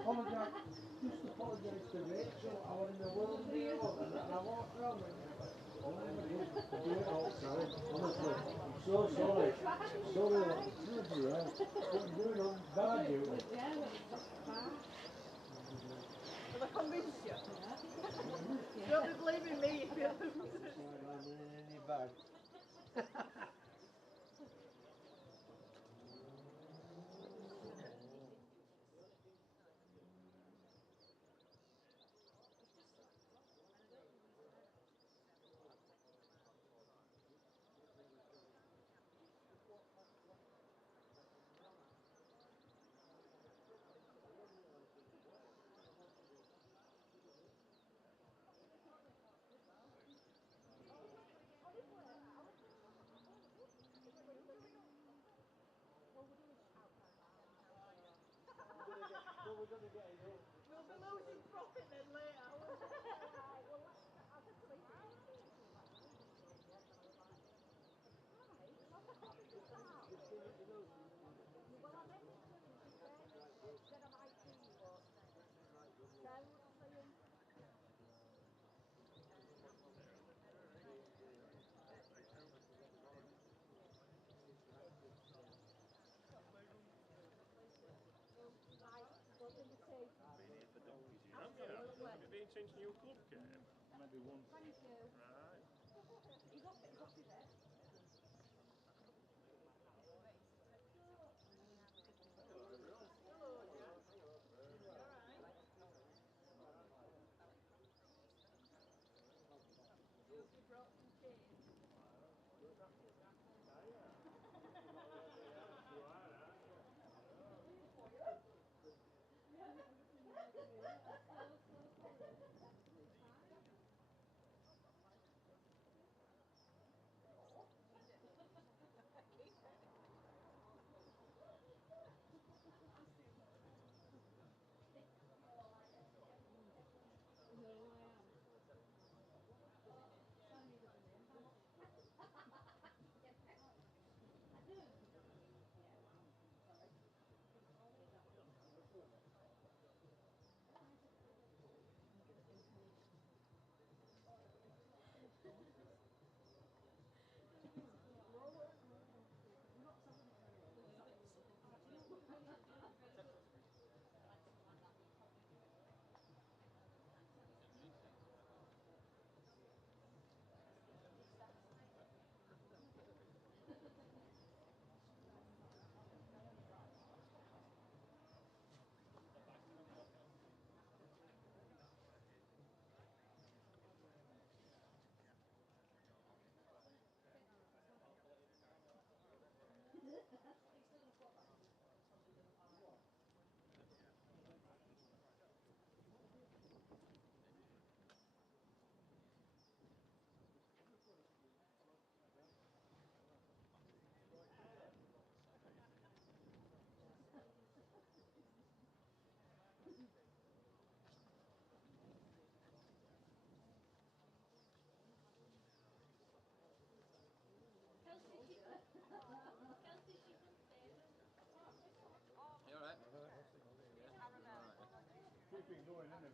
Just apologise to Rachel. I was in the world video and I walked around and I'll never do it all, sorry. Honestly, I'm so sorry. Sorry, seriously, yeah. What I'm doing on bad you. Have I convinced you? Don't be blaming me if you lose. Right, landing in any bag. We'll be losing profit then later. Have you been since new club came? Maybe once. Right. You brought some change. You alright? Keep it going, isn't it?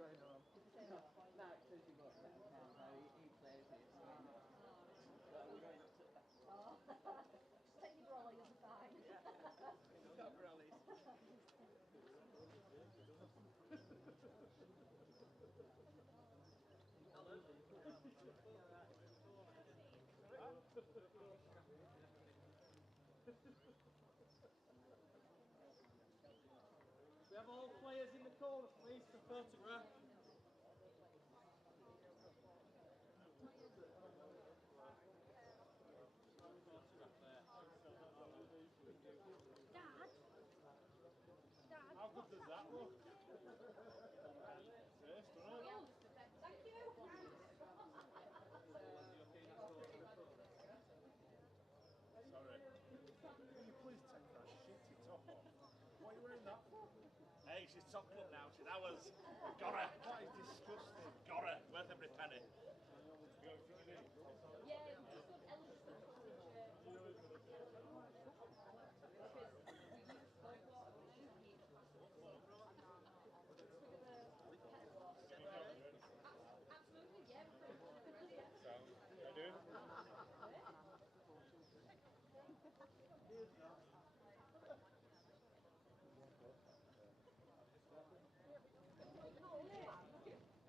going on? No, it's because you've got he plays it, so we're going up to that. Just take your brolly, you'll be fine. We've got rallies. We have all players in the corner, please, for photograph. Dad? Dad? How good does that look? First, doesn't it? Thank you. Sorry. Will you please take that shitty top off? What are you wearing that for? Hey, she's top club now, she's ours. Got her. That is disgusting. Got her. Worth every penny. Yeah, we just got Ellis to absolutely, yeah. Sound. I do.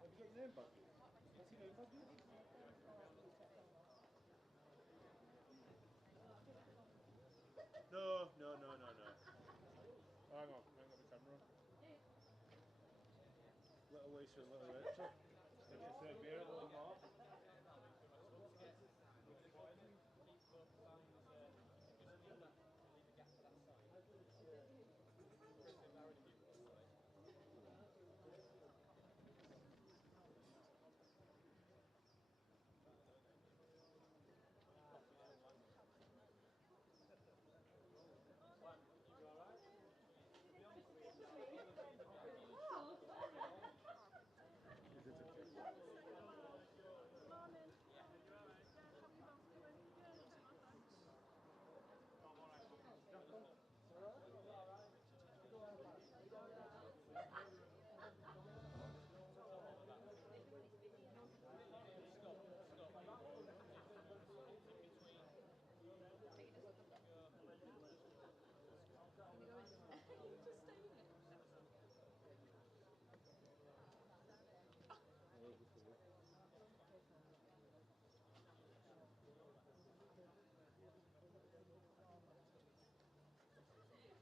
Have you got your name badge? What's your name badge? No. Hang on the camera. Little Lisa and little Rachel. Did you say beer at Lumb? Is it a kid? Morning. Yeah, how you both doing? Yeah, not too bad, thanks. Just stay in it.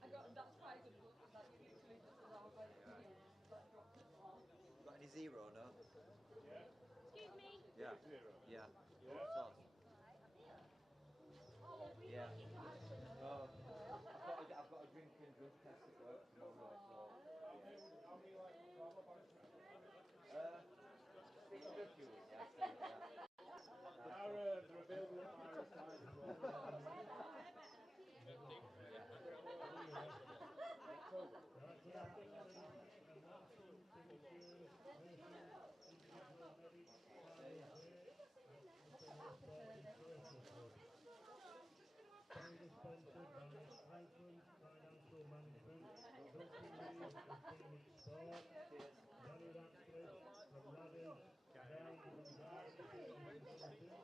I got that's quite a good look. That literally just as I was like, that dropped it off. Got any zero, no? Excuse me. Yeah. Zero. Yeah. Yeah. Sauce. Oh, well, we Yeah. don't actually know. Oh, I've got a drink and drug test at work tomorrow, so yeah. Stick and drug use, yeah. Our available at my side as well. Sponsored by Franklin Financial Management, Duncan Reeves from Phoenix Sport, Danny Ratcliffe from Ladders, Brown from Garden Service Facilities,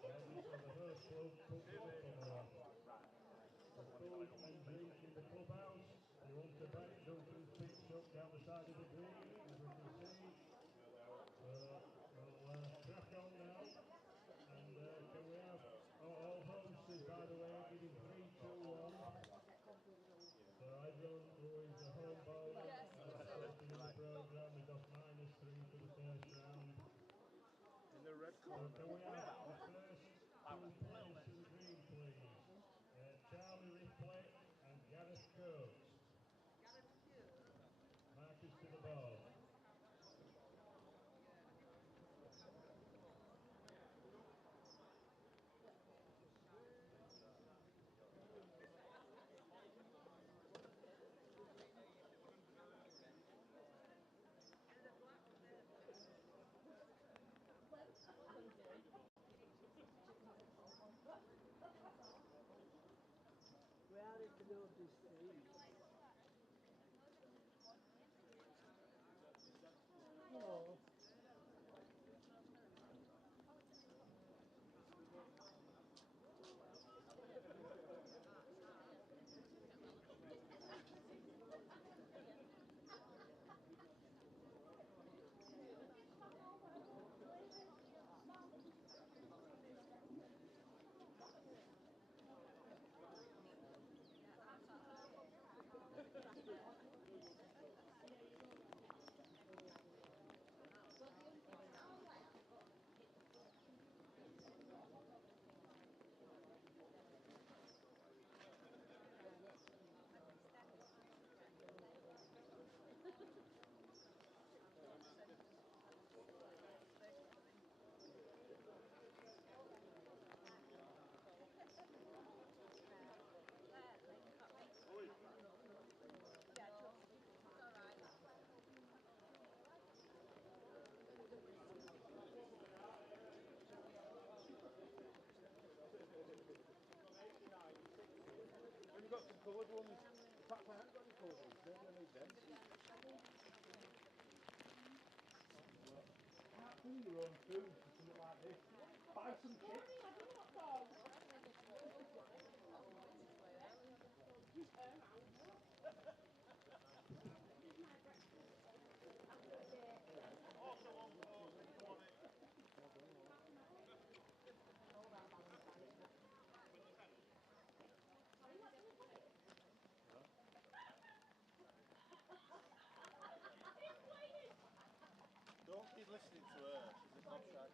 this is the Host Club Football. The food and drink in the clubhouse. If you want to buy it, Duncan's pitched up down the side of the green, as we can see. We'll crack on now. And can we have all hosts, by the way, giving 3, 2, 1. So everyone who is a home bowler starting in the programme is off -3 for the first round. In the red So corner. can we have the first 2 players to the green, please? Charlie Ripley and Gareth Coates. Marcus to the ball. We are in the notice stage. bring your own food for something like this. Buy some chips. Also one Coke, one in. Don't keep listening to her, she's a contract.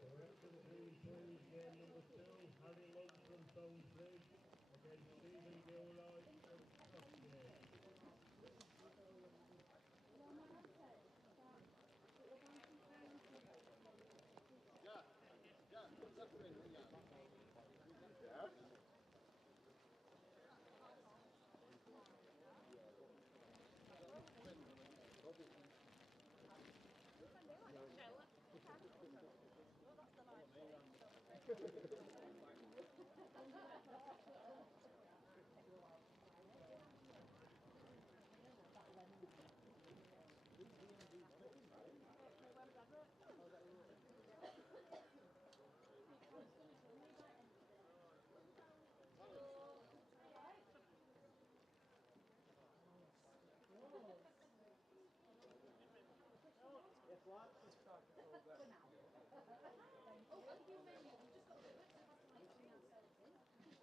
Direction please, game number 2, Harry Lumb from Stone Bridge against Stephen Gilroy from Crossgate. Yes, what? Just talking to her. Oh, well, you just got to do it. So that's like bring ourselves in.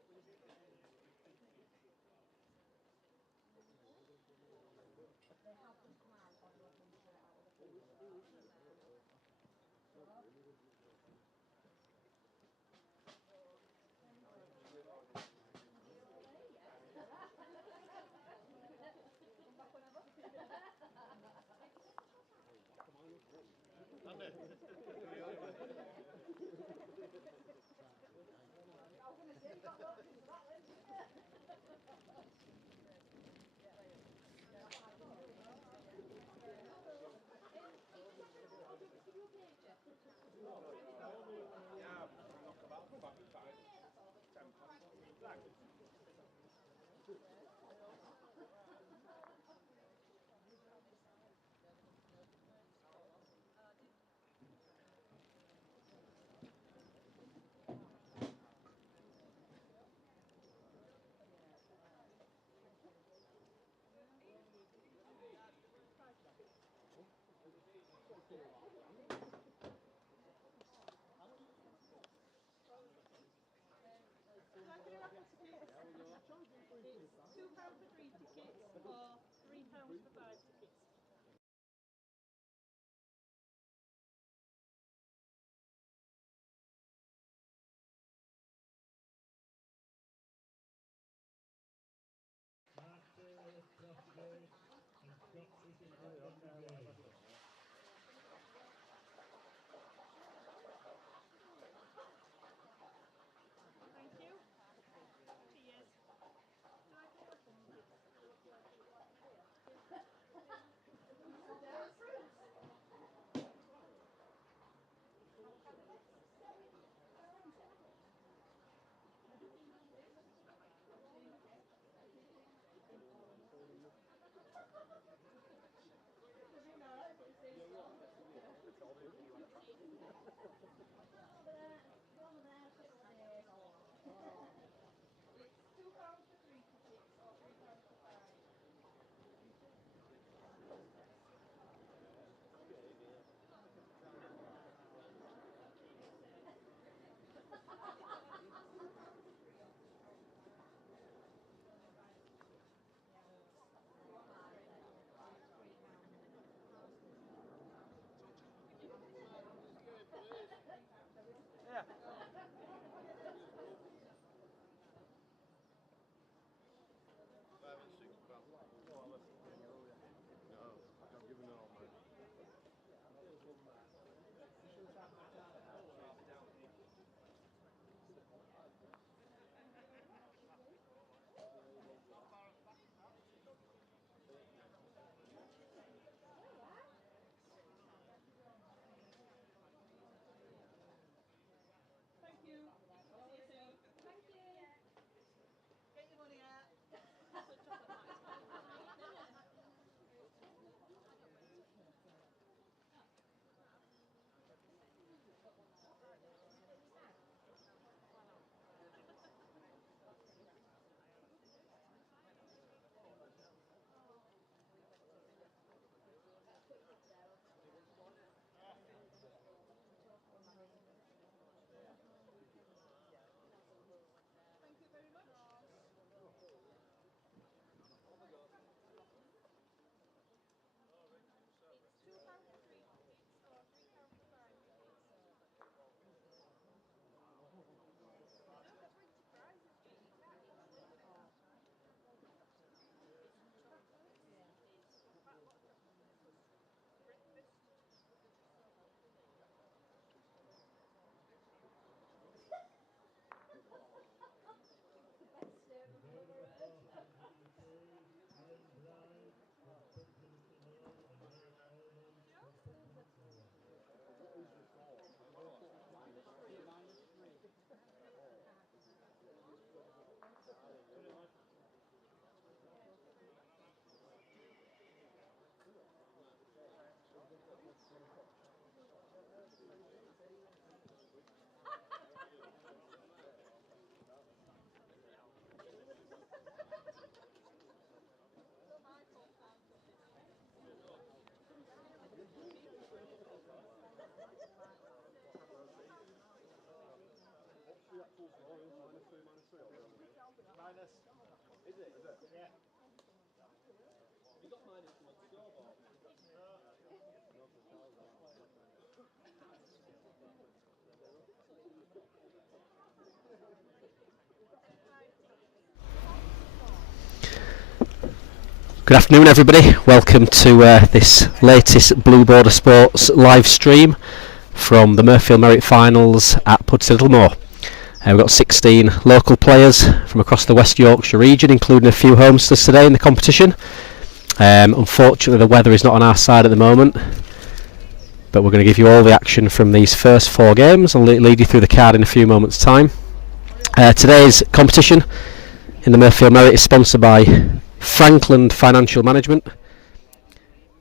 Minus. Is it? Yeah. Have you got minus from the scoreboard? Good afternoon, everybody. Welcome to this latest Blue Border Sports live stream from the Mirfield Merit Finals at Pudsey-Littlemore. We've got 16 local players from across the West Yorkshire region, including a few homesters today in the competition. Unfortunately, the weather is not on our side at the moment, but we're going to give you all the action from these first 4 games. I'll lead you through the card in a few moments' time. Today's competition in the Mirfield Merit is sponsored by Frankland Financial Management,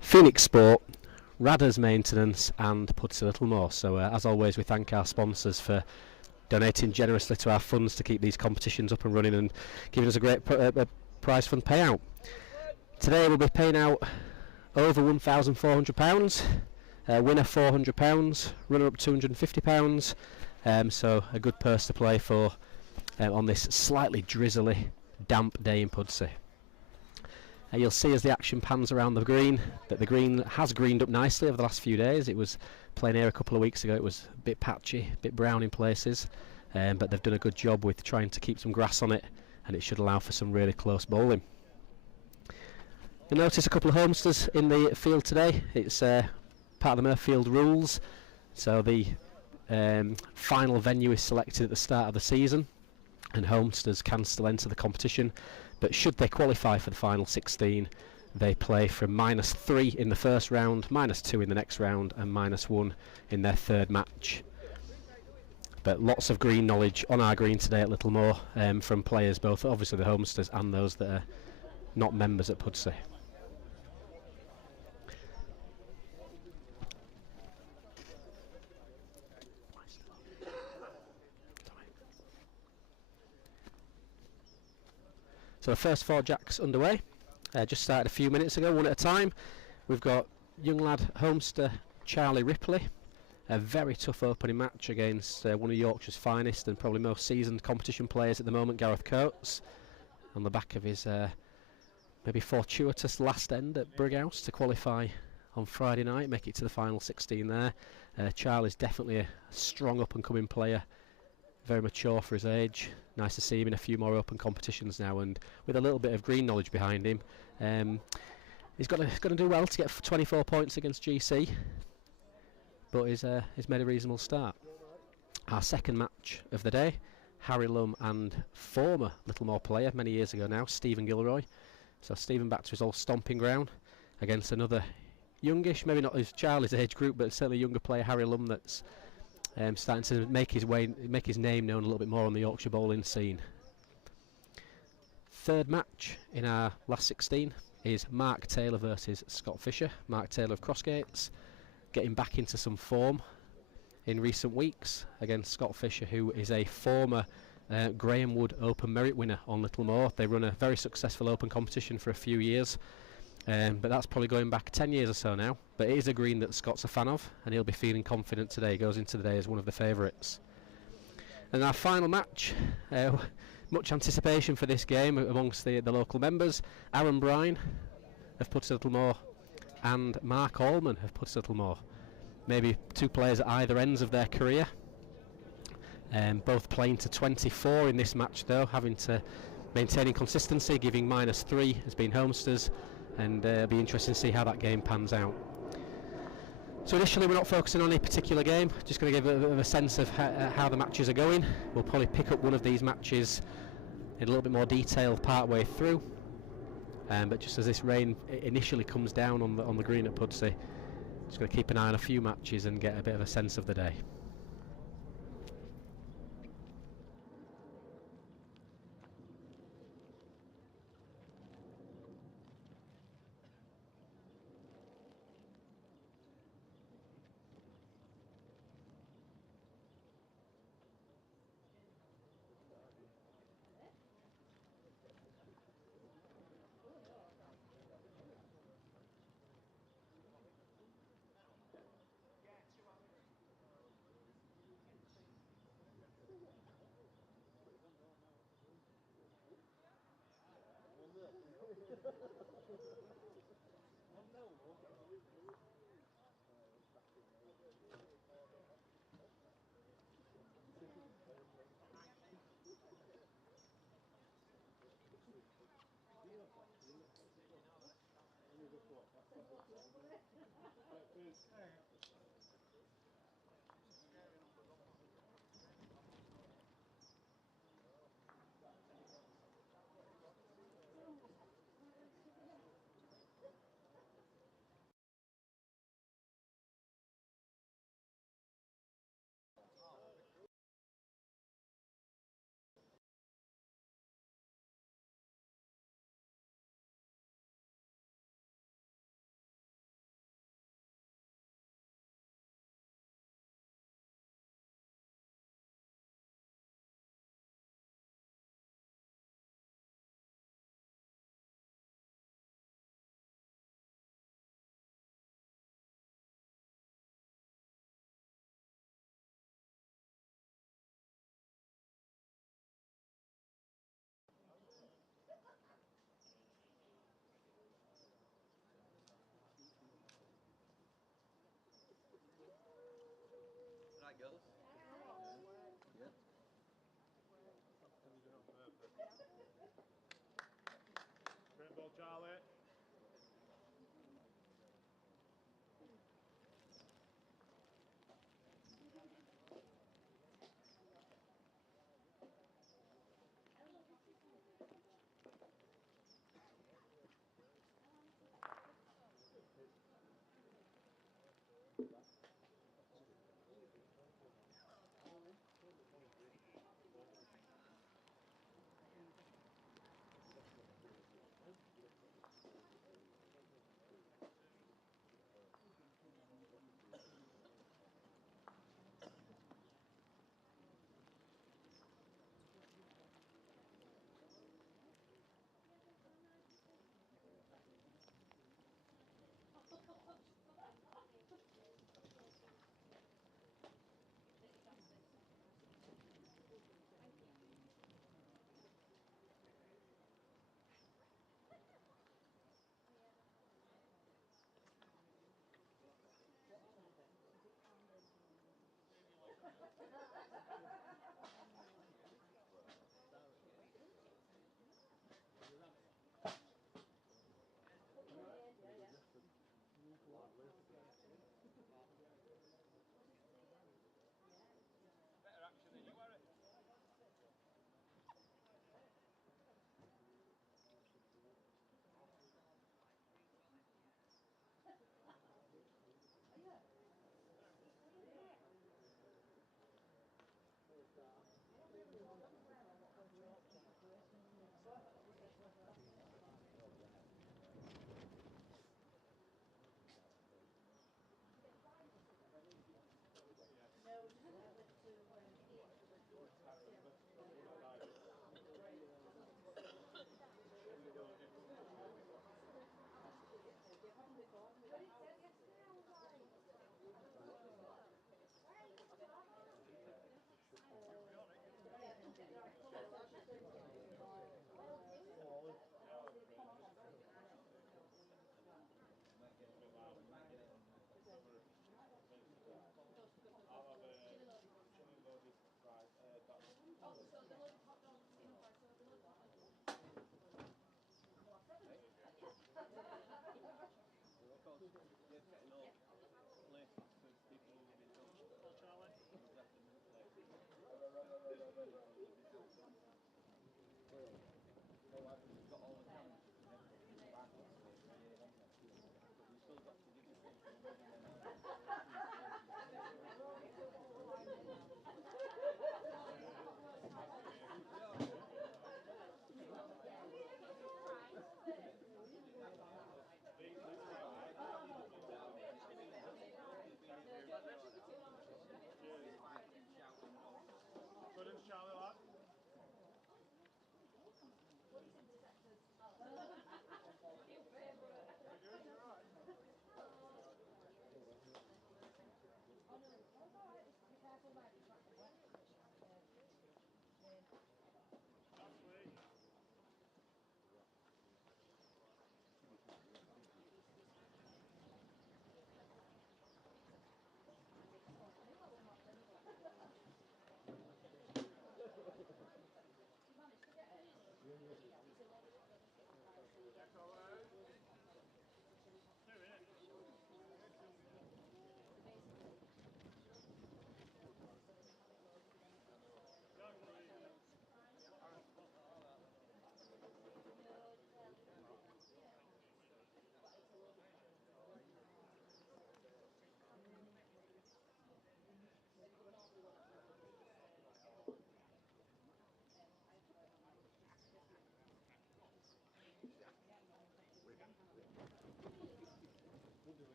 Phoenix Sport, Radders Maintenance and Pudsey-Littlemore. So as always, we thank our sponsors for donating generously to our funds to keep these competitions up and running and giving us a great prize fund payout. Today we'll be paying out over £1,400, winner £400, runner up £250, so a good purse to play for on this slightly drizzly, damp day in Pudsey. You'll see as the action pans around the green that the green has greened up nicely over the last few days. It was playing here a couple of weeks ago. It was a bit patchy, a bit brown in places, but they've done a good job with trying to keep some grass on it, and it should allow for some really close bowling. You'll notice a couple of homesters in the field today. It's part of the Mirfield rules, so the final venue is selected at the start of the season, and homesters can still enter the competition. But should they qualify for the final 16, they play from -3 in the first round, -2 in the next round, and -1 in their third match. But lots of green knowledge on our green today at Littlemore from players, both obviously the homesters and those that are not members at Pudsey. So the first 4 jacks underway. Just started a few minutes ago, one at a time. We've got young lad homester Charlie Ripley. A very tough opening match against one of Yorkshire's finest and probably most seasoned competition players at the moment, Gareth Coates. On the back of his maybe fortuitous last end at Brighouse to qualify on Friday night, make it to the final 16 there. Charlie's definitely a strong up and coming player. Very mature for his age. Nice to see him in a few more open competitions now, and with a little bit of green knowledge behind him. He's going to do well to get 24 points against GC, but he's made a reasonable start. Our second match of the day, Harry Lumb and former Littlemore player, many years ago now, Stephen Gilroy. So Stephen back to his old stomping ground against another youngish, maybe not his Charlie's age group, but certainly younger player, Harry Lumb, that's starting to make his name known a little bit more on the Yorkshire bowling scene. Third match in our last 16 is Mark Taylor versus Scott Fisher. Mark Taylor of Crossgates getting back into some form in recent weeks against Scott Fisher, who is a former Graham Wood Open Merit winner on Littlemore. They run a very successful open competition for a few years. But that's probably going back 10 years or so now. But it is a green that Scott's a fan of, and he'll be feeling confident today. He goes into the day as one of the favourites. And our final match, much anticipation for this game amongst the local members. Aaron Bryan of Pudsey-Littlemore and Mark Allman of Pudsey-Littlemore. Maybe 2 players at either ends of their career. Both playing to 24 in this match though, having to maintaining consistency, giving -3 has been homesters. And it'll be interesting to see how that game pans out. So initially we're not focusing on any particular game, just going to give a bit of a sense of how the matches are going. We'll probably pick up one of these matches in a little bit more detail part way through. But just as this rain initially comes down on the green at Pudsey, just going to keep an eye on a few matches and get a bit of a sense of the day.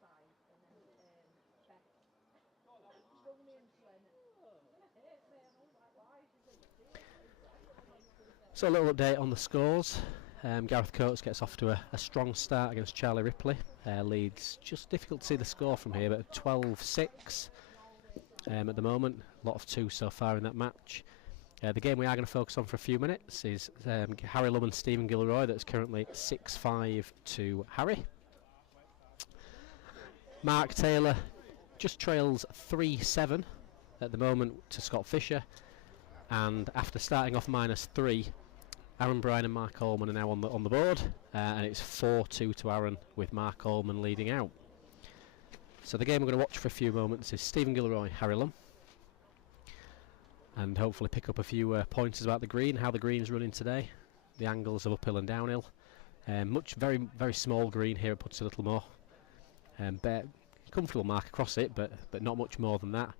qualified, and then Beth rung me and she went, "Hey, man, I was like, why?" She said, So a little update on the scores. Gareth Coates gets off to a strong start against Charlie Ripley. Leeds just difficult to see the score from here, but 12-6 at the moment. A lot of 2 so far in that match. The game we are going to focus on for a few minutes is Harry Lumb and Stephen Gilroy. That's currently 6-5 to Harry. Mark Taylor just trails 3-7 at the moment to Scott Fisher, and after starting off -3, Aaron Bryan and Mark Allman are now on the board, and it's 4-2 to Aaron with Mark Allman leading out. So the game we're going to watch for a few moments is Stephen Gilroy, Harry Lumb, and hopefully pick up a few pointers about the green, how the green's running today, the angles of uphill and downhill. Very, very small green here at Pudsey Littlemore. Comfortable mark across it, but not much more than that.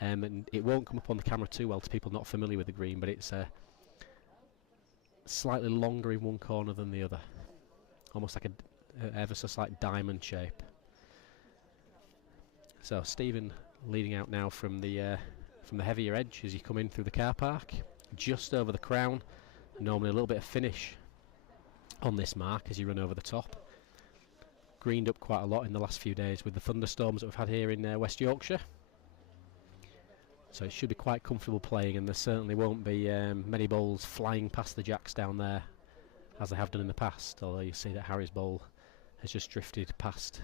And it won't come up on the camera too well to people not familiar with the green, but it's slightly longer in one corner than the other, almost like a ever so slight diamond shape. So Stephen leading out now from the heavier edge as you come in through the car park, just over the crown. Normally a little bit of finish on this mark as you run over the top. Greened up quite a lot in the last few days with the thunderstorms that we've had here in West Yorkshire. So it should be quite comfortable playing, and there certainly won't be many balls flying past the jacks down there as they have done in the past, although you see that Harry's ball has just drifted past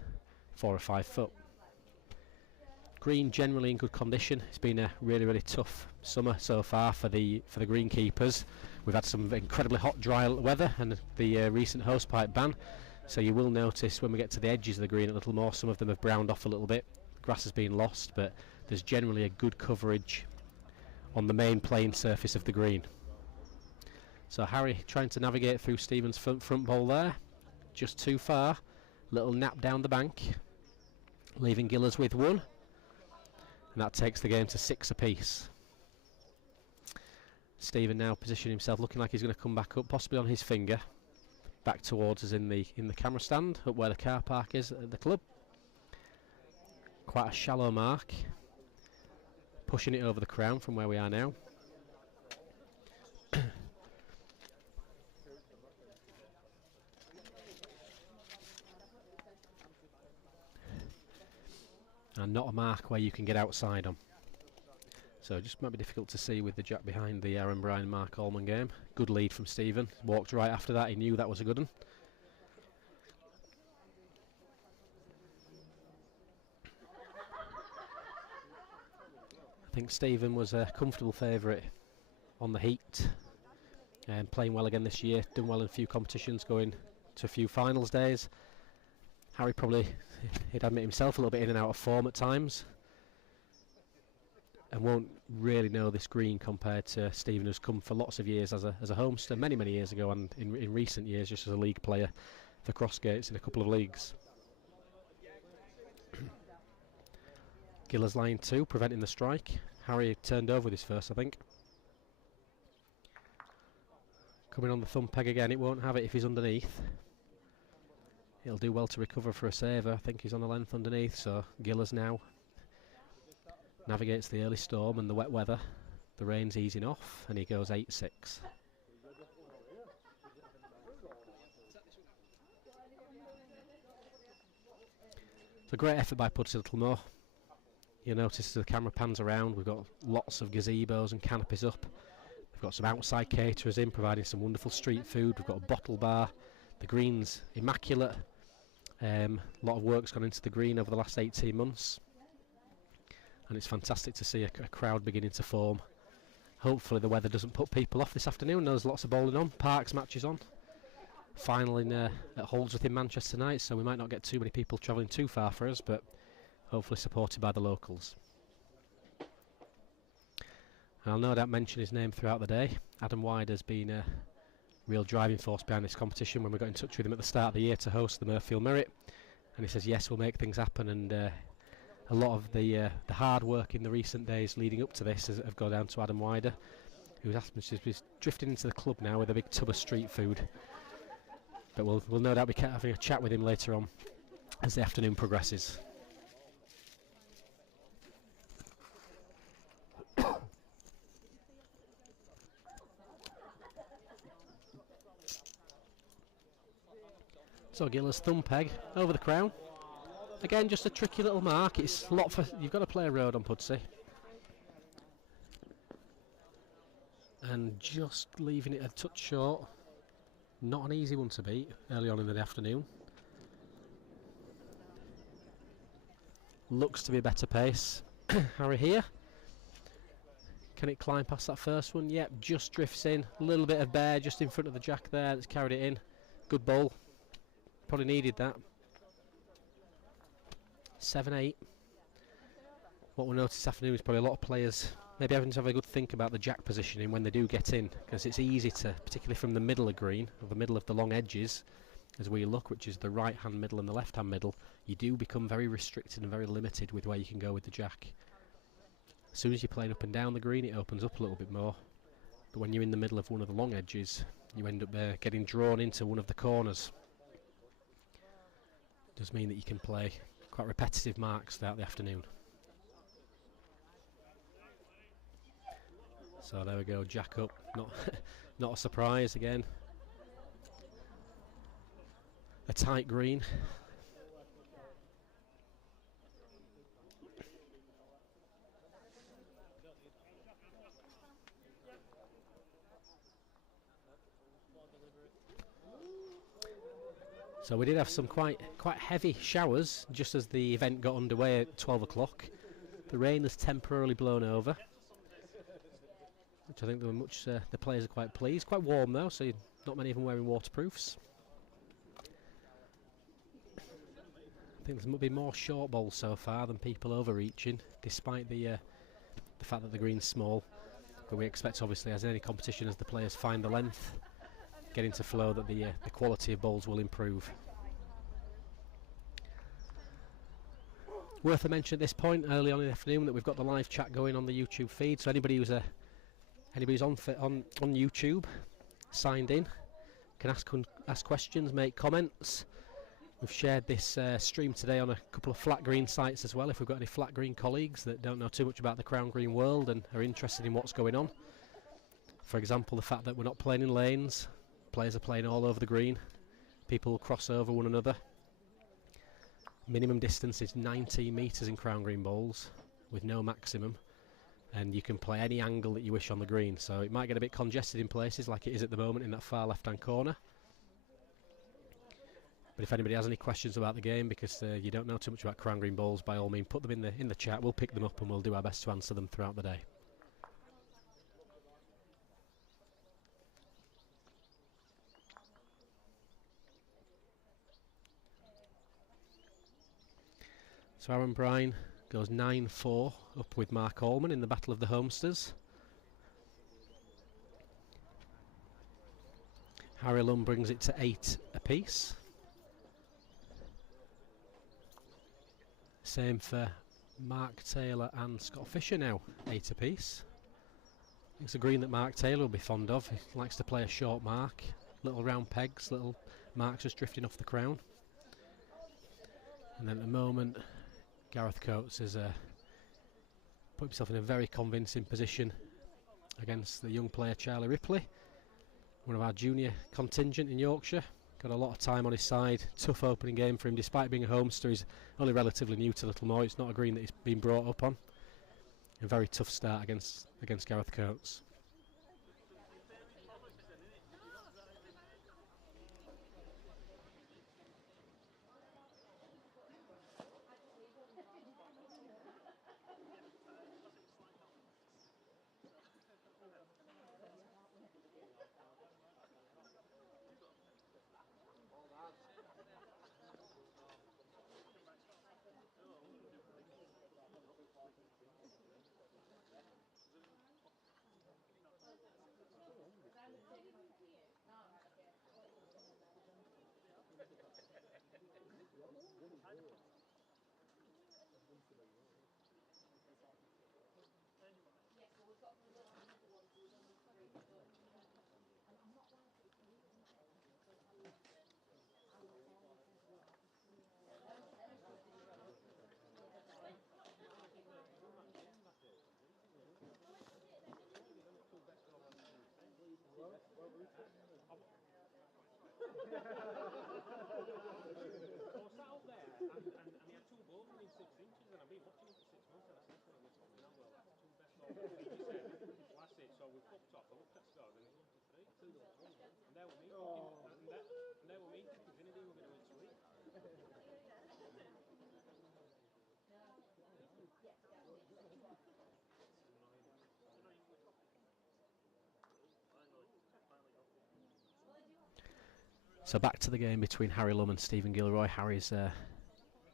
4 or 5 foot. Green generally in good condition. It's been a really tough summer so far for the greenkeepers. We've had some incredibly hot dry weather and the recent hosepipe ban, so you will notice when we get to the edges of the green a little more, some of them have browned off a little bit. Grass has been lost, but there's generally a good coverage on the main playing surface of the green. So Harry trying to navigate through Stephen's front ball there, just too far. Little nap down the bank, leaving Gillers with 1, and that takes the game to 6 apiece. Stephen now positioning himself, looking like he's going to come back up, possibly on his finger, back towards us in the camera stand, up where the car park is at the club. Quite a shallow mark, pushing it over the crown from where we are now. And not a mark where you can get outside on. So just might be difficult to see with the jack behind the Aaron Bryan Mark Allman game. Good lead from Stephen. Walked right after that, he knew that was a good one. I think Stephen was a comfortable favourite on the heat, and playing well again this year, done well in a few competitions, going to a few finals days. Harry probably, he'd admit himself, a little bit in and out of form at times, and won't really know this green compared to Stephen, who's come for lots of years as a homester many years ago, and in recent years just as a league player for Crossgates in a couple of leagues. Giller's line 2, preventing the strike. Harry turned over with his first, I think. Coming on the thumb peg again, it won't have it if he's underneath. He'll do well to recover for a saver. I think he's on the length underneath, so Giller's now navigates the early storm and the wet weather. The rain's easing off, and he goes 8-6. It's a great effort by Pudsey Littlemore. You'll notice as the camera pans around, we've got lots of gazebos and canopies up. We've got some outside caterers in, providing some wonderful street food. We've got a bottle bar. The green's immaculate. A lot of work's gone into the green over the last 18 months. And it's fantastic to see a crowd beginning to form. Hopefully the weather doesn't put people off this afternoon. There's lots of bowling on. Parks matches on. Final at Holdsworth in Manchester tonight, so we might not get too many people travelling too far for us, but hopefully supported by the locals. And I'll no doubt mention his name throughout the day. Adam Wyde has been a real driving force behind this competition. When we got in touch with him at the start of the year to host the Mirfield Merit, and he says yes, we'll make things happen, and a lot of the hard work in the recent days leading up to this have gone down to Adam Wyder, who's drifting into the club now with a big tub of street food. But we'll no doubt be having a chat with him later on as the afternoon progresses. So Giller's thumb peg over the crown. Again, just a tricky little mark. It's a lot for, you've got to play a road on Pudsey. And just leaving it a touch short. Not an easy one to beat early on in the afternoon. Looks to be a better pace. Harry here. Can it climb past that first one? Yep, just drifts in. A little bit of bear just in front of the jack there that's carried it in. Good bowl. Probably needed that. 7-8. What we'll notice this afternoon is probably a lot of players maybe having to have a good think about the jack positioning when they do get in, because it's easy to, particularly from the middle of green, or the middle of the long edges, as we look, which is the right hand middle and the left hand middle, you do become very restricted and very limited with where you can go with the jack. As soon as you're playing up and down the green, it opens up a little bit more. But when you're in the middle of one of the long edges, you end up getting drawn into one of the corners. It does mean that you can play quite repetitive marks throughout the afternoon. So there we go, jack up. Not a surprise again. A tight green. So we did have some quite heavy showers just as the event got underway at 12 o'clock. The rain has temporarily blown over, which I think they were the players are quite pleased. Quite warm though, so not many of them wearing waterproofs. I think there's been more short bowls so far than people overreaching, despite the fact that the green's small. But we expect, obviously, as in any competition, as the players find the length, get into flow, that the quality of bowls will improve. Worth a mention at this point, early on in the afternoon, that we've got the live chat going on the YouTube feed. So anybody who's on YouTube, signed in, can ask questions, make comments. We've shared this stream today on a couple of flat green sites as well, if we've got any flat green colleagues that don't know too much about the crown green world and are interested in what's going on. For example, the fact that we're not playing in lanes, players are playing all over the green, people cross over one another. Minimum distance is 19 metres in crown green bowls, with no maximum, and you can play any angle that you wish on the green, so it might get a bit congested in places like it is at the moment in that far left hand corner. But if anybody has any questions about the game, because you don't know too much about crown green bowls, by all means put them in the chat. We'll pick them up and we'll do our best to answer them throughout the day. So Aaron Bryan goes 9-4 up with Mark Allman in the Battle of the Homesters. Harry Lumb brings it to 8 apiece. Same for Mark Taylor and Scott Fisher now, 8 apiece. It's a green that Mark Taylor will be fond of. He likes to play a short mark, little round pegs, little marks just drifting off the crown. And then at the moment, Gareth Coates has put himself in a very convincing position against the young player Charlie Ripley, one of our junior contingent in Yorkshire. Got a lot of time on his side. Tough opening game for him, despite being a homester. He's only relatively new to Littlemore. It's not a green that he's been brought up on. A very tough start against Gareth Coates. So back to the game between Harry Lumb and Stephen Gilroy. Harry's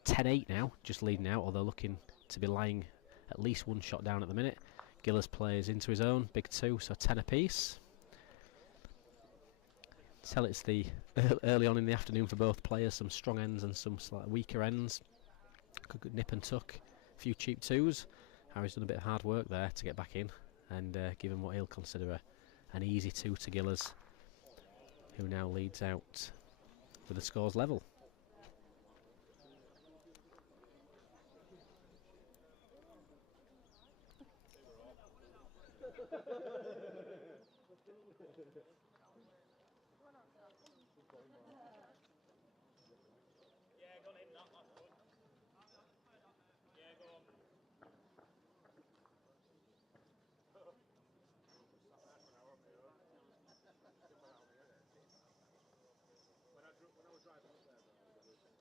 10-8 now, just leading out, although looking to be lying at least one shot down at the minute. Gillers plays into his own, big 2, so 10 apiece. Tell it's the early on in the afternoon for both players, some strong ends and some slightly weaker ends. Good nip and tuck, a few cheap 2s. Harry's done a bit of hard work there to get back in and give him what he'll consider an easy 2 to Gillers, who now leads out with the scores level. Yeah, go on in, that's good. Yeah, go on. When I was driving up there, you're right in the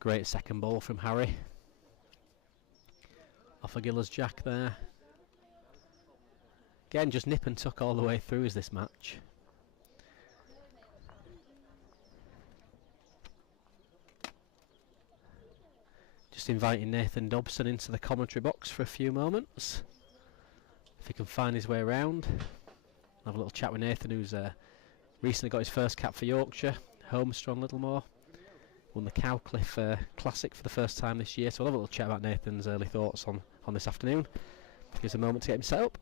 Great second ball from Harry. Off a Gillers jack there. Again, just nip and tuck all the way through is this match. Just inviting Nathan Dobson into the commentary box for a few moments, if he can find his way around. Have a little chat with Nathan, who's recently got his first cap for Yorkshire, home strong Littlemore. Won the Cowcliff Classic for the first time this year, so we'll have a little chat about Nathan's early thoughts on this afternoon. Gives a moment to get him set up.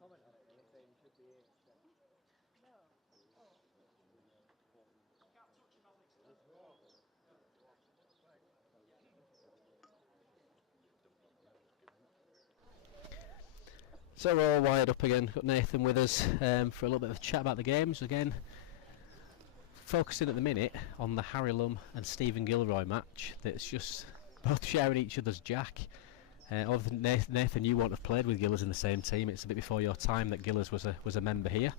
Comment on it, you're saying you should be here. So we're all wired up again. Got Nathan with us for a little bit of a chat about the games again. Focusing at the minute on the Harry Lumb and Stephen Gilroy match. That's just both sharing each other's jack. Other than Nathan, you won't have played with Gillers in the same team. It's a bit before your time that Gillers was a member here.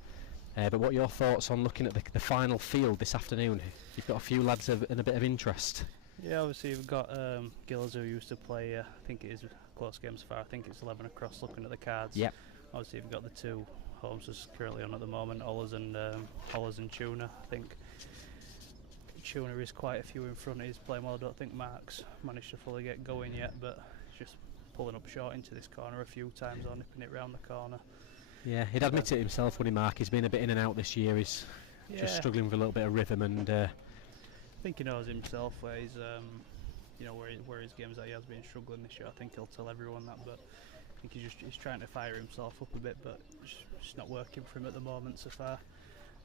But what are your thoughts on looking at the final field this afternoon? You've got a few lads in a bit of interest. Yeah, obviously you've got Gillers who used to play, I think it is close games far, I think it's 11 across looking at the cards. Yep. Obviously you've got the two homes currently on at the moment, Ollers and Tuna. I think Tuna is quite a few in front, he's playing well. I don't think Mark's managed to fully get going yet, but just pulling up short into this corner a few times or nipping it round the corner. Yeah, he'd admit it himself, wouldn't he, Mark? He's been a bit in and out this year. He's just struggling with a little bit of rhythm, and I think he knows himself where he's, where his games that he has been struggling this year. I think he'll tell everyone that, but I think he's trying to fire himself up a bit, but it's just not working for him at the moment so far.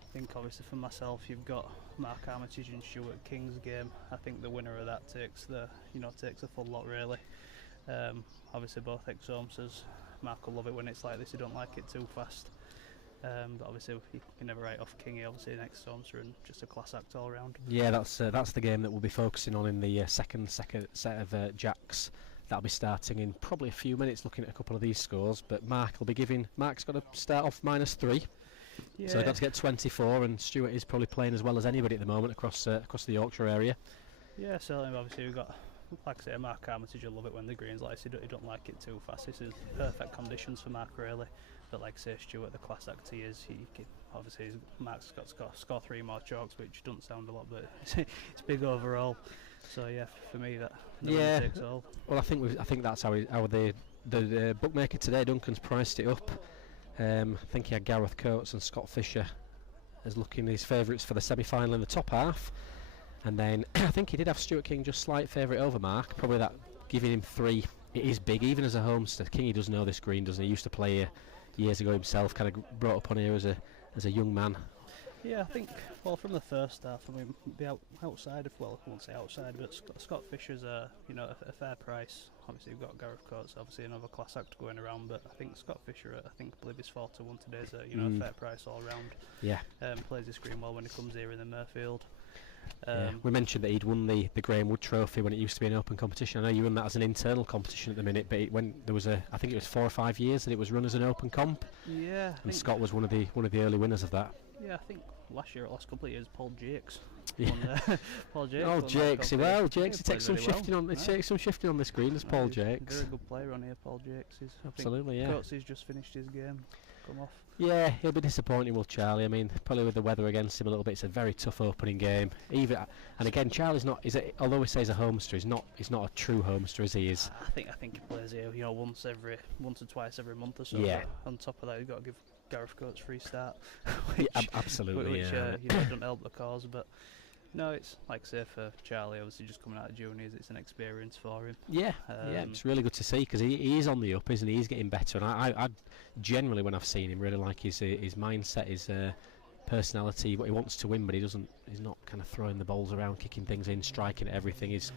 I think obviously for myself, you've got Mark Armitage and Stuart King's game. I think the winner of that takes the full lot really. Obviously both ex-homesters. Mark will love it when it's like this, he don't like it too fast. But obviously you can never write off Kingy, obviously next to Ormsor, and just a class act all round. Yeah, that's the game that we'll be focusing on in the second set of Jacks. That'll be starting in probably a few minutes, looking at a couple of these scores. But Mark's got to start off -3. Yeah. So he's got to get 24, and Stuart is probably playing as well as anybody at the moment across the Yorkshire area. Yeah, certainly. Obviously we've got, like I say, Mark Armitage will love it when the green's lights. He don't like it too fast. This is perfect conditions for Mark, really. But like I say, Stuart, the class act he is, obviously Mark's got to score 3 more chalks, which doesn't sound a lot, but it's big overall. So yeah, for me that takes all. Well, I think that's how the bookmaker today, Duncan's, priced it up. I think he had Gareth Coates and Scott Fisher as looking his favourites for the semi-final in the top half, and then I think he did have Stuart King just slight favourite over Mark. Probably that giving him 3. It is big, even as a homester. Kingy does know this green, doesn't he? He used to play here years ago himself. Kind of brought up on here as a young man. Yeah, I think, well, from the first half, I mean, the outside of, well, I won't say outside, but Scott Fisher's a fair price. Obviously, you've got Gareth Coates, obviously another class act going around, but I think Scott Fisher, I believe he's 4-1 today, is a fair price all round. Yeah. Plays his green well when he comes here in the Mirfield. We mentioned that he'd won the Graham Wood Trophy when it used to be an open competition. I know you run that as an internal competition at the minute, but there was I think it was 4 or 5 years that it was run as an open comp. Yeah. And Scott was one of the early winners of that. Yeah, I think last couple of years, Paul Jakes. Yeah. Paul Jakes. Oh, Jakes. Well, Jakes, he takes some shifting on. It takes some shifting on the screen as Paul Jakes. Very good player on here, Paul Jakes. Absolutely, yeah. Coates has just finished his game. Come off. Yeah, he'll be disappointing, will Charlie. I mean, probably with the weather against him a little bit. It's a very tough opening game. And again, Charlie's not. Although he says a homester, he's not a true homester, is he? I think he plays here, once or twice every month or so. Yeah. On top of that, you've got to give Gareth Coates free start. Absolutely. Which yeah. Doesn't help the cause, but. No, it's like I say for Charlie, obviously just coming out of juniors, it's an experience for him. Yeah, it's really good to see because he is on the up, isn't he? He's getting better, and I generally, when I've seen him, really like his mindset, his personality. What he wants to win, but he's not kind of throwing the balls around, kicking things in, striking at everything. He's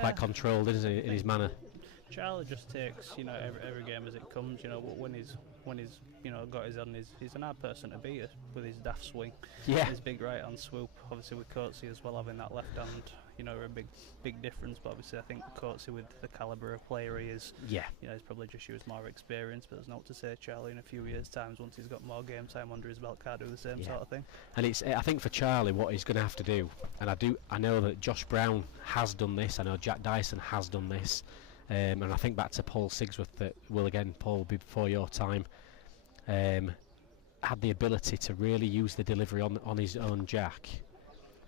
quite controlled, isn't he, in his manner. Charlie just takes every game as it comes. When he's got his on, he's an hard person to beat with his daft swing. Yeah. His big right hand swoop. Obviously with Coatsy as well, having that left hand, are a big difference. But obviously I think Coatsy, with the calibre of player he is, he's probably just used more experience. But there's not to say Charlie in a few years' time, once he's got more game time under his belt, can't do the same sort of thing. And I think for Charlie, what he's going to have to do, and I know that Josh Brown has done this. I know Jack Dyson has done this. And I think back to Paul Sigsworth, that Paul will be before your time, had the ability to really use the delivery on his own jack,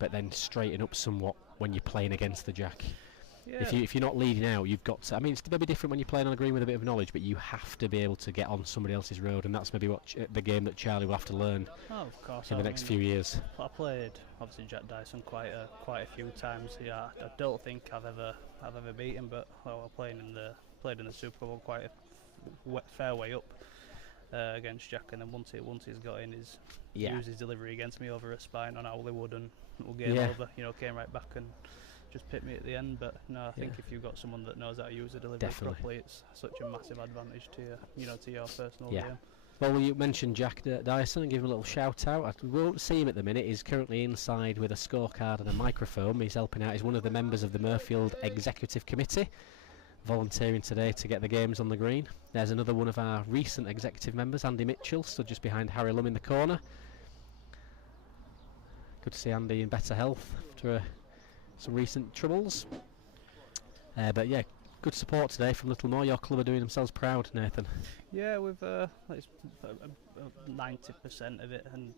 but then straighten up somewhat when you're playing against the jack. Yeah. If you're not leading out, you've got to. I mean, it's maybe different when you're playing on a green with a bit of knowledge, but you have to be able to get on somebody else's road, and that's maybe what the game that Charlie will have to learn. Oh, of course. In the next few years. I played obviously Jack Dyson quite a few times. Yeah, I don't think I've ever beat him, but I played in the Super Bowl quite a fair way up against Jack, and then once he's got in his used his delivery against me over a spine on Howleywood, and game over. Came right back and just picked me at the end. But no, I think if you've got someone that knows how to use the delivery properly, it's such a massive advantage to your personal game. Well, you mentioned Jack Dyson, and give him a little shout out. We won't see him at the minute. He's currently inside with a scorecard and a microphone. He's helping out. He's one of the members of the Mirfield Executive Committee, volunteering today to get the games on the green. There's another one of our recent executive members, Andy Mitchell, stood just behind Harry Lumb in the corner. Good to see Andy in better health after some recent troubles. But yeah, good support today from Littlemore. Your club are doing themselves proud, Nathan. Yeah, we've 90% of it, and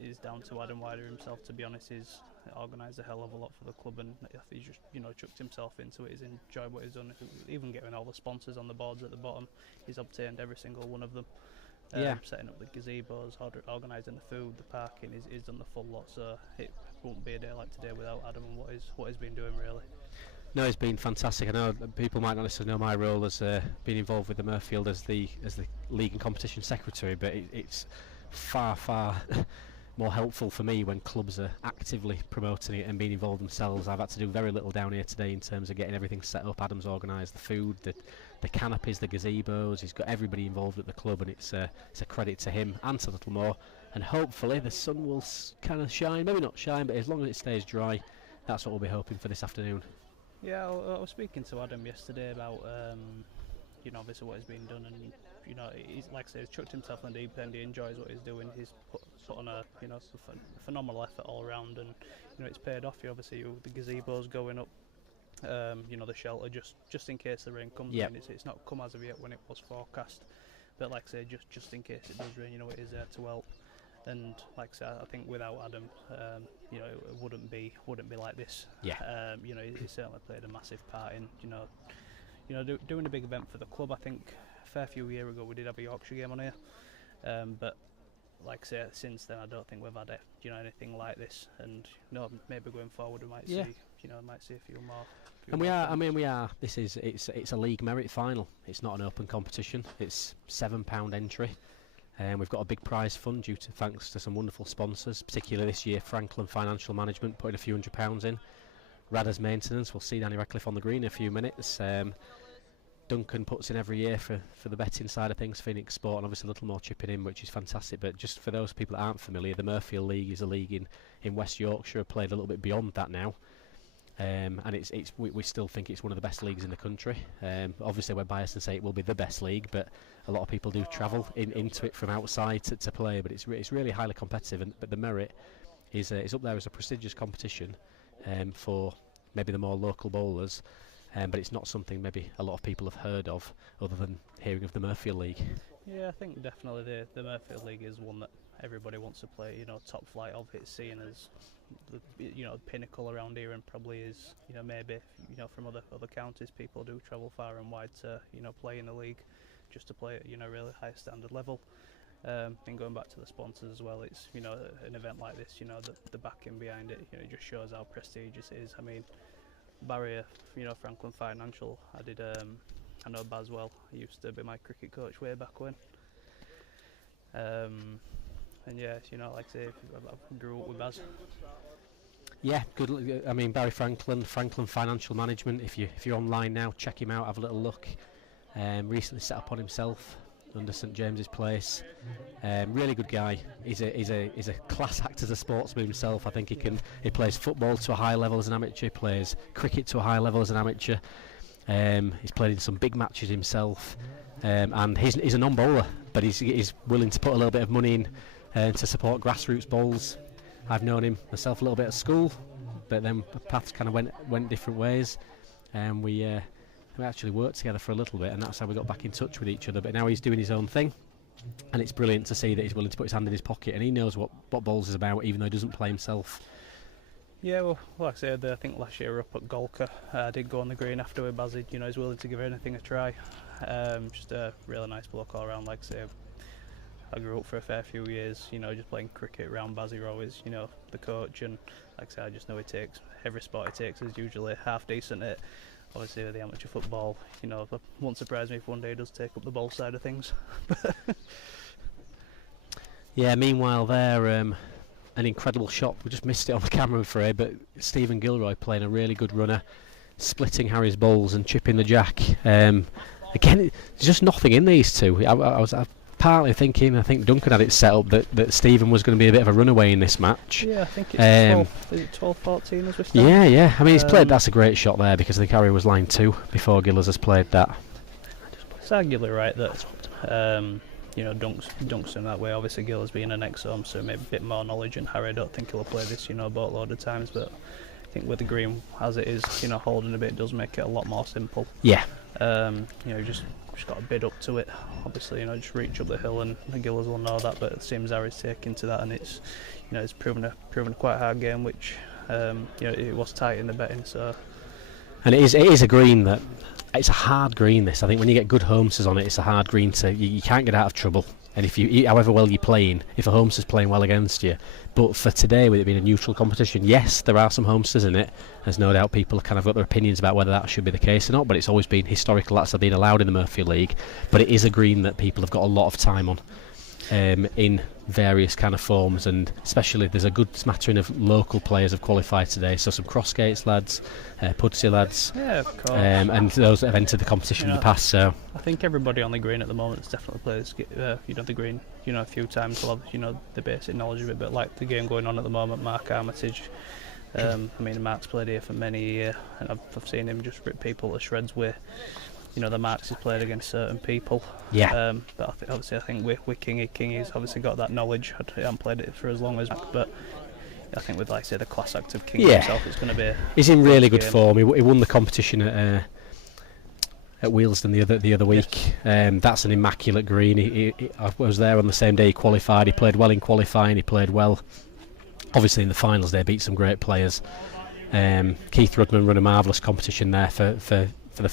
is down to Adam Wider himself. To be honest, he's organised a hell of a lot for the club, and he's just chucked himself into it. He's enjoyed what he's done. Even getting all the sponsors on the boards at the bottom, he's obtained every single one of them. Setting up the gazebos, organising the food, the parking, he's done the full lot. So it won't be a day like today without Adam and what he's been doing really. No, it's been fantastic. I know people might not necessarily know my role as being involved with the Mirfield as the league and competition secretary, but it's far more helpful for me when clubs are actively promoting it and being involved themselves. I've had to do very little down here today in terms of getting everything set up. Adam's organised the food, the the canopies, the gazebos. He's got everybody involved at the club, and it's a credit to him and to Littlemore. And hopefully the sun will kind of shine, maybe not shine, but as long as it stays dry, that's what we'll be hoping for this afternoon. Yeah, I was speaking to Adam yesterday about obviously what has been done, and he's, like I say, he's chucked himself in the deep end. He enjoys what he's doing. He's put on a phenomenal effort all round, and it's paid off. Obviously, the gazebo's going up. The shelter just in case the rain comes. Yep. in. It's not come as of yet when it was forecast, but like I say, just in case it does rain, it is there to help. And like I say, I think without Adam, it wouldn't be like this. Yeah. He certainly played a massive part in doing a big event for the club. I think a fair few years ago we did have a Yorkshire game on here, but like I say, since then I don't think we've had anything like this. And maybe going forward we might see a few more. And we are. It's a league merit final. It's not an open competition. It's £7 entry. And we've got a big prize fund thanks to some wonderful sponsors, particularly this year Franklin Financial Management putting a few £100s in. Radders Maintenance, we'll see Danny Radcliffe on the green in a few minutes. Duncan puts in every year for the betting side of things, Phoenix Sport, and obviously a little more chipping in, which is fantastic. But just for those people that aren't familiar, the Mirfield League is a league in West Yorkshire, played a little bit beyond that now. And we still think it's one of the best leagues in the country. Obviously we're biased and say it will be the best league, but a lot of people do travel into it from outside to play. But it's really highly competitive, but the merit is up there as a prestigious competition for maybe the more local bowlers. But it's not something maybe a lot of people have heard of other than hearing of the Mirfield League. Yeah, I think definitely the Mirfield League is one that everybody wants to play. Top flight of it, seen as the pinnacle around here, and probably is maybe from other counties people do travel far and wide to play in the league, just to play at really high standard level. And going back to the sponsors as well, it's an event like this, the backing behind it, it just shows how prestigious it is. I mean, Barrier, Franklin Financial. I know Baz well. He used to be my cricket coach way back when. And yeah, like I say, I grew up with Baz. Yeah, good. I mean, Barry Franklin Financial Management. If you're online now, check him out. Have a little look. Recently set up on himself under St James's Place. Really good guy. He's a class act as a sportsman himself. I think he plays football to a high level as an amateur. He plays cricket to a high level as an amateur. He's played in some big matches himself. And he's a non-bowler, but he's willing to put a little bit of money in to support grassroots bowls. I've known him myself a little bit at school, but then paths kind of went different ways, and we actually worked together for a little bit, and that's how we got back in touch with each other. But now he's doing his own thing, and it's brilliant to see that he's willing to put his hand in his pocket, and he knows what bowls is about, even though he doesn't play himself. Yeah, well, like I said, I think last year we were up at Golka. I did go on the green after with Bazzy. He's willing to give anything a try. Just a really nice bloke all around. Like I say, I grew up for a fair few years, just playing cricket around Bazzy always, the coach, and like I say, I just know every sport he takes is usually half decent at. Obviously with the amateur football, it won't surprise me if one day he does take up the ball side of things. Yeah, meanwhile there, an incredible shot, we just missed it on the camera I'm afraid, but Stephen Gilroy playing a really good runner, splitting Harry's bowls and chipping the jack. Again, there's just nothing in these two. I was partly thinking, I think Duncan had it set up that Stephen was going to be a bit of a runaway in this match. Yeah, I think it's 12-14 as we start. Yeah. I mean, he's played. That's a great shot there, because I think Harry was line 2 before Gillers has played that. It's arguably right that Dunks in that way. Obviously, Gillers being an ex-home, so maybe a bit more knowledge. And Harry, I don't think he'll play this, a boatload of times. But I think with the green as it is, holding a bit does make it a lot more simple. Yeah. Just got a bid up to it. Obviously, just reach up the hill, and the Gillers will know that. But it seems Harry's taken to that, and it's proven a quite hard game, which it was tight in the betting. So, and it is a green that it's a hard green. This, I think, when you get good homesters on it, it's a hard green you can't get out of trouble. And however well you're playing, if a homester's playing well against you. But for today, with it being a neutral competition, yes, there are some homesters in it. There's no doubt people have kind of got their opinions about whether that should be the case or not, but it's always been historical, that's been allowed in the Mirfield League. But it is a green that people have got a lot of time on. in various kind of forms, and especially there's a good smattering of local players have qualified today, so some Crossgates lads, Pudsey lads, Yeah, of course. and those that have entered the competition in the past. So I think everybody on the green at the moment has definitely played the green a few times, will have the basic knowledge of it, but like the game going on at the moment, Mark Armitage, I mean, Mark's played here for many years, and I've seen him just rip people to shreds with the marks he's played against certain people. Yeah. But I think with Kingy's obviously got that knowledge. I haven't played it for as long as, but I think with, like I say, the class act of King himself, it's going to be. He's in really good form. He won the competition at Wheelsden the other week. That's an immaculate green. I was there on the same day he qualified. He played well in qualifying. He played well. Obviously in the finals they beat some great players. Keith Rudman run a marvellous competition there for the.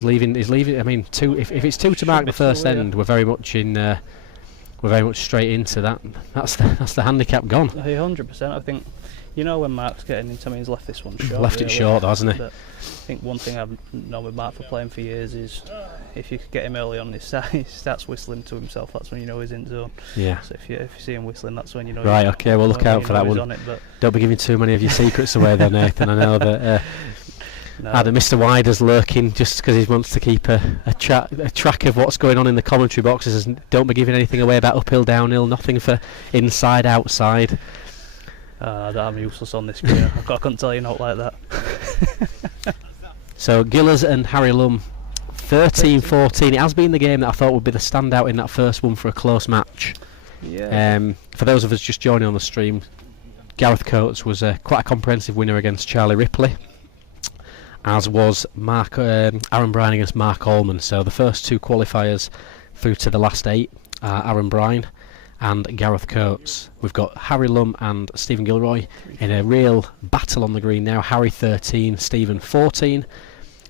He's leaving. I mean, if it's two to mark the first end, we're very much straight into that. That's the handicap gone. 100%. I think when Mark's getting into, I mean, he's left this one short. Left it short, though, hasn't he? But I think one thing I've known with Mark for playing for years is if you get him early on, he starts whistling to himself. That's when you know he's in zone. Yeah. So if you see him whistling, that's when you know. Right. Okay. We'll look out for that one. Don't be giving too many of your secrets away, there, Nathan. I know that. No. Adam, Mr. Wider's lurking just because he wants to keep a track of what's going on in the commentary boxes. Don't be giving anything away about uphill, downhill, nothing for inside, outside. I'm useless on this screen. I couldn't tell you not like that. So Gillers and Harry Lumb, 13-14. It has been the game that I thought would be the standout in that first one for a close match. Yeah. For those of us just joining on the stream, Gareth Coates was quite a comprehensive winner against Charlie Ripley, as was Aaron Bryan against Mark Allman. So the first two qualifiers through to the last 8 are Aaron Bryan and Gareth Coates. We've got Harry Lumb and Stephen Gilroy in a real battle on the green now. Harry 13, Stephen 14,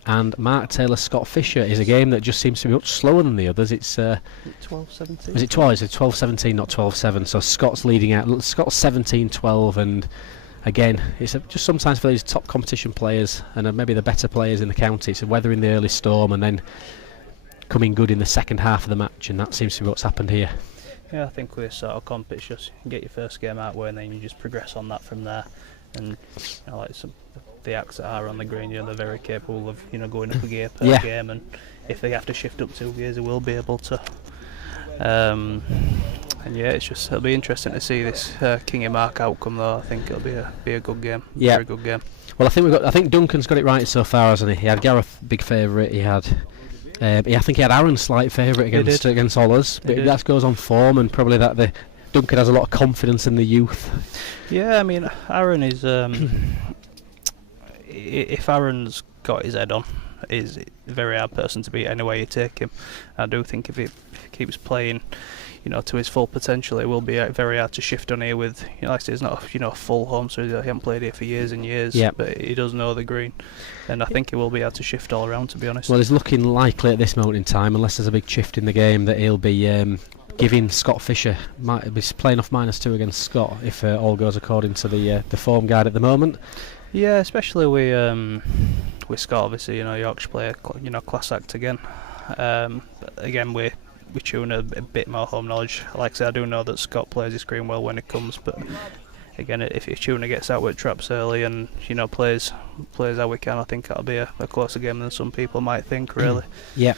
and Mark Taylor Scott Fisher is a game that just seems to be much slower than the others. It's 12-17. Is it 12? It's 12-17, not 12-7. So Scott's leading out. Scott's 17-12, and again, it's just sometimes for these top competition players and maybe the better players in the county, it's weathering the early storm and then coming good in the second half of the match, and that seems to be what's happened here. Yeah, I think with this sort of comp, it's just get your first game out where, and then you just progress on that from there. And like the acts that are on the green, they're very capable of going up a gear per game, and if they have to shift up 2 gears, they will be able to. And yeah, it'll be interesting to see this King and Mark outcome though. I think it'll be a good game. Yeah. Very good game. Well, I think Duncan's got it right so far, hasn't he? He had Gareth big favourite. He had. I think he had Aaron slight favourite against all us, but that goes on form, and probably that Duncan has a lot of confidence in the youth. Yeah, I mean, Aaron is. If Aaron's got his head on, is a very hard person to beat any way you take him. I do think if he keeps playing, to his full potential, it will be very hard to shift on here with, like I say, it's not a full home, so he hasn't played here for years and years, but he does know the green, and I think he will be able to shift all around, to be honest. Well, it's looking likely at this moment in time, unless there's a big shift in the game, that he'll be giving Scott Fisher, might be playing off -2 against Scott if all goes according to the form guide at the moment. Yeah, especially with Scott, obviously, Yorkshire player, class act again. But again, we tune a bit more home knowledge. Like I say, I do know that Scott plays his screen well when it comes, but again, if Tuna gets out with traps early and plays how we can, I think that'll be a closer game than some people might think, really. Yeah.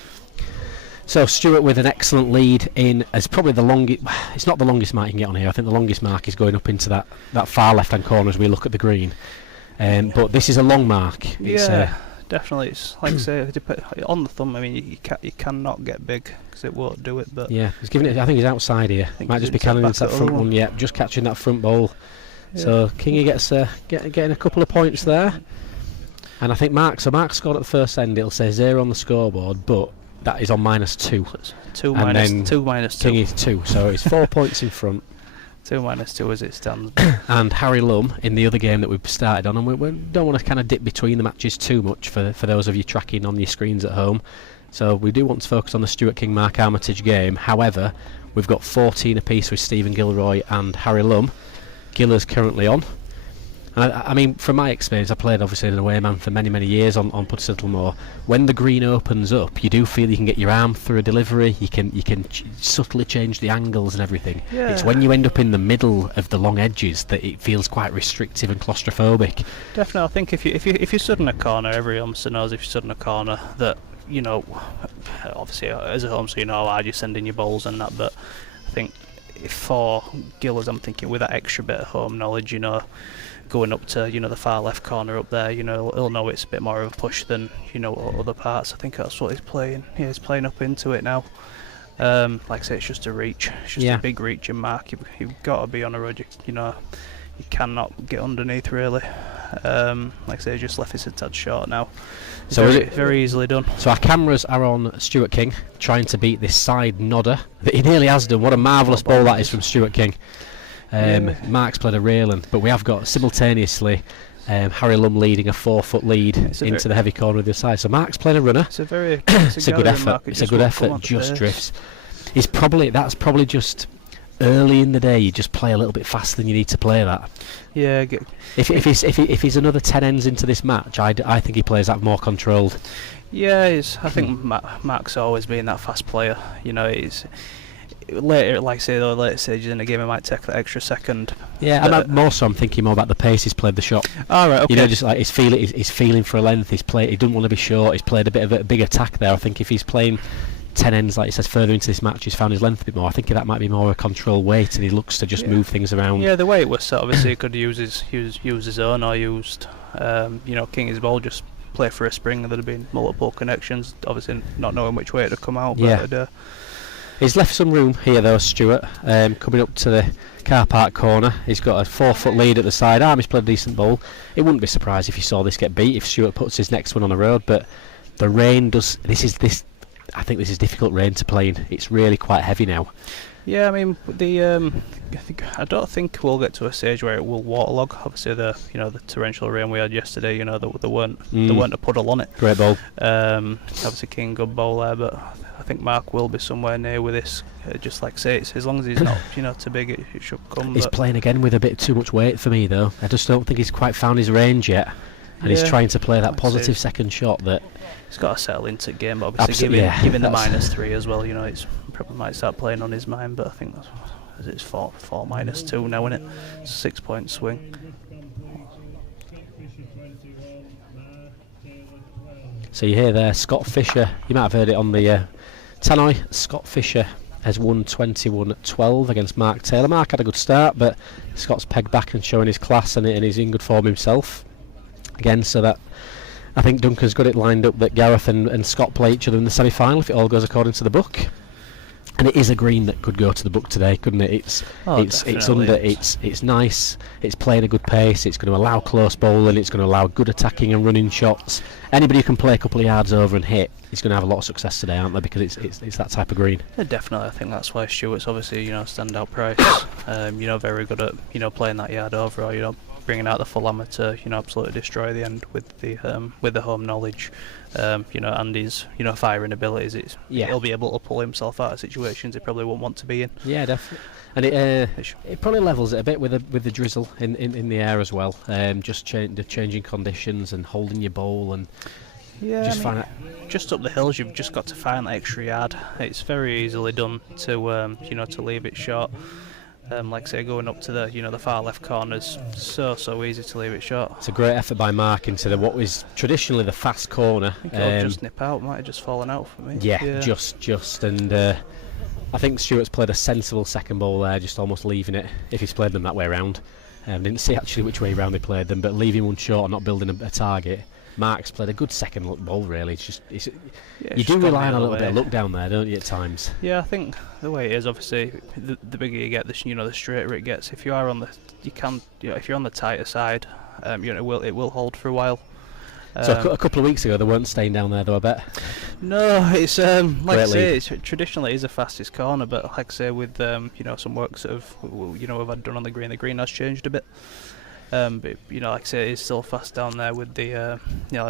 So Stuart with an excellent lead in as probably the longest. It's not the longest mark you can get on here. I think the longest mark is going up into that far left hand corner as we look at the green. But this is a long mark. It's, definitely. It's like I say, on the thumb. I mean, you cannot get big because it won't do it. But yeah, he's giving it. I think he's outside here. Might just be canning into that front one. Yeah, just catching that front ball. Yeah. So Kingy gets getting a couple of points there, and I think Mark scored at the first end. It'll say 0 on the scoreboard, but that is on -2. So it's 2 minus 2 minus 2. Kingy's 2, so it's 4 points in front. 2 minus 2 as it stands. And Harry Lumb in the other game that we've started on, and we don't want to kind of dip between the matches too much for those of you tracking on your screens at home. So we do want to focus on the Stuart King Mark Armitage game. However, we've got 14 apiece with Stephen Gilroy and Harry Lumb. Giller's currently on. And I mean, from my experience, I played obviously an away man for many years on Puddle. When the green opens up, you do feel you can get your arm through a delivery. You can subtly change the angles and everything. Yeah. It's when you end up in the middle of the long edges that it feels quite restrictive and claustrophobic. Definitely, I think if you stood in a corner, every homester knows if you stood in a corner that, you know, obviously as a homester you know how hard you're sending your balls and that. But I think for Gillers, I'm thinking with that extra bit of home knowledge, you know, going up to, you know, the far left corner up there, you know, he'll know it's a bit more of a push than, you know, other parts. I think that's what he's playing. Yeah, he's playing up into it now. Like I say, it's just a reach. It's just a big reach and mark. You've got to be on a road. You know, you cannot get underneath really. Like I say, just left it a tad short now. So very easily done. So our cameras are on Stuart King trying to beat this side nodder that he nearly has done. What a marvellous ball that is from Stuart King. Mark's played a railing, but we have got simultaneously Harry Lumb leading a 4-foot lead into the heavy corner of the side. So Mark's playing a runner. It's a good effort. It's a good effort. Just drifts. That's probably just early in the day. You just play a little bit faster than you need to play that. Yeah. If he's another 10 ends into this match, I think he plays that more controlled. Yeah, I think Mark's always been that fast player. You know, he's. Later, like I say, though, later stages in the game, it might take that extra second. Yeah, I'm thinking more about the pace he's played the shot. All right, okay. You know, just like he's feeling for a length. He doesn't want to be short. He's played a bit of a big attack there. I think if he's playing 10 ends, like he says, further into this match, he's found his length a bit more. I think that might be more a control weight, and he looks to just move things around. Yeah, the way it was set, obviously, he could use his own or used, you know, King's ball, just play for a spring. There'd have been multiple connections. Obviously, not knowing which way it would come out. Yeah. But he's left some room here though, Stuart, coming up to the car park corner. He's got a 4-foot lead at the side arm. He's played a decent ball. It wouldn't be surprised if you saw this get beat if Stuart puts his next one on the road, but the rain does. I think this is difficult rain to play in. It's really quite heavy now. Yeah, I mean I don't think we'll get to a stage where it will waterlog. Obviously, the torrential rain we had yesterday, you know, there weren't a puddle on it. Great ball. Obviously, King good ball there, but I think Mark will be somewhere near with this. Just like I say, it's, as long as he's not, you know, too big, it should come. He's playing again with a bit too much weight for me, though. I just don't think he's quite found his range yet, and he's trying to play that positive second shot that. He's got to settle into the game, but obviously given the -3 as well, you know, it's probably might start playing on his mind. But I think it's 4 -2 now, isn't it? It's a 6-point swing. So you hear there, Scott Fisher. You might have heard it on the tannoy. Scott Fisher has won 21-12 against Mark Taylor. Mark had a good start, but Scott's pegged back and showing his class, and he's in good form himself again. So that. I think Duncan's got it lined up that Gareth and Scott play each other in the semi-final if it all goes according to the book. And it is a green that could go to the book today, couldn't it? It's nice. It's playing a good pace. It's going to allow close bowling. It's going to allow good attacking and running shots. Anybody who can play a couple of yards over and hit is going to have a lot of success today, aren't they? Because it's that type of green. Yeah, definitely. I think that's why Stuart's obviously, you know, standout price. You know, very good at, you know, playing that yard over, or, you know, bringing out the full amateur, you know, absolutely destroy the end with the home knowledge, you know, and his, you know, firing abilities. He'll be able to pull himself out of situations he probably won't want to be in. Yeah, definitely. And it probably levels it a bit with the drizzle in the air as well. Just the changing conditions and holding your bowl and just up the hills, you've just got to find that extra yard. It's very easily done to you know, to leave it short. Like I say, going up to the, you know, the far left corners, so easy to leave it short. It's a great effort by Mark into what was traditionally the fast corner. I think it'll just nip out, might have just fallen out for me. Yeah. Just and I think Stewart's played a sensible second ball there, just almost leaving it, if he's played them that way round. Didn't see actually which way round they played them, but leaving one short, not building a target. Mark's played a good second look ball, really. You do rely on a little bit of luck down there, don't you, at times? Yeah, I think the way it is, obviously, the bigger you get, the straighter it gets. If you are on the, if you're on the tighter side, it will hold for a while. So a couple of weeks ago, they weren't staying down there, though, I bet. No, it's like I say, it's traditionally is the fastest corner, but like I say, with some work sort of we've had done on the green has changed a bit. But like I say, it's still fast down there with the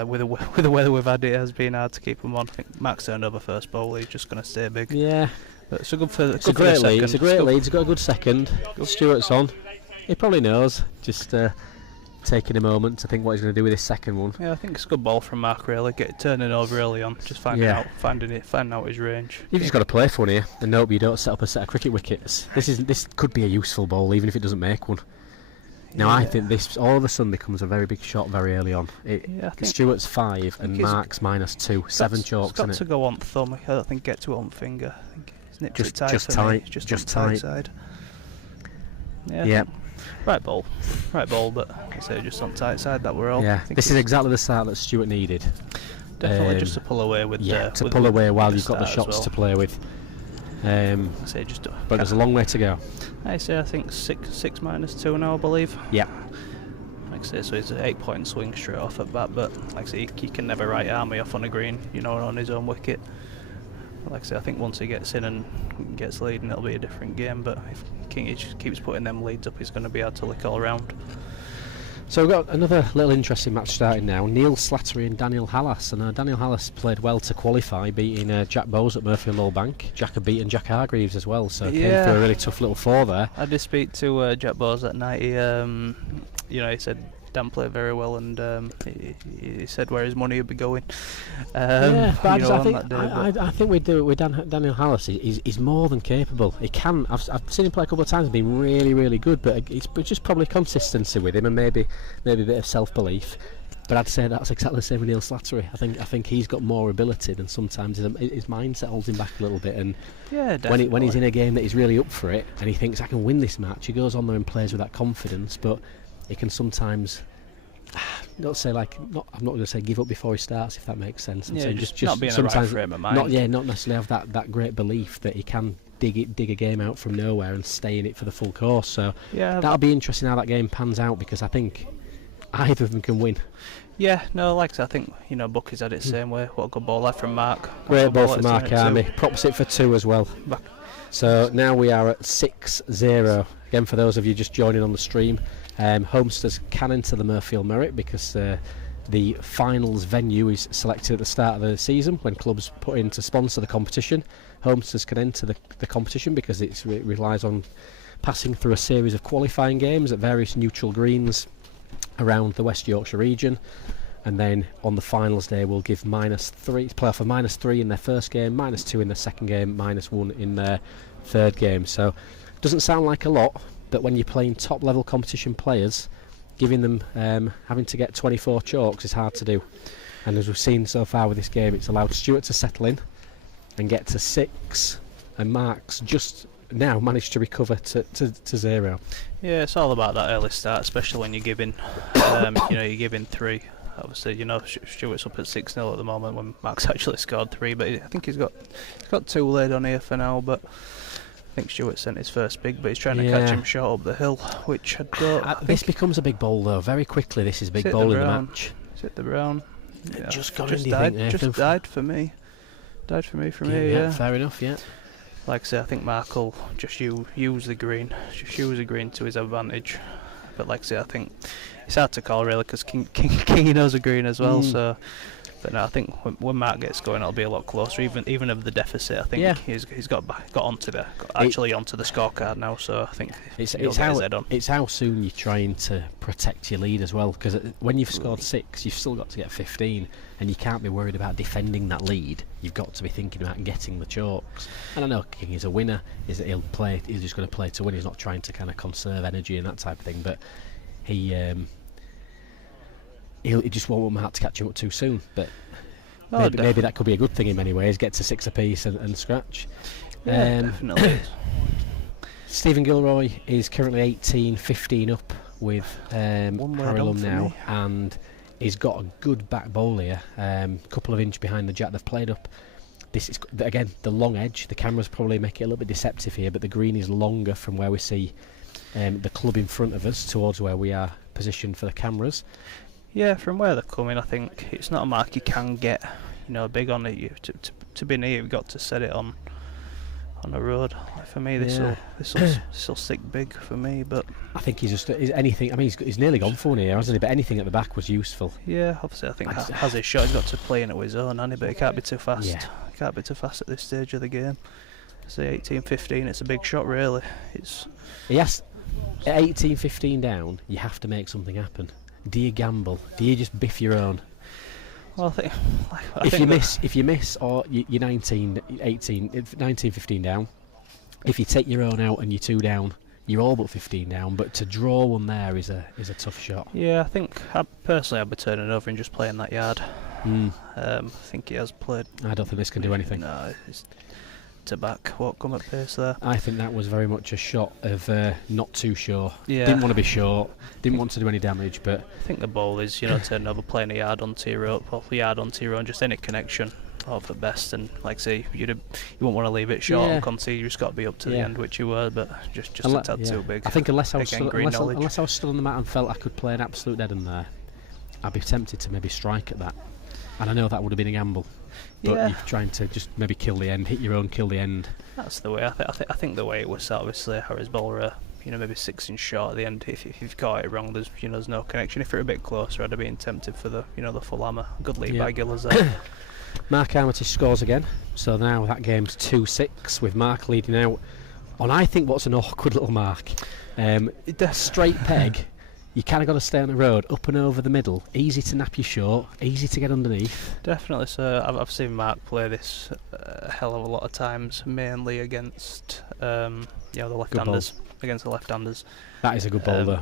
with the weather we've had. It has been hard to keep them on. I think Max turned over first bowl. He's just going to stay big. Yeah, but it's a good for. It's a great lead. It's a great lead. He's got a good second. Stewart's on. He probably knows. Just taking a moment to think what he's going to do with his second one. Yeah, I think it's a good ball from Mark. Really, turning over early on, just finding out his range. You've just got to play for one here, and hope you don't set up a set of cricket wickets. This could be a useful ball, even if it doesn't make one. Now I think this all of a sudden becomes a very big shot very early on. Stewart's 5 and Mark's -2, 7 chalks in it. It's got to go on thumb. I don't think get to it on finger. I think it's nipped it tight. Just tight side. Yeah. Right ball, but I say just on tight side. That we're all. Yeah, this is exactly the start that Stewart needed. Definitely just to pull away with. Pull away while you've got the shots to play with. But there's a long way to go. I think 6 -2 now, I believe. Yeah. Like I say, so it's an 8-point swing straight off at bat, but like I say, he can never right arm me off on a green, on his own wicket. Like I say, I think once he gets in and gets leading, it'll be a different game. But if King just keeps putting them leads up, he's going to be hard to lick all round. So we've got another little interesting match starting now. Neil Slattery and Daniel Hallas. And Daniel Hallas played well to qualify, beating Jack Bowes at Mirfield Old Bank. Jack had beaten Jack Hargreaves as well, so came for a really tough little 4 there. I did speak to Jack Bowes that night. He said Dan played very well, and he said where his money would be going. I think we do it with Daniel Hallas. He's more than capable. He can. I've seen him play a couple of times and been really, really good. But it's just probably consistency with him, and maybe a bit of self-belief. But I'd say that's exactly the same with Neil Slattery. I think he's got more ability than sometimes his mindset holds him back a little bit. And when he's in a game that he's really up for it, and he thinks I can win this match, he goes on there and plays with that confidence. But he can sometimes I'm not going to say give up before he starts, if that makes sense. Just not being sometimes a right frame of mind. Not necessarily have that great belief that he can dig a game out from nowhere and stay in it for the full course. So that'll be interesting how that game pans out, because I think either of them can win. Yeah, no, like I said, I think Bucky's had it the same way. What a good ball there from Mark. Great ball from Mark Army. Props it for 2 as well. So now we are at 6-0. Again, for those of you just joining on the stream, Homesters can enter the Mirfield Merit because the finals venue is selected at the start of the season when clubs put in to sponsor the competition. Homesters can enter the competition because it relies on passing through a series of qualifying games at various neutral greens around the West Yorkshire region, and then on the finals day we'll give play off a -3 in their first game, -2 in their second game, -1 in their third game. So it doesn't sound like a lot, but when you're playing top level competition players, giving them having to get 24 chalks is hard to do. And as we've seen so far with this game, it's allowed Stewart to settle in and get to 6, and Mark's just now managed to recover to 0. Yeah, it's all about that early start, especially when you're giving you're giving 3. Obviously, Stewart's up at 6-0 at the moment when Mark's actually scored 3, but I think he's got 2 laid on here for now. But I think Stewart sent his first big, but he's trying to catch him short up the hill, which I don't. This becomes a big bowl though. Very quickly, this is a big bowl in the match. It's hit the brown. Yeah, just died for me. Yeah. Fair enough. Yeah. Like I say, I think Mark will just use the green to his advantage. But like I say, I think it's hard to call really because King knows the green as well. So, but no, I think when Mark gets going, it'll be a lot closer. Even of the deficit, I think he's got onto the scorecard now. So I think it's how soon you're trying to protect your lead as well. Because when you've scored 6, you've still got to get 15, and you can't be worried about defending that lead. You've got to be thinking about getting the chalks. And I know King is a winner. He's just going to play to win. He's not trying to kind of conserve energy and that type of thing. But he just won't want Mark to catch him up too soon. But maybe that could be a good thing in many ways. Get to 6 apiece and scratch. Definitely. Stephen Gilroy is currently 18-15 up with Harry Lumb now, and he's got a good back bowl here, couple of inch behind the jack. They've played up. This is again the long edge. The cameras probably make it a little bit deceptive here, but the green is longer from where we see the club in front of us towards where we are positioned for the cameras. Yeah, from where they're coming, I think it's not a mark you can get, big on it. To be near, you've got to set it on a road. Like for me, this'll stick big for me. But I think he's anything. I mean, he's nearly gone for one here, hasn't he? But anything at the back was useful. Yeah, obviously, I think has his shot. He's got to play in it with his own, hasn't he? But he can't be too fast. Yeah. He can't be too fast at this stage of the game. Say 18-15, it's a big shot, really. Yes, at 18-15 down, you have to make something happen. Do you gamble? Do you just biff your own? Well, I if think you miss, or you're 19-15 down. If you take your own out and you're 2 down, you're all but 15 down. But to draw one there is a tough shot. Yeah, I think personally I'd be turning over and just playing that yard. I think he has played. I don't think this can do anything. No, it's to back. Won't come at pace there. I think that was very much a shot of not too sure. Yeah. Didn't want to be short. Didn't want to do any damage. But I think the ball is, turning over, playing a yard onto your rope, or a yard onto your own, just any connection. Of the best, and like say you won't want to leave it short and concede. You just got to be up to the end, which you were, but just a tad too big. I think unless I was still on the mat and felt I could play an absolute dead end there, I'd be tempted to maybe strike at that. And I know that would have been a gamble, but you're trying to just maybe kill the end, hit your own, kill the end. That's the way. I think the way it was obviously Harry's ball were, maybe 6 inch short at the end. If you've got it wrong, there's no connection. If you're a bit closer, I'd have been tempted for the the full hammer. Good lead by Gillers there. Mark Armitage scores again, so now that game's 2-6 with Mark leading out on I think what's an awkward little mark. Straight peg, you kind of got to stay on the road, up and over the middle, easy to nap you short, easy to get underneath. Definitely, so I've seen Mark play this a hell of a lot of times, mainly against the left-handers. Against the left-handers. That is a good ball though.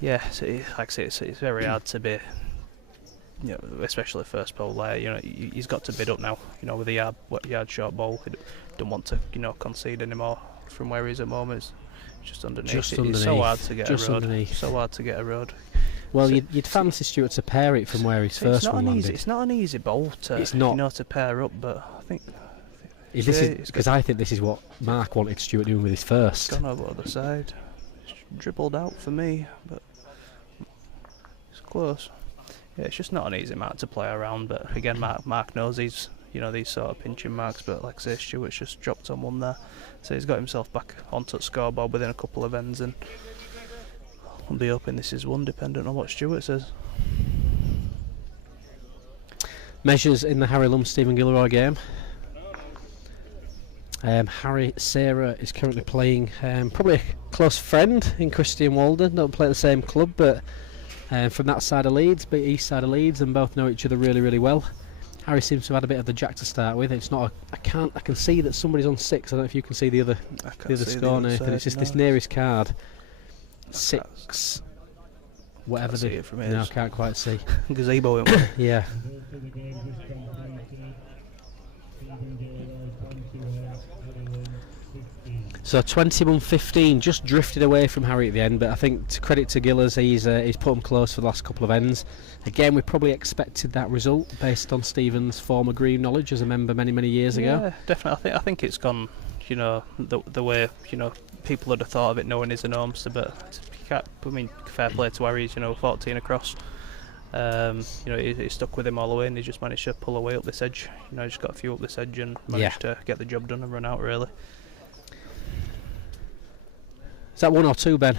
Yeah, so like I say, it's very hard to be. Especially first ball there, he's got to bid up now, with a yard short ball. He don't want to, concede anymore from where he's at the moment. It's just underneath. It's so hard to get a road. So hard to get a road. Well, you'd fancy Stuart to pair it from where his first one landed. It's not an easy ball to, to pair up, but I think. Because I think this is what Mark wanted Stuart doing with his first. Gone over the other side. It's dribbled out for me, but it's close. Yeah, it's just not an easy mark to play around, but again, Mark knows these sort of pinching marks, but like I say, Stuart's just dropped on one there, so he's got himself back onto the scoreboard within a couple of ends, and I'll be hoping this is one, dependent on what Stuart says. Measures in the Harry Lumb Stephen Gilroy game. Harry Sarah is currently playing probably a close friend in Christian Walden. Don't play at the same club, but from that side of Leeds, but east side of Leeds, and both know each other really, really well. Harry seems to have had a bit of the jack to start with. It's not. I can see that somebody's on 6. I don't know if you can see the other score, Nathan. It's just this nearest card. 6. Whatever see it from here. No, I can't quite see. Gazebo in one. Yeah. So 21-15, just drifted away from Harry at the end, but I think to credit to Gillers, he's put him close for the last couple of ends. Again, we probably expected that result based on Stephen's former green knowledge as a member many years ago. Yeah, definitely. I think it's gone, the way people would have thought of it, knowing he's an Ormster, but fair play to Harry. 14 across. He stuck with him all the way, and he just managed to pull away up this edge. Just got a few up this edge and managed to get the job done and run out really. Is that 1 or 2, Ben?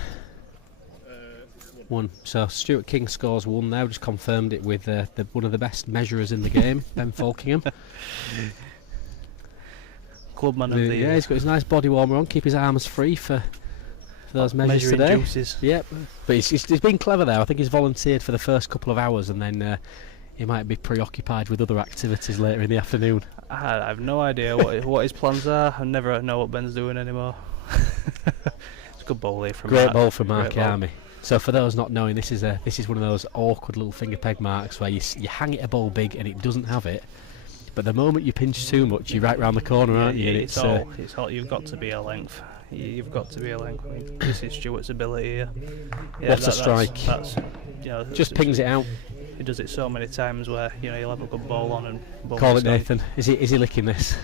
1. So Stuart King scores 1 now. Just confirmed it with one of the best measurers in the game, Ben Falkingham. Clubman of the year. Yeah, he's got his nice body warmer on. Keep his arms free for those measures today. Juices. Yep. But he's been clever there. I think he's volunteered for the first couple of hours, and then he might be preoccupied with other activities later in the afternoon. I have no idea what his plans are. I never know what Ben's doing anymore. Good ball here from Great ball from Mark Army. So for those not knowing, this is one of those awkward little finger peg marks where you hang it a ball big and it doesn't have it, but the moment you pinch too much, you're right round the corner, aren't you? And It's all. You've got to be a length. You've got to be a length. I mean, this is Stuart's ability here. Yeah, what a strike! That's Just pings it out. He does it so many times where he'll have a good ball on and Call it, Nathan. Is he licking this?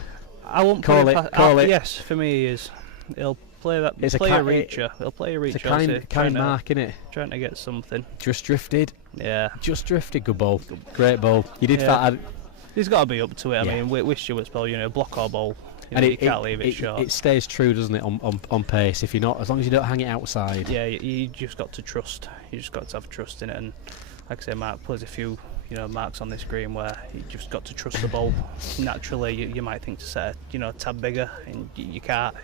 I won't call it. Yes, for me he is. He'll play that. It's play a a reacher. He'll play a reacher. It's a kind mark, innit? Trying to get something. Just drifted. Yeah. Just drifted. Good ball. Great ball. You did that. He's got to be up to it. Yeah. I mean, with Stuart's ball, block or ball. And you can't leave it short. It stays true, doesn't it, on pace? If you're not, as long as you don't hang it outside. Yeah, you just got to trust. You just got to have trust in it. And like I say, Mark plays a few, marks on this green where you just got to trust the ball. Naturally, you might think to set a tad bigger, and you can't.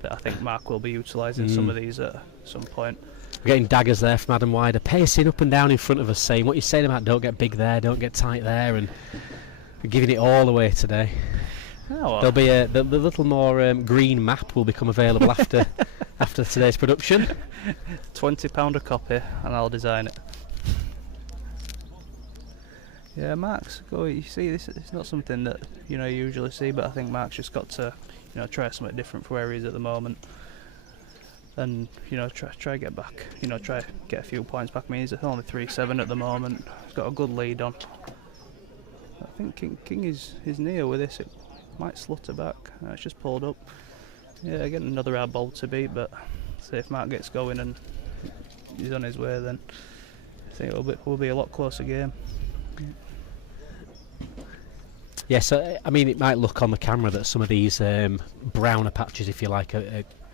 But I think Mark will be utilising some of these at some point. We're getting daggers there from Adam Wider, pacing up and down in front of us, saying what you're saying about don't get big there, don't get tight there, and we're giving it all away today. Oh, well. There'll be the little more green map will become available after today's production. £20 a copy, and I'll design it. Yeah, Mark's go. You see, this it's not something that you usually see, but I think Mark's just got to try something different for where he is at the moment, and try get back. Try get a few points back. I mean, he's only 3-7 at the moment. He's got a good lead on. I think King is near with this. It might slutter back. It's just pulled up. Yeah, getting another hard ball to beat, but say if Mark gets going and he's on his way, then I think it will be a lot closer game. Yeah, so I mean, it might look on the camera that some of these browner patches, if you like,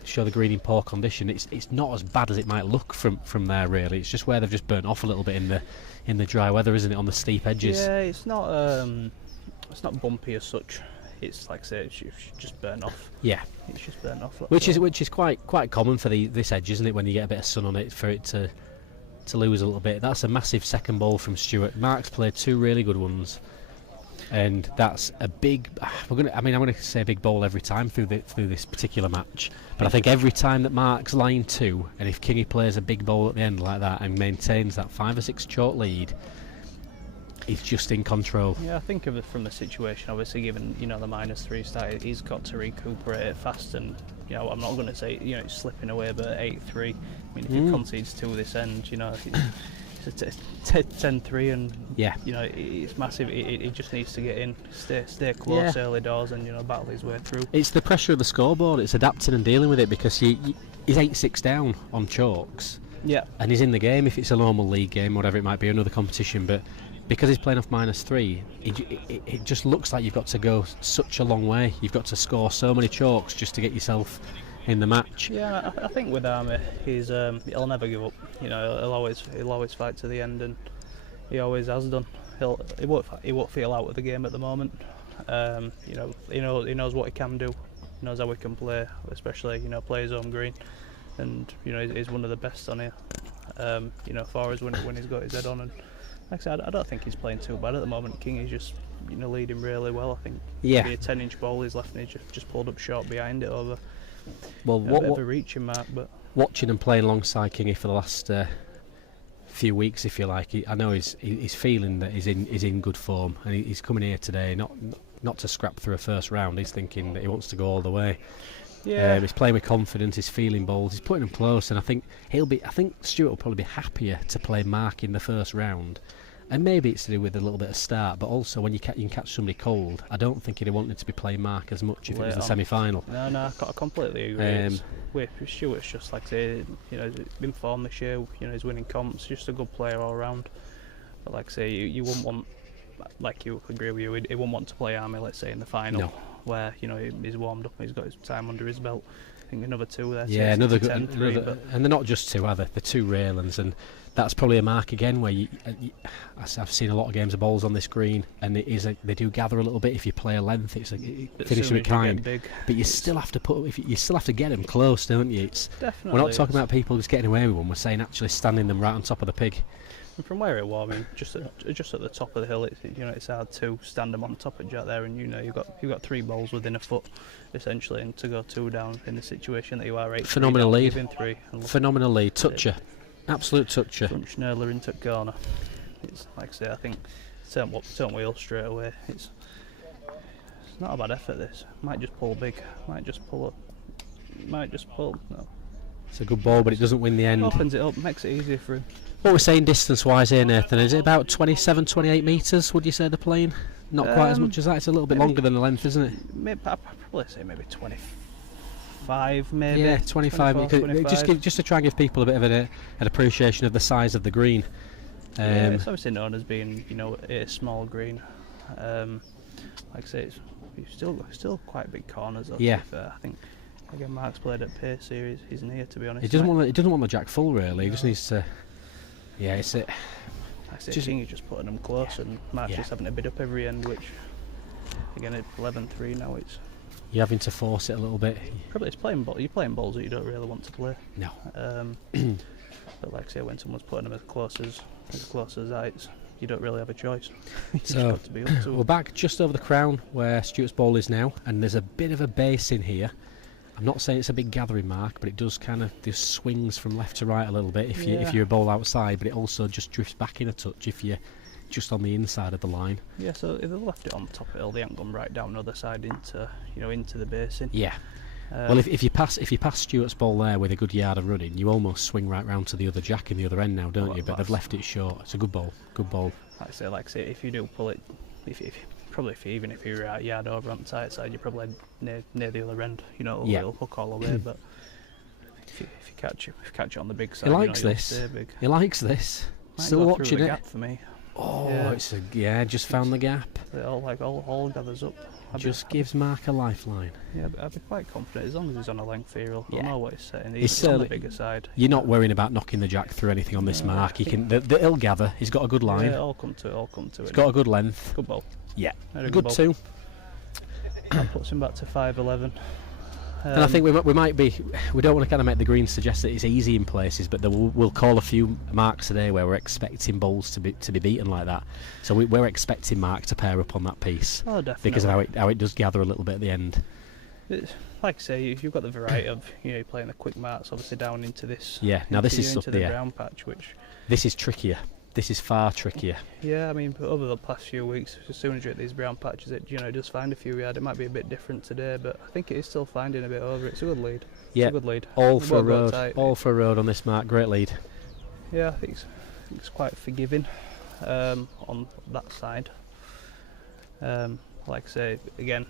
show the green in poor condition. It's not as bad as it might look from there. Really, it's just where they've just burnt off a little bit in the dry weather, isn't it? On the steep edges. Yeah, it's not bumpy as such. It's like I say, it's just burnt off. Yeah, it's just burnt off. Which is quite common for this edge, isn't it? When you get a bit of sun on it, for it to lose a little bit. That's a massive second ball from Stuart. Mark's played two really good ones, and that's a big. I'm going to say a big ball every time through this particular match. But I think every time that Mark's line 2, and if Kingy plays a big ball at the end like that and maintains that 5 or 6 chalk lead, he's just in control. Yeah, I think of it from the situation. Obviously, given the -3 start, he's got to recuperate it fast. And I'm not going to say it's slipping away, but 8-3. I mean, if he concedes 2 this end, it's a 10-3, and yeah, it's massive. It just needs to get in, stay close early doors, and battle his way through. It's the pressure of the scoreboard. It's adapting and dealing with it, because he's 8-6 down on chalks. Yeah, and he's in the game if it's a normal league game, whatever it might be, another competition, but because he's playing off -3, it just looks like you've got to go such a long way. You've got to score so many chalks just to get yourself in the match. Yeah, I think with Army, he'll never give up. He'll always fight to the end, and he always has done. He won't feel out of the game at the moment. He knows what he can do. He knows how he can play, especially play his own green, and he's one of the best on here. For us when he's got his head on. And like I said, I don't think he's playing too bad at the moment. King is just leading really well. I think maybe a 10-inch ball, his left knee just pulled up short behind it over. Well, a bit of a reaching mark, but watching and playing alongside Kingy for the last few weeks, if you like, I know he's feeling that he's in good form, and he's coming here today not to scrap through a first round. He's thinking that he wants to go all the way. Yeah, he's playing with confidence. He's feeling balls. He's putting them close, and I think Stuart will probably be happier to play Mark in the first round. And maybe it's to do with a little bit of start, but also when you can catch somebody cold, I don't think he'd wanted to be playing Mark as much if it was the semi-final. No, I completely agree. With Stuart's just like I say, he's been formed this year. He's winning comps. Just a good player all round. But like I say, you wouldn't want, like you agree with you, he wouldn't want to play Army, let's say in the final, where he's warmed up, he's got his time under his belt. I think another 2 there. Yeah, another good, and they're not just 2 either. They're 2 railings, and that's probably a mark again where I've seen a lot of games of balls on this green, and they do gather a little bit if you play a length. It finishes with kind, but you still have to you still have to get them close, don't you? Definitely. We're not talking about people just getting away with one. We're saying actually standing them right on top of the pig. And from where it was, I mean, just at the top of the hill, it's hard to stand them on top of Jack there, and you've got 3 balls within a foot, essentially, and to go 2 down in the situation that you are 8. Phenomenal lead. Phenomenal lead. Toucher, absolute toucher. Front Schnurler into corner. It's like I say, I think turn wheel straight away. It's It's not a bad effort. This might just pull big. Might just pull up. Might just pull. No. It's a good ball, but it doesn't win the end. Opens it up, makes it easier for him. What we're saying distance-wise here, Nathan, is it about 27, 28 metres, would you say, they're playing? Not quite as much as that, it's a little bit longer than the length, isn't it? I'd probably say maybe 25, maybe. Yeah, 25. 25. Just to try and give people a bit of an appreciation of the size of the green. Yeah, it's obviously known as being, a small green. Like I say, it's still quite big corners. Though, yeah. To be fair. I think again, Mark's played at pace here. He's near, to be honest. He doesn't want the jack full really. He just needs to. Yeah, it's it. Like I say, King is just putting them close, and Mark's just having to bid up every end. Which again, at 11-3 now, you're having to force it a little bit. Probably you're playing balls that you don't really want to play. No. But like I say, when someone's putting them as close as that, you don't really have a choice. So got to be up to we're back just over the crown where Stuart's ball is now, and there's a bit of a base in here. I'm not saying it's a big gathering mark, but it does kind of just swings from left to right a little bit if you're a ball outside, but it also just drifts back in a touch if you're just on the inside of the line. Yeah, so if they left it on top of the hill, they haven't gone right down the other side into the basin. Yeah. Well, if you pass Stuart's ball there with a good yard of running, you almost swing right round to the other jack in the other end now, don't you? But they've left it short. It's a good ball. Good ball. Like I say, if you do pull it, if you're a yard over on the tight side, you're probably near the other end. It'll hook all the way. But if you catch it on the big side, he likes this. He likes this. Still watching it. Gap for me. Oh, yeah. Just found the gap. It all gathers up. Just gives Mark a lifeline. Yeah, but I'd be quite confident as long as he's on a length here. He'll know what he's setting. He's on the bigger side. You're not worrying about knocking the jack through anything on this mark. He can. He'll gather. He's got a good line. Yeah, I'll come to it. He's got a good length. Good ball. Yeah, good ball. Too. That puts him back to 5'11". And I think we might be. We don't want to kind of make the green suggest that it's easy in places, but we'll call a few marks today where we're expecting bowls to be beaten like that. So we're expecting Mark to pair up on that piece. Oh, definitely. Because of how it does gather a little bit at the end. Like I say, if you've got the variety of playing the quick marks, obviously down into this. Yeah. Now this is into the brown patch, which. This is trickier. This is far trickier. Yeah, I mean, but over the past few weeks, as soon as you hit these brown patches, it does find a few yard. It might be a bit different today, but I think it is still finding a bit over. It's a good lead. Yeah, it's a good lead. All for a road. All for a road on this mark. Great lead. Yeah, I think it's quite forgiving on that side. Like I say, again,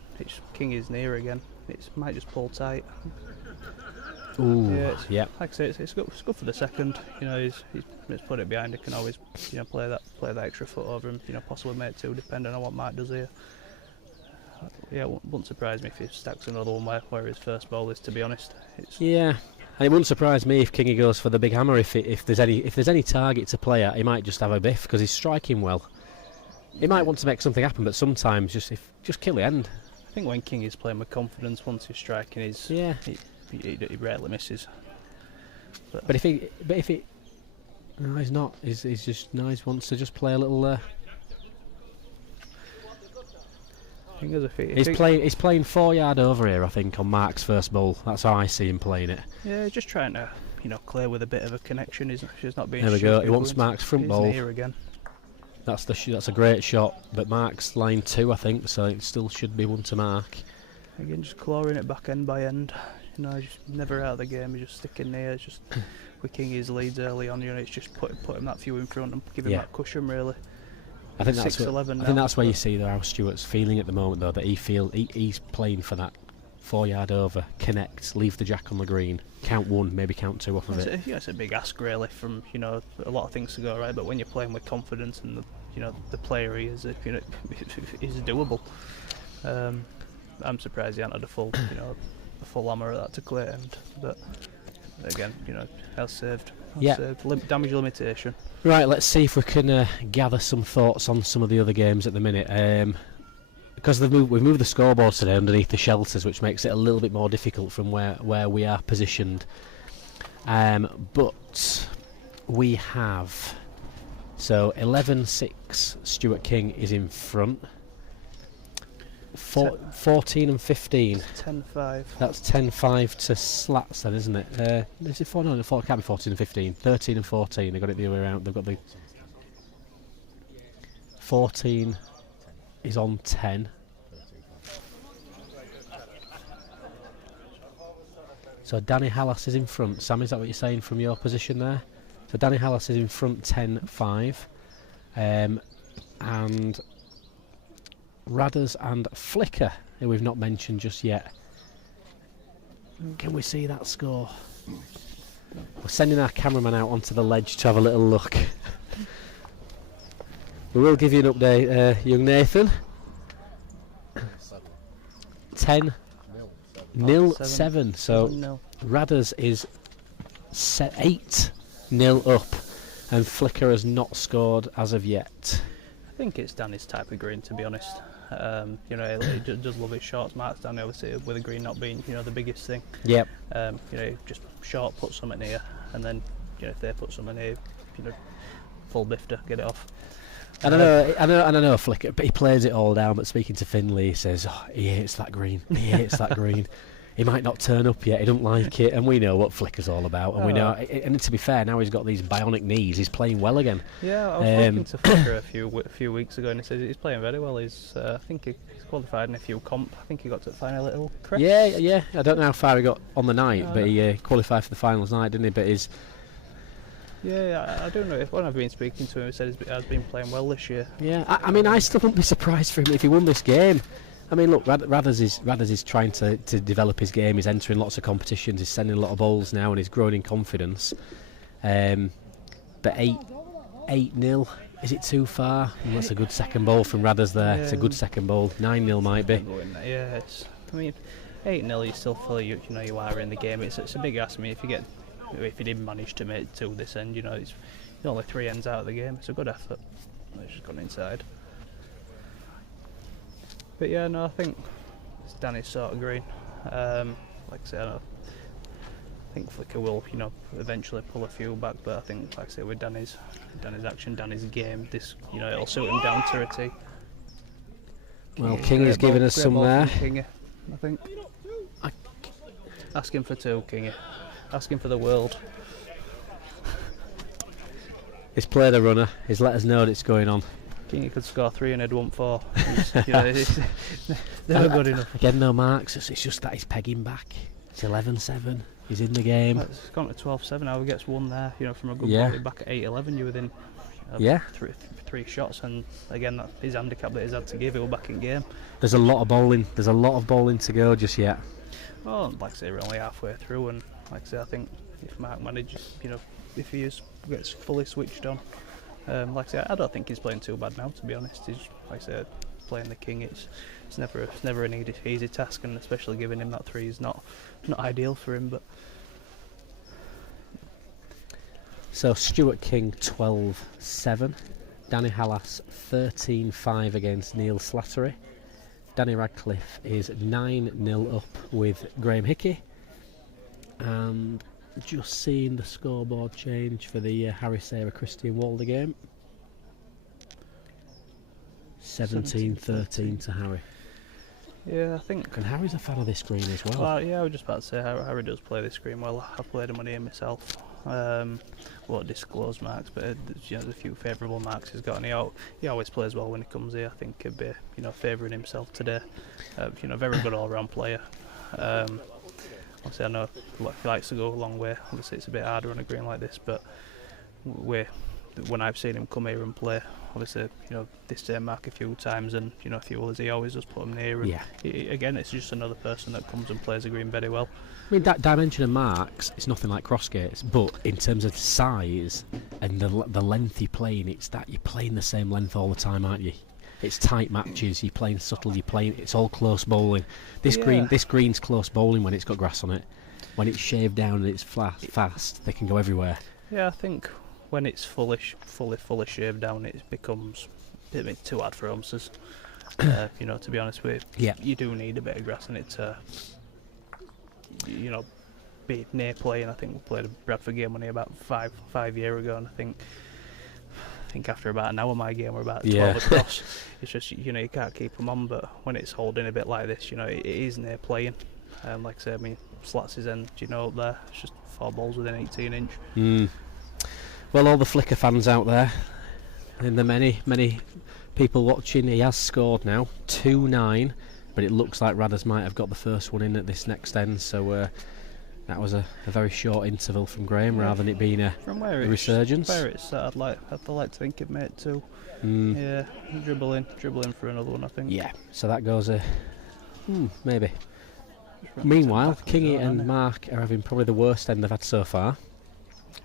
King is near again. It might just pull tight. Ooh, yeah. Like I say, it's good for the second. He's put it behind. He can always play that extra foot over him. Possibly make two, depending on what Mark does here. Yeah, it wouldn't surprise me if he stacks another one where his first ball is. To be honest, yeah. And it wouldn't surprise me if Kingy goes for the big hammer. If there's any target to play at, he might just have a biff because he's striking well. He might want to make something happen, but sometimes just kill the end. I think when King is playing with confidence, once he's striking, he rarely misses. But if he no, he's not. He's just he wants to just play a little. He's playing 4 yard over here, I think, on Mark's first ball. That's how I see him playing it. Yeah, he's just trying to clear with a bit of a connection. He's not being. There we go. He wants Mark's front ball. Here again. That's a great shot, but Mark's line 2, I think, so it still should be one to Mark. Again, just clawing it back end by end. Just never out of the game. He's just sticking there. It's just with King his leads early on. It's just put him that few in front and give him that cushion really. I think that's where you see how Stuart's feeling at the moment, though, that he's playing for that 4 yard over, connect, leave the jack on the green, count 1, maybe count 2 off of it. It's a big ask really from a lot of things to go right, but when you're playing with confidence and the player he is, is doable. I'm surprised he hadn't had a full hammer at that to clear end, but again, has saved. Damage limitation. Right, let's see if we can gather some thoughts on some of the other games at the minute. Because we've moved the scoreboard today underneath the shelters, which makes it a little bit more difficult from where we are positioned. But we have 11-6. Stuart King is in front. 14 and 15. 10-5. That's 10-5 to Slats then, isn't it? Is it 4? No, it can't be 14 and 15. 13 and 14. They've got it the other way around. They've got the 14 is on 10. So Danny Hallas is in front. Sam, is that what you're saying from your position there? So Danny Hallas is in front 10-5. And Radders and Flicker, who we've not mentioned just yet. Can we see that score? We're sending our cameraman out onto the ledge to have a little look. We will give you an update, young Nathan. 10-0-7. So Radders is 8-0 up, and Flicker has not scored as of yet. I think it's Danny's type of green, to be honest. You know, he does love his short marks. Danny, obviously, with the green not being, you know, the biggest thing. Yep. You know, just short, put something here, and then, you know, if they put something here, you know, full bifter, get it off. I know Flicker, but he plays it all down. But speaking to Finley, he says, oh, he hates that green. He hates that green. He might not turn up yet. He don't like it, and we know what Flicker's all about. And we know. And to be fair, now he's got these bionic knees. He's playing well again. Yeah, I was talking to Flicker a few weeks ago, and he says he's playing very well. He's I think he's qualified in a few comp. I think he got to the final little crest. Yeah. I don't know how far he got on the night, but he qualified for the finals night, didn't he? But he's. Yeah, I don't know. When I've been speaking to him, he said he has been playing well this year. Yeah, I mean, I still wouldn't be surprised for him if he won this game. I mean, look, Radders is trying to develop his game. He's entering lots of competitions. He's sending a lot of balls now, and he's growing in confidence. But 8-0, is it too far? Well, that's a good second ball from Radders there. Yeah. It's a good second ball. 9-0 might be. Yeah, I mean, 8-0, you still feel you are in the game. It's a big ask. I mean, if you did manage to make it to this end, you know, it's only 3 ends out of the game. It's a good effort. It's just gone inside. But yeah, no, I think it's Danny's sort of green. Like I said, I think Flicker will, you know, eventually pull a few back. But I think, like I say, with Danny's action, Danny's game, this, you know, it'll suit him down to a T. Well, King is giving us some there. Kingy, I think. Asking for 2, Kingy. Asking for the world. He's played a runner. He's let us know that it's going on. Kingy could score 3 and he'd want 4. You know, it's never good enough. Again, no marks. It's just that he's pegging back. It's 11-7. He's in the game. It's gone to 12-7 now. He gets 1 there. You know, from a good volley back at 8-11. You within three shots, and again, that's his handicap that he's had to give. He'll back in game. There's a lot of bowling. There's a lot of bowling to go just yet. Well, like I say, we're only halfway through, and like I say, I think if Mark manages, you know, if he gets fully switched on, like I say, I don't think he's playing too bad now. To be honest, he's, like I say, playing the King. It's never an easy task, and especially giving him that 3 is not ideal for him. But so Stuart King 12-7, Danny Hallas 13-5 against Neil Slattery. Danny Radcliffe is 9-0 up with Graham Hickey, and just seeing the scoreboard change for the Harry Sarah Christian Walder game. 17-13 to Harry. Yeah, I think. And Harry's a fan of this green as well. Yeah, I was just about to say Harry does play this green well. I've played him on here myself. Won't disclose marks, but there's a few favourable marks he's got, and he always plays well when he comes here. I think he'd be, you know, favouring himself today. You know, very good all-round player. Obviously, I know he likes to go a long way. Obviously, it's a bit harder on a green like this, but when I've seen him come here and play, obviously, you know, this same mark a few times, and you know, a few others, he always does put him near. And again, it's just another person that comes and plays the green very well. I mean, that dimension of marks, it's nothing like cross gates, but in terms of size and the length you're playing, it's that you're playing the same length all the time, aren't you? It's tight matches, you're playing subtle, it's all close bowling. This green's close bowling when it's got grass on it. When it's shaved down and it's fast, they can go everywhere. Yeah, I think when it's fully shaved down, it becomes a bit too hard for umsers. You know, to be honest with you, you do need a bit of grass in it to, you know, be near playing. I think we played a Bradford game on here about five years ago, and I think after about an hour my game we're about 12 across. It's just, you know, you can't keep them on, but when it's holding a bit like this, you know, it is near playing. Like I say, I mean, Slats' end, you know, up there, it's just 4 balls within 18 inch. Well, all the Flicker fans out there, and the many people watching, he has scored now 2-9, but it looks like Radders might have got the first one in at this next end, so That was a very short interval from Graham rather than it being a resurgence. Where it's I'd like to think it made two. Yeah, dribbling for another one, I think. Yeah, so that goes maybe. Meanwhile, Kingy and Mark are having probably the worst end they've had so far.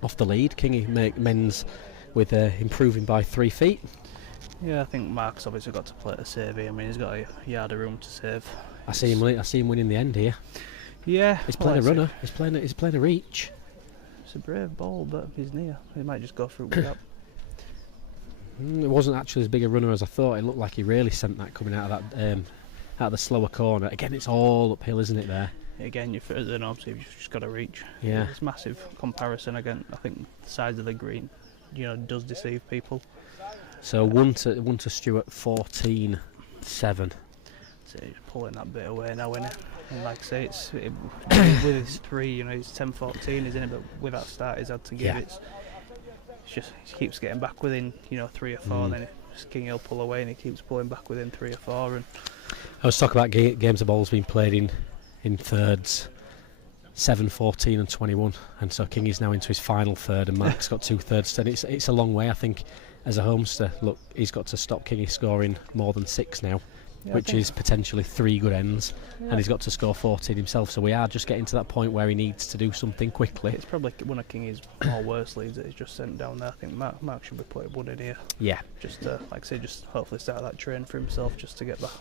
Off the lead, Kingy men's with improving by 3 feet. Yeah, I think Mark's obviously got to play a save here. I mean, he's got a yard of room to save. I see him winning the end here. Yeah, he's playing a runner. He's playing a reach. It's a brave ball, but he's near. He might just go through with that. It wasn't actually as big a runner as I thought. It looked like he really sent that coming out of that out of the slower corner. Again, it's all uphill, isn't it? There. Again, you're further than obviously you've just got to reach. Yeah. It's massive comparison. Again, I think the size of the green, does deceive people. So one to Stuart, 14-7. So he's pulling that bit away now, isn't it? And like I say, with his 3, he's 10-14, isn't it? But with that start he's had to give, it's just he keeps getting back within 3 or 4. Then King will pull away, and he keeps pulling back within 3 or 4. And I was talking about games of balls being played in thirds, 7, 14 and 21, and so King is now into his final third, and Mark's got 2 thirds. And it's a long way, I think. As a homester, look, he's got to stop Kingy scoring more than 6 now, which is potentially 3 good ends, and he's got to score 14 himself. So we are just getting to that point where he needs to do something quickly. It's probably one of Kingy's more worst leads that he's just sent down there. I think Mark should be putting one in here. Yeah. Just like I say, just hopefully start that train for himself, just to get back,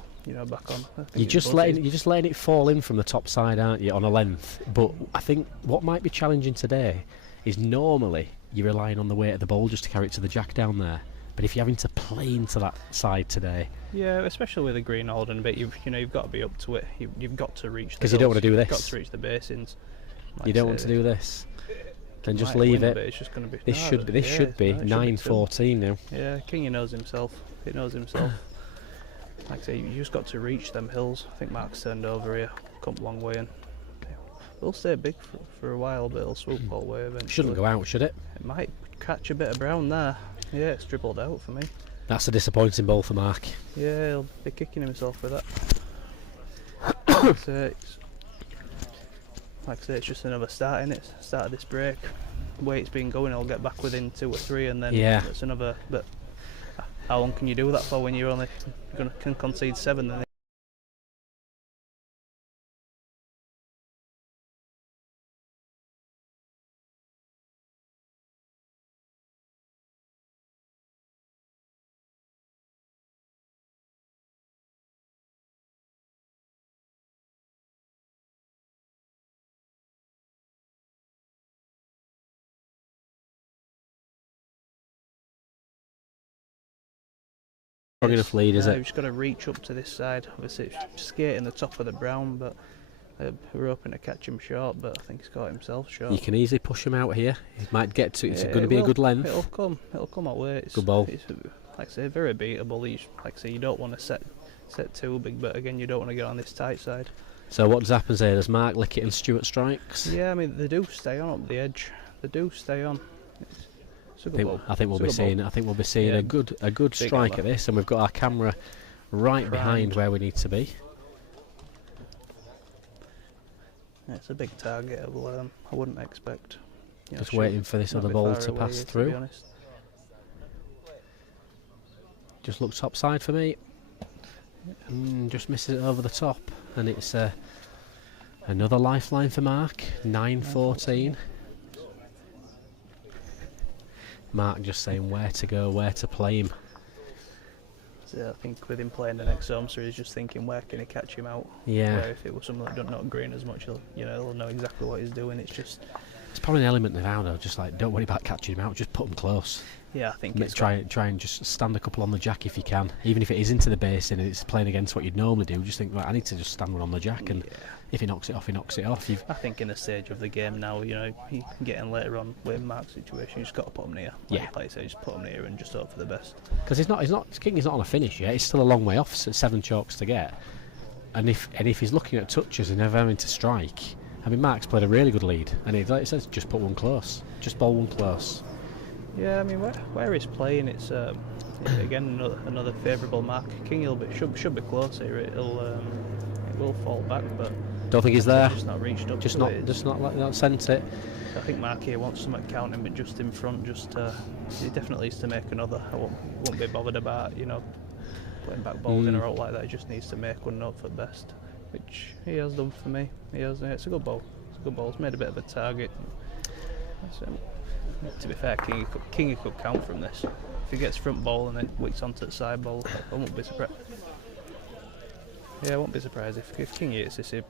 back on. You're just letting it fall in from the top side, aren't you, on a length? But I think what might be challenging today is normally you're relying on the weight of the ball just to carry it to the jack down there. But if you're having to play into that side today, yeah, especially with the green holding a bit, you've got to be up to it. You've got to reach. Because you don't want to do this. You've got to reach the basins. You don't want to do this. Then just leave it. It's just going to be. This should be 9-14 now. Yeah, Kingy knows himself. He knows himself. Like I say, you just got to reach them hills. I think Mark's turned over here, come a long way, and it'll stay big for a while, but it'll swoop all the way eventually. Shouldn't go out, should it? It might catch a bit of brown there. Yeah, it's dribbled out for me. That's a disappointing ball for Mark. Yeah, he'll be kicking himself with that. Like I say, it's just another start, innit? Start of this break. The way it's been going, he'll get back within 2 or 3, and then it's another. But how long can you do that for when you're can concede 7? Then strong enough lead, is it? We've just got to reach up to this side. Obviously, it's skating the top of the brown, but we're hoping to catch him short. But I think he's caught himself short. You can easily push him out here. He might get to. It's going to be a good length. It'll come our way. Good ball. It's, like I say, very beatable. Like I say, you don't want to set too big, but again, you don't want to get on this tight side. So what happens here? Does Mark lick it and Stuart strikes? Yeah, I mean they do stay on up the edge. They do stay on. I think we'll be seeing a good strike at this, and we've got our camera right behind where we need to be. Yeah, it's a big target. I wouldn't expect. Just waiting for this other ball to pass through. To be honest. Just looks top side for me. Just misses it over the top, and it's another lifeline for Mark. 9-14. Mark just saying where to go, where to play him. So I think with him playing the next home series, just thinking where can he catch him out. Yeah. Where if it was someone that don't know green as much, he'll know exactly what he's doing. It's probably an element of now though, just like don't worry about catching him out, just put him close. Yeah, I think try and just stand a couple on the jack if you can, even if it is into the basin and it's playing against what you'd normally do. Just think, right, I need to just stand one on the jack, and if he knocks it off, he knocks it off. I think in the stage of the game now, you getting later on with Mark's situation, you just got to put him near. Like I say, just put him near and just hope for the best. Because King is not on a finish yet. He's still a long way off. So 7 chalks to get, and if he's looking at touches and never having to strike, I mean, Mark's played a really good lead, and he, like it says, just put one close, just bowl one close. Yeah, I mean, where he's playing, it's again another favourable mark. King should be close here. It will fall back, but Don't think he's there. Just not reached up. Just to not, it. just not sent it. I think Mark here wants something counting, but just in front. He definitely needs to make another. I won't be bothered about putting back balls in a row like that. He just needs to make one note for best, which he has done for me. It's a good ball. It's made a bit of a target. To be fair, Kingy could count from this. If he gets front ball and then wicks onto the side ball, I won't be surprised. Yeah, I won't be surprised if Kingy hits this. He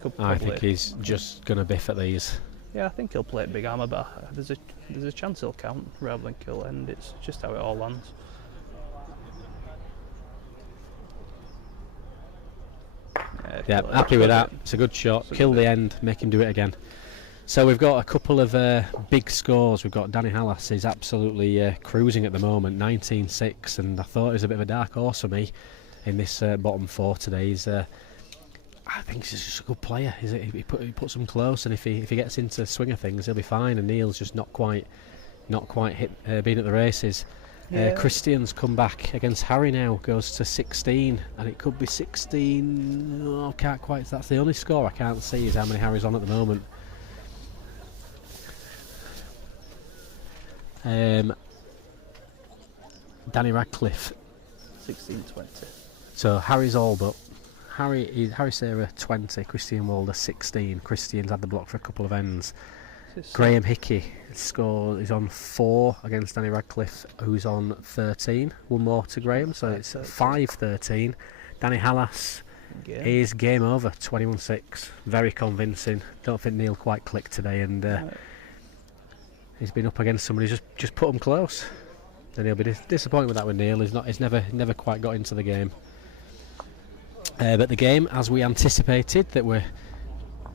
could. Probably, I think he's just gonna biff at these. Yeah, I think he'll play it big armour, but there's a chance he'll count rather than kill, and it's just how it all lands. Yeah, happy with that. It's a good shot. Kill the end, make him do it again. So we've got a couple of big scores. We've got Danny Hallas is absolutely cruising at the moment, 19-6, and I thought he was a bit of a dark horse for me in this bottom four today. I think he's just a good player. He puts them close, and if he gets into swing of things, he'll be fine. And Neil's just not quite been at the races. Yeah. Christian's come back against Harry now, goes to 16, and it could be 16. Oh, can't quite. That's the only score I can't see is how many Harry's on at the moment. Danny Radcliffe 16-20. So Harry's all but Harry Sarah 20, Christian Walder 16. Christian's had the block for a couple of ends. Graham Hickey is on 4 against Danny Radcliffe, who's on 13. One more to Graham, so it's 5-13. Danny Hallas is game over, 21-6. Very convincing. Don't think Neil quite clicked today, and he's been up against somebody who's just put him close. And he'll be disappointed with that with Neil. He's never quite got into the game. But the game, as we anticipated, that we're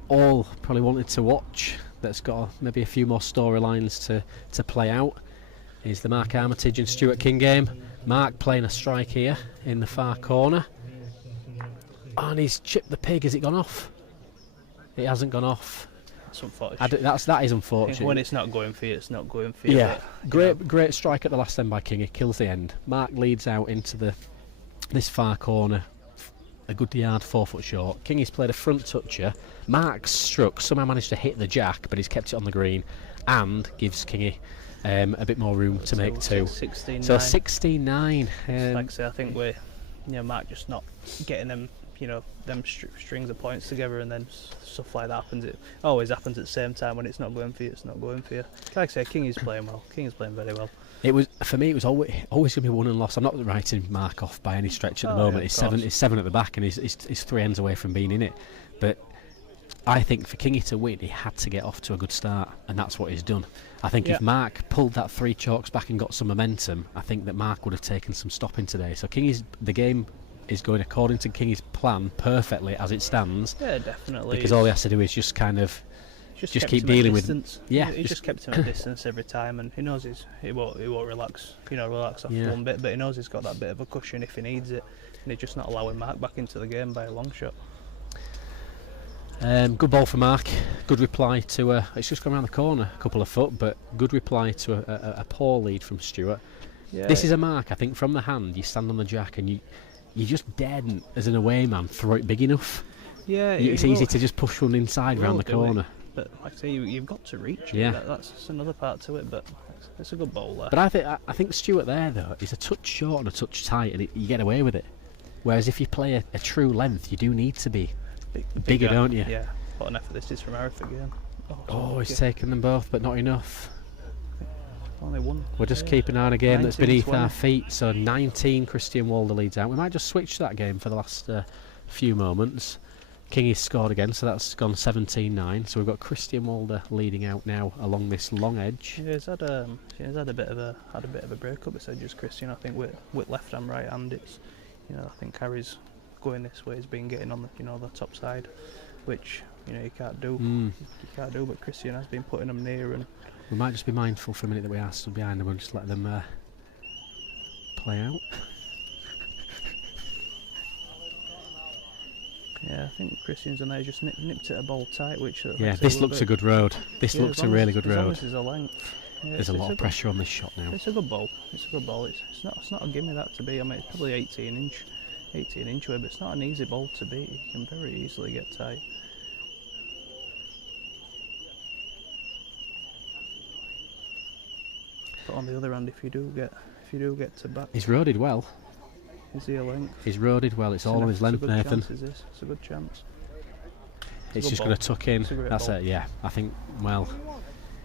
all probably wanted to watch, that's got maybe a few more storylines to play out, is the Mark Armitage and Stuart King game. Mark playing a strike here in the far corner, and he's chipped the pig. Has it gone off? It hasn't gone off. That's unfortunate. That is unfortunate. When it's not going for you, it's not going for you. Yeah, great strike at the last end by King. He kills the end. Mark leads out into this far corner, a good yard, 4 foot short. Kingy's played a front toucher. Mark's struck, somehow managed to hit the jack, but he's kept it on the green and gives Kingy a bit more room to make 2. 16-9. So 16-9. Like I say, I think Mark just not getting them, them strings of points together, and then stuff like that happens. It always happens at the same time. When it's not going for you, it's not going for you. Like I say, Kingy's playing well. Kingy's playing very well. It was, for me, it was always going to be won and lost. I'm not writing Mark off by any stretch at the moment. He's 7 at the back, and he's 3 ends away from being in it. But I think for Kingy to win, he had to get off to a good start, and that's what he's done. I think if Mark pulled that 3 chalks back and got some momentum, I think that Mark would have taken some stopping today. So the game is going according to Kingy's plan perfectly as it stands. Yeah, definitely. Because all he has to do is just kind of just keep dealing with. Yeah, he just kept him at distance every time, and he knows he won't relax. Relax off one bit, but he knows he's got that bit of a cushion if he needs it, and he's just not allowing Mark back into the game by a long shot. Good ball for Mark. Good reply to it's just gone around the corner a couple of foot, but good reply to a poor lead from Stuart. Yeah. This is a Mark. I think from the hand, you stand on the jack and you just daren't, as an away man, throw it big enough. Yeah, it's easy to just push one inside round the corner. But like I say, you've got to reach. Yeah, that's another part to it. But it's a good ball there. But I think Stuart there though is a touch short and a touch tight, and you get away with it. Whereas if you play a true length, you do need to be bigger, don't you? Yeah. What an effort this is from Arif again. He's taken them both, but not enough. Only one. We're just keeping an eye on a game that's beneath our feet. So 19, Christian Walder leads out. We might just switch that game for the last few moments. Kingy's scored again, so that's gone 17-9. So we've got Christian Walder leading out now along this long edge. Yeah, he's had a bit of a break-up. It's just Christian, I think, with left and right hand. It's I think Harry's going this way. He's been getting on the top side, which you can't do. You can't do. But Christian has been putting them near, and we might just be mindful for a minute that we are stood behind them and just let them play out. Yeah, I think Christian's on there just nipped it a ball tight, which this looks a good road. This looks a really good road. This is a length. Yeah, there's a lot of pressure on this shot now. It's a good ball. It's not a gimme that to be. I mean, it's probably 18 inch away, but it's not an easy ball to beat. You can very easily get tight. But on the other hand, if you do get to back, He's roaded well. is he a length? He's roaded well. It's all on his length, Nathan. Chance, is this? It's a good chance. It's just going to tuck in. That's ball. it. Yeah, I think. Well,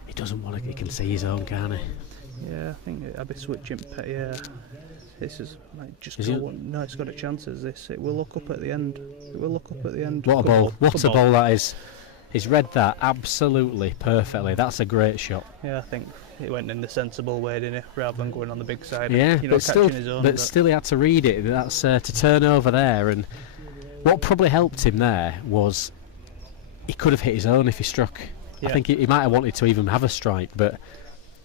he doesn't want to. He can see his own, can't he? Yeah, I think I'd be switching. Yeah, this is like just Is go it? one. No, it's got a chance as this. It will look up at the end. It will look up at the end. What a Good ball! What Good a ball that is! He's read that absolutely perfectly. That's a great shot. Yeah, I think it went in the sensible way, didn't it? Rather than going on the big side. Yeah, and, but still, catching his own. still, he had to read it. That's to turn over there, and what probably helped him there was he could have hit his own if he struck. Yeah. I think he might have wanted to even have a strike, but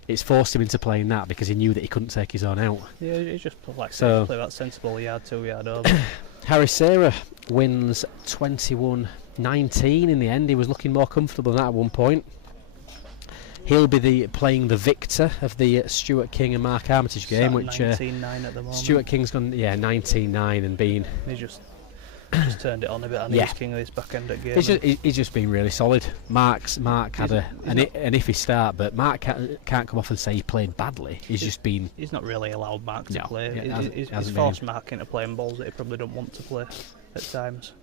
it's forced him into playing that because he knew that he couldn't take his own out. Yeah, he just So- play that sensible yard 2 yard over. Harry Sarah wins 21-19 in the end. He was looking more comfortable than that at one point. He'll be playing the victor of the Stuart King and Mark Armitage game, which 19-9 at the moment. Stuart King's gone 19-9 and been. He just turned it on a bit. I think Yeah. he's king of this back end at game. He's just been really solid. Mark had an iffy start, but Mark can't come off and say he played badly. He's not really allowed Mark to No, play. yeah, He's hasn't forced been. Mark into playing balls that he probably don't want to play at times.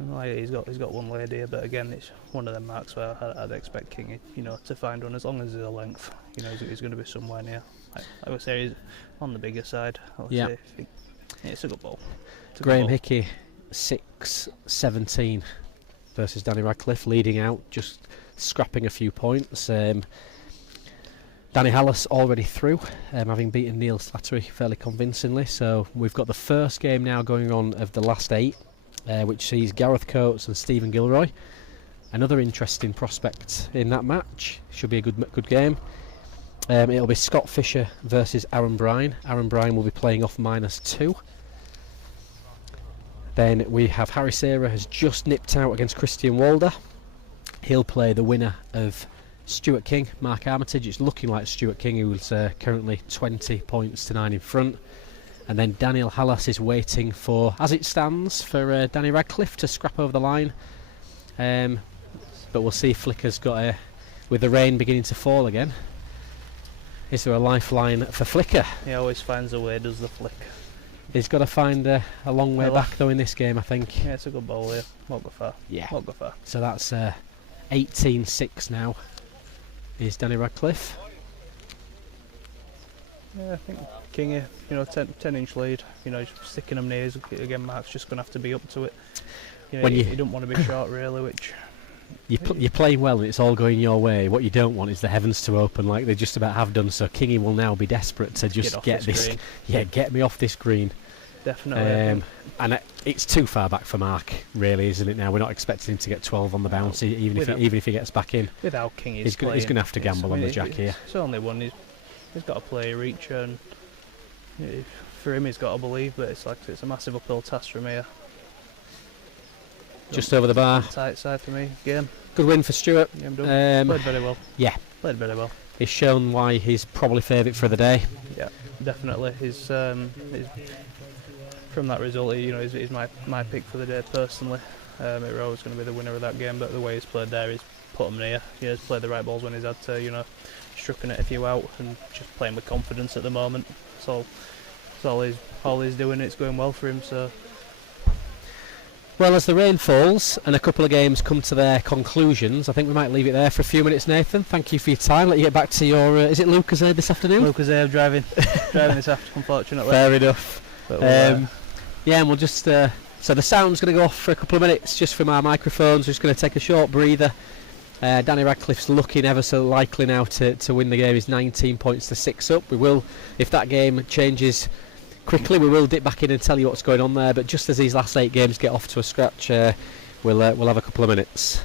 And like, he's got one lead here, but again, it's one of them marks where I'd expect King, to find one as long as there's a length. He's going to be somewhere near. I would say he's on the bigger side. Yeah. It's a good ball. Graham Hickey 6-17 versus Danny Radcliffe, leading out, just scrapping a few points. Danny Hallis already through, having beaten Neil Slattery fairly convincingly. So we've got the first game now going on of the last 8, which sees Gareth Coates and Stephen Gilroy. Another interesting prospect in that match. Should be a good game. It'll be Scott Fisher versus Aaron Bryan. Aaron Bryan will be playing off -2. Then we have Harry Sarah has just nipped out against Christian Walder. He'll play the winner of Stuart King, Mark Armitage. It's looking like Stuart King, who's currently 20 points to 9 in front. And then Daniel Hallas is waiting for, as it stands, for Danny Radcliffe to scrap over the line. But we'll see if Flicker's got with the rain beginning to fall again. Is there a lifeline for Flicker? He always finds a way, does the Flick. He's got to find a long way back though in this game, I think. Yeah, it's a good ball here. Won't go far. Yeah. Won't go far. So that's 18-6 now. Is Danny Radcliffe? Yeah, I think King here, 10-inch lead. He's sticking them near. Again, Mark's just going to have to be up to it. You don't want to be short really, which. You're playing well and it's all going your way. What you don't want is the heavens to open like they just about have done. So Kingy will now be desperate to just get this. Green. Yeah, get me off this green. Definitely. And it's too far back for Mark, really, isn't it? Now we're not expecting him to get 12 on the bounce, even if he gets back in. Without King, he's going to have to gamble on the jack here. It's only one. He's got to play reach, and for him, he's got to believe. But it's a massive uphill task from here. Just over the bar. Tight side for me. Game. Good win for Stuart. Game done. Played very well. Yeah. Played very well. He's shown why he's probably favourite for the day. Yeah, definitely. He's from that result, he's my pick for the day personally. It was going to be the winner of that game, but the way he's played there, he's put him near. He's played the right balls when he's had to, stripping it a few out and just playing with confidence at the moment. So that's all he's doing. It's going well for him. So. Well, as the rain falls and a couple of games come to their conclusions, I think we might leave it there for a few minutes, Nathan. Thank you for your time. Let you get back to your... is it Lucas Aid this afternoon? Lucas Aid driving this afternoon, unfortunately. Fair enough. But yeah, and we'll just... so the sound's going to go off for a couple of minutes just from our microphones. We're just going to take a short breather. Danny Radcliffe's looking ever so likely now to win the game. He's 19 points to 6 up. We will, if that game changes... quickly, we will dip back in and tell you what's going on there, but just as these last 8 games get off to a scratch, we'll have a couple of minutes.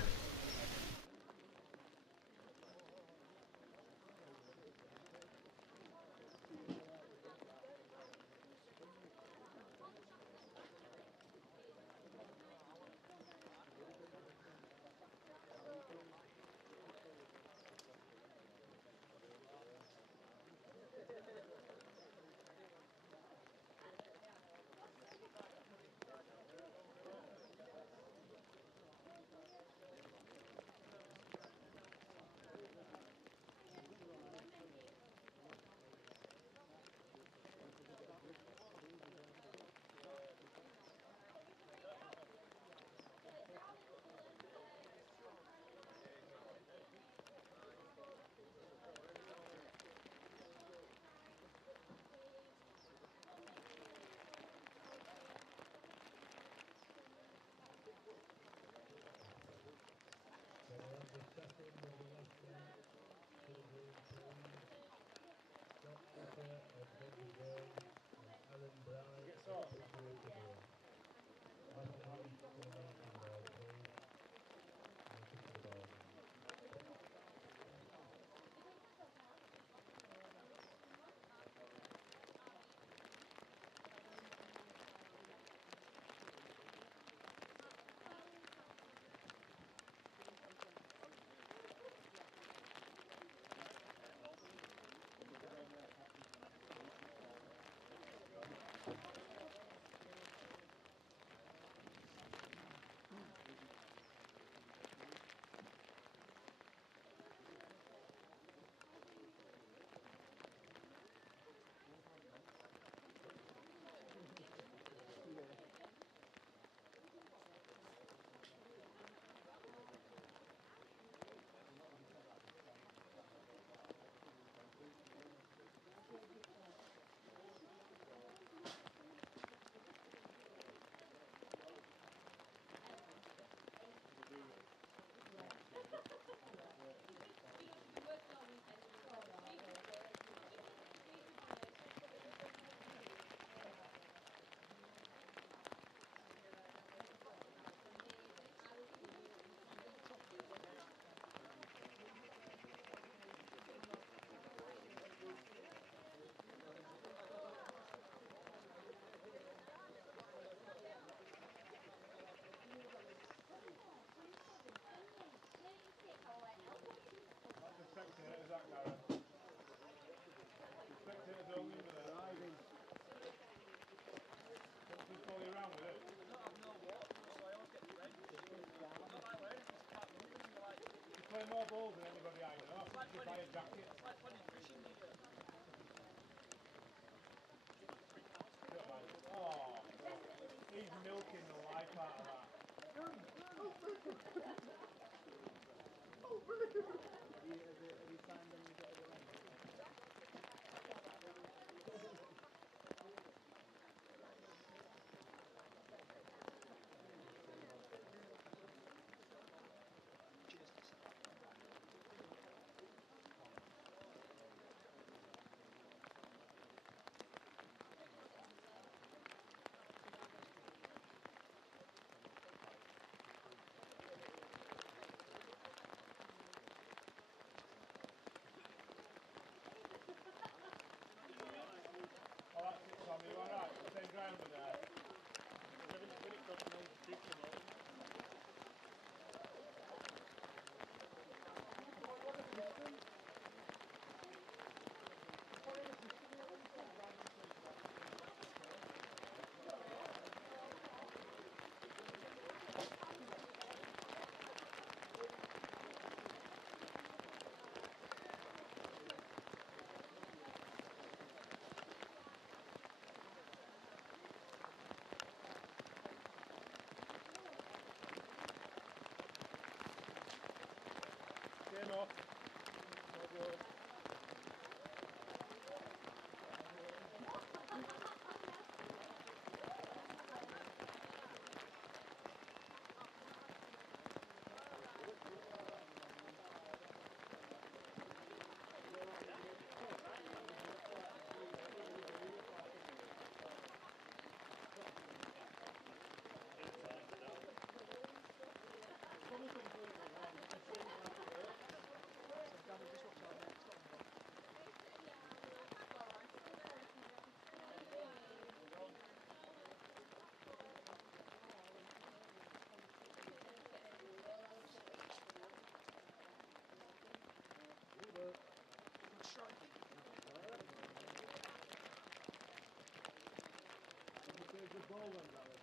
Ellen Bryant, Get sorted. Mr. Harris to the marking board, please. Looking for the ball. Spectators, that Gareth. Spectators only over there. Driving. Don't just follow you around with it. You play more balls than anybody I know. I think you buy a jacket. Don't mind. Oh, he's milking the life out of that. Have you signed them? You've got to go in. Oh, that's it, Tommy. You alright? Same ground with there. Game off. No good. There's the ball then, Gary.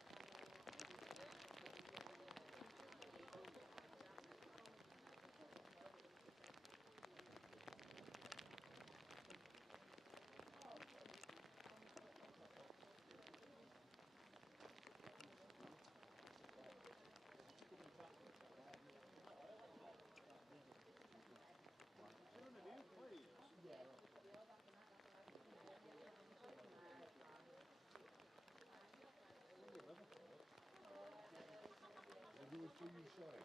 Do it for you, sorry.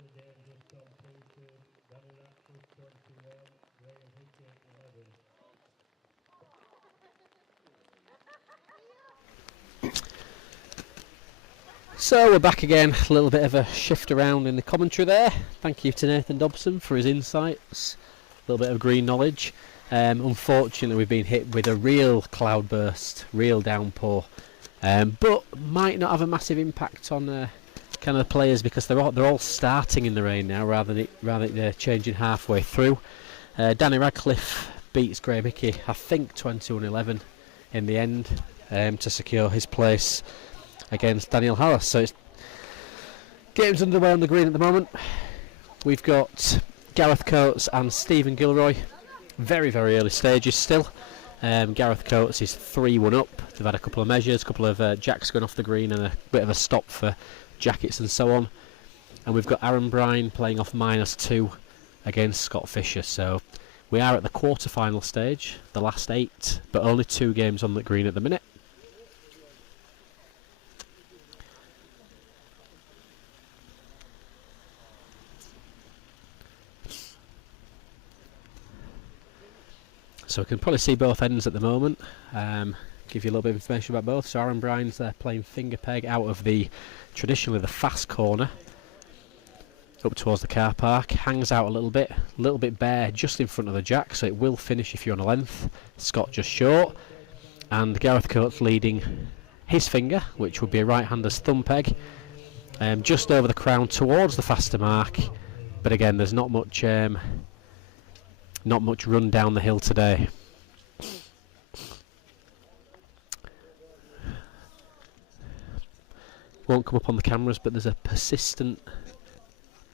the game just completed. Danny Ratcliffe 21, Graham Hickey 11. So we're back again, a little bit of a shift around in the commentary there. Thank you to Nathan Dobson for his insights, a little bit of green knowledge. Unfortunately we've been hit with a real cloudburst, real downpour, but might not have a massive impact on kind of the players because they're all starting in the rain now rather than changing halfway through. Danny Radcliffe beats Graham Hickey, I think 21-11 in the end, to secure his place against Daniel Hallis. So it's game's underway on the green at the moment. We've got Gareth Coates and Stephen Gilroy, very early stages still. Gareth Coates is 3-1 up. They've had a couple of measures, a couple of jacks going off the green and a bit of a stop for jackets and so on. And we've got Aaron Bryan playing off -2 against Scott Fisher. So we are at the quarter-final stage, the last 8, but only 2 games on the green at the minute. So we can probably see both ends at the moment. Give you a little bit of information about both. So Aaron Bryan's there playing finger peg out of traditionally the fast corner up towards the car park. Hangs out a little bit bare just in front of the jack, so it will finish if you're on a length. Scott just short, and Gareth Coates leading his finger, which would be a right-hander's thumb peg, just over the crown towards the faster mark. But again, there's not much run down the hill today. Won't come up on the cameras, but there's a persistent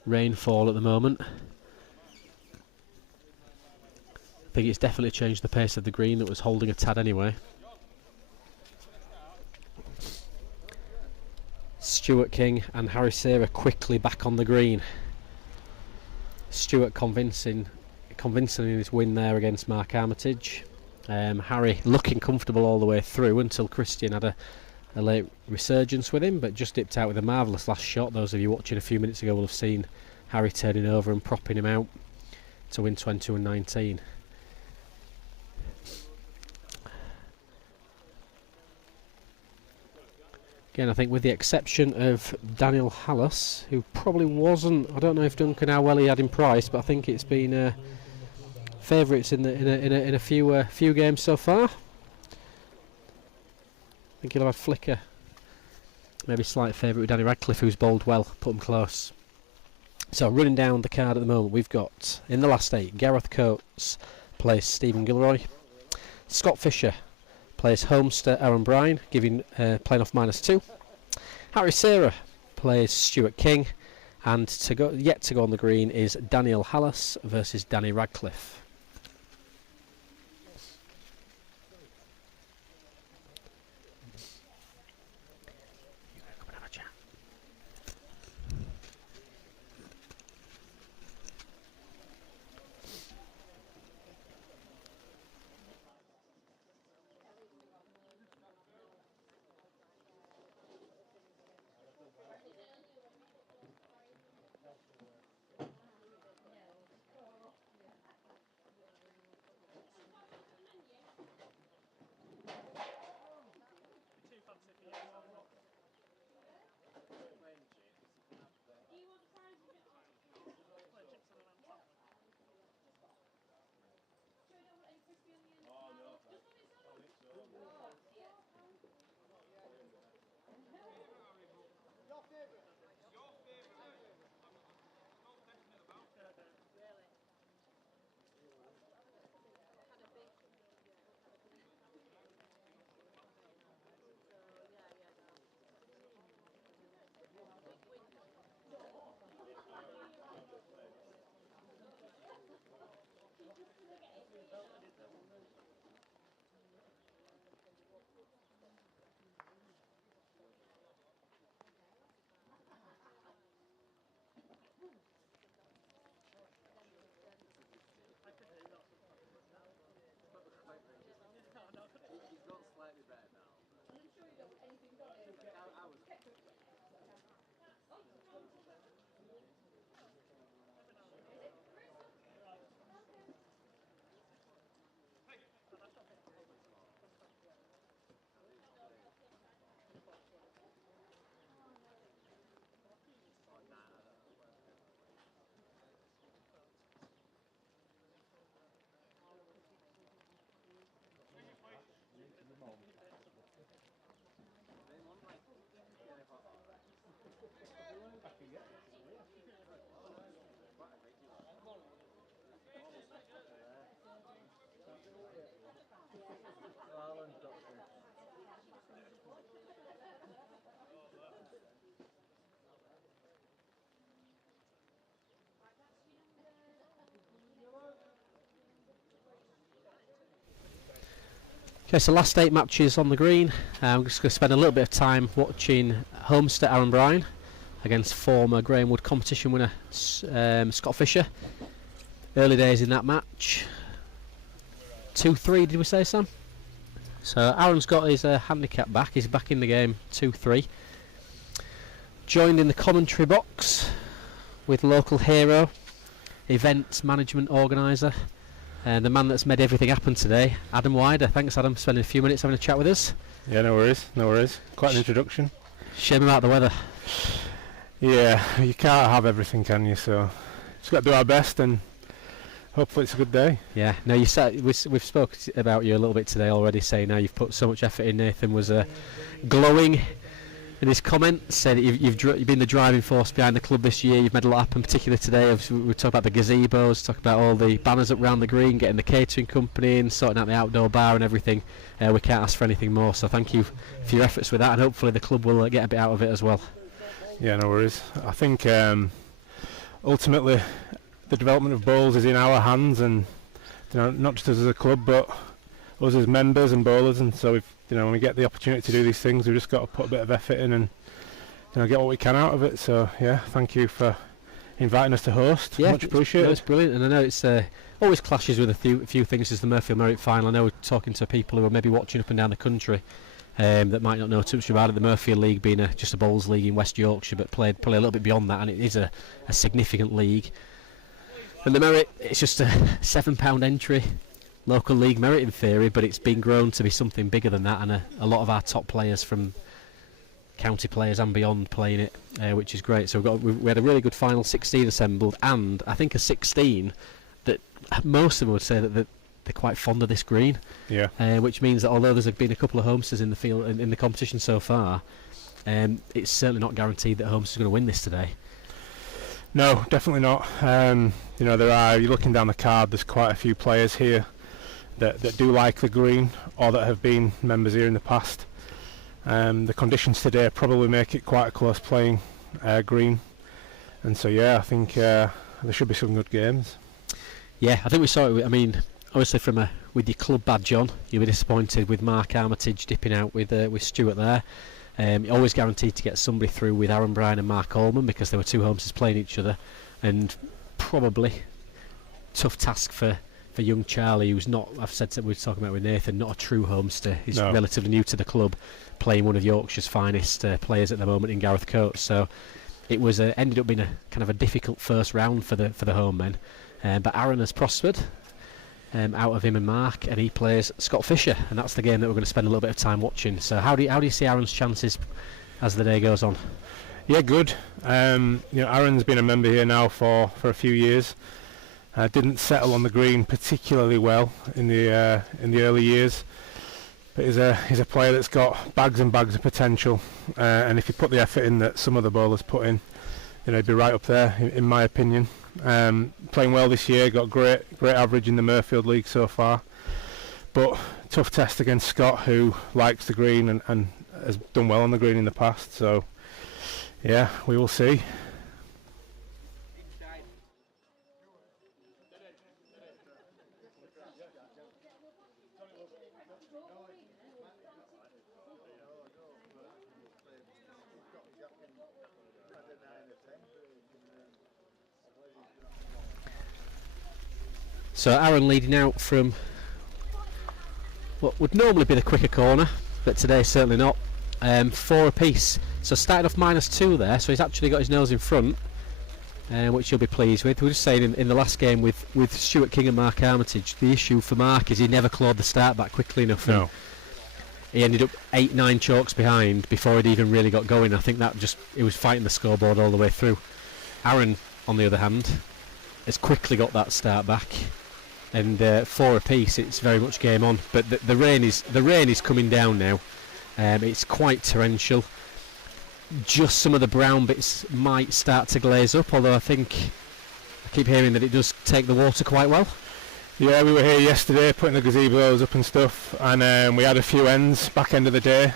rainfall at the moment. I think it's definitely changed the pace of the green that was holding a tad anyway. Stuart King and Harry Sarah quickly back on the green. Stuart convincing in his win there against Mark Armitage. Harry looking comfortable all the way through until Christian had a late resurgence with him, but just dipped out with a marvellous last shot. Those of you watching a few minutes ago will have seen Harry turning over and propping him out to win 22-19. Again, I think with the exception of Daniel Hallis, who probably wasn't, I don't know if Duncan how well he had in price, but I think it's been favourites in a few games so far. I think he'll have a flicker, maybe slight favourite with Danny Radcliffe, who's bowled well, put him close. So running down the card at the moment, we've got in the last 8, Gareth Coates plays Stephen Gilroy, Scott Fisher plays Homester Aaron Bryan, playing off -2. Harry Sarah plays Stuart King, and yet to go on the green is Daniel Hallis versus Danny Radcliffe. Okay, so last 8 matches on the green. I'm just going to spend a little bit of time watching Homestead Aaron Bryan against former Graham Wood competition winner Scott Fisher. Early days in that match. 2-3, did we say, Sam? So Aaron's got his handicap back. He's back in the game, 2-3. Joined in the commentary box with local hero, events management organiser, and the man that's made everything happen today, Adam Wider. Thanks, Adam, for spending a few minutes having a chat with us. Yeah, no worries, no worries. Quite an introduction. Shame about the weather. Yeah, you can't have everything, can you? So just got to do our best, and hopefully it's a good day. Yeah. No, you said we've spoken about you a little bit today already, saying now you've put so much effort in. Nathan was glowing in his comments, said you've been the driving force behind the club this year. You've made a lot happen, particularly today. We talked about the gazebos, talked about all the banners up round the green, getting the catering company in, sorting out the outdoor bar and everything. We can't ask for anything more, so thank you for your efforts with that, and hopefully the club will get a bit out of it as well. Yeah, no worries. I think ultimately the development of bowls is in our hands, and not just us as a club, but us as members and bowlers. And so when we get the opportunity to do these things, we've just got to put a bit of effort in and get what we can out of it. So yeah, thank you for inviting us to host. Yeah, much appreciated. It's brilliant, and I know it's always clashes with a few things as the Mirfield Merit Final. I know we're talking to people who are maybe watching up and down the country that might not know too much about it. The Mirfield League being just a bowls league in West Yorkshire, but played probably a little bit beyond that, and it is a significant league. And the Merit, it's just a £7 entry local league Merit in theory, but it's been grown to be something bigger than that, and a lot of our top players from county players and beyond playing it, which is great. So we had a really good final 16 assembled, and I think a 16 that most of them would say that they're quite fond of this green. Yeah. Which means that although there's been a couple of homesteads in the field in the competition so far, it's certainly not guaranteed that Homestead's going to win this today. No, definitely not. You're looking down the card, there's quite a few players here that do like the green, or that have been members here in the past. The conditions today probably make it quite a close playing green, and so yeah, I think there should be some good games. Yeah, I think we saw it. I mean, obviously with your club badge on, you'll be disappointed with Mark Armitage dipping out with Stuart there. You're always guaranteed to get somebody through with Aaron Bryan and Mark Allman, because there were two homesteads playing each other, and probably tough task for young Charlie, who's not, I've said we were talking about with Nathan, not a true homestead. He's relatively new to the club, playing one of Yorkshire's finest players at the moment in Gareth Coates. So it was ended up being a kind of a difficult first round for the home men, but Aaron has prospered out of him and Mark, and he plays Scott Fisher, and that's the game that we're going to spend a little bit of time watching. So how do you see Aaron's chances as the day goes on? Yeah, good. Aaron's been a member here now for a few years. Didn't settle on the green particularly well in the early years, but he's a player that's got bags and bags of potential, and if you put the effort in that some of the bowlers put in, he'd be right up there in my opinion. Playing well this year, got great average in the Mirfield League so far, but tough test against Scott, who likes the green and has done well on the green in the past. So yeah, we will see. So Aaron leading out from what would normally be the quicker corner, but today certainly not. 4 apiece. So started off -2 there, so he's actually got his nose in front, which you'll be pleased with. We were just saying in the last game with Stuart King and Mark Armitage, the issue for Mark is he never clawed the start back quickly enough. No. He ended up 8-9 chalks behind before he'd even really got going. I think that he was fighting the scoreboard all the way through. Aaron, on the other hand, has quickly got that start back. And 4 apiece, it's very much game on. But the rain is coming down now. It's quite torrential. Just some of the brown bits might start to glaze up, although I keep hearing that it does take the water quite well. Yeah, we were here yesterday putting the gazebos up and stuff, and we had a few ends back end of the day.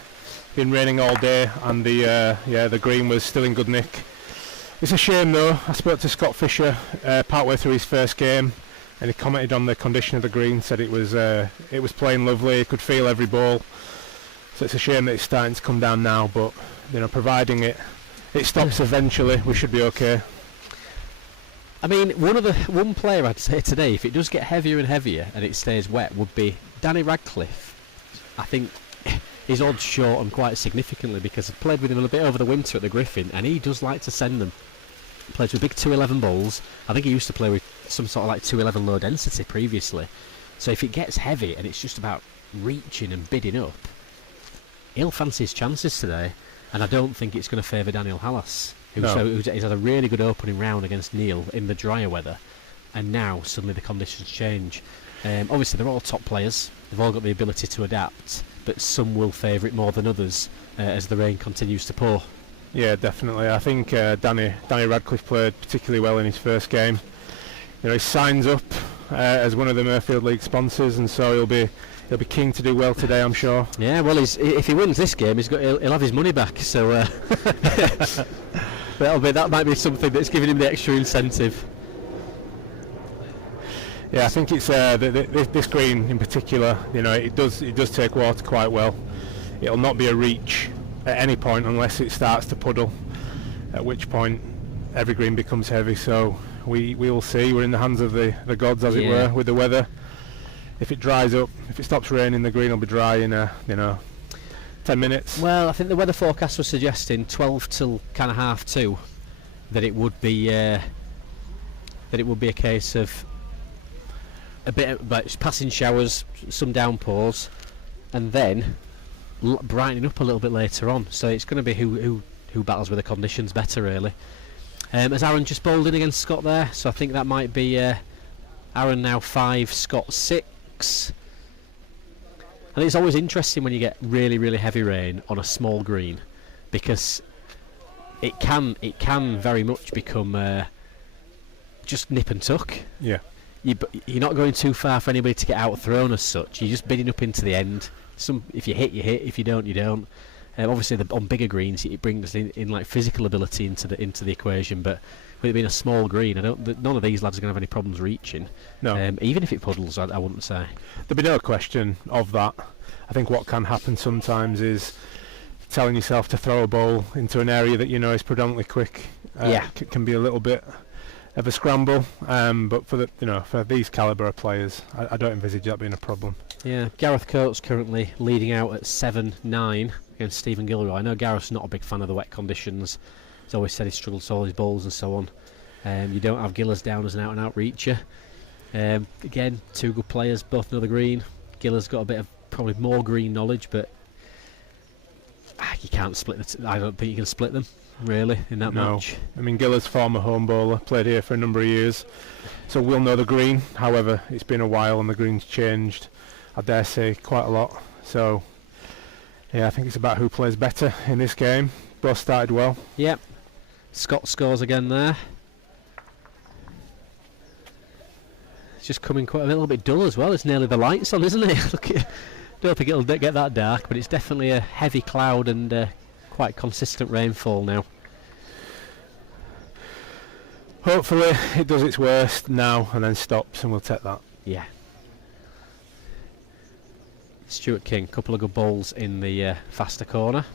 Been raining all day, and the green was still in good nick. It's a shame though. I spoke to Scott Fisher partway through his first game. and he commented on the condition of the green, said it was playing lovely, he could feel every ball. So it's a shame that it's starting to come down now, but providing it stops eventually, we should be okay. I mean, one player I'd say today, if it does get heavier and heavier and it stays wet, would be Danny Radcliffe. I think his odds shorten quite significantly because I've played with him a bit over the winter at the Griffin, and he does like to send them. Plays with big 211 balls. I think he used to play with some sort of like 211 low density previously. So if it gets heavy and it's just about reaching and bidding up, he'll fancy his chances today, and I don't think it's going to favour Daniel Hallas, who's had a really good opening round against Neil in the drier weather, and now suddenly the conditions change. Obviously they're all top players, they've all got the ability to adapt, but some will favour it more than others as the rain continues to pour. Yeah, definitely. I think Danny Radcliffe played particularly well in his first game. He signs up as one of the Mirfield League sponsors, and so he'll be keen to do well today, I'm sure. Yeah, well, if he wins this game, he'll have his money back. So that might be something that's giving him the extra incentive. Yeah, I think it's this green in particular. It does take water quite well. It'll not be a reach at any point unless it starts to puddle, at which point every green becomes heavy. So we will see. We're in the hands of the gods, as it were, with the weather. If it dries up, if it stops raining, the green will be dry in 10 minutes. Well, I think the weather forecast was suggesting 12 till kind of 2:30 that it would be a case of a bit of passing showers, some downpours, and then brightening up a little bit later on. So it's going to be who battles with the conditions better, really. As Aaron just bowled in against Scott there, so I think that might be Aaron now 5, Scott 6. And it's always interesting when you get really, really heavy rain on a small green, because it can very much become just nip and tuck. Yeah. You're not going too far for anybody to get out thrown as such. You're just bidding up into the end. If you hit, you hit. If you don't, you don't. Obviously, on bigger greens, it brings in like physical ability into the equation. But with it being a small green, none of these lads are going to have any problems reaching. No. Even if it puddles, I wouldn't say. There'll be no question of that. I think what can happen sometimes is telling yourself to throw a ball into an area that is predominantly quick. Can be a little bit of a scramble. But for these calibre of players, I don't envisage that being a problem. Yeah, Gareth Coates currently leading out at 7-9 against Stephen Gilroy. I know Gareth's not a big fan of the wet conditions. He's always said he struggles to hold his balls and so on. You don't have Gillers down as an out-and-out reacher. Again, two good players, both know the green. Giller's got a bit of probably more green knowledge, but you can't split I don't think you can split them, really, in that match. I mean, Giller's former home bowler, played here for a number of years, so we'll know the green. However, it's been a while and the green's changed, I dare say, quite a lot. So, yeah, I think it's about who plays better in this game. Both started well. Yep. Scott scores again there. It's just coming quite a little bit dull as well. It's nearly the lights on, isn't it? Look, don't think it'll get that dark, but it's definitely a heavy cloud and quite consistent rainfall now. Hopefully it does its worst now and then stops, and we'll take that. Yeah. Stuart King, couple of good bowls in the faster corner.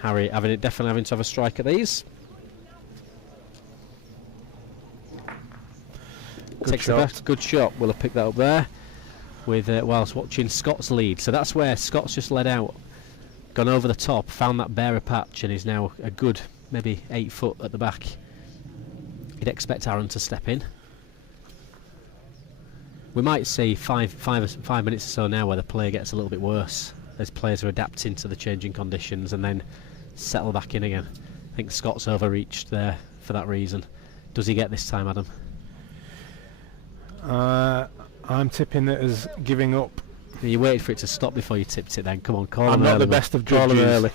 Harry definitely having to have a strike at these. Takes the best. Good shot. We'll have picked that up there with whilst watching Scott's lead. So that's where Scott's just led out, gone over the top, found that barer patch, and is now a good maybe 8 foot at the back. You'd expect Aaron to step in. We might see 5 minutes or so now where the play gets a little bit worse as players are adapting to the changing conditions and then settle back in again. I think Scott's overreached there for that reason. Does he get this time, Adam? I'm tipping it as giving up. You waited for it to stop before you tipped it then. Come on, call him I'm not early, the best of judges. Early.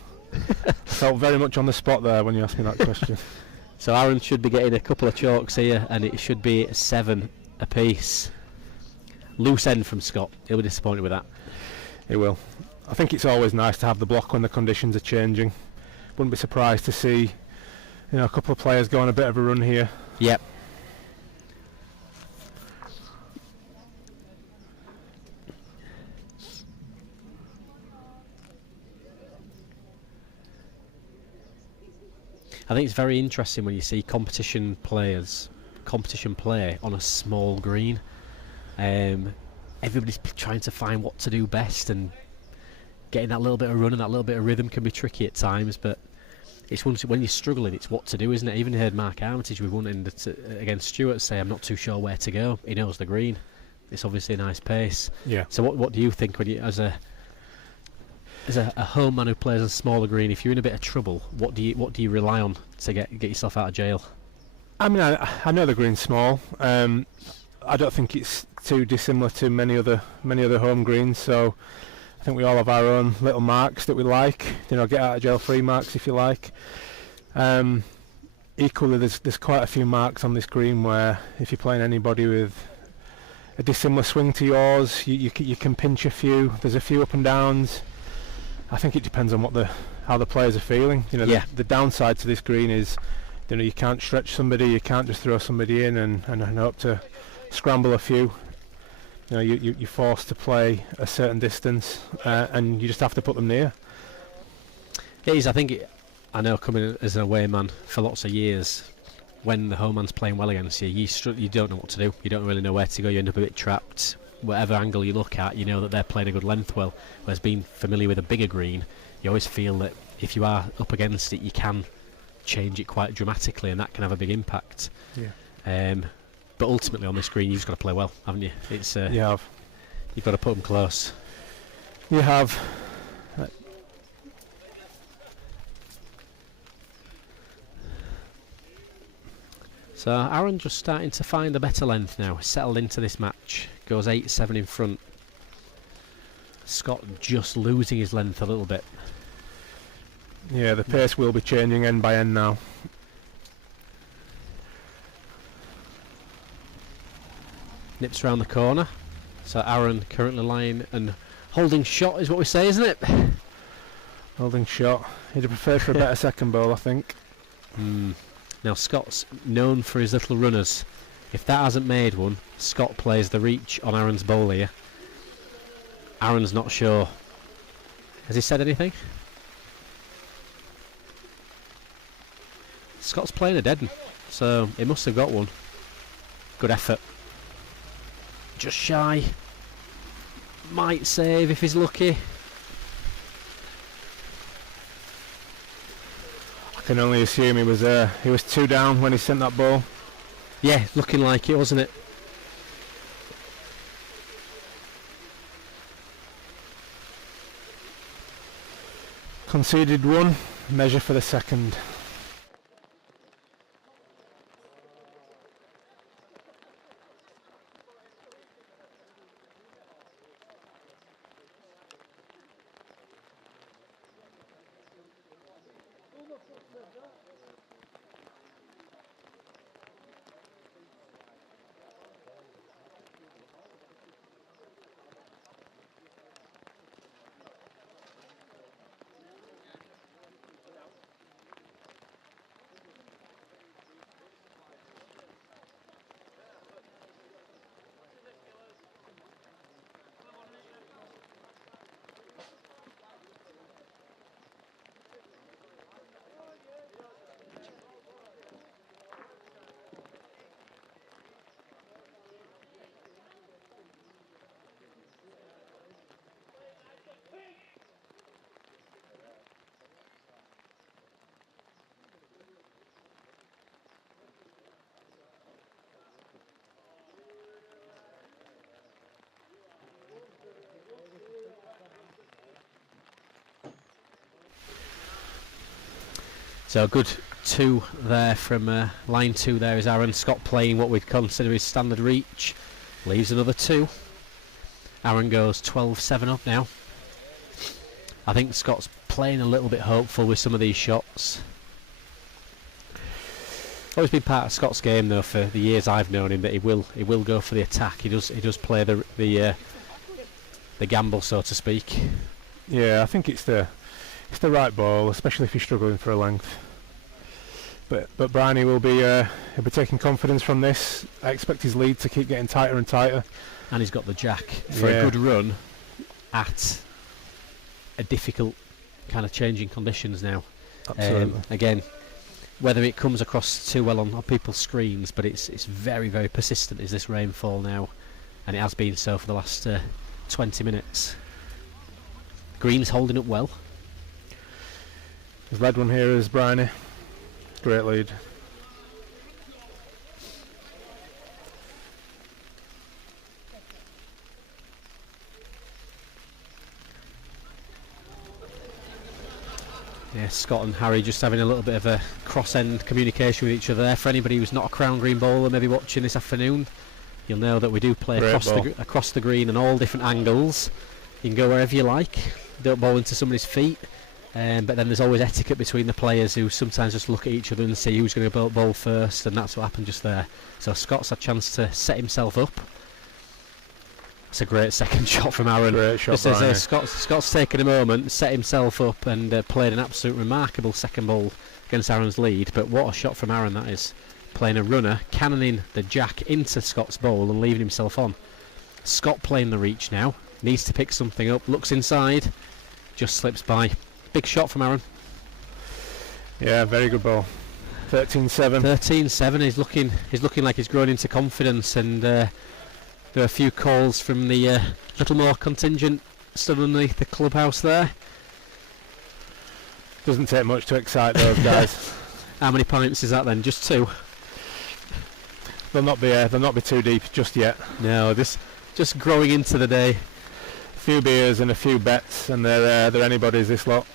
I felt very much on the spot there when you asked me that question. So Aaron should be getting a couple of chalks here, and it should be 7 apiece. Loose end from Scott. He'll be disappointed with that. He will. I think it's always nice to have the block when the conditions are changing. Wouldn't be surprised to see a couple of players go on a bit of a run here. Yep. I think it's very interesting when you see competition play on a small green. Everybody's trying to find what to do best, and getting that little bit of run and that little bit of rhythm can be tricky at times, but it's when you're struggling, it's what to do, isn't it? I even heard Mark Armitage, we won against Stuart, say, I'm not too sure where to go. He knows the green. It's obviously a nice pace. Yeah. So what do you think when you, as a home man who plays on smaller green, if you're in a bit of trouble, what do you rely on to get yourself out of jail? I mean, I know the green's small. I don't think it's too dissimilar to many other home greens. So I think we all have our own little marks that we like. Get out of jail free marks if you like. Equally, there's quite a few marks on this green where if you're playing anybody with a dissimilar swing to yours, you can pinch a few. There's a few up and downs. I think it depends on how the players are feeling. The downside to this green is, you can't stretch somebody. You can't just throw somebody in and hope to scramble a few. You're forced to play a certain distance, and you just have to put them near. It is. I know, coming as an away man for lots of years, when the home man's playing well against you, you don't know what to do. You don't really know where to go. You end up a bit trapped. Whatever angle you look at, you know that they're playing a good length well. Whereas being familiar with a bigger green, you always feel that if you are up against it, you can change it quite dramatically, and that can have a big impact. Yeah. But ultimately on this green, you've just got to play well, haven't you? It's you have. You've got to put them close. You have. So Aaron just starting to find a better length now. Settled into this match. Goes 8-7 in front. Scott just losing his length a little bit. Yeah, the pace will be changing end by end now. Nips around the corner. So Aaron currently lying and holding shot is what we say, isn't it? Holding shot. He'd have preferred for a better second bowl, I think. Now Scott's known for his little runners. If that hasn't made one, Scott plays the reach on Aaron's bowl here. Aaron's not sure. Has he said anything? Scott's playing a dead one, so he must have got one. Good effort. Just shy. Might save if he's lucky. I can only assume he was 2 down when he sent that ball. Yeah, looking like it, wasn't it? Conceded 1, measure for the second. So a good 2 there from line 2 there is Aaron. Scott playing what we'd consider his standard reach. Leaves another 2. Aaron goes 12-7 up now. I think Scott's playing a little bit hopeful with some of these shots. Always been part of Scott's game though for the years I've known him, that he will go for the attack. He does play the gamble, so to speak. Yeah, I think it's the right ball, especially if you're struggling for a length. But Bryony will be he'll be taking confidence from this. I expect his lead to keep getting tighter and tighter. And he's got the jack for a good run at a difficult kind of changing conditions now. Absolutely. Again, whether it comes across too well on people's screens, but it's very, very persistent, is this rainfall now, and it has been so for the last 20 minutes. Green's holding up well. His led one here is Bryony. Great lead. Yeah, Scott and Harry just having a little bit of a cross-end communication with each other there. For anybody who's not a Crown Green bowler maybe watching this afternoon, you'll know that we do play across the green and all different angles. You can go wherever you like, don't bowl into somebody's feet, but then there's always etiquette between the players who sometimes just look at each other and see who's going to bowl first, and that's what happened just there. So Scott's had a chance to set himself up. It's a great second shot from Aaron. Great shot, just as Scott's taken a moment, set himself up, and played an absolute remarkable second ball against Aaron's lead. But what a shot from Aaron that is. Playing a runner, cannoning the jack into Scott's bowl and leaving himself on. Scott playing the reach now. Needs to pick something up. Looks inside. Just slips by. Big shot from Aaron. Yeah, very good ball. 13-7. 13-7. He's looking like he's growing into confidence, and there are a few calls from the Littlemore contingent stood underneath the clubhouse there. Doesn't take much to excite those guys. How many points is that then? Just 2? They'll not be too deep just yet. No, just growing into the day. A few beers and a few bets, and they're anybody's, this lot.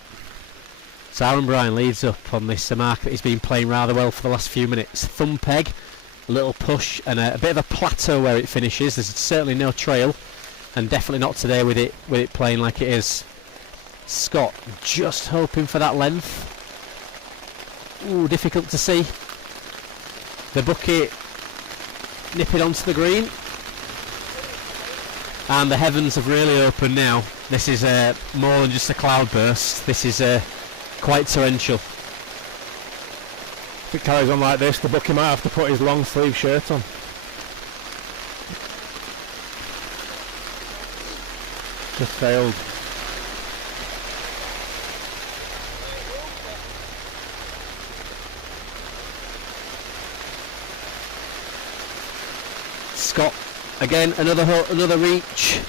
So Aaron Bryan leads up on this mark that he's been playing rather well for the last few minutes. Thumb peg, a little push, and a bit of a plateau where it finishes. There's certainly no trail, and definitely not today with it playing like it is. Scott just hoping for that length. Ooh, difficult to see. The bucket nipping onto the green, and the heavens have really opened now. This is more than just a cloudburst. This is quite torrential. If it carries on like this, the bucket might have to put his long sleeve shirt on. Just failed. Scott again, another reach.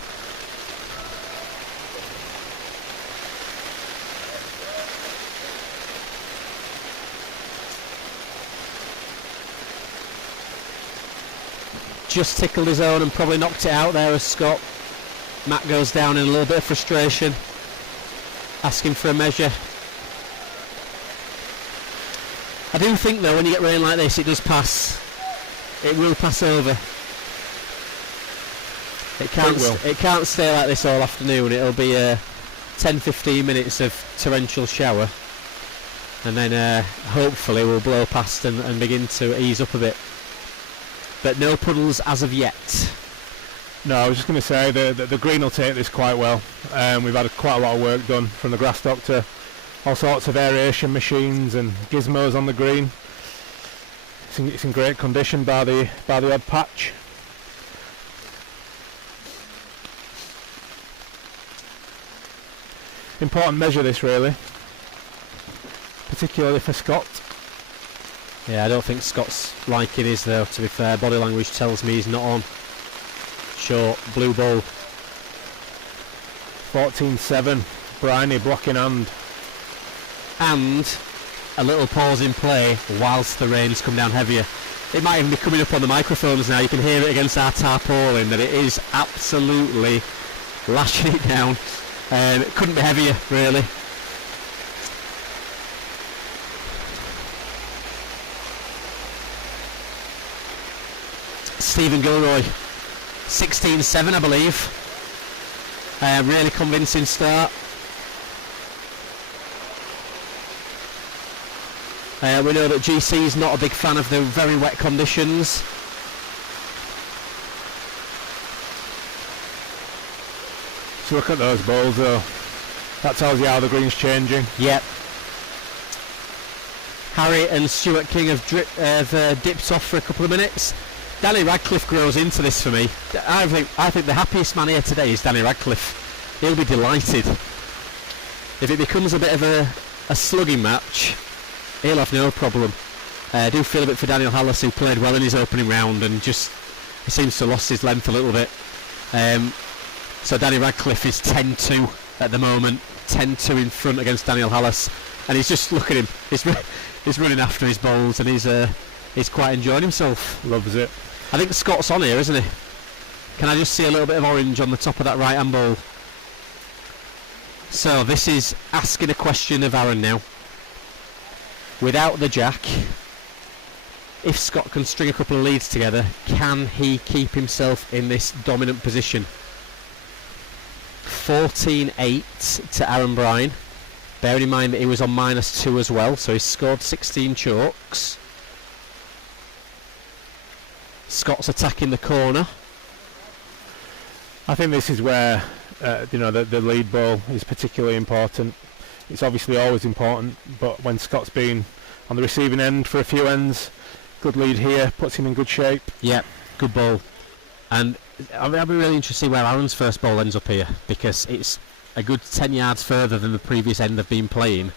Just tickled his own and probably knocked it out there as Scott. Matt goes down in a little bit of frustration, asking for a measure. I do think though when you get rain like this it does pass. It will pass over. It can't stay like this all afternoon. It'll be 10-15 minutes of torrential shower, and then hopefully we'll blow past and begin to ease up a bit. But no puddles as of yet. No, I was just going to say the green will take this quite well. We've had quite a lot of work done from the grass doctor. All sorts of aeration machines and gizmos on the green. It's in great condition by the odd patch. Important measure this really, particularly for Scott. Yeah, I don't think Scott's liking his though, to be fair. Body language tells me he's not on. Short, blue ball. 14-7, Bryony blocking hand. And a little pause in play whilst the rains come down heavier. It might even be coming up on the microphones now. You can hear it against our tarpaulin that it is absolutely lashing it down. It couldn't be heavier, really. Stephen Gilroy, 16-7, I believe. Really convincing start. We know that GC is not a big fan of the very wet conditions. So look at those balls though. That tells you how the green's changing. Yep. Harry and Stuart King have dipped off for a couple of minutes. Danny Radcliffe grows into this for me. I think the happiest man here today is Danny Radcliffe. He'll be delighted. If it becomes a bit of a slugging match, he'll have no problem. I do feel a bit for Daniel Hallis, who played well in his opening round and just he seems to have lost his length a little bit. So Danny Radcliffe is 10-2 at the moment, 10-2 in front against Daniel Hallis, and he's just, look at him, he's running after his bowls, and he's quite enjoying himself. Loves it. I think Scott's on here, isn't he? Can I just see a little bit of orange on the top of that right hand bowl? So this is asking a question of Aaron now. Without the jack, if Scott can string a couple of leads together, can he keep himself in this dominant position? 14-8 to Aaron Bryan. Bearing in mind that he was on -2 as well, so he's scored 16 chalks. Scott's attacking the corner. I think this is where the lead ball is particularly important. It's obviously always important, but when Scott's been on the receiving end for a few ends, good lead here, puts him in good shape. Yeah, good ball. And I'll be really interested to see where Aaron's first ball ends up here, because it's a good 10 yards further than the previous end they've been playing,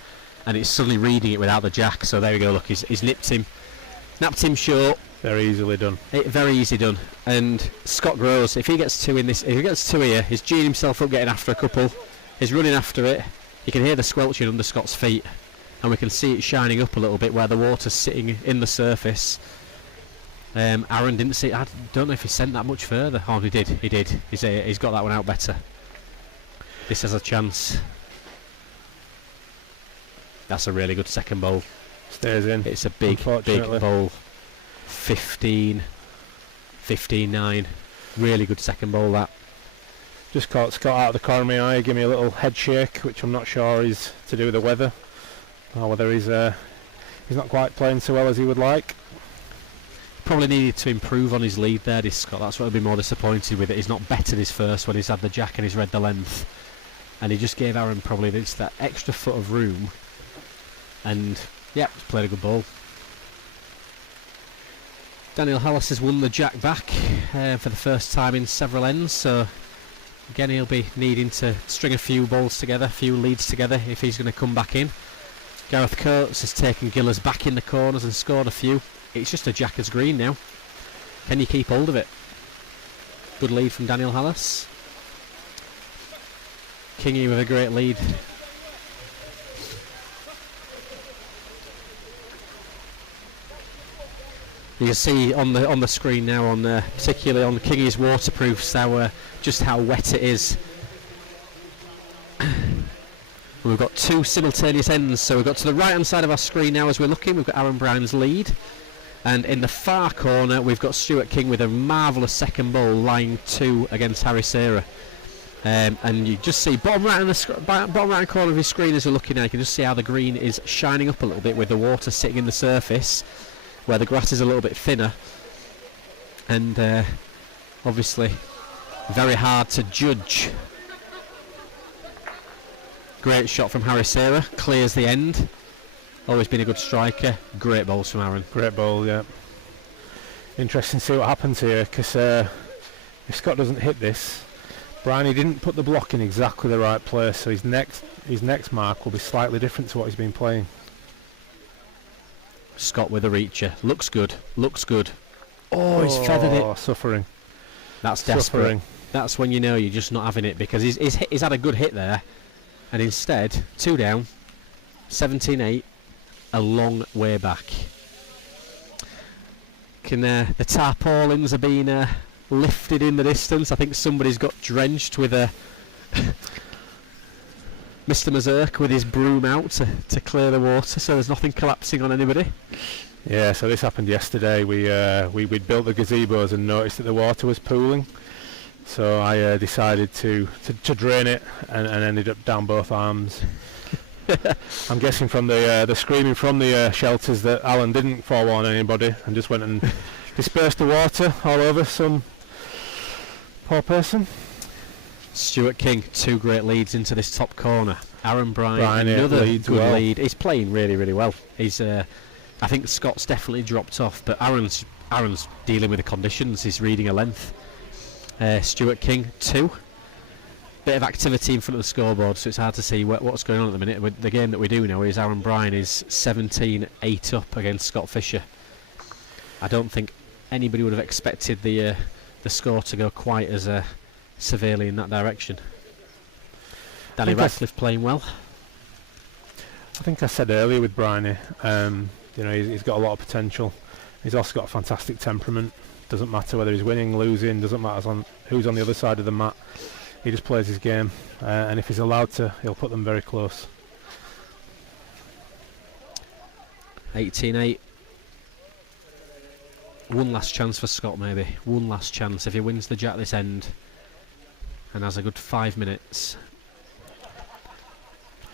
and it's suddenly reading it without the jack. So there we go, look, he's napped him short. Very easily done. Very easy done. And Scott Groves, if he gets two here, he's geeing himself up getting after a couple. He's running after it. You can hear the squelching under Scott's feet, and we can see it shining up a little bit where the water's sitting in the surface. Aaron didn't see it. I don't know if he sent that much further. Oh, he did. He's got that one out better. This has a chance. That's a really good second bowl. Stays in. It's a big bowl. 15-9. Really good second bowl, that. Just caught Scott out of the corner of my eye, give me a little head shake, which I'm not sure is to do with the weather, or whether he's not quite playing so well as he would like. Probably needed to improve on his lead there, this Scott. That's what I'll be more disappointed with. He's not bettered his first when he's had the jack and he's read the length, and he just gave Aaron probably that extra foot of room, and yeah, he's played a good ball. Daniel Hallis has won the jack back for the first time in several ends, so again he'll be needing to string a few balls together, a few leads together if he's going to come back in. Gareth Coates has taken Gillers back in the corners and scored a few. It's just a jacker's green now. Can you keep hold of it? Good lead from Daniel Hallis. Kingy with a great lead. You can see on the screen now, particularly on Kingy's waterproofs, just how wet it is. We've got two simultaneous ends, so we've got to the right hand side of our screen now as we're looking. We've got Aaron Bryan's lead, and in the far corner we've got Stuart King with a marvellous second bowl, lying 2 against Harry Sarah. And you just see bottom right corner of your screen as you're looking now, you can just see how the green is shining up a little bit with the water sitting in the surface where the grass is a little bit thinner, and obviously very hard to judge. Great shot from Harry Sarah, clears the end. Always been a good striker. Great bowls from Aaron. Great bowl, yeah. Interesting to see what happens here, because if Scott doesn't hit this, Bryan, he didn't put the block in exactly the right place, so his next mark will be slightly different to what he's been playing. Scott with a reacher. Looks good. Oh, he's feathered it. Suffering. That's desperate. Suffering. That's when you know you're just not having it, because he's had a good hit there, and instead 2 down, 17-8, a long way back. The tarpaulins are being lifted in the distance. I think somebody's got drenched with a Mr. Mazurk with his broom out to clear the water, so there's nothing collapsing on anybody. Yeah, so this happened yesterday. We'd built the gazebos and noticed that the water was pooling, so I decided to drain it and ended up down both arms. I'm guessing from the screaming from the shelters that Alan didn't forewarn anybody and just went and dispersed the water all over some poor person. Stuart King, 2 great leads into this top corner. Aaron Bryan another good lead. He's playing really, really well. He's, I think Scott's definitely dropped off, but Aaron's dealing with the conditions. He's reading a length. Stuart King, 2. bit of activity in front of the scoreboard, so it's hard to see what's going on at the minute. The game that we do know is Aaron Bryan is 17-8 up against Scott Fisher. I don't think anybody would have expected the score to go quite as severely in that direction. Danny Radcliffe playing well. I think I said earlier with Bryony, you know, he's got a lot of potential. He's also got a fantastic temperament. Doesn't matter whether he's winning, losing, doesn't matter who's on the other side of the mat. He just plays his game, and if he's allowed to, he'll put them very close. 18-8. One last chance for Scott, maybe. One last chance. If he wins the jack this end and has a good 5 minutes.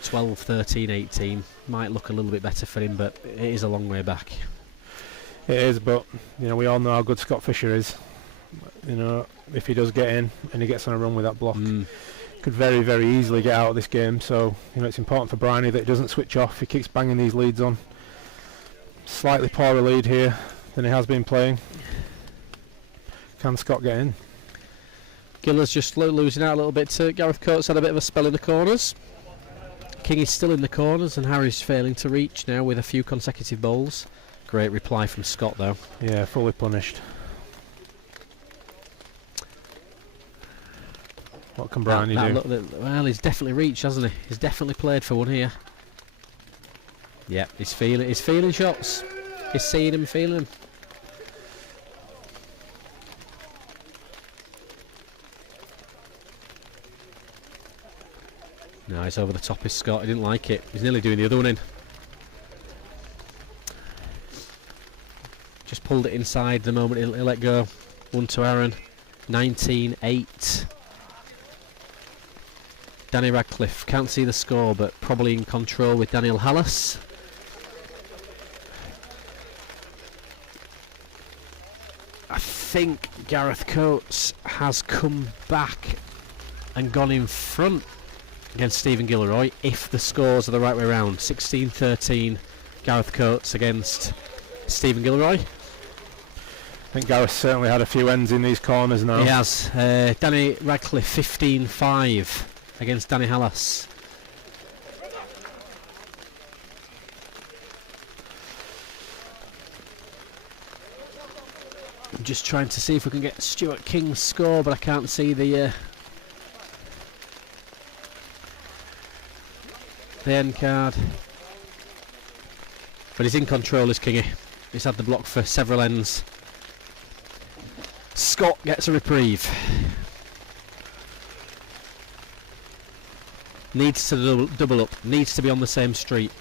12, 13, 18. Might look a little bit better for him, but it is a long way back. It is, but you know, we all know how good Scott Fisher is. You know, if he does get in and he gets on a run with that block, could very, very easily get out of this game. So, you know, it's important for Bryony that he doesn't switch off. He keeps banging these leads on. Slightly poorer lead here than he has been playing. Can Scott get in? Giller's just losing out a little bit to Gareth Coates. Had a bit of a spell in the corners. King is still in the corners, and Harry's failing to reach now with a few consecutive bowls. Great reply from Scott, though. Yeah, fully punished. What can Bryony do? Well, he's definitely reached, hasn't he? He's definitely played for one here. Yep, he's feeling shots. He's seeing him, feeling them. No, he's over the top of Scott. He didn't like it. He's nearly doing the other one in. Just pulled it inside the moment he'll let go. 1 to Aaron. 19-8. Danny Radcliffe. Can't see the score, but probably in control with Daniel Hallis. I think Gareth Coates has come back and gone in front against Stephen Gilroy, if the scores are the right way around. 16-13 Gareth Coates against Stephen Gilroy. I think Gareth certainly had a few ends in these corners now. He has. Danny Radcliffe 15-5 against Danny Hallis. I'm just trying to see if we can get Stuart King's score, but I can't see the end card. But he's in control, is Kingy. He's had the block for several ends. Scott gets a reprieve. Needs to double up. Needs to be on the same street.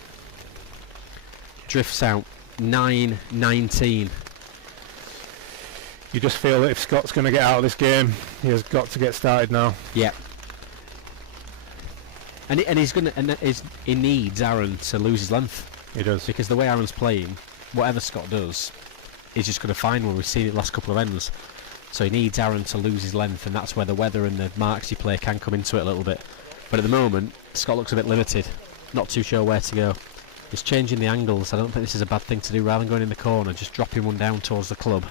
Drifts out. 9-19. You just feel that if Scott's going to get out of this game, he has got to get started now. Yeah. And he needs Aaron to lose his length. He does. Because the way Aaron's playing, whatever Scott does, he's just going to find one. We've seen it the last couple of ends. So he needs Aaron to lose his length, and that's where the weather and the marks you play can come into it a little bit. But at the moment, Scott looks a bit limited. Not too sure where to go. He's changing the angles. I don't think this is a bad thing to do. Rather than going in the corner, just dropping one down towards the club.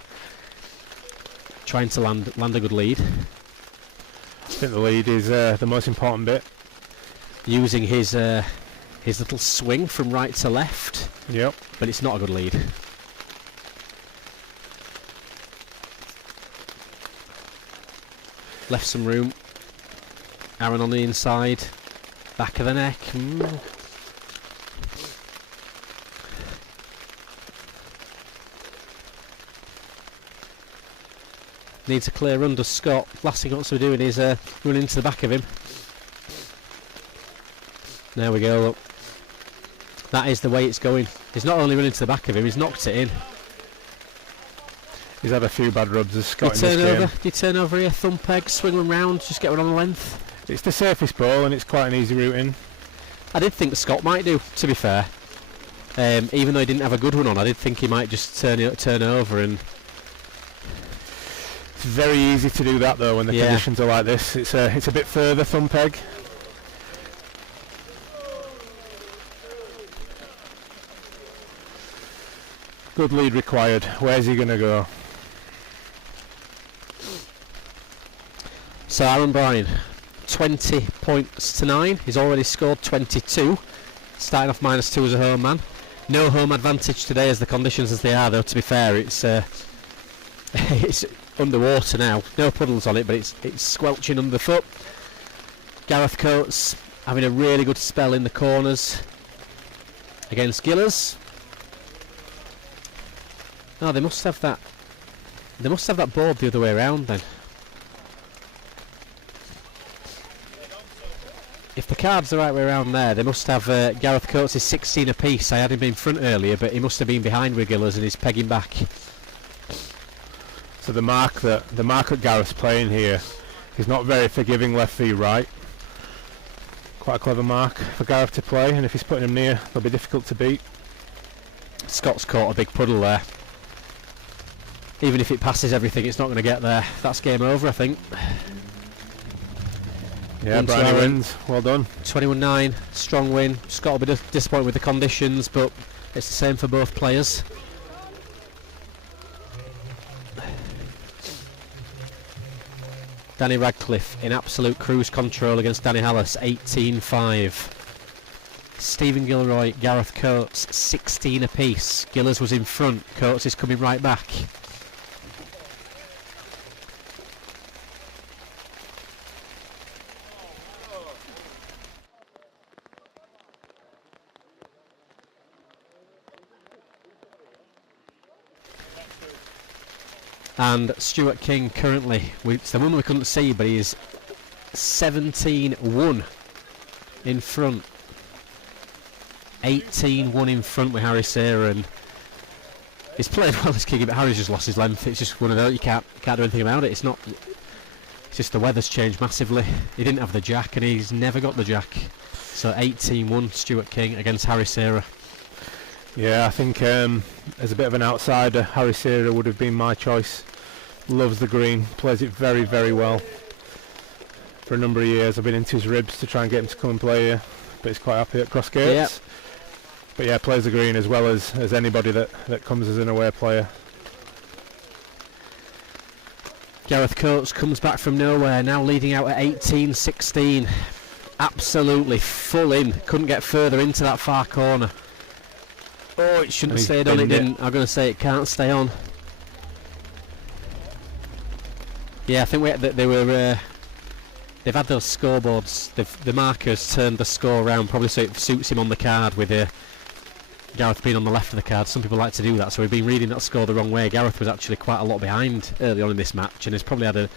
Trying to land a good lead. I think the lead is the most important bit. Using his little swing from right to left. Yep. But it's not a good lead. Left some room. Aaron on the inside. Back of the neck. Needs a clear run, does Scott. Last thing he wants to be doing is run into the back of him. There we go, look. That is the way it's going. He's not only running to the back of him, he's knocked it in. He's had a few bad rubs as Scott in this game. You turn over here, thumb peg, swing one round, just get one on the length. It's the safest ball and it's quite an easy route in. I did think Scott might do, to be fair. Even though he didn't have a good one on, I did think he might just turn over and... It's very easy to do that though when the conditions are like this. It's a bit further thumb peg. Good lead required. Where's he going to go? So Aaron Bryan, 20 points to 9. He's already scored 22, starting off -2 as a home man. No home advantage today as the conditions as they are, though, to be fair. It's it's underwater now. No puddles on it, but it's squelching underfoot. Gareth Coates having a really good spell in the corners against Gillers. Oh, they must have that. They must have that board the other way around then. If the card's the right way around there, they must have Gareth Coates is 16 apiece. I had him in front earlier, but he must have been behind with Gillers and he's pegging back. So the mark that Gareth's playing here is not very forgiving left v right. Quite a clever mark for Gareth to play, and if he's putting him near, they'll be difficult to beat. Scott's caught a big puddle there. Even if it passes everything, it's not going to get there. That's game over, I think. Yeah, Bryony wins. Well done. 21-9, strong win. Scott will be disappointed with the conditions, but it's the same for both players. Danny Radcliffe in absolute cruise control against Danny Hallis, 18-5. Stephen Gilroy, Gareth Coates, 16 apiece. Gillers was in front. Coates is coming right back. And Stuart King currently, it's the one we couldn't see, but he is 17-1 in front. 18-1 in front with Harry Sarah, and he's played well as King, but Harry's just lost his length. It's just one of those, you can't do anything about it. It's just the weather's changed massively. He didn't have the jack and he's never got the jack. So 18-1 Stuart King against Harry Sarah. Yeah, I think as a bit of an outsider, Harry Sarah would have been my choice. Loves the green, plays it very, very well. For a number of years I've been into his ribs to try and get him to come and play here, but he's quite happy at cross gates. Yep. But yeah, plays the green as well as anybody that comes as an away player. Gareth Coates comes back from nowhere, now leading out at 18-16. Absolutely full in, couldn't get further into that far corner. Oh, it shouldn't have stayed on, it didn't. I'm going to say it can't stay on. Yeah, I think they've had those scoreboards, the markers turned the score around, probably so it suits him on the card with Gareth being on the left of the card. Some people like to do that, so we've been reading that score the wrong way. Gareth was actually quite a lot behind early on in this match and has probably had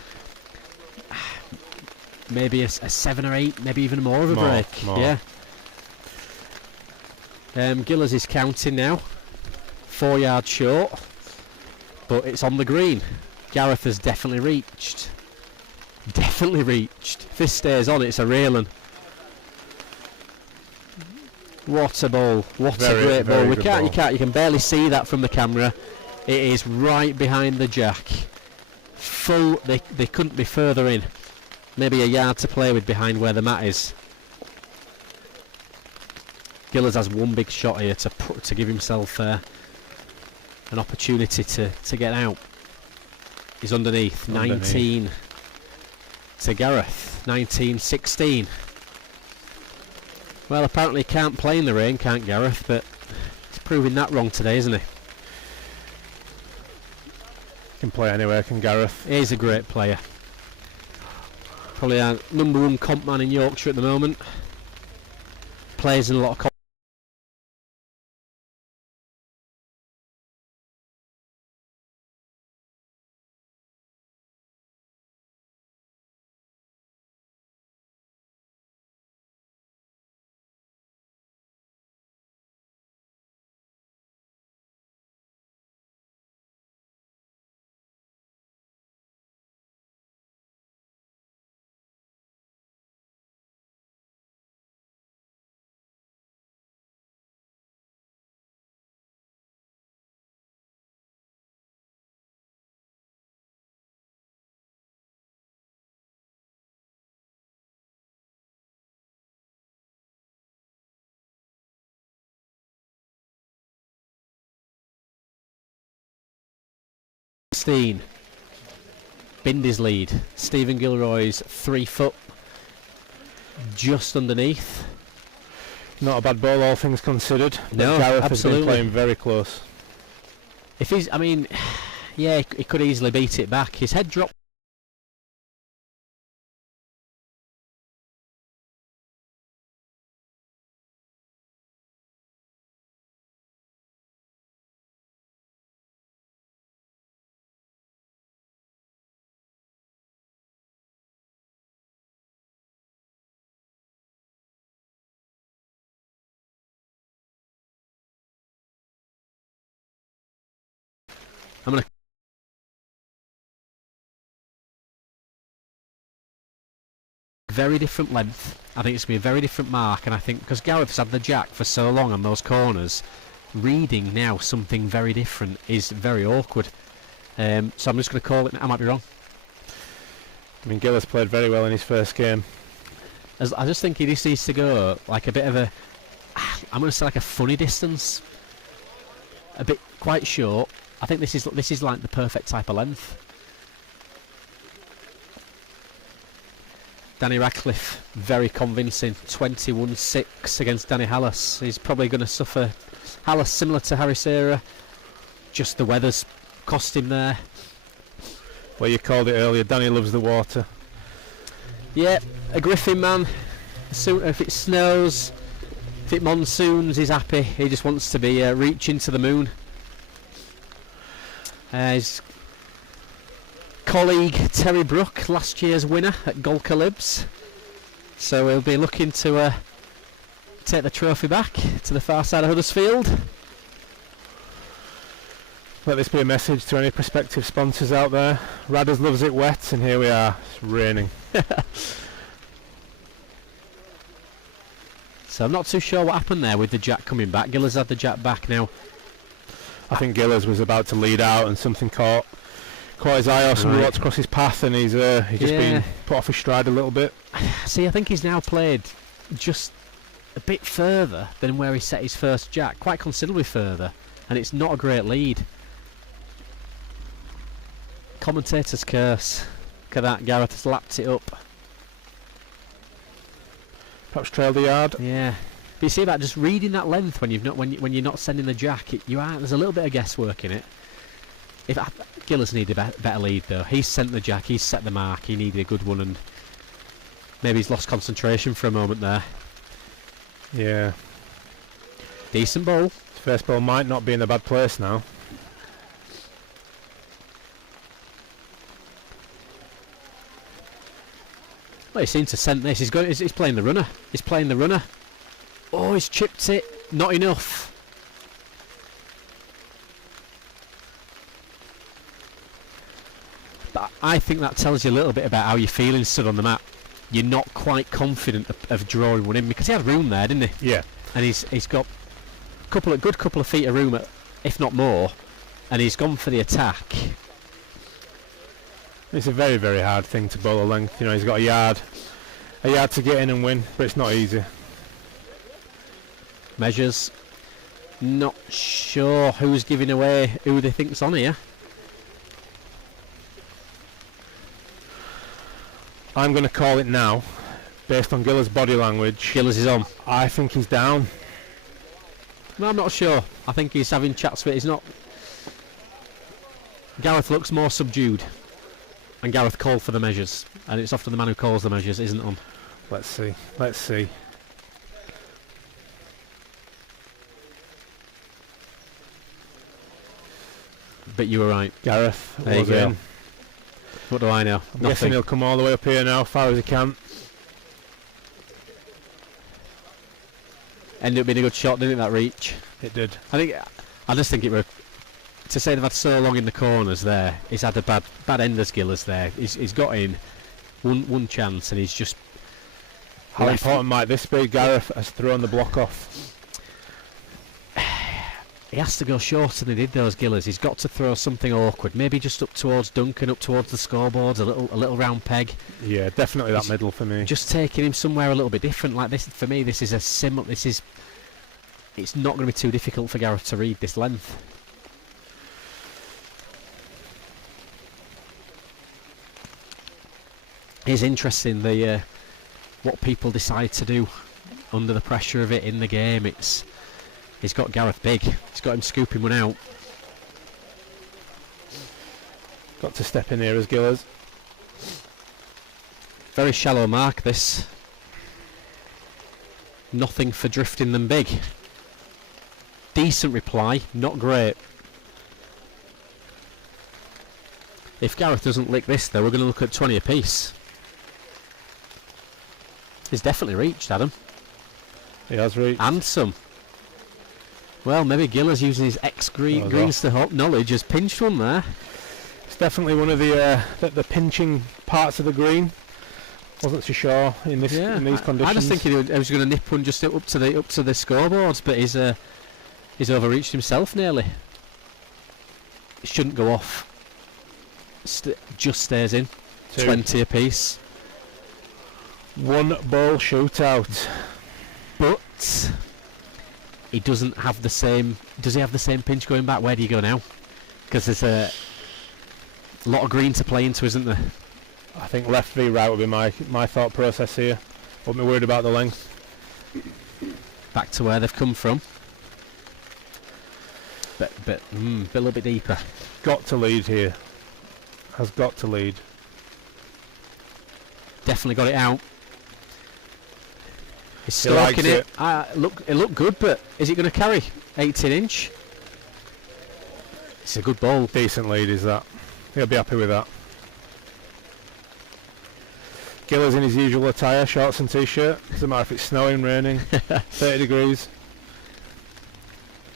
maybe a 7 or 8, maybe even more of a break. More. Yeah. Gillers is counting now, 4 yards short, but it's on the green. Gareth has definitely reached. Definitely reached. If this stays on, it's a railing. What a ball! What a great ball! You can barely see that from the camera. It is right behind the jack. Full. They couldn't be further in. Maybe a yard to play with behind where the mat is. Gillers has one big shot here to give himself an opportunity to get out. He's underneath. 19 to Gareth. 19-16. Well, apparently he can't play in the rain, can't Gareth? But he's proving that wrong today, isn't he? Can play anywhere, can Gareth? He's a great player. Probably our #1 comp man in Yorkshire at the moment. Plays in a lot of comp. Bindy's lead. Stephen Gilroy's 3 foot just underneath. Not a bad ball, all things considered. But No, Gareth has absolutely. been playing very close. If he's, I mean, yeah, he could easily beat it back. His head dropped. I'm going to very different length. I think it's going to be a very different mark, and I think because Gareth's had the jack for so long on those corners, reading now something very different is very awkward. So I'm just going to call it. I might be wrong. I mean, Gill has played very well in his first game. I just think he just needs to go like a bit of a, I'm going to say like a funny distance, a bit quite short. I think this is like the perfect type of length. Danny Radcliffe, very convincing, 21-6 against Danny Hallis. He's probably going to suffer. Hallis similar to Harry Serra, just the weather's cost him there. Well, you called it earlier, Danny loves the water. Yeah, a Griffin man. Soon, if it snows, if it monsoons, he's happy. He just wants to be reaching to the moon. His colleague Terry Brook, last year's winner at Golka Libs, so he'll be looking to take the trophy back to the far side of Huddersfield. Let this be a message to any prospective sponsors out there. Radders loves it wet, and here we are, it's raining. So I'm not too sure what happened there with the jack coming back. Giller's had the jack back now. I think Gillers was about to lead out and something caught his eye or somebody walked across his path, and he's just been put off his stride a little bit. See, I think he's now played just a bit further than where he set his first jack, quite considerably further, and it's not a great lead. Commentator's curse. Look at that, Gareth has lapped it up. Perhaps trailed the yard. Yeah. But you see that just reading that length when when you're not sending the jack, there's a little bit of guesswork in it. If Gillis needed a better lead though, he's sent the jack, he's set the mark, he needed a good one, and maybe he's lost concentration for a moment there. Yeah. Decent ball. First ball might not be in a bad place now. Well, he seems to scent this. He's playing the runner. He's playing the runner. Oh, he's chipped it. Not enough. But I think that tells you a little bit about how you're feeling stood on the mat. You're not quite confident of drawing one in, because he had room there, didn't he? Yeah. And he's got a good couple of feet of room, if not more, and he's gone for the attack. It's a very, very hard thing to bowl a length. You know, he's got a yard to get in and win, but it's not easy. Measures. Not sure who's giving away who they think's on here. I'm going to call it now, based on Giller's body language. Giller's is on. I think he's down. No, I'm not sure. I think he's having chats with it. He's not. Gareth looks more subdued. And Gareth called for the measures. And it's often the man who calls the measures isn't on. Let's see. Let's see. But you were right. Gareth There you was go. in. What do I know? I'm guessing he'll come all the way up here now, far as he can. Ended up being a good shot, didn't it, that reach? It did. I just think it were, to say they've had so long in the corners there, he's had a bad end as Gillers there. He's got in one chance and he's just. How important might this be? Gareth has thrown the block off. He has to go shorter than he did those Gillers. He's got to throw something awkward, maybe just up towards Duncan, up towards the scoreboards, a little round peg. Yeah, definitely that middle for me. Just taking him somewhere a little bit different. Like this, for me, this is a it's not going to be too difficult for Gareth to read this length. It's interesting. The what people decide to do under the pressure of it in the game. He's got Gareth big. He's got him scooping one out. Got to step in here as Gillers. Very shallow mark this. Nothing for drifting them big. Decent reply, not great. If Gareth doesn't lick this though, we're going to look at 20 apiece. He's definitely reached, Adam. He has reached. And some. Well, maybe Giller's using his ex-Greens to Hope knowledge has pinched one there. It's definitely one of the pinching parts of the green. Wasn't so sure in these conditions. I just think he was going to nip one just up to the scoreboards, but he's overreached himself nearly. It shouldn't go off. Just stays in. 20 apiece. One ball shootout. But he doesn't have the same. Does he have the same pinch going back? Where do you go now? Because there's a lot of green to play into, isn't there? I think left v right would be my thought process here. Wouldn't be worried about the length. Back to where they've come from. But a little bit deeper. Got to lead here. Has got to lead. Definitely got it out. He's stalking it. It looked good, but is it going to carry? 18-inch. It's a good ball. Decent lead is that. He'll be happy with that. Giller's in his usual attire, shorts and t-shirt. Doesn't matter if it's snowing, raining, 30 degrees.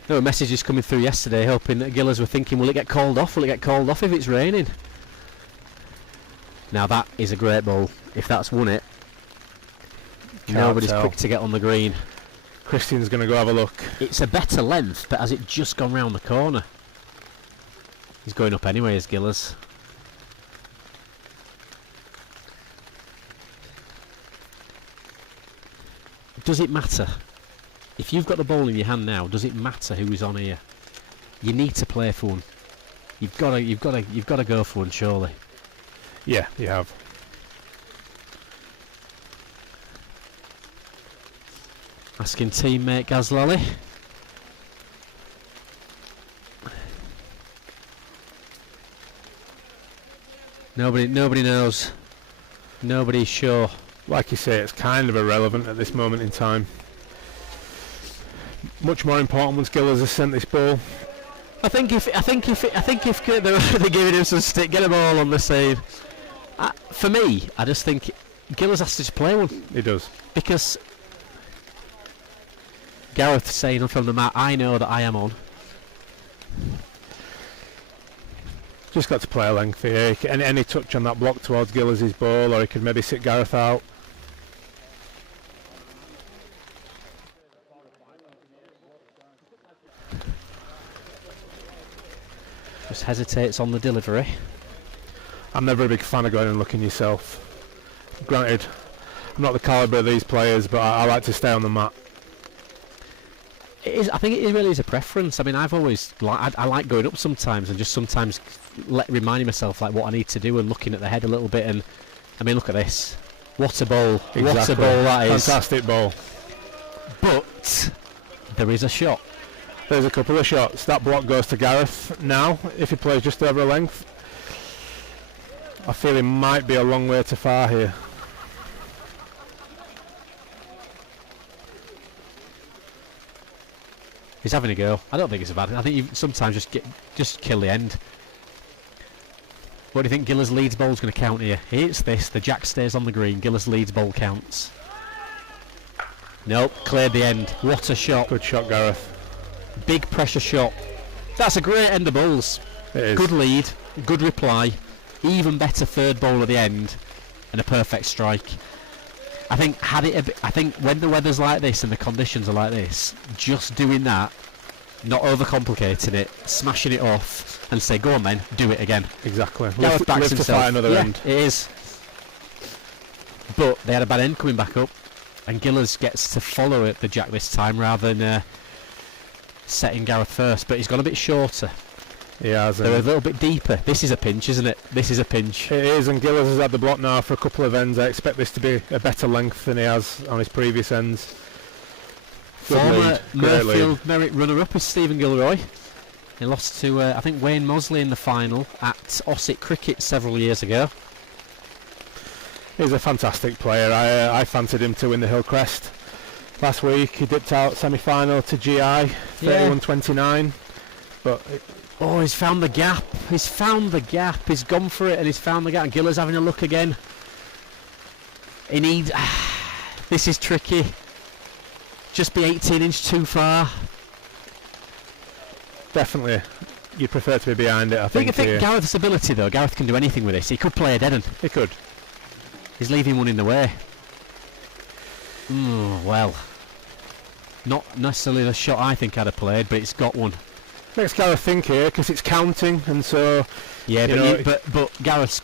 No, a message is coming through yesterday, hoping that Gillers were thinking, will it get called off? Will it get called off if it's raining? Now that is a great ball. If that's won it, nobody's quick to get on the green. Christian's going to go have a look. It's a better length, but has it just gone round the corner? He's going up anyway as Gillers. Does it matter? If you've got the ball in your hand now, does it matter who is on here? You need to play for one. You've got to go for one, surely. Yeah, you have. Asking teammate Gazlali. Nobody knows. Nobody's sure. Like you say, it's kind of irrelevant at this moment in time. Much more important once Gillers has sent this ball. I think if they're giving him some stick, get them all on the same. For me, I just think Gillers has to just play one. He does. Because Gareth saying from the mat, I know that I am on. Just got to play a length here. Any touch on that block towards Gillers' ball, or he could maybe sit Gareth out. Just hesitates on the delivery. I'm never a big fan of going and looking yourself. Granted, I'm not the calibre of these players, but I like to stay on the mat. It is. I think it really is a preference. I mean, I've always I like going up sometimes and just sometimes reminding myself like what I need to do and looking at the head a little bit. And I mean, look at this. What a ball! Exactly. What a ball that is! Fantastic ball. But there is a shot. There's a couple of shots. That block goes to Gareth now. If he plays just over a length, I feel he might be a long way too far here. He's having a go. I don't think it's a bad thing. I think you sometimes just kill the end. What do you think Gillers leads ball's going to count here? He hits this, the jack stays on the green, Gillers leads ball counts. Nope, cleared the end. What a shot. Good shot, Gareth. Big pressure shot. That's a great end of balls. It is. Good lead, good reply, even better third ball at the end, and a perfect strike. I think I think when the weather's like this and the conditions are like this, just doing that, not overcomplicating it, smashing it off, and say, "Go on, then, do it again." Exactly. Live to fight another end. It is. But they had a bad end coming back up, and Gillers gets to follow it the jack this time rather than setting Gareth first. But he's gone a bit shorter. He has. They're a little bit deeper. This is a pinch, isn't it? This is a pinch. It is, and Gillers has had the block now for a couple of ends. I expect this to be a better length than he has on his previous ends. Good Former lead, great lead. Mirfield Merit runner-up is Stephen Gilroy. He lost to, I think, Wayne Mosley in the final at Ossett Cricket several years ago. He's a fantastic player. I fancied him to win the Hillcrest last week. He dipped out semi-final to GI, 31-29. But oh, he's found the gap. He's found the gap. He's gone for it and he's found the gap. And Giller's having a look again. He needs... this is tricky. Just be 18 inch too far. Definitely, you'd prefer to be behind it, I think. I think Gareth's ability, though. Gareth can do anything with this. He could play a dead end. He could. He's leaving one in the way. Well, not necessarily the shot I think I'd have played, but it's got one. Makes Gareth think here because it's counting, and so yeah. But Gareth's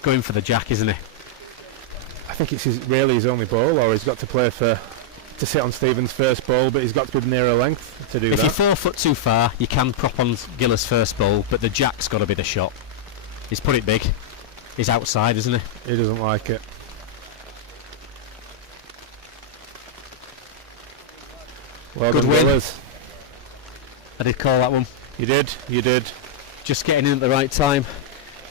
going for the jack, isn't he? I think it's really his only ball, or he's got to play to sit on Stephen's first ball, but he's got to be nearer length to do that. If you're 4 foot too far, you can prop on Giller's first ball, but the jack's got to be the shot. He's put it big. He's outside, isn't he? He doesn't like it. Well Good done, win. Gillers. I did call that one. You did. Just getting in at the right time.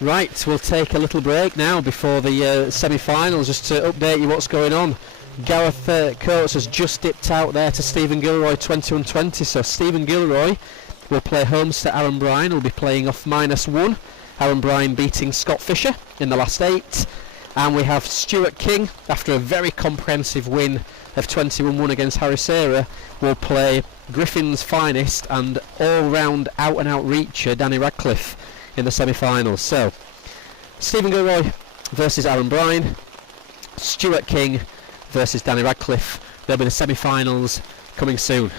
Right, we'll take a little break now before the semi-finals, just to update you what's going on. Gareth Coates has just dipped out there to Stephen Gilroy, 21-20. So Stephen Gilroy will play homes to Aaron Bryan, who'll be playing off -1. Aaron Bryan beating Scott Fisher in the last 8. And we have Stuart King, after a very comprehensive win of 21-1 against Harry Sarah, will play Griffin's finest and all-round out-and-out reacher Danny Radcliffe in the semi-finals. So, Stephen Gilroy versus Aaron Bryan, Stuart King versus Danny Radcliffe. They'll be the semi-finals coming soon.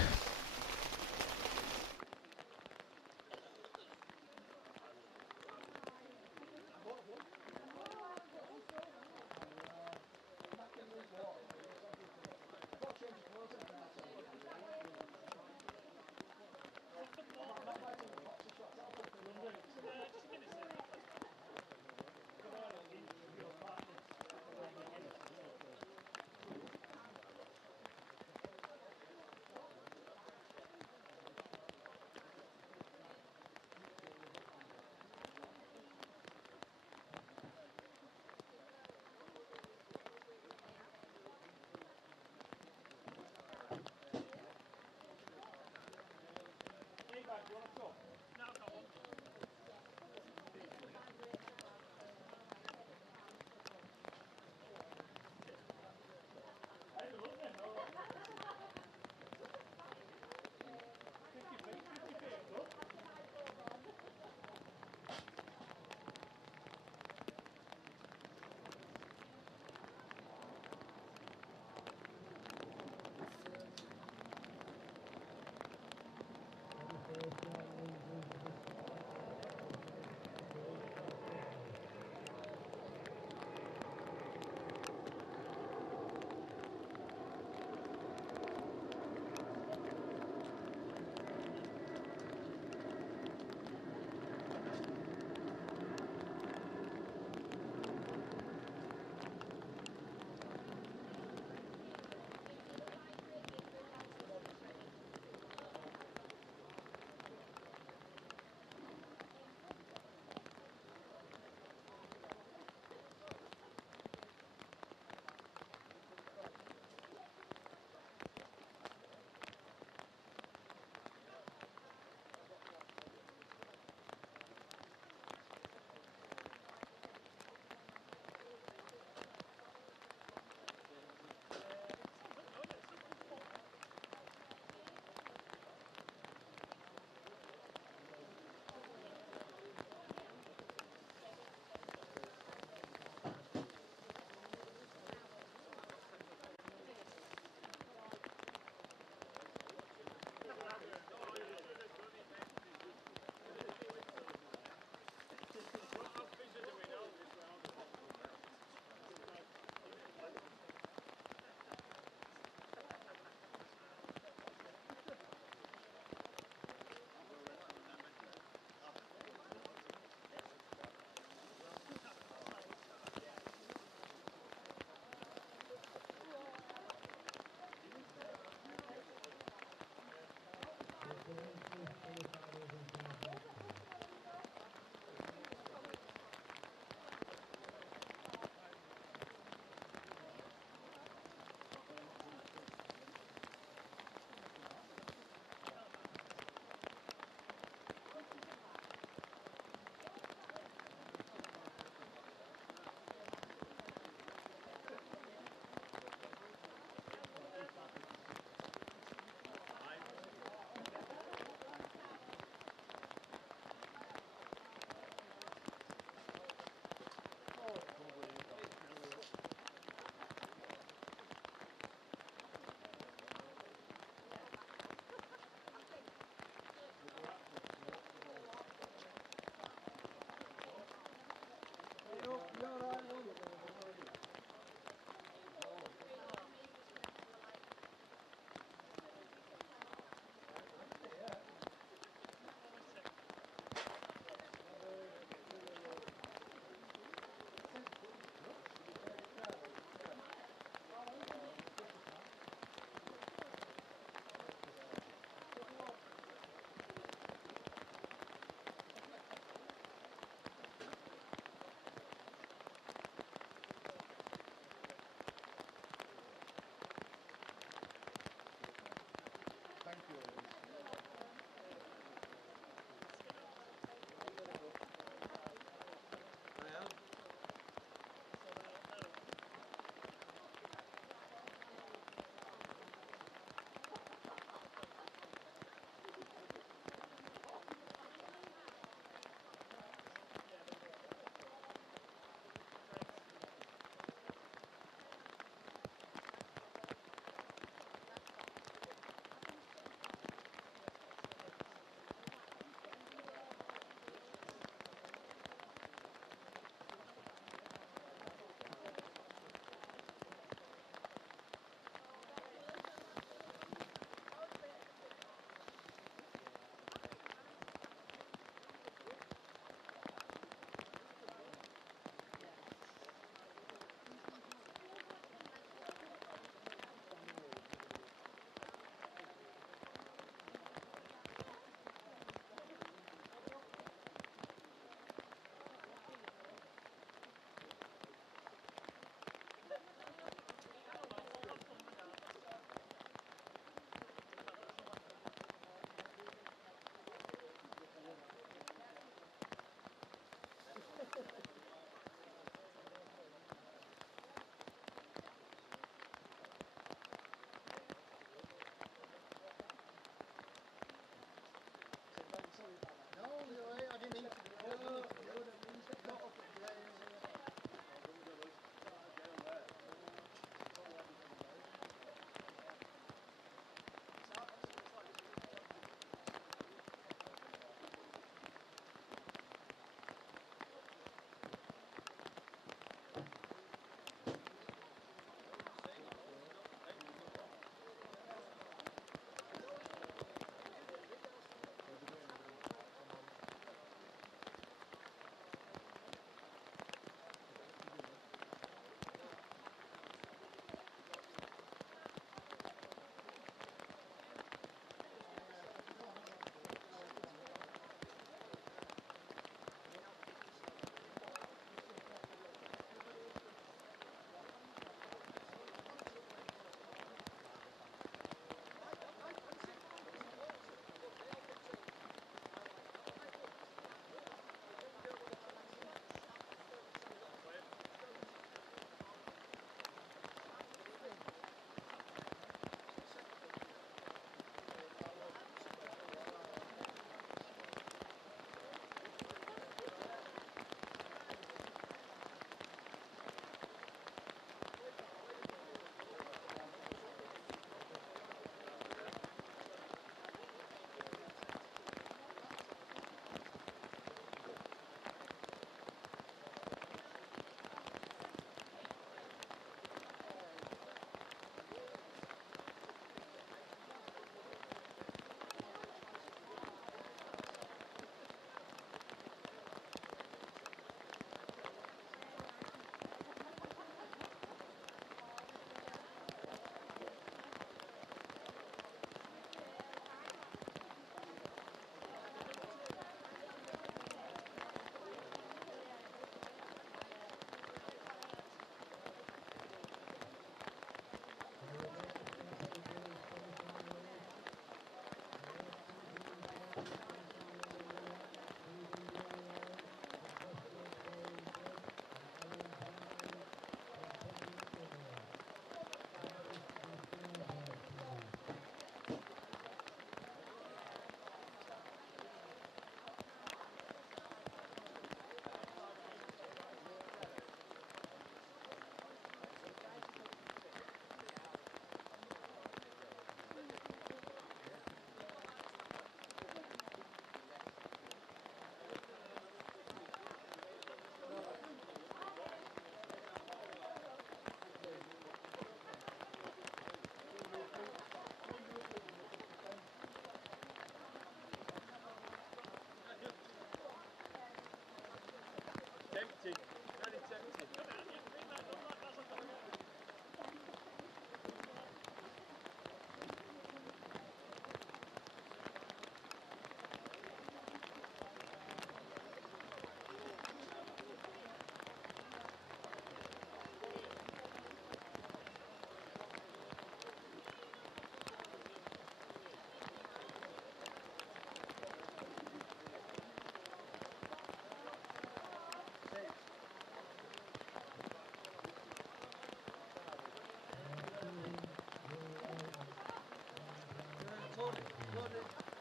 tempted. Very tempted. Come on, you bring that up like that's like a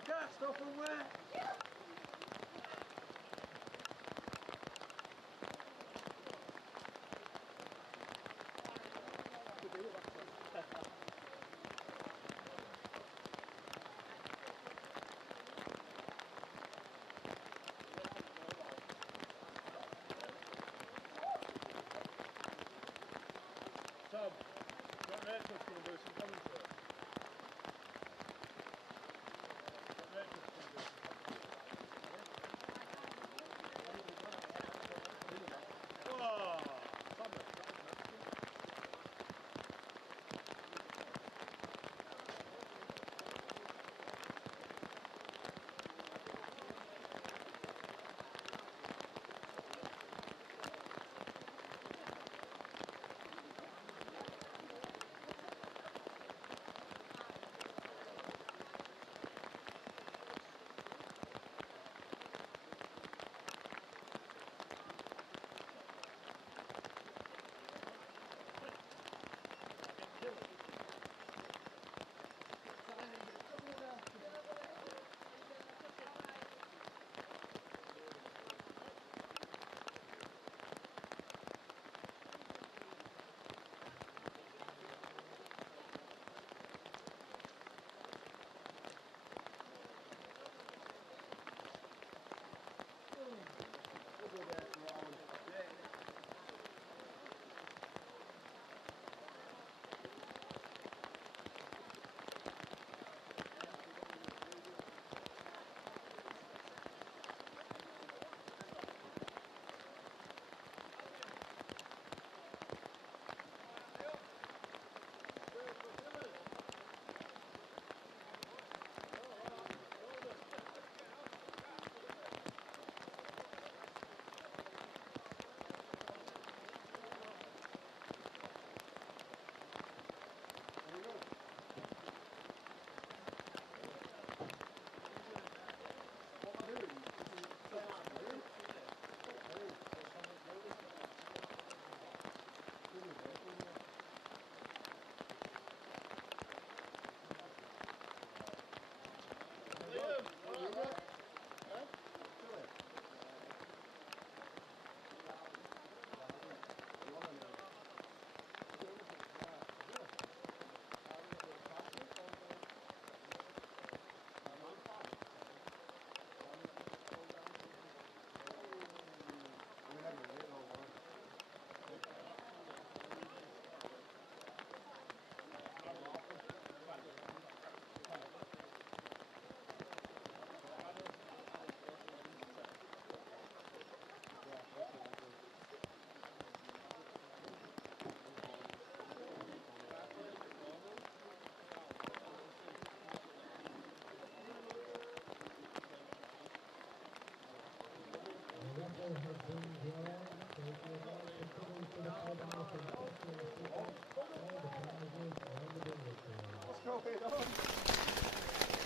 cast off and where? Tom, got Rachel's going to do some commentary.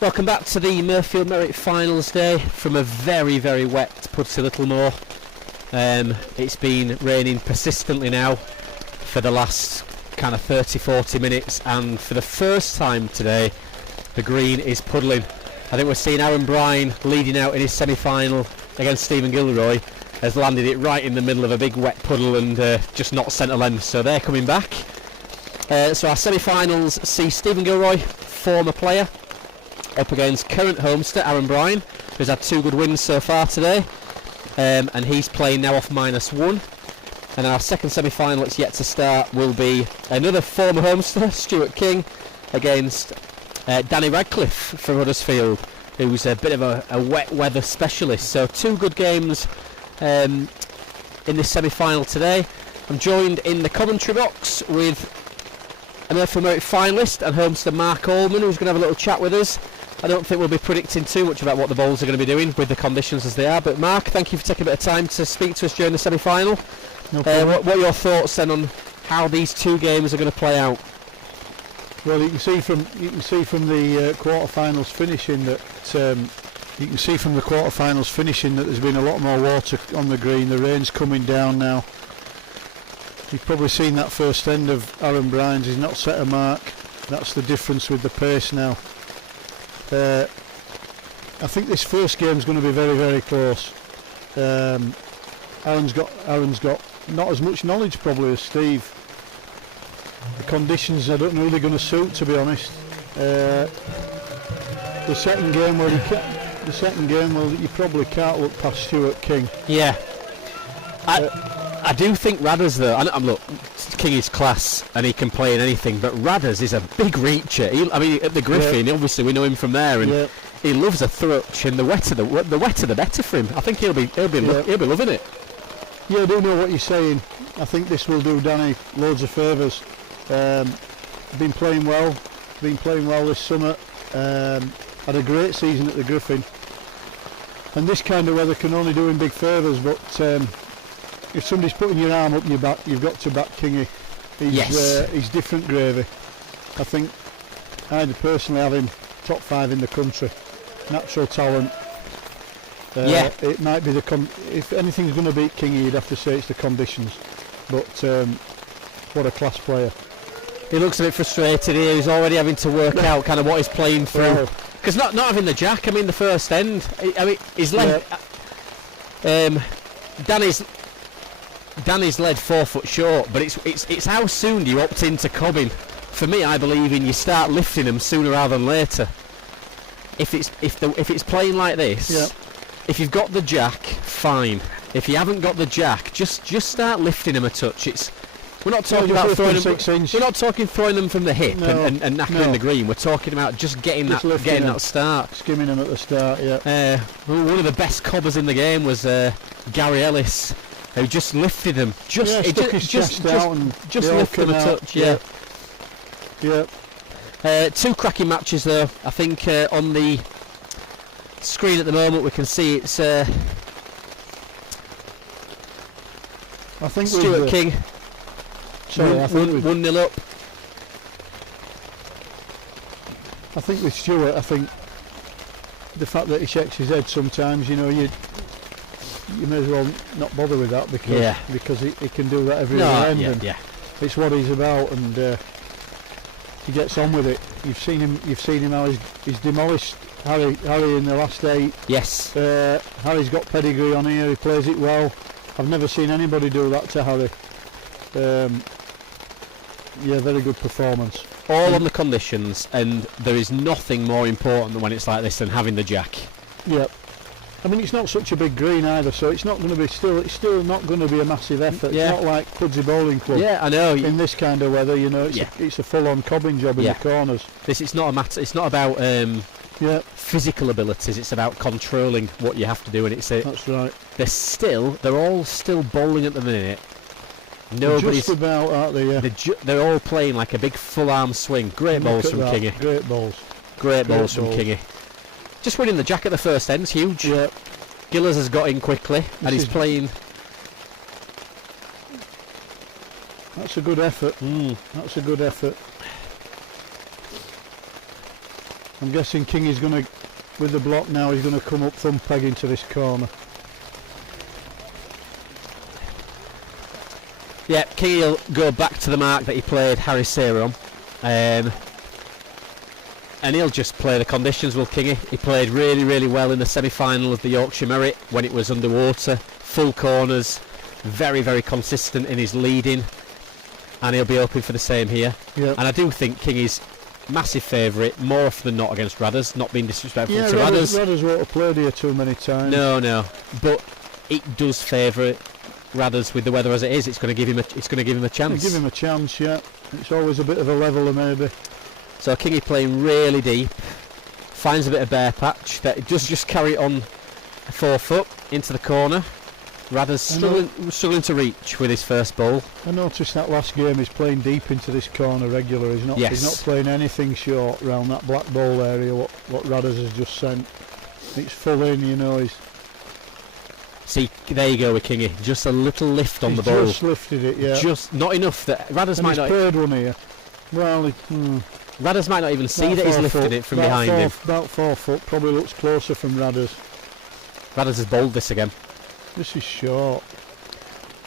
Welcome back to the Mirfield Merit Finals day from a very, very wet Pudsey Littlemore. It's been raining persistently now for the last kind of 30-40 minutes, and for the first time today the green is puddling. I think we're seeing Aaron Bryan leading out in his semi-final against Stephen Gilroy has landed it right in the middle of a big wet puddle and just not centre length, so they're coming back. So our semi-finals see Stephen Gilroy, former player, up against current homester Aaron Bryan, who's had 2 good wins so far today, and he's playing now off -1. And our second semi-final that's yet to start will be another former homester, Stuart King, against Danny Radcliffe from Huddersfield, who's a bit of a wet weather specialist. So 2 good games in this semi-final today. I'm joined in the commentary box with a Mirfield Merit finalist and homester Mark Allman, who's going to have a little chat with us. I don't think we'll be predicting too much about what the bowls are going to be doing with the conditions as they are, but Mark, thank you for taking a bit of time to speak to us during the semi-final. No problem. What are your thoughts then on how these two games are going to play out? Well, you can see from the quarterfinals finishing that there's been a lot more water on the green. The rain's coming down now. You've probably seen that first end of Aaron Bryan's. He's not set a mark. That's the difference with the pace now. I think this first game's going to be very, very close. Aaron's got not as much knowledge probably as Steve. The conditions, I don't know who they're going to suit, to be honest. The second game, well, you probably can't look past Stuart King. Yeah. I do think Radders though, and look, King is class and he can play in anything, but Radders is a big reacher. At the Griffin, obviously we know him from there, and he loves a thrush, and the wetter the better for him. I think he'll be loving it. Yeah, I do know what you're saying. I think this will do Danny loads of favours. Been playing well this summer. Had a great season at the Griffin, and this kind of weather can only do him big favours. But if somebody's putting your arm up your back, you've got to back Kingy. He's different gravy. I think I'd personally have him top 5 in the country. Natural talent. It might be if anything's going to beat Kingy, you'd have to say it's the conditions. But what a class player. He looks a bit frustrated here. He's already having to work out kind of what he's playing through. Because not having the jack, the first end, his leg. Danny's led 4 foot short, but it's how soon do you opt into cobbing. For me, I believe you start lifting them sooner rather than later. If it's playing like this, if you've got the jack, fine. If you haven't got the jack, just start lifting them a touch. We're not talking about throwing them. We're not talking throwing them from the hip and knackering the green. We're talking about just getting that start, skimming them at the start. One of the best cobbers in the game was Gary Ellis, who just lifted them. Just lifted them a touch. Two cracking matches though. I think on the screen at the moment we can see it's I think Stuart King. Sorry, 1-0 up. I think with Stuart, the fact that he shakes his head sometimes, you may as well not bother with that because he can do that every end. It's what he's about, and he gets on with it. You've seen him how he's demolished Harry in the last 8. Yes. Harry's got pedigree on here. He plays it well. I've never seen anybody do that to Harry. Very good performance. All on the conditions, and there is nothing more important than when it's like this than having the jack. Yep. It's not such a big green either, so it's not going to be it's still not going to be a massive effort. It's not like Pudsey Bowling Club. Yeah, I know. In this kind of weather, it's a full-on cobbing job in the corners. It's not a matter. It's not about physical abilities. It's about controlling what you have to do, and that's right. They're all still bowling at the minute. Nobody's just about, aren't they? Yeah. They're all playing like a big full-arm swing. Great balls from Kingy. Great balls from Kingy. Just winning the jack at the first end's huge. Yeah. Gillers has got in quickly, and he's playing. That's a good effort. That's a good effort. I'm guessing Kingy's going to, with the block now, he's going to come up thumb peg into this corner. Yeah, Kingy will go back to the mark that he played Harry Sayer on. And he'll just play the conditions, will Kingy. He played really, really well in the semi-final of the Yorkshire Merit when it was underwater. Full corners, very, very consistent in his leading. And he'll be hoping for the same here. Yep. And I do think Kingy's massive favourite, more often than not against Radders, not being disrespectful to Radders won't have played here too many times. No. But it does favour Radders with the weather as it is. It's going to give him a chance. Give him a chance, yeah. It's always a bit of a leveller maybe. So Kingy playing really deep, finds a bit of bare patch. That it does just carry it on 4 foot into the corner. Radar's struggling to reach with his first ball. I noticed that last game he's playing deep into this corner regular. He's not playing anything short round that black ball area. What Radders has just sent. It's full in, you know. He's see, there you go with Kingy. Just a little lift on the ball. Just lifted it, yeah. Just not enough that Radders might not. Played one here. Well, Radders might not even see that he's lifted it from behind him. About 4 foot. Probably looks closer from Radders. Radders has bowled this again. This is short.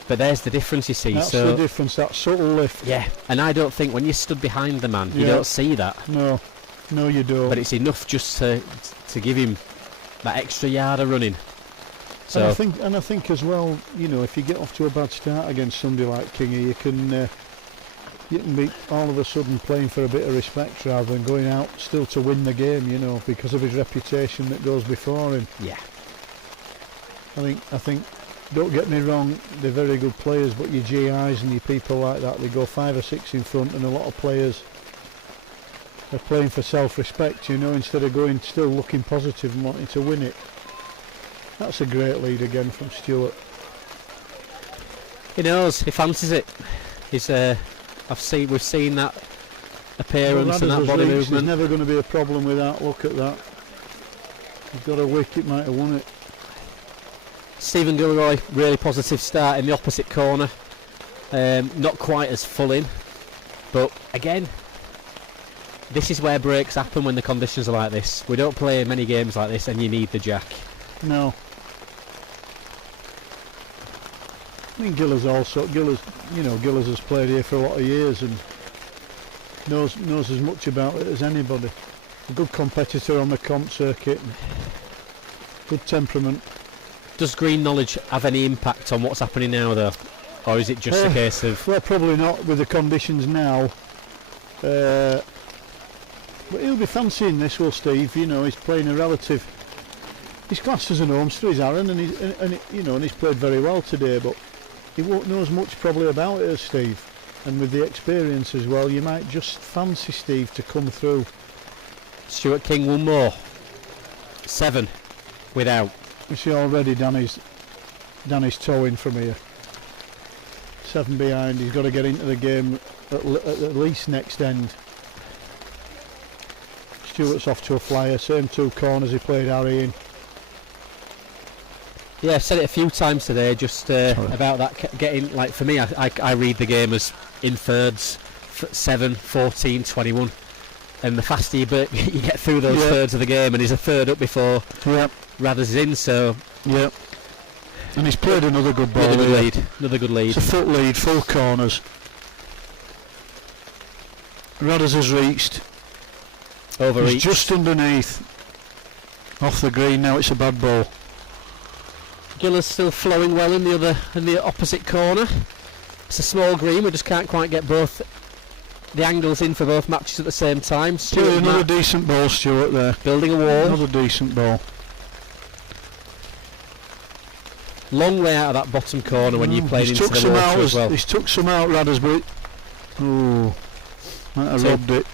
But there's the difference, you see. That's the difference, that subtle lift. Yeah, and I don't think when you're stood behind the man, you don't see that. No, you don't. But it's enough just to give him that extra yard of running. So and I think as well, you know, if you get off to a bad start against somebody like Kingy, you can be all of a sudden playing for a bit of respect rather than going out still to win the game, you know, because of his reputation that goes before him. Yeah. I think. Don't get me wrong, they're very good players, but your GIs and your people like that, they go 5 or 6 in front, and a lot of players are playing for self-respect, you know, instead of going still looking positive and wanting to win it. That's a great lead again from Stewart. He knows, he fancies it. He's we've seen that appearance and that body movement. There's never going to be a problem with that. Look at that. He's got a wicket, might have won it. Stephen Gilroy, really positive start in the opposite corner. Not quite as full in, but again, this is where breaks happen when the conditions are like this. We don't play many games like this, and you need the jack. No. I mean, Gillers has played here for a lot of years and knows as much about it as anybody. A good competitor on the comp circuit, good temperament. Does green knowledge have any impact on what's happening now, though, or is it just a case of? Well, probably not with the conditions now. But he'll be fancying this, will Steve? You know, he's playing a relative. He's classed as an homester, he's Aaron, and he's played very well today. But he won't know as much probably about it as Steve, and with the experience as well, you might just fancy Steve to come through. Stuart King one more. 7 without. You see already Danny's towing from here. 7 behind. He's got to get into the game at least next end. Stewart's off to a flyer. Same 2 corners he played Harry in. Yeah, I've said it a few times today. Just about that getting, like, for me, I read the game as in thirds, 7, 14, 21. And the faster you get through those thirds of the game, and he's a third up before Radders is in, so and he's played another good ball. Another good lead. It's a foot lead, full corners. Radders has reached. Overreached. He's just underneath. Off the green now. It's a bad ball. Giller's still flowing well in the opposite corner. It's a small green. We just can't quite get both the angles in for both matches at the same time. Another decent ball, Stuart, there. Building a wall. Another decent ball. Long way out of that bottom corner when you played into the water as well. He's took some out, Radders, but might have robbed it.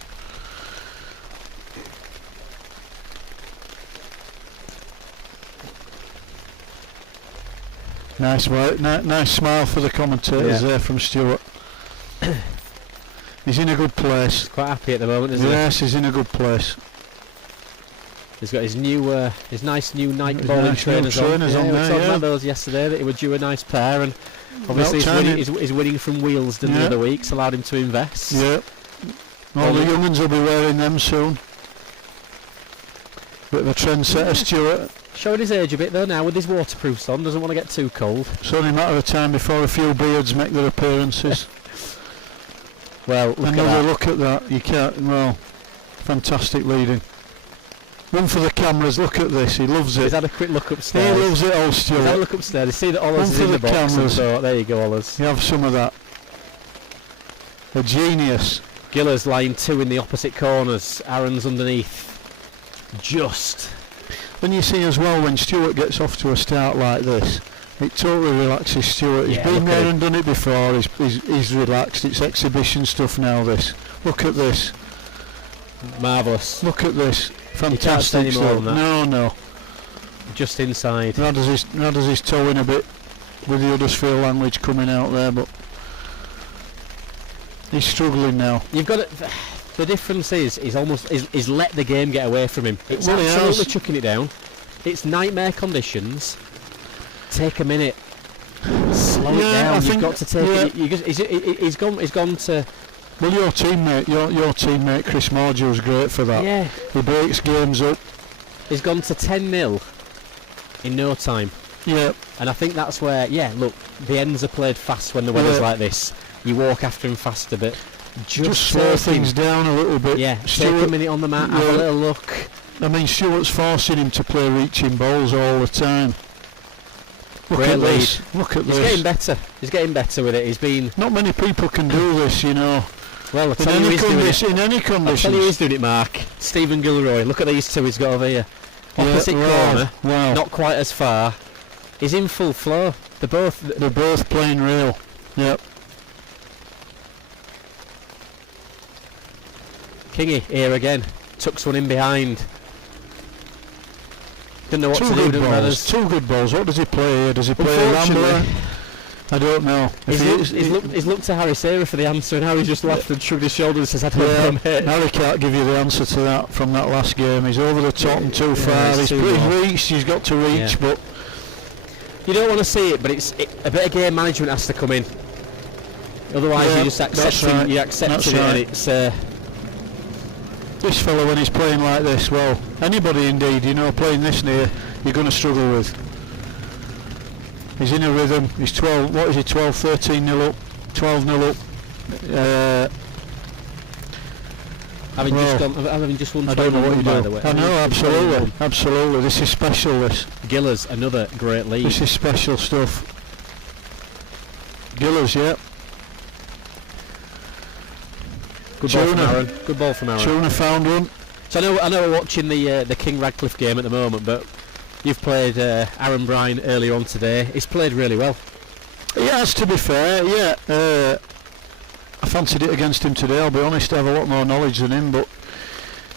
Nice smile for the commentators there from Stuart. He's in a good place. He's quite happy at the moment, isn't he? Yes, he's in a good place. He's got his nice new Nike bowling trainers on. We talked about those yesterday, that he would do a nice pair, and obviously he's winning from Wheels the other week, allowed him to invest. Yeah. All the young ones will be wearing them soon. Bit of a trendsetter, Stuart. Showing his age a bit though now with his waterproofs on, doesn't want to get too cold. It's only a matter of time before a few beards make their appearances. Well, look at that. You can't. Well, fantastic leading. One for the cameras. Look at this. He loves it. He's had a quick look upstairs. He loves it all, Stuart. He's had a look upstairs. You see that Ollers is in the box. Cameras. So there you go, Ollers. You have some of that. A genius. Giller's lying 2 in the opposite corners. Aaron's underneath. Just. And you see as well when Stuart gets off to a start like this, it totally relaxes Stuart. He's been there and done it before. He's relaxed. It's exhibition stuff now. This. Look at this. Marvellous. Look at this. Fantastic stuff. No. Just inside. Radders is towing a bit. with the Huddersfield language coming out there, but he's struggling now. You've got it. The difference is he's let the game get away from him. It's absolutely chucking it down. It's nightmare conditions. Take a minute. Slow it down. You've got to take it. He's gone to. Well, your teammate Chris Marger was great for that. Yeah. He breaks games up. He's gone to 10-0 in no time. Yeah. And I think that's where, look, the ends are played fast when the weather's like this. You walk after him fast a bit. Just slow things down a little bit. Yeah, take a minute on the mat, have a little look. I mean, Stuart's forcing him to play reaching balls all the time. Look Great at lead. this. Look at this. He's getting better. He's getting better with it. He's been. Not many people can do this, you know. Well, I'll tell you he's doing it. In any conditions. I'll tell you he's doing it, Mark. Stephen Gilroy. Look at these two he's got over here. Opposite corner. Wow. Not quite as far. He's in full flow. They're both playing real. Yep. Kingy here again. Tucks one in behind. Didn't know what to do with balls. Two good balls. What does he play here? Does he play a Rambler? I don't know. He's looked to Harry Sarah for the answer, and Harry's just laughed and shrugged his shoulders and says, "I don't know, mate." Harry can't give you the answer to that from that last game. He's over the top and too far. He's reached. He's got to reach, but you don't want to see it. But a bit of game management has to come in. Otherwise, you just accept it. You accept it, and it's. This fellow, when he's playing like this, well, anybody indeed, you know, playing this near, you're going to struggle with. He's in a rhythm. He's 12. What is he? 12, 13-0 up, 12-0 up. Having just won. I don't know what you do. By the way. I know, absolutely. This is special. This. Gillers, another great lead. This is special stuff. Gillers, yeah. Good ball from Aaron. Tuna found one. So I know we're watching the King Radcliffe game at the moment, but you've played Aaron Bryan earlier on today. He's played really well. He has, to be fair, yeah. I fancied it against him today, I'll be honest. I have a lot more knowledge than him, but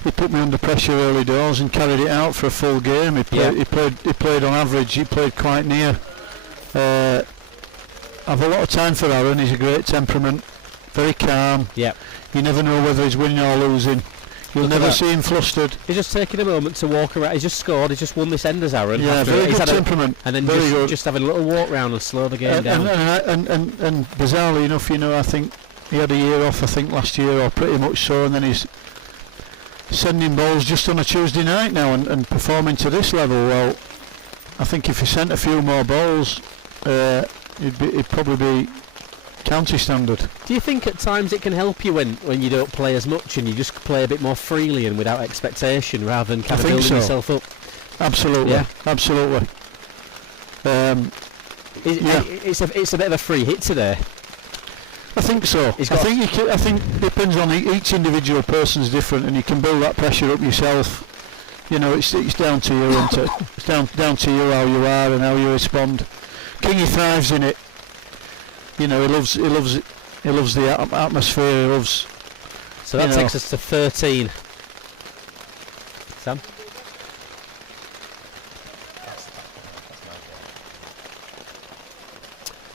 he put me under pressure early doors and carried it out for a full game. He played on average, he played quite near. I have a lot of time for Aaron. He's a great temperament, very calm. Yeah. You never know whether he's winning or losing. You'll never see him flustered. He's just taking a moment to walk around. He's just scored. He's just won this end as Aaron. Yeah, very good temperament. And then just having a little walk round and slow the game down. And bizarrely enough, you know, I think he had a year off, I think last year, or pretty much so, and then he's sending balls just on a Tuesday night now and performing to this level. Well, I think if he sent a few more balls, he'd probably be county standard. Do you think at times it can help you when you don't play as much and you just play a bit more freely and without expectation rather than kind of building yourself up? Absolutely, yeah. Absolutely. It's a bit of a free hit today. I think so. I think it depends on each individual person's different, and you can build that pressure up yourself. You know, it's down to you, isn't it? It's down to you how you are and how you respond. Kingy thrives in it. You know, he loves the atmosphere. He loves. So that takes us to 13. Sam.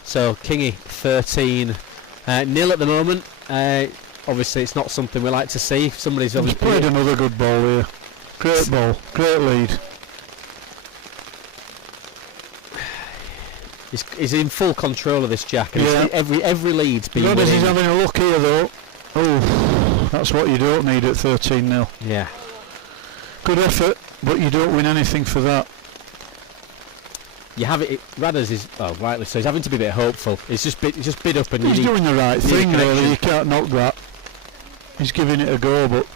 So Kingy 13, nil at the moment. Obviously, it's not something we like to see. Somebody's obviously played another good ball here. Great ball, great lead. He's in full control of this, Jack. And every lead's been winning. He's having a look here, though. Oh, that's what you don't need at 13-0. Yeah. Good effort, but you don't win anything for that. You have it. Radders is rightly so. He's having to be a bit hopeful. He's just bid up and he's doing the right thing. Really, you can't knock that. He's giving it a go, but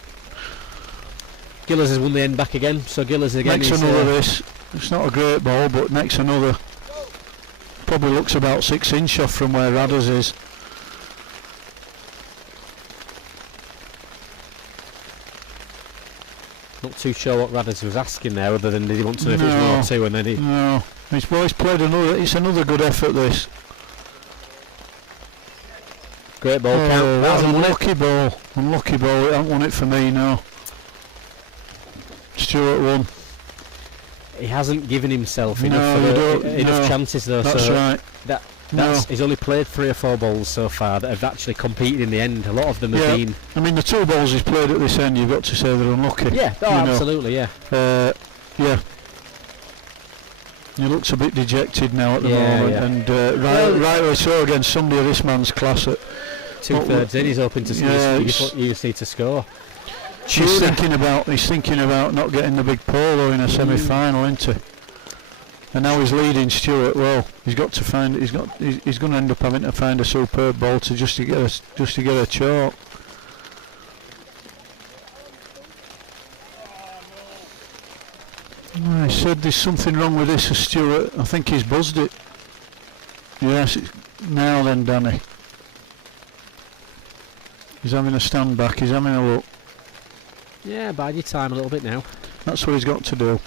Gillers has won the end back again. So Gillers again makes another this. It's not a great ball, but makes another. Probably looks about 6 inch off from where Radders is. Not too sure what Radders was asking there, other than did he want to know if it was more too, and then he. No, he's played another. It's another good effort. This. Great ball count. That's an unlucky ball. Unlucky ball. It hasn't won it for me now. Stuart won. he hasn't given himself No, enough chances though. That's so right. He's only played 3 or 4 balls so far that have actually competed in the end. A lot of them have been. I mean, the 2 balls he's played at this end, you've got to say they're unlucky. Yeah, absolutely, yeah. Yeah. He looks a bit dejected now at the moment, and rightly so against somebody of this man's class. At 2/3 in, he's hoping to you just need to score. He's thinking about not getting the big pole though in a semi-final, isn't he? And now he's leading Stewart. Well, he's going to end up having to find a superb ball to just to get a chalk. I said there's something wrong with this, Stewart. I think he's buzzed it. Yes, now then, Danny. He's having a stand back. He's having a look. Yeah, bide your time a little bit now. That's what he's got to do.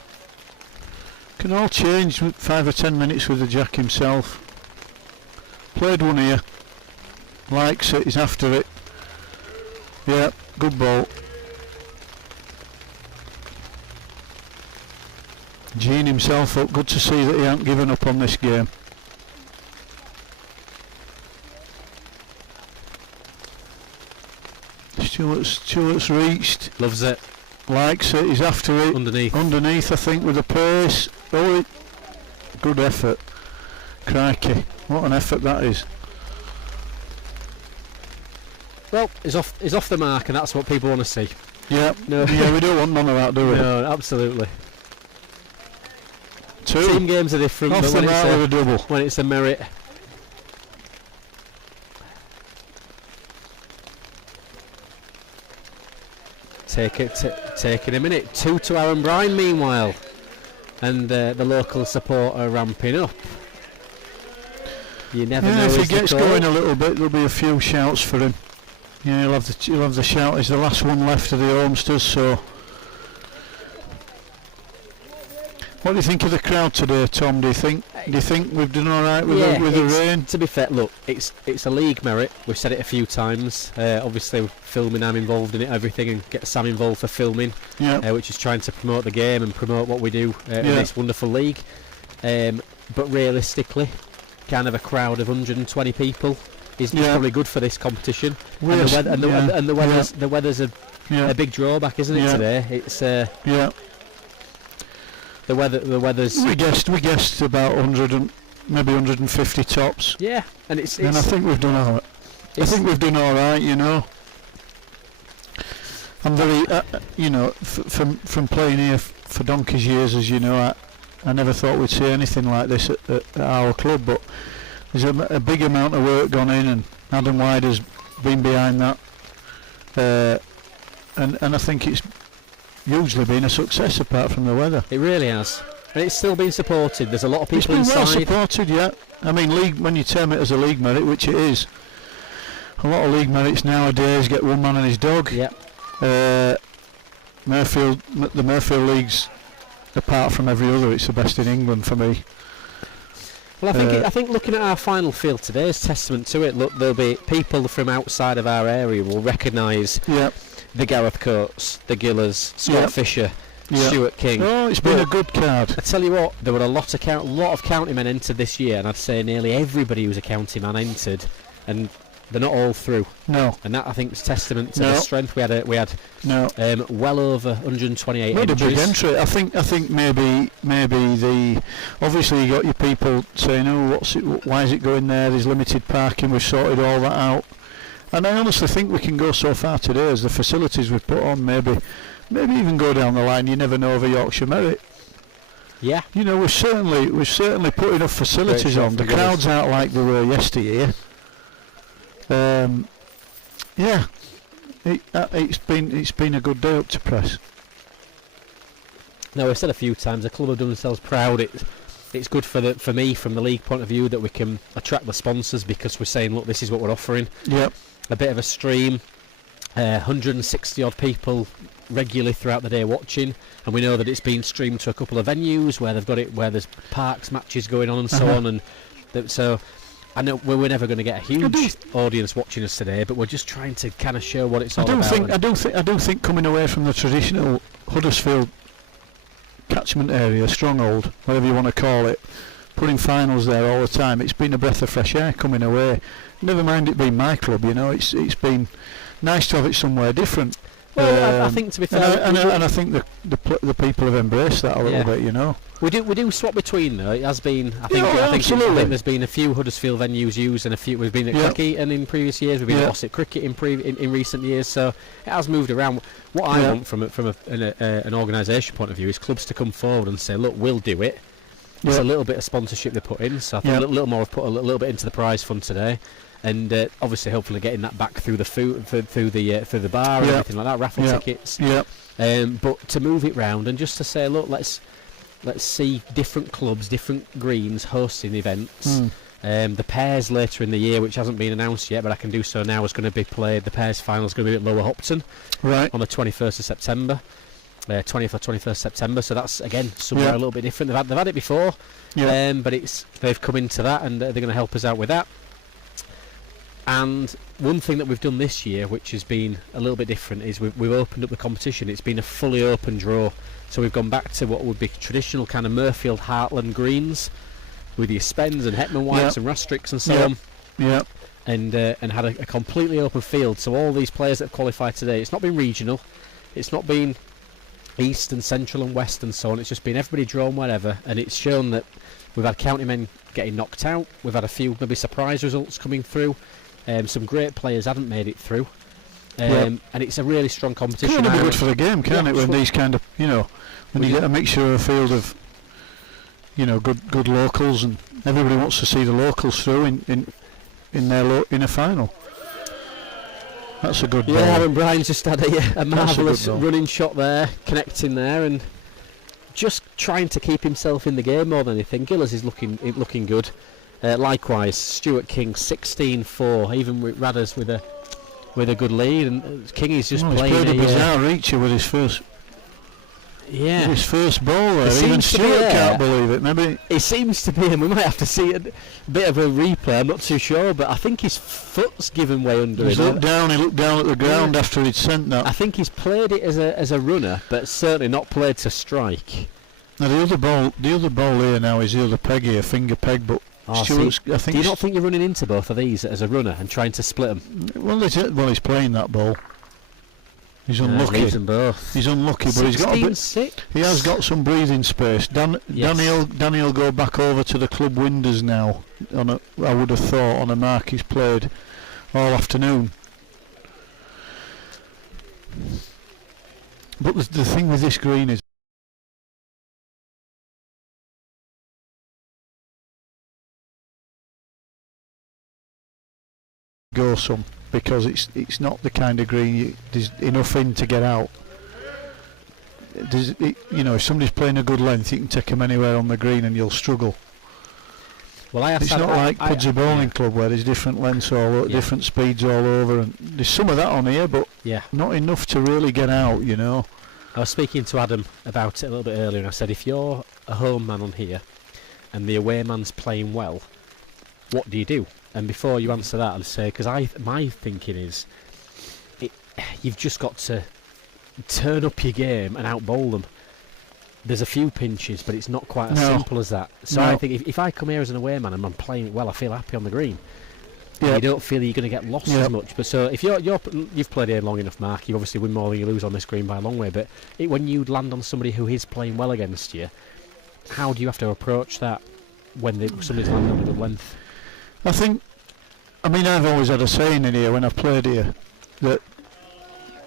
Can all change 5 or 10 minutes with the jack himself. Played one here. Likes it. He's after it. Yeah, good ball. Gene himself up. Good to see that he hasn't given up on this game. Stewart's reached. Loves it. Likes it. He's after it. Underneath, I think, with the pace. Oh, good effort. Crikey, what an effort that is. Well, he's off the mark, and that's what people want to see. Yeah. No. Yeah, we don't want none of that, do we? No, absolutely. 2. Team games are different. Off the mark with a double. When it's a merit. Taking a minute. 2 to Aaron Bryan meanwhile, and the local support are ramping up. You never know. If he gets going a little bit, there'll be a few shouts for him. Yeah, he'll have the shout. He's the last one left of the Homesters. So, what do you think of the crowd today, Tom? Do you think we've done all right with the rain? To be fair, look, it's a league merit. We've said it a few times. Obviously, filming, I'm involved in it, everything, and get Sam involved for filming, which is trying to promote the game and promote what we do in this wonderful league. But realistically, kind of a crowd of 120 people is probably good for this competition. And the weather's a big drawback, isn't it, today? It's the weather's. We guessed about 100 and maybe 150 tops. Yeah, and I think we've done all right. I think we've done all right, you know. I'm very, from playing here for donkey's years, as you know, I never thought we'd see anything like this at our club, but there's a big amount of work gone in, and Adam Wyde has been behind that, and I think it's hugely been a success apart from the weather. It really has, and it's still been supported. There's a lot of people inside. It's been well supported, yeah. I mean, when you term it as a league merit, which it is, a lot of league merits nowadays get one man and his dog. Yeah. The Mirfield leagues, apart from every other, it's the best in England for me. Well, I think looking at our final field today is testament to it. Look, there'll be people from outside of our area will recognise the Gareth Coates, the Gillers, Scott Fisher, Stuart King. Oh, it's been a good card. I tell you what, there were a lot of county men entered this year, and I'd say nearly everybody who's a county man entered, and they're not all through. No. And that, I think, is testament to the strength we had. Well over 128 entries. A big entry. I think maybe the obviously you got your people saying, oh, why is it going there? There's limited parking. We've sorted all that out. And I honestly think we can go so far today as the facilities we've put on. Maybe even go down the line. You never know of a Yorkshire merit. Yeah. You know, we've certainly put enough facilities on. The crowds aren't like they were yesteryear. It's been a good day up to press. No, I've said a few times, the club have done themselves proud. It's good for me from the league point of view that we can attract the sponsors, because we're saying, look, this is what we're offering. Yep. A bit of a stream, 160 odd people regularly throughout the day watching, and we know that it's been streamed to a couple of venues where they've got it, where there's parks matches going on and so on, and so. I know we're never going to get a huge audience watching us today, but we're just trying to kind of show what it's all about. I don't think coming away from the traditional Huddersfield catchment area, stronghold, whatever you want to call it, putting finals there all the time. It's been a breath of fresh air coming away. Never mind it being my club, you know. It's been nice to have it somewhere different. Well, I think, to be fair, and I think the people have embraced that a little bit, you know. We do swap between though. It has been. I think there's been a few Huddersfield venues used, and a few we've been at cricket, and in previous years we've been at Ossett Cricket in recent years. So it has moved around. What I want from an organisation point of view is clubs to come forward and say, look, we'll do it. It's a little bit of sponsorship they put in. So I think a little more have put a little bit into the prize fund today. And obviously, hopefully, getting that back through the food, through the bar and everything like that, raffle tickets. But to move it round and just to say, look, let's see different clubs, different greens hosting events. The pairs later in the year, which hasn't been announced yet, but I can do so now, is going to be played. The pairs final is going to be at Lower Hopton, on the 21st of September, 20th or 21st September. So that's again somewhere a little bit different. They've had it before, but they've come into that, and they're going to help us out with that. And one thing that we've done this year, which has been a little bit different, is we've opened up the competition. It's been a fully open draw. So we've gone back to what would be traditional kind of Mirfield Heartland greens, with your Spens and Hetman Whites and Rastricks and so on. And had a completely open field. So all these players that have qualified today, it's not been regional, it's not been East and Central and West and so on. It's just been everybody drawn wherever, and it's shown that we've had county men getting knocked out. We've had a few maybe surprise results coming through. Some great players haven't made it through, and it's a really strong competition. Can be good for the game, can't it? When these kind of, you know, when you get a mixture of a field of, you know, good locals, and everybody wants to see the locals through in a final. That's a good ball. Aaron Bryan's just had a marvellous running shot there, connecting there, and just trying to keep himself in the game more than anything. Gillis is looking good. Likewise, Stuart King 16-4, even with Radders with a good lead, and King is just playing. He's played a bizarre reacher with his first. His first ball there. Even Stuart can't believe it. Maybe it seems to be, and we might have to see a bit of a replay. I'm not too sure, but I think his foot's given way under him. He looked down at the ground after he'd sent that. I think he's played it as a runner, but certainly not played to strike. Now the other ball here now is the other peg here, finger peg, but. Do you not think you're running into both of these as a runner and trying to split them? Well, he's playing that ball. He's unlucky. Leaves them both. He's unlucky, but he's got a bit. He has got some breathing space. Danny will go back over to the club windows now. I would have thought on a mark he's played all afternoon. But the thing with this green is. Go some, because it's not the kind of green there's enough in to get out. You know, if somebody's playing a good length, you can take them anywhere on the green and you'll struggle. Well, it's not like Pudsey Bowling Club where there's different lengths different speeds all over, and there's some of that on here, but not enough to really get out, you know. I was speaking to Adam about it a little bit earlier, and I said, if you're a home man on here and the away man's playing well, what do you do? And before you answer that, I'll say, because my thinking is, you've just got to turn up your game and out-bowl them. There's a few pinches, but it's not quite as simple as that. So I think if I come here as an away man and I'm playing it well, I feel happy on the green. You don't feel you're going to get lost as much. But so if you've played here long enough, Mark, you obviously win more than you lose on this green by a long way. But when you land on somebody who is playing well against you, how do you have to approach that when somebody's landing on a good length? I've always had a saying in here when I've played here that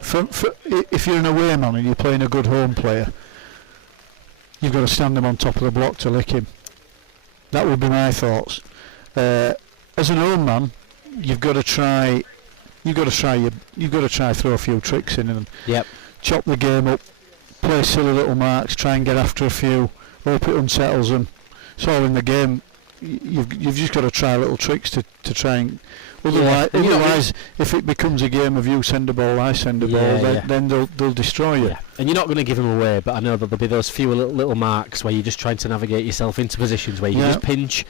if you're an away man and you're playing a good home player, you've got to stand them on top of the block to lick him. That would be my thoughts. As an home man, you've got to try throw a few tricks in and chop the game up, play silly little marks, try and get after a few, hope it unsettles them. It's all in the game. You've just got to try little tricks to try and otherwise if it becomes a game of you send a ball, I send a ball, then they'll destroy you. And you're not going to give them away, but I know that there'll be those few little marks where you're just trying to navigate yourself into positions where you can just pinch.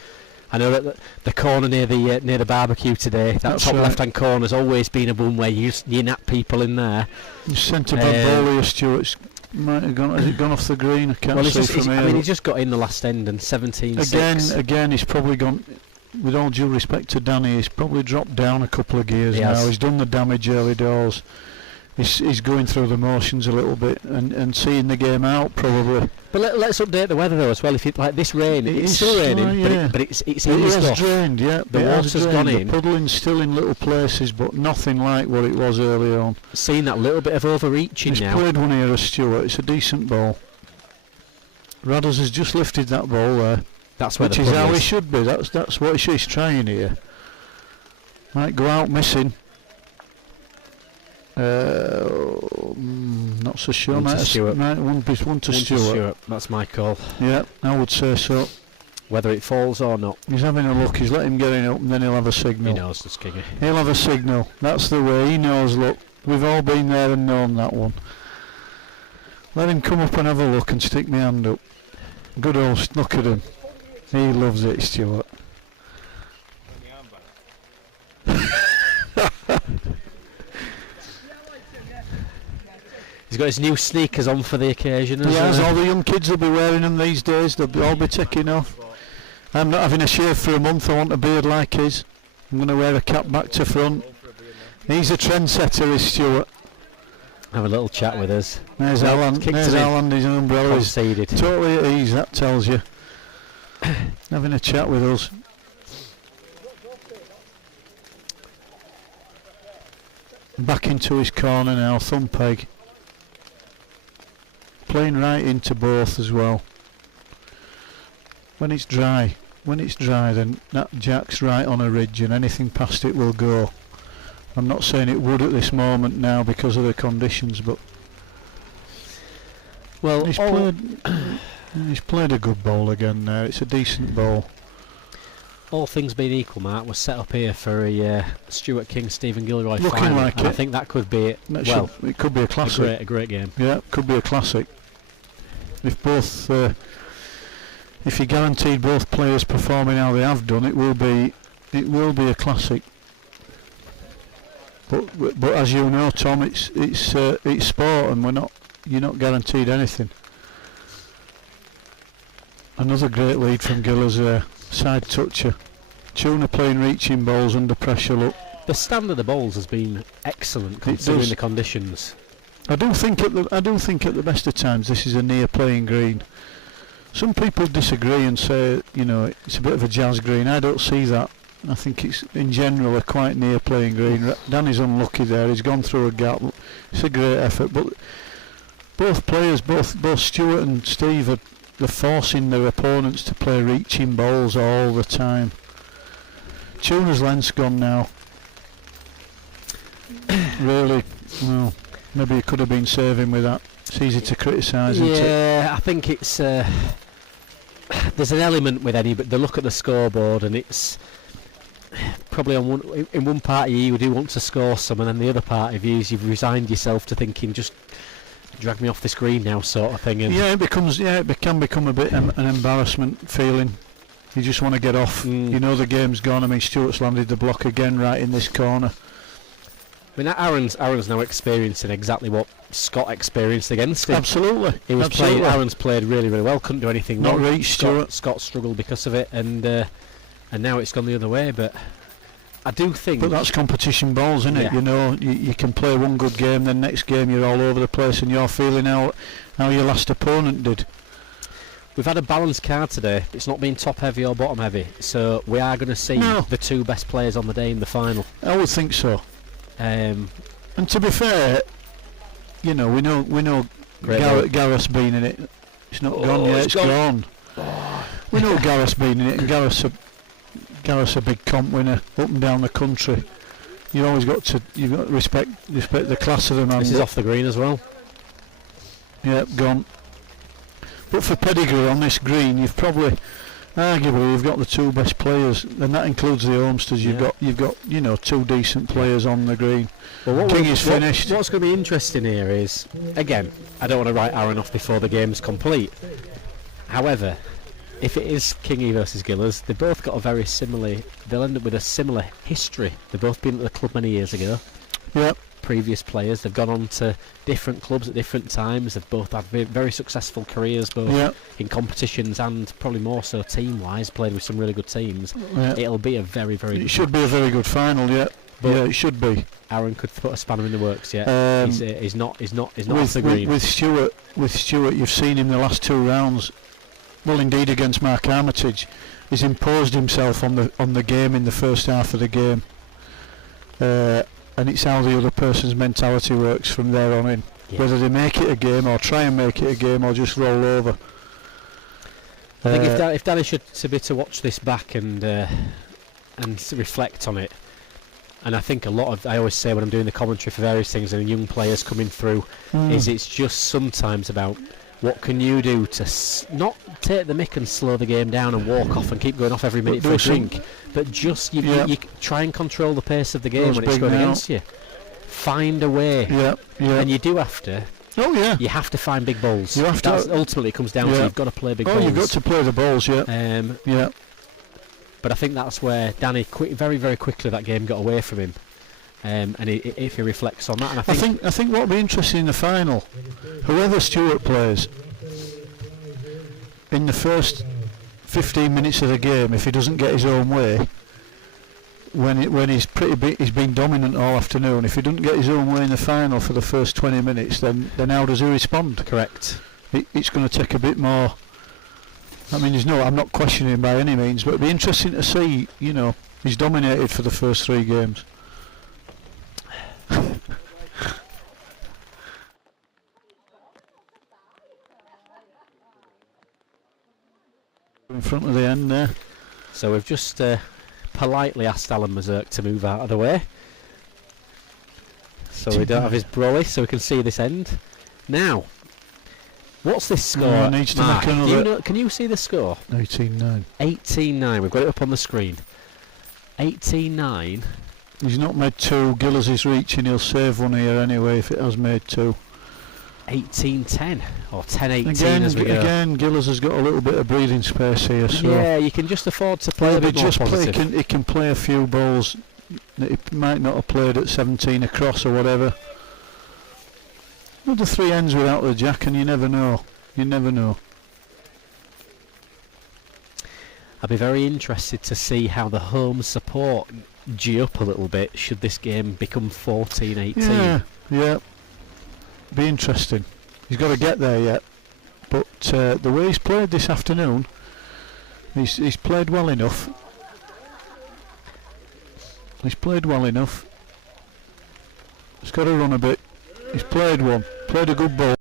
I know that the corner near the barbecue today, that's top left-hand corner, has always been a one where you nap people in there. You sent a bad ball here, Stuart. Might have gone. Has it gone off the green? I can't see from here. I mean, he just got in the last end and 17-6. Again, he's probably gone. With all due respect to Danny, he's probably dropped down a couple of gears now. He's done the damage early doors. He's going through the motions a little bit and seeing the game out probably. But let's update the weather though as well. If it like this rain, it's still raining, but it's eased off. Drained, yeah. The water's gone in. The puddling's still in little places, but nothing like what it was earlier on. Seeing that little bit of overreaching now. He's played one here as Stewart. It's a decent ball. Raddles has just lifted that ball there. That's where which is how he should be. That's what he's trying here. Might go out missing. Not so sure. One to Stewart. One to Stewart. That's my call. Yeah, I would say so. Whether it falls or not. He's having a look. He's let him get in up, and then he'll have a signal. He knows this Kingy. He'll have a signal. That's the way. He knows. Look, we've all been there and known that one. Let him come up and have a look and stick my hand up. Good old look at him. He loves it, Stuart. He's got his new sneakers on for the occasion. Yes, all the young kids will be wearing them these days. They'll all be taking off. I'm not having a shave for a month. I want a beard like his. I'm going to wear a cap back to front. He's a trendsetter, is Stuart. Have a little chat with us. There's Alan. There's Alan. His umbrella is totally at ease. That tells you. Having a chat with us. Back into his corner now, thumb peg. Playing right into both as well. When it's dry, then that jack's right on a ridge and anything past it will go. I'm not saying it would at this moment now because of the conditions, but well, he's played a good ball again now. It's a decent ball. All things being equal, Mark, we're set up here for a Stuart King, Stephen Gilroy Looking final. like and it. I think that could be it. It could be a classic. A great game. Yeah, could be a classic. If both, if you guaranteed both players performing how they have done, it will be a classic. But as you know, Tom, it's sport, and you're not guaranteed anything. Another great lead from Giller's side toucher. Tuna playing reaching balls under pressure. Look, the stand of the bowls has been excellent considering the conditions. I do think at the best of times this is a near playing green. Some people disagree and say it's a bit of a jazz green. I don't see that. I think it's in general a quite near playing green. Danny's unlucky there. He's gone through a gap. It's a great effort, but both players, both Stuart and Steve, they're forcing their opponents to play reaching balls all the time. Tuna's length's gone now. Really, well, maybe he could have been serving with that. It's easy to criticise, isn't it? Yeah, I think it's there's an element with any, but they look at the scoreboard and it's probably in one part of you do want to score some, and then the other part of you is you've resigned yourself to thinking just drag me off the screen now, sort of thing. And it can become a bit an embarrassment feeling. You just want to get off. You know the game's gone. I mean, Stuart's landed the block again right in this corner. I mean, Aaron's now experiencing exactly what Scott experienced against him. Absolutely. Aaron's played really, really well. Couldn't do anything Not wrong. reached Stuart. Scott struggled because of it, and now it's gone the other way. But I do think. But that's competition balls, isn't it? You know, you can play one good game, then next game you're all over the place, and you're feeling how your last opponent did. We've had a balanced card today. It's not been top heavy or bottom heavy, so we are going to see the two best players on the day in the final. I would think so. And to be fair, we know Gareth's been in it. It's not gone yet. It's gone. We know Gareth's been in it, and Gareth's a big comp winner up and down the country. You've got to respect the class of the man. This is off the green as well. Yep, gone. But for pedigree on this green, you've got the two best players, and that includes the Homesteads. You've got two decent players on the green. Well, King is finished. What's going to be interesting here is, again, I don't want to write Aaron off before the game's complete. However, if it is Kingy versus Gillers, they've both got Yep. they'll end up with a similar history. They've both been at the club many years ago. Yep. previous players. They've gone on to different clubs at different times. They've both had very successful careers, both in competitions and probably more so team-wise. Played with some really good teams. It'll be a very, very. It should be a very good final. Yeah, yeah, it should be. Aaron could put a spanner in the works. Yeah, he's not off the green. With Stewart, you've seen him the last 2 rounds. Well, indeed, against Mark Armitage, he's imposed himself on the game in the first half of the game. And it's how the other person's mentality works from there on in. Yeah. Whether they make it a game or try and make it a game or just roll over. I think if Danny should to watch this back and reflect on it, and I think I always say when I'm doing the commentary for various things and young players coming through, is it's just sometimes about what can you do to not take the mick and slow the game down and walk off and keep going off every minute for a drink, but just you try and control the pace of the game when it's going against you. Find a way, and you do have to. Oh yeah, you have to find big balls. You have to. Ultimately, it comes down to you've got to play big balls. Oh, you've got to play the balls, yeah. But I think that's where Danny very, very quickly that game got away from him. And if he reflects on that, and I think what'll be interesting in the final, whoever Stewart plays in the first 15 minutes of the game, if he doesn't get his own way, when he's he's been dominant all afternoon. If he doesn't get his own way in the final for the first 20 minutes, then how does he respond? Correct. It's going to take a bit more. I mean, I'm not questioning him by any means, but it'd be interesting to see. He's dominated for the first 3 games. In front of the end there. So we've just politely asked Alan Mazurk to move out of the way, so we don't have his brolly, so we can see this end. Now, what's this score? Needs to Mark, make another. can you see the score? 18-9. 18-9. We've got it up on the screen. 18-9. He's not made 2. Gillers is reaching. He'll save one here anyway if it has made 2. 18-10 or 10-18 as we go. Again, Gillers has got a little bit of breathing space here. So yeah, you can just afford to play a bit more positive. He can play a few balls that he might not have played at 17 across or whatever. Another 3 ends without the jack, and you never know. You never know. I'd be very interested to see how the home support G up a little bit should this game become 14-18. Yeah. Be interesting. He's got to get there yet, but the way he's played this afternoon, he's played well enough. He's played well enough. He's got to run a bit. He's played a good ball.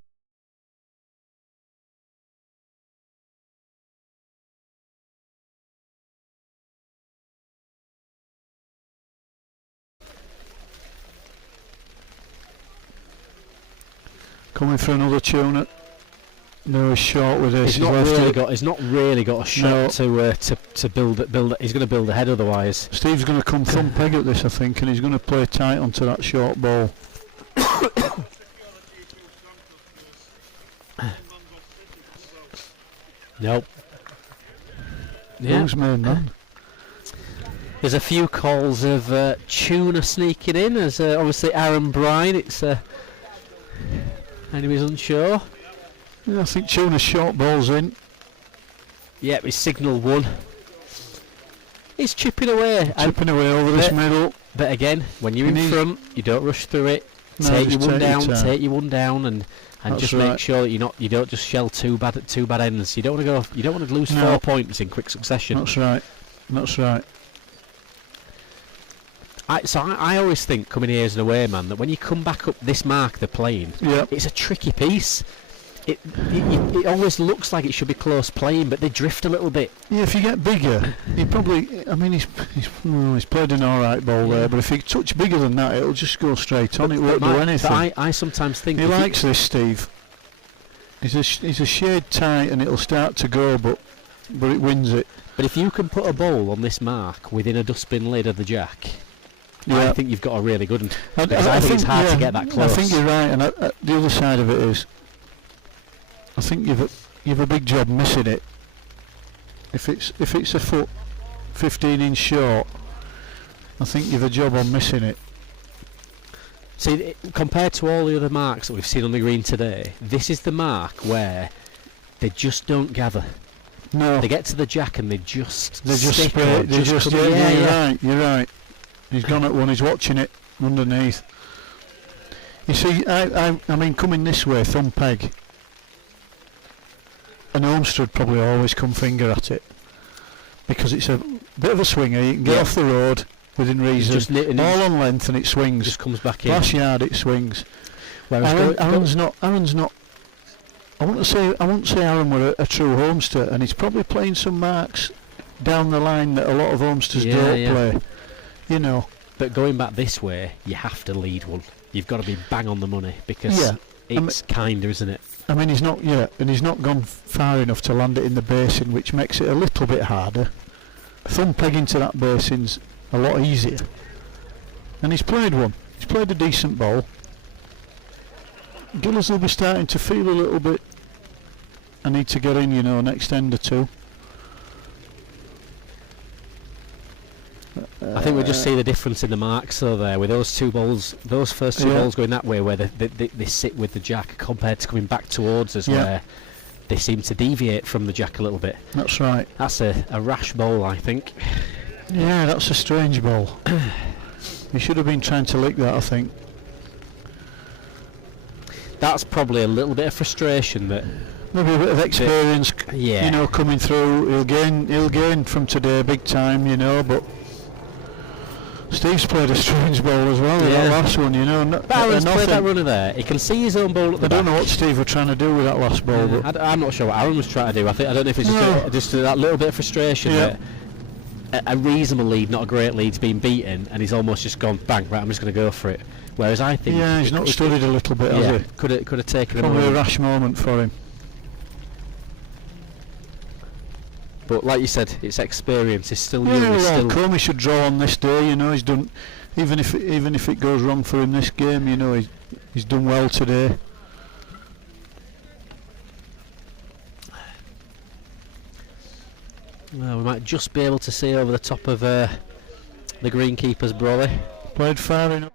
Coming for another tuner. No, he's short with this. He's not really got a shot to build it. He's going to build ahead otherwise. Steve's going to come from peg at this, I think, and he's going to play tight onto that short ball. Nope. Yeah. Man. There's a few calls of tuner sneaking in, as obviously Aaron Bryan. It's anybody's unsure. Yeah, I think tuner's short ball's in. Yep, his signal 1. He's chipping away. Chipping away over this middle. But again, when you're in front, you don't rush through it. No, take your one down, and just make sure that you don't just shell two bad ends. You don't want to lose 4 points in quick succession. That's right. I always think, coming here as an away man, that when you come back up this mark they're playing, it's a tricky piece. It always looks like it should be close playing, but they drift a little bit. Yeah, if you get bigger, he probably. I mean, he's played an all right ball there, but if he touch bigger than that, it'll just go straight on. It won't do anything. But I sometimes think he likes this, Steve. He's a shade tight, and it'll start to go, but it wins it. But if you can put a ball on this mark within a dustbin lid of the jack, I think you've got a really good one. I think it's hard to get that close. I think you're right, and the other side of it is, I think you've a big job missing it. If it's a foot 15 inch short, I think you've a job on missing it. See, compared to all the other marks that we've seen on the green today, this is the mark where they just don't gather. No. They get to the jack and they just spray. You're right. He's gone at one. He's watching it underneath. You see, I mean, coming this way, thumb peg. And Olmsted probably always come finger at it because it's a bit of a swinger. You can get off the road within reason, all on length, and it swings. Just comes back in. Last yard, it swings. Aaron's not. I wouldn't say Aaron were a true homester, and he's probably playing some marks down the line that a lot of homesters don't play. You know. But going back this way, you have to lead one. You've got to be bang on the money because it's kinder, isn't it? I mean, he's not and he's not gone far enough to land it in the basin, which makes it a little bit harder. Thumb peg into that basin's a lot easier. And he's played one. He's played a decent ball. Gillows will be starting to feel a little bit. I need to get in, next end or two. I think we just see the difference in the marks though there with those two balls, those first two balls going that way where they sit with the jack compared to coming back towards us where they seem to deviate from the jack a little bit. That's right. That's a rash ball, I think. Yeah, that's a strange ball. He should have been trying to lick that, I think. That's probably a little bit of frustration that maybe a bit of experience, coming through. He'll gain from today big time, but Steve's played a strange ball as well. That last one, But Aaron's played that runner there. He can see his own ball at the back. I don't know what Steve were trying to do with that last ball. But I'm not sure what Aaron was trying to do. I don't know if it's just that little bit of frustration that a reasonable lead, not a great lead's been beaten, and he's almost just gone bang. Right, I'm just going to go for it. Whereas I think he's not studied a little bit, has he? Could have taken probably a rash moment for him. But like you said, it's experience. He's still young. Comey should draw on this day. He's done. Even if it goes wrong for him this game, he's done well today. Well, we might just be able to see over the top of the greenkeeper's brolly. Played far enough.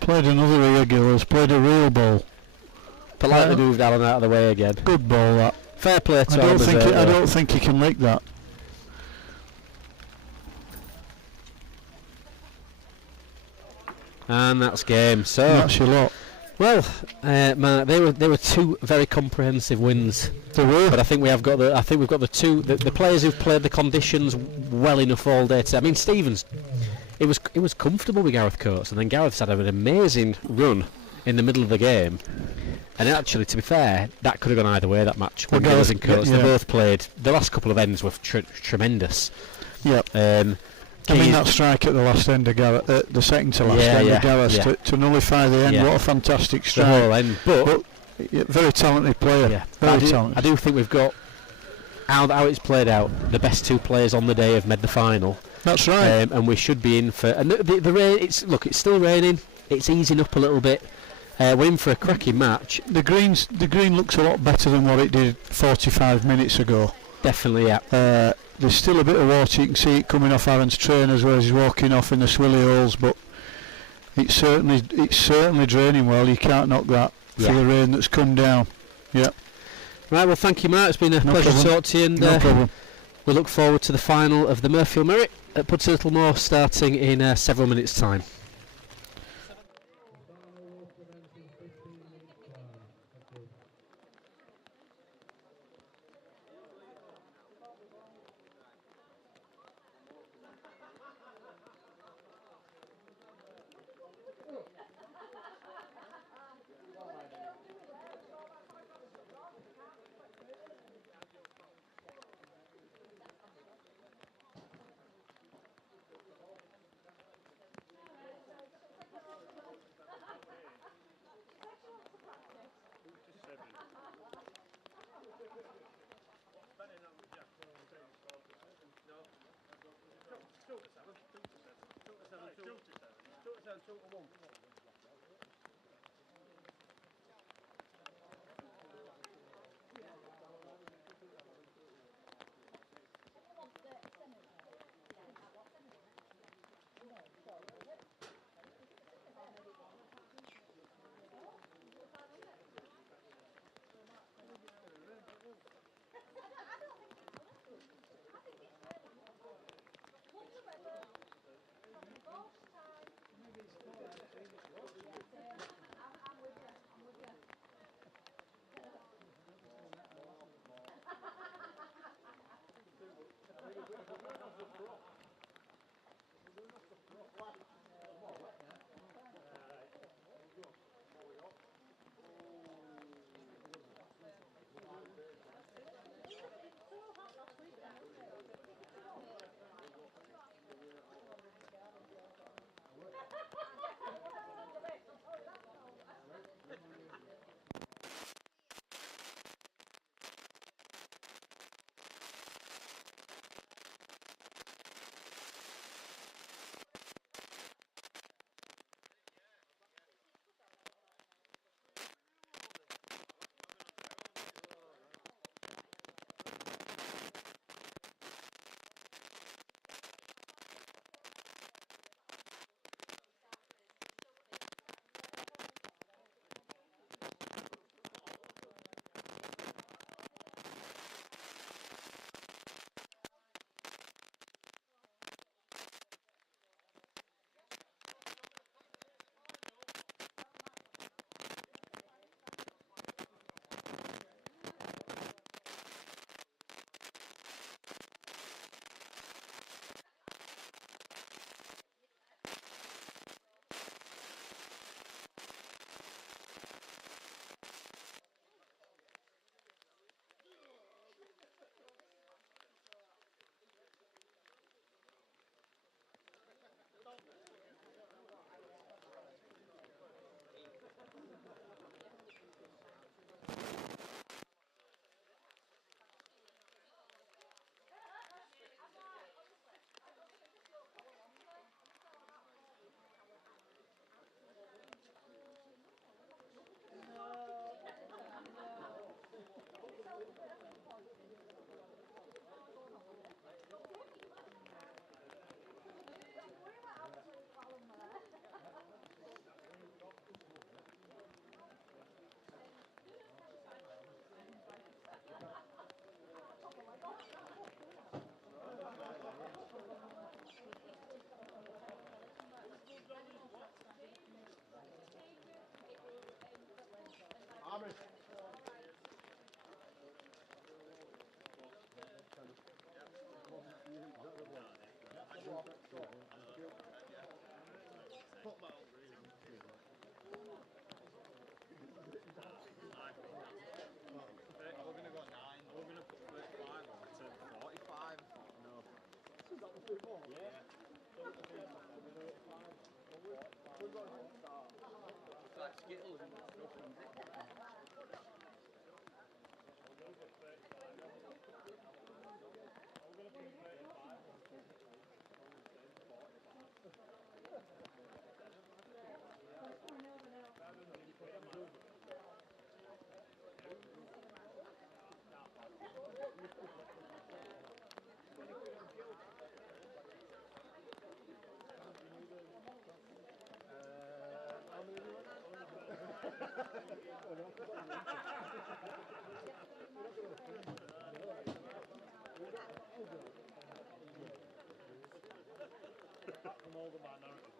Played another irregulars, played a real ball. Politely moved Alan out of the way again. Good ball that. Fair play to I don't think he can lick that. And that's game. So that's your lot. Well, Mark, they were two very comprehensive wins. They were. But I think we've got the players who've played the conditions well enough all day today. I mean, Stevens. It was comfortable with Gareth Coates, and then Gareth's had an amazing run in the middle of the game. And actually, to be fair, that could have gone either way, that match. When Gareth and Coates, they both played. The last couple of ends were tremendous. Yep. I mean, that strike at the last end of Gareth, the second to last end of Gareth, to nullify the end, what a fantastic strike. The whole end. But very talented player. Yeah. Very talented. I do think we've got, how it's played out, the best two players on the day have made the final. That's right. And we should be in for... And the rain, it's still raining. It's easing up a little bit. We're in for a cracking match. The green looks a lot better than what it did 45 minutes ago. Definitely, yeah. There's still a bit of water. You can see it coming off Aaron's trainers where he's walking off in the swilly holes, but it's certainly draining well. You can't knock that for the rain that's come down. Yeah. Right, well, thank you, Mark. It's been a pleasure to talk to you. And, no problem. We look forward to the final of the Mirfield Merit at Puds Littlemore starting in several minutes' time. From all the minorities.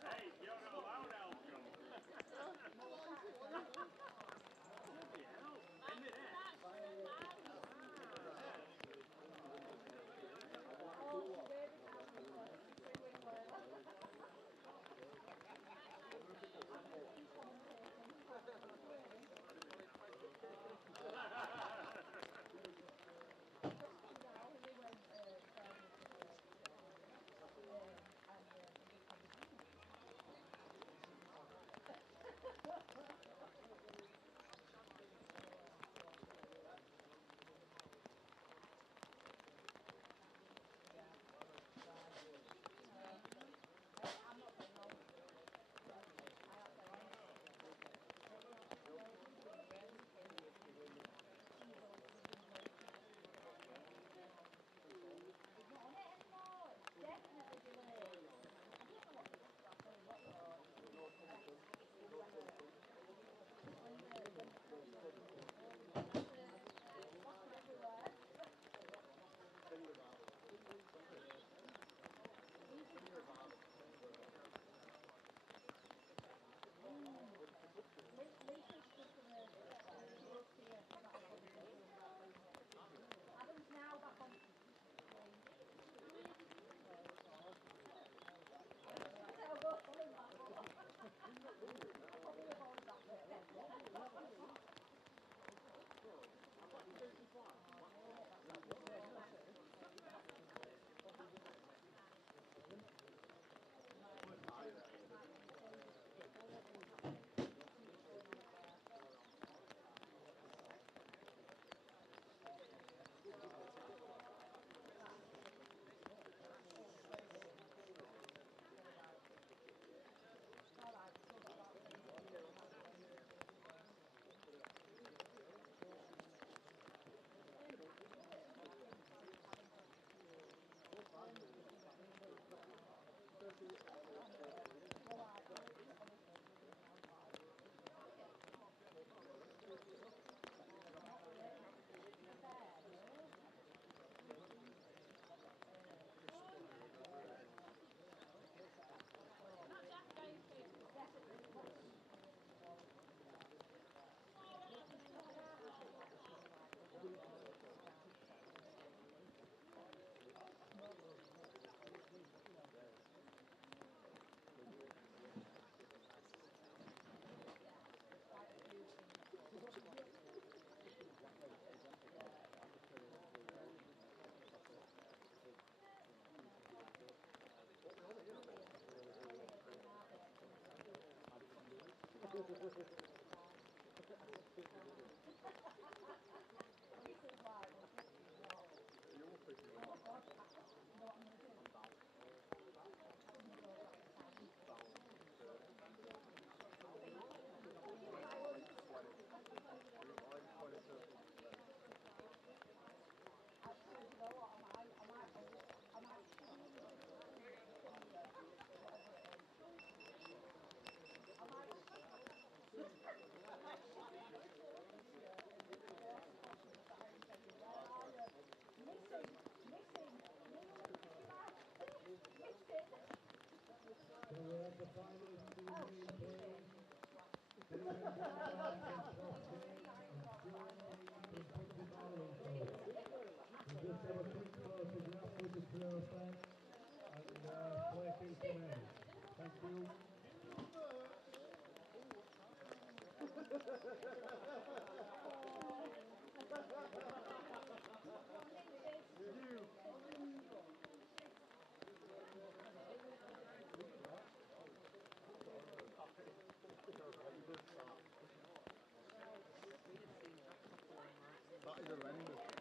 Hey, you're not allowed alcohol. So we're at the final two main games. Stephen Dunbar from Crossgate and Gilroy from Quarterfinal. We'll just have a quick photograph with the trophy and play can commence. Thank you. That is horrendous.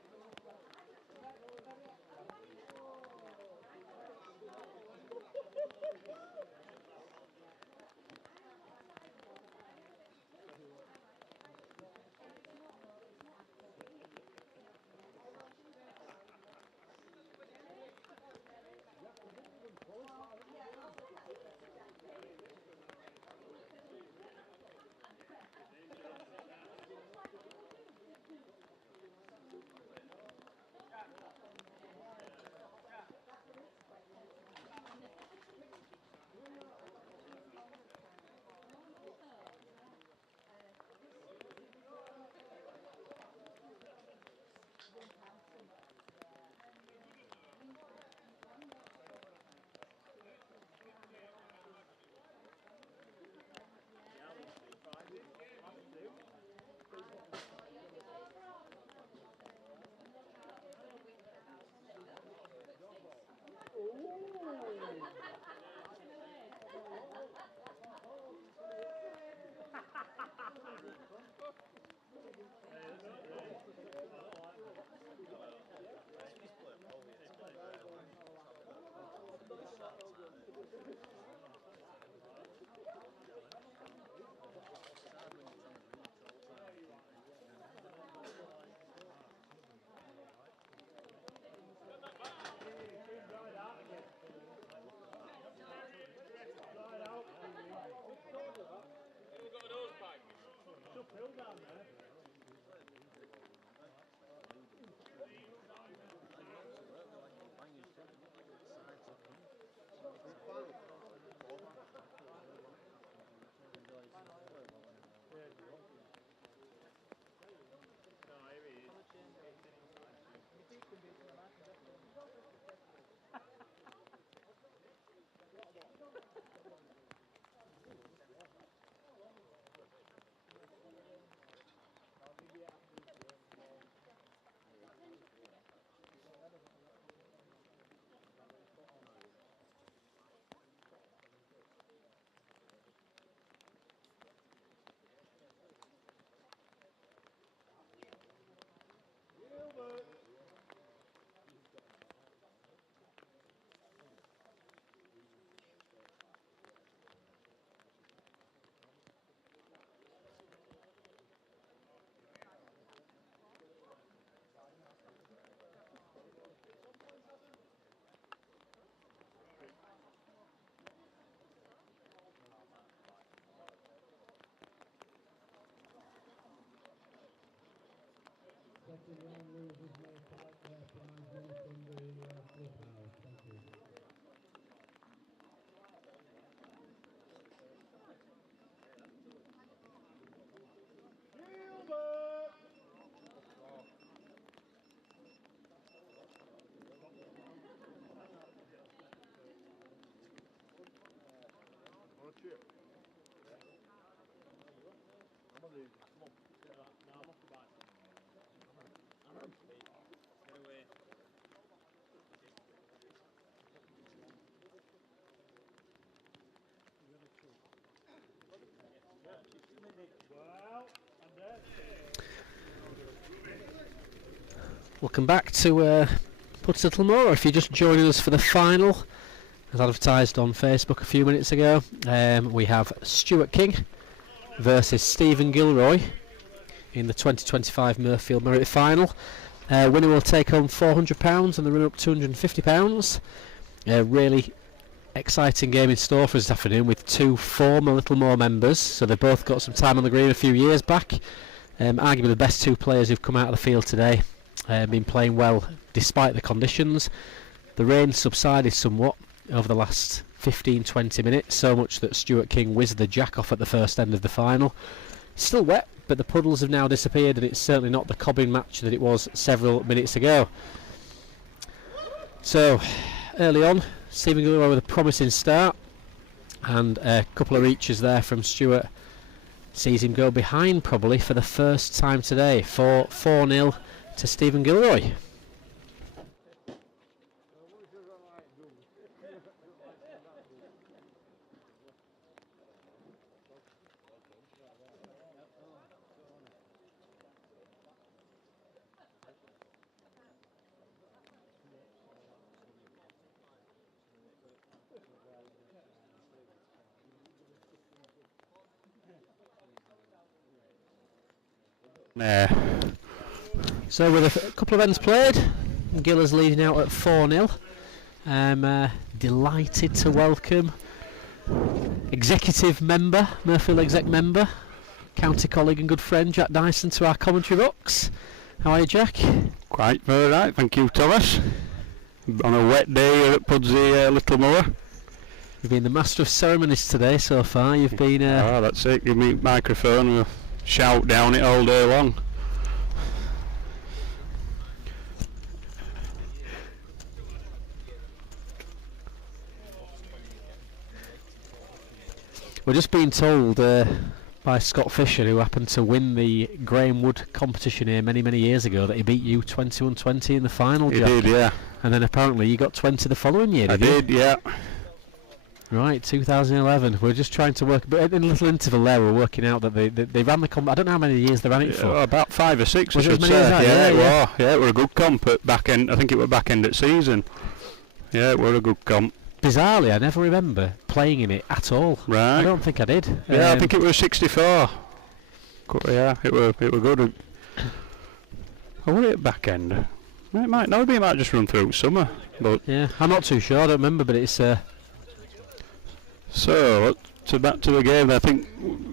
Second round losers may collect their prize money from the clubhouse. Thank you. Welcome back to Puddle If you're just joining us for the final, as advertised on Facebook a few minutes ago, we have Stuart King versus Stephen Gilroy in the 2025 Mirfield Merit Final. Winner will take home £400 and the runner-up £250. Really exciting game in store for us this afternoon with two former Littlemore members, so they've both got some time on the green a few years back. Arguably the best two players who've come out of the field today. Been playing well despite the conditions. The rain subsided somewhat over the last 15-20 minutes, so much that Stuart King whizzed the jack off at the first end of the final. Still wet, but the puddles have now disappeared, and it's certainly not the cobbing match that it was several minutes ago. So early on, Stephen Gilroy with a promising start, and a couple of reaches there from Stuart sees him go behind probably for the first time today. 4-0 to Stephen Gilroy. So with a couple of ends played, Giller's leading out at 4-0. I'm delighted to welcome executive member, Mirfield exec member, county colleague and good friend Jack Dyson to our commentary box. How are you, Jack? Quite very right, thank you, Thomas. On a wet day here at Pudsey, Littlemore. You've been the master of ceremonies today so far. You've been... that's it, give me a microphone, we'll shout down it all day long. We're just being told by Scott Fisher, who happened to win the Graham Wood competition here many years ago, that he beat you 21-20 in the final. He Jack. did, yeah. And then apparently you got 20 the following year, I did, yeah. Right, 2011. We're just trying to work, but in a little interval there we're working out that they ran the comp. I don't know how many years they ran it for. About 5 or 6, was I should say. Yeah, it were a good comp at back end. I think it were back end at season. Yeah, it were a good comp. Bizarrely, I never remember playing in it at all. Right. I don't think I did. Yeah, I think it was 64. Yeah, it were good. Or were it back end? It might not be. It might just run through summer. But yeah, I'm not too sure. I don't remember, but it's. So back to the game. I think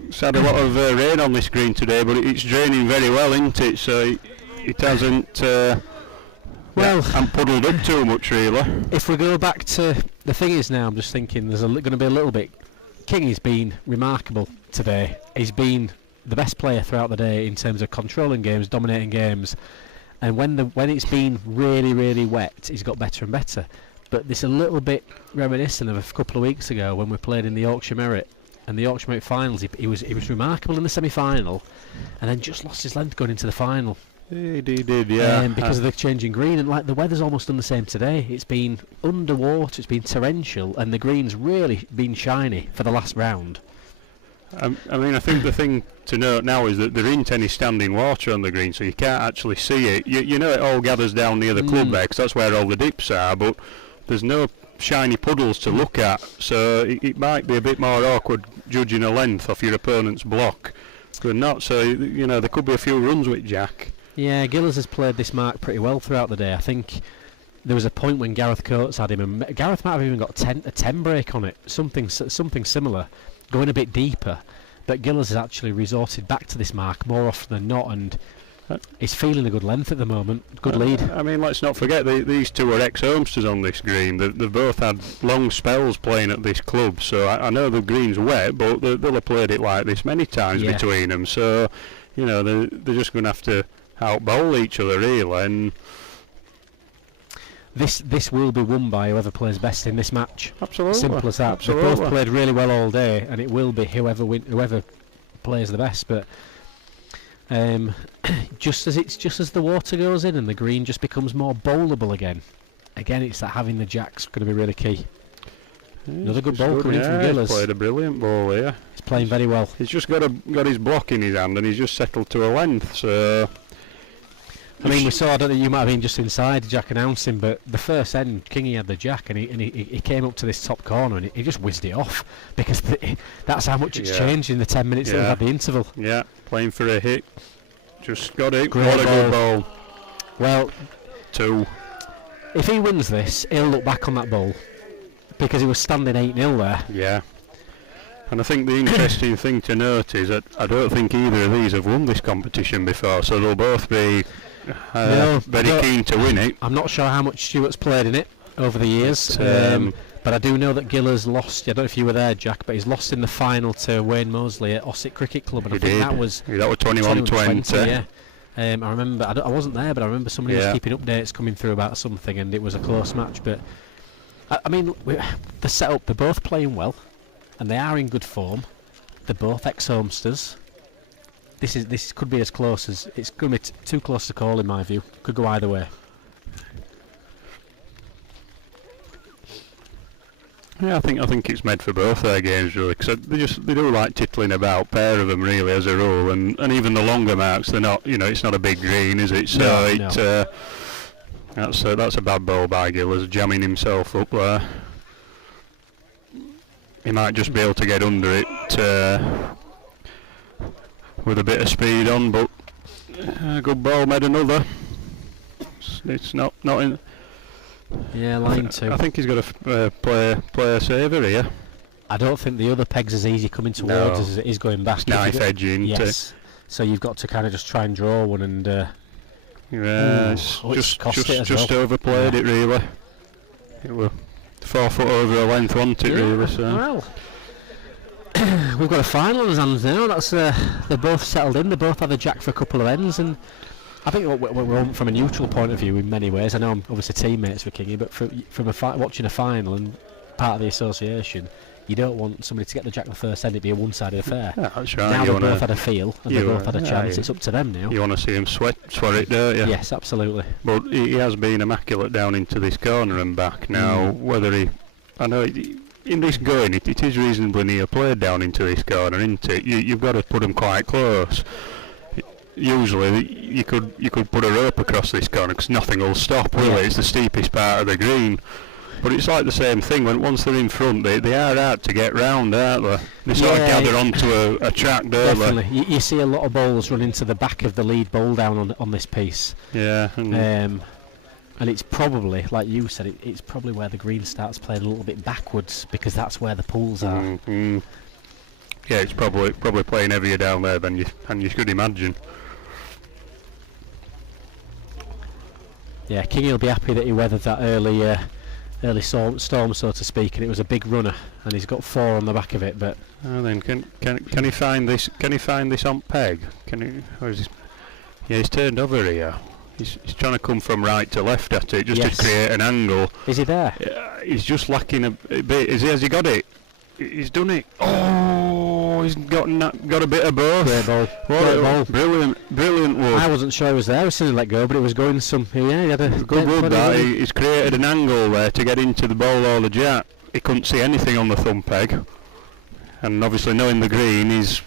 it's had a lot of rain on this green today, but it's draining very well, isn't it? So it hasn't. Well, I'm puddled up too much, really. If we go back to the thing is now, I'm just thinking there's going to be a little bit. King has been remarkable today. He's been the best player throughout the day in terms of controlling games, dominating games, and when it's been really wet, he's got better and better. But this a little bit reminiscent of a couple of weeks ago when we played in the Yorkshire Merit and the Yorkshire Merit finals. He was remarkable in the semi-final, and then just lost his length going into the final. He did, yeah. Because of the changing green, and like the weather's almost done the same today. It's been underwater, it's been torrential, and the green's really been shiny for the last round. I mean, I think the thing to note now is that there isn't any standing water on the green, so you can't actually see it. You know it all gathers down near the club there, 'cause that's where all the dips are, but there's no shiny puddles to look at, so it might be a bit more awkward judging a length off your opponent's block. But not, so you know, there could be a few runs with Jack. Yeah, Gillers has played this mark pretty well throughout the day. I think there was a point when Gareth Coates had him, and Gareth might have even got a 10 break on it, something similar, going a bit deeper. But Gillers has actually resorted back to this mark more often than not, and He's feeling a good length at the moment. Good lead. I mean, let's not forget these two are ex-homesters on this green. They've both had long spells playing at this club, so I know the green's wet, but they'll have played it like this many times between them. So, you know, they're just going to have to out-bowl each other, really. And this will be won by whoever plays best in this match. Absolutely. Simple as that. Absolutely. They both played really well all day, and it will be whoever plays the best. But just as the water goes in and the green just becomes more bowlable again, it's that having the jack's going to be really key. Another good ball coming in from Gillers. He's played a brilliant ball here. He's playing very well. He's just got his block in his hand and he's just settled to a length. So, I mean, we saw. I don't know. You might have been just inside Jack announcing, but the first end, Kingy had the jack, and he came up to this top corner and he just whizzed it off because that's how much it's changed in the 10 minutes that we've had the interval. Yeah, playing for a hit. Just got it. Great what a ball. good ball. Well, 2. If he wins this, he'll look back on that bowl because he was standing 8-0 there. Yeah. And I think the interesting thing to note is that I don't think either of these have won this competition before, so they'll both be very keen to win it. I'm not sure how much Stuart's played in it over the years, but I do know that Giller's lost. I don't know if you were there, Jack, but he's lost in the final to Wayne Mosley at Ossett Cricket Club, and I think that was 21-20. Yeah. I remember. I wasn't there, but I remember somebody was keeping updates coming through about something, and it was a close match. But I mean, the setup. They're both playing well, and they are in good form. They're both ex-homesters. This could be as close as it's going to be too close to call in my view. Could go either way. Yeah, I think it's made for both their games really, because they do like tittling about, pair of them really as a rule, and even the longer marks, they're not, you know, it's not a big green, is it? So no. That's a bad ball by Gillers, jamming himself up there. He might just be able to get under it with a bit of speed on, but good ball, made another. It's not in. Yeah, line 2. I think he's got to play a saver here. I don't think the other peg's as easy coming towards as it is going back. It's knife edging. Yes. So you've got to kind of just try and draw one and. Just overplayed it really. It was 4 foot over a length, wasn't it? Really. So. Well, we've got a final on his hands now. That's they're both settled in. They both had a jack for a couple of ends, and I think we're on from a neutral point of view in many ways. I know I'm obviously teammates with Kingy, but from watching a final and part of the association, you don't want somebody to get the jack the first end. It'd be a one-sided affair. Yeah, that's right. Now they've both had a feel and they've both had a chance. It's up to them now. You want to see him sweat it, don't you? Yes, absolutely. But he has been immaculate down into this corner and back. Now, whether I know in this going, it is reasonably near played down into this corner, isn't it? You've got to put them quite close. Usually, you could put a rope across this corner because nothing will stop, will it? It's the steepest part of the green. But it's like the same thing, once they're in front, they are hard to get round, aren't they? They sort of gather onto a track, don't definitely. You see a lot of bowls run into the back of the lead bowl down on this piece. Yeah. And it's probably, like you said, it's probably where the green starts playing a little bit backwards because that's where the pools are. Mm-hmm. Yeah, it's probably playing heavier down there than you could imagine. Yeah, Kingy will be happy that he weathered that early storm, so to speak, and it was a big runner, and he's got 4 on the back of it. But then can he find this? Can he find this on peg? Can he? Or is he's turned over here. He's trying to come from right to left at it just to create an angle. Is he there? He's just lacking a bit. Has he got it? He's done it. Oh, he's got a bit of both. Great ball. Great ball. Brilliant Wood. I wasn't sure he was there. I was seeing him let go, but it was going some. Yeah, he had a good Wood. He's created an angle there to get into the bowl or the jack. He couldn't see anything on the thumb peg, and obviously knowing the green, he's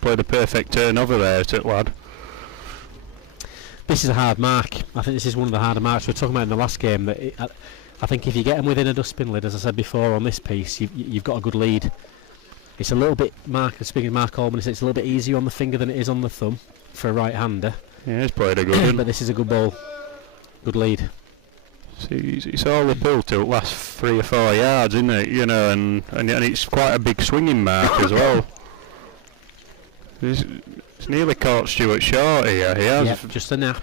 played a perfect turn over there at it, lad. This is a hard mark. I think this is one of the harder marks we were talking about in the last game. That I think if you get them within a dustbin lid, as I said before on this piece, you've got a good lead. It's a little bit, speaking of Mark Allman, it's a little bit easier on the finger than it is on the thumb for a right-hander. Yeah, he's played a good one. But this is a good ball. Good lead. See, it's all uphill till last 3 or 4 yards, isn't it? You know, and it's quite a big swinging mark as well. He's nearly caught Stuart short here. He has. Yep, just a nap.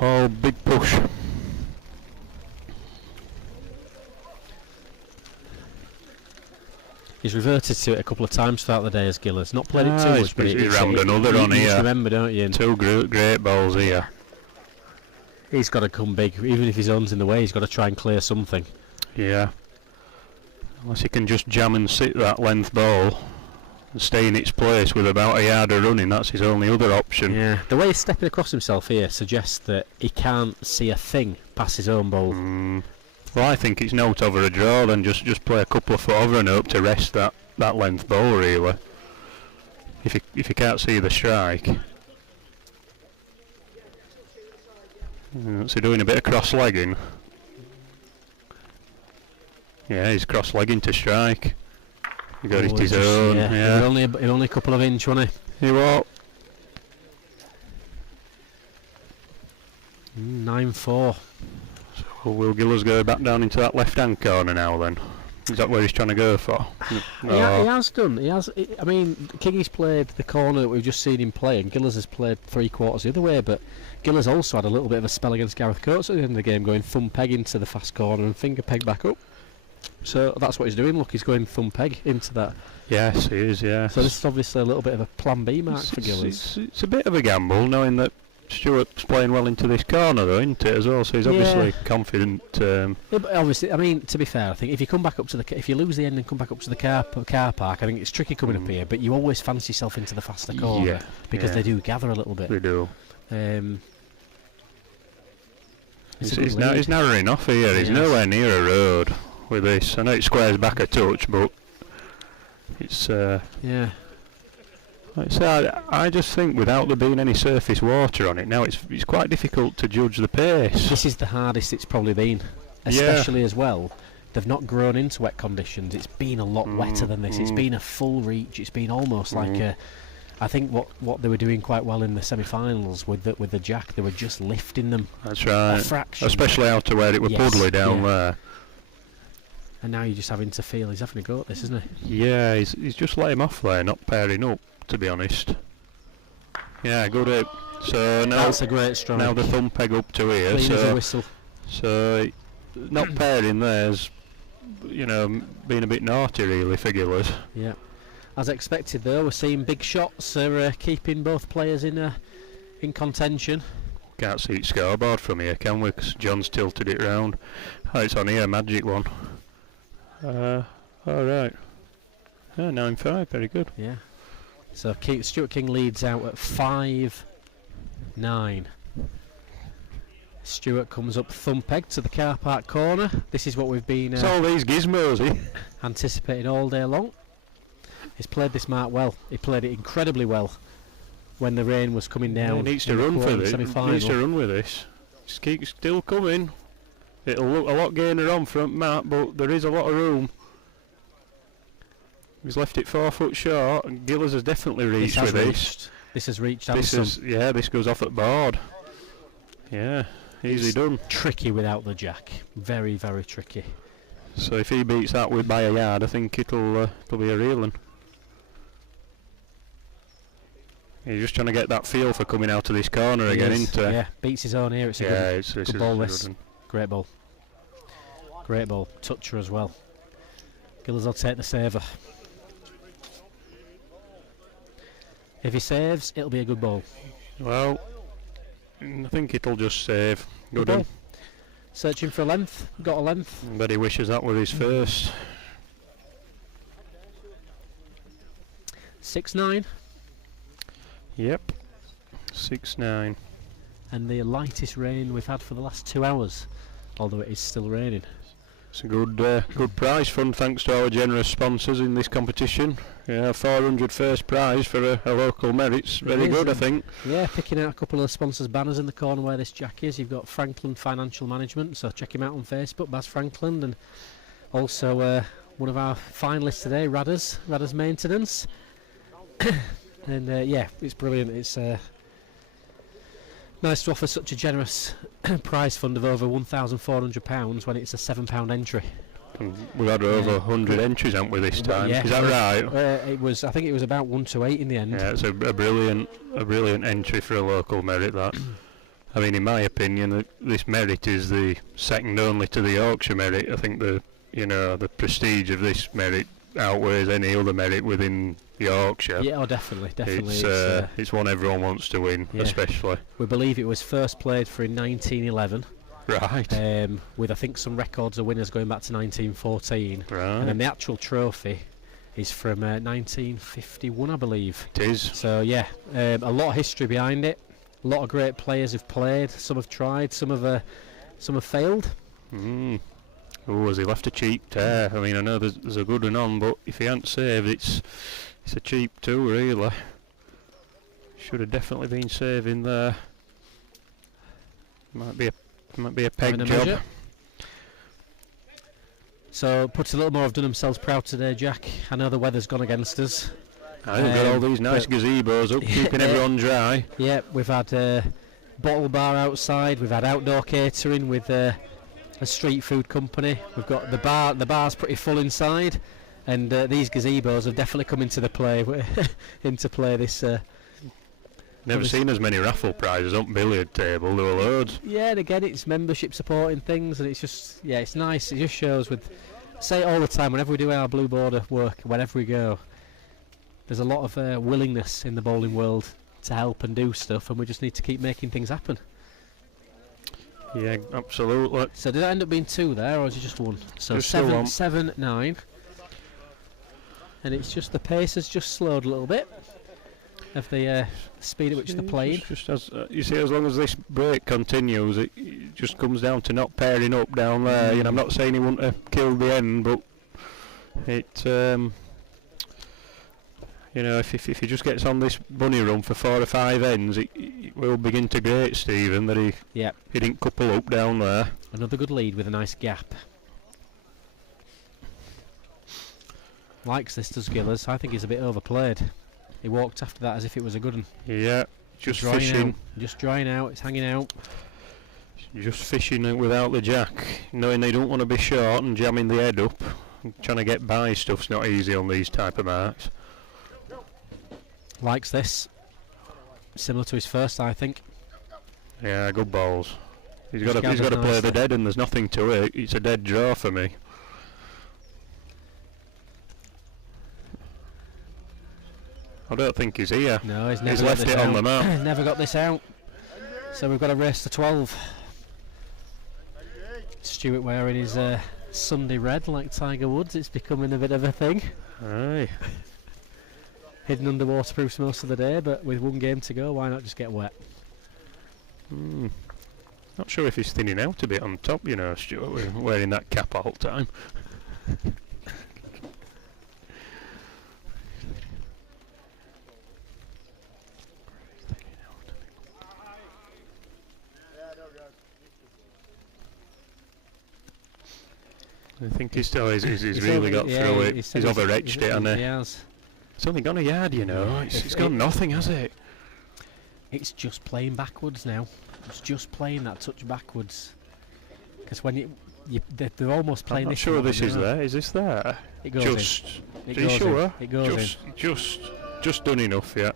Oh, big push. He's reverted to it a couple of times throughout the day as Gillis. Not played it too much, but he's rammed another on you here. just remember, don't you? And Two great balls here. he's got to come big, even if his own's in the way. He's got to try and clear something. Yeah. Unless he can just jam and sit that length ball and stay in its place with about a yard of running, that's his only other option. Yeah. The way he's stepping across himself here suggests that he can't see a thing past his own ball. Well, I think it's note over a draw, then just play a couple of foot over and hope to rest that length ball, really. If you can't see the strike. So doing a bit of cross-legging. Yeah, he's cross-legging to strike. He got it his own. Yeah. Only a couple of inch, wasn't he? He what? 9-4. So will Gillis go back down into that left-hand corner now then? Is that where he's trying to go for? He has done. He has. I mean, Kingy's played the corner that we've just seen him play, and Gillis has played 3/4 the other way. But Gillis also had a little bit of a spell against Gareth Coates at the end of the game, going thumb peg into the fast corner and finger peg back up. So that's what he's doing. Look, he's going thumb peg into that. Yes, he is. Yes. So this is obviously a little bit of a plan B mark for Gillis. It's a bit of a gamble, knowing that Stuart's playing well into this corner, though, isn't it, as well? So he's obviously confident. Yeah, but obviously, I mean, to be fair, I think if you come back up to if you lose the end and come back up to the car park, I think it's tricky coming up here. But you always fancy yourself into the faster corner because they do gather a little bit. They do. He's narrowing off here. He's nowhere near a road with this. I know it squares back a touch, but it's like I say, I just think without there being any surface water on it now, it's quite difficult to judge the pace. This is the hardest it's probably been, especially as well. They've not grown into wet conditions. It's been a lot wetter than this. It's been a full reach. It's been almost like a. I think what they were doing quite well in the semi-finals with the jack, they were just lifting them. That's right. A fraction. Especially out to where it were puddly down there. And now you're just having to feel he's having a go at this, isn't he? Yeah, he's just let him off there, not pairing up, to be honest. Yeah, good hit. So now that's a great strike. Now the thumb peg up to here. Clean as a whistle. So not pairing there's, being a bit naughty really for Gillis. Yeah. As expected though, we're seeing big shots. They're keeping both players in contention. Can't see it scoreboard from here, can we? 'Cause John's tilted it round. Oh, it's on here, magic one. Alright. 9-5, very good. Yeah. So Stuart King leads out at 5-9. Stuart comes up thumb peg to the car park corner. This is what we've been it's all these gizmos, anticipating all day long. He's played this mark well. He played it incredibly well when the rain was coming down. He needs to run for this. He needs to run with this. Just keep still coming. It'll look a lot gainer on front Matt, but there is a lot of room. He's left it 4 foot short, and Gillis has definitely reached with this. This has reached. This goes off at board. Yeah, easy done. Tricky without the jack. Very, very tricky. So if he beats that by a yard, I think it'll be a real one. He's just trying to get that feel for coming out of this corner again, isn't he? Yeah, beats his own here. It's a good ball. Great ball. Great ball. Toucher as well. Gillis will take the saver. If he saves, it'll be a good ball. Well, I think it'll just save. Good ball. Searching for a length. Got a length. But he wishes that were his first. 6-9. Yep. 6-9. And the lightest rain we've had for the last 2 hours, although it is still raining. It's a good prize fund thanks to our generous sponsors in this competition. Yeah, 400 first prize for a local merit's very good, I think. Yeah, picking out a couple of the sponsors' banners in the corner where this jack is. You've got Franklin Financial Management, so check him out on Facebook, Baz Franklin, and also one of our finalists today, Radders Maintenance. And it's brilliant. It's nice to offer such a generous prize fund of over £1,400 when it's a £7 entry. And we've had over 100 entries, haven't we, this time? Yeah, Is that right? It was. I think it was about 1 to 8 in the end. Yeah, it's a brilliant entry for a local merit. That. I mean, in my opinion, this merit is the second only to the Yorkshire merit. I think the prestige of this merit outweighs any other merit within Yorkshire. Yeah, definitely. It's one everyone wants to win, especially. We believe it was first played for in 1911. Right. With I think some records of winners going back to 1914. Right. And then the actual trophy is from 1951, I believe. It is. So yeah, a lot of history behind it. A lot of great players have played. Some have tried. Some have failed. Oh, has he left a cheap tear? I mean, I know there's a good one on, but if he hadn't saved, it's a cheap two, really. Should have definitely been saving there. Might be a peg job. Measure. So puts a little more have done themselves proud today, Jack. I know the weather's gone against us. I think we've got all these nice gazebos up, keeping everyone dry. Yeah, we've had a bottle bar outside. We've had outdoor catering with a street food company. We've got the bar. The bar's pretty full inside, and these gazebos have definitely come into play this. Never seen as many raffle prizes on billiard table. There were loads. Yeah, and again, it's membership supporting things, and it's just it's nice. It just shows say it all the time whenever we do our blue border work, whenever we go. There's a lot of willingness in the bowling world to help and do stuff, and we just need to keep making things happen. Yeah, absolutely. So did that end up being 2 there, or was it just 1? So just 7, 9. And it's just the pace has just slowed a little bit of the speed at which they're playing. Just as you see, as long as this break continues, it just comes down to not pairing up down there. You know, I'm not saying he wouldn't have killed the end, but it. If he just gets on this bunny run for 4 or 5 ends, it will begin to grate Stephen that he didn't couple up down there. Another good lead with a nice gap. Likes this, does Gillers. I think he's a bit overplayed. He walked after that as if it was a good one. Yeah, just fishing. Just drying out, it's hanging out. Just fishing without the jack, knowing they don't want to be short and jamming the head up. Trying to get by stuff's not easy on these type of marks. Likes this. Similar to his first, I think. Yeah, good balls. He's got to play the dead, and there's nothing to it. It's a dead draw for me. I don't think he's here. No, he's never He's left it on the map. Never got this out. So we've got a race to 12. Stuart wearing his Sunday red like Tiger Woods. It's becoming a bit of a thing. Aye. Hidden under waterproofs most of the day, but with 1 game to go, why not just get wet? Not sure if he's thinning out a bit on top, you know, Stuart, wearing that cap all the time. I think he's really got through it. He's over-edged it, hasn't he? He has. It's only gone a yard, you know. It's gone nothing, has it? It's just playing backwards now. It's just playing that touch backwards. Because when they're almost playing. I'm not sure this is there. Is this there? It goes in. Are you sure? It goes in. Just done enough, yeah.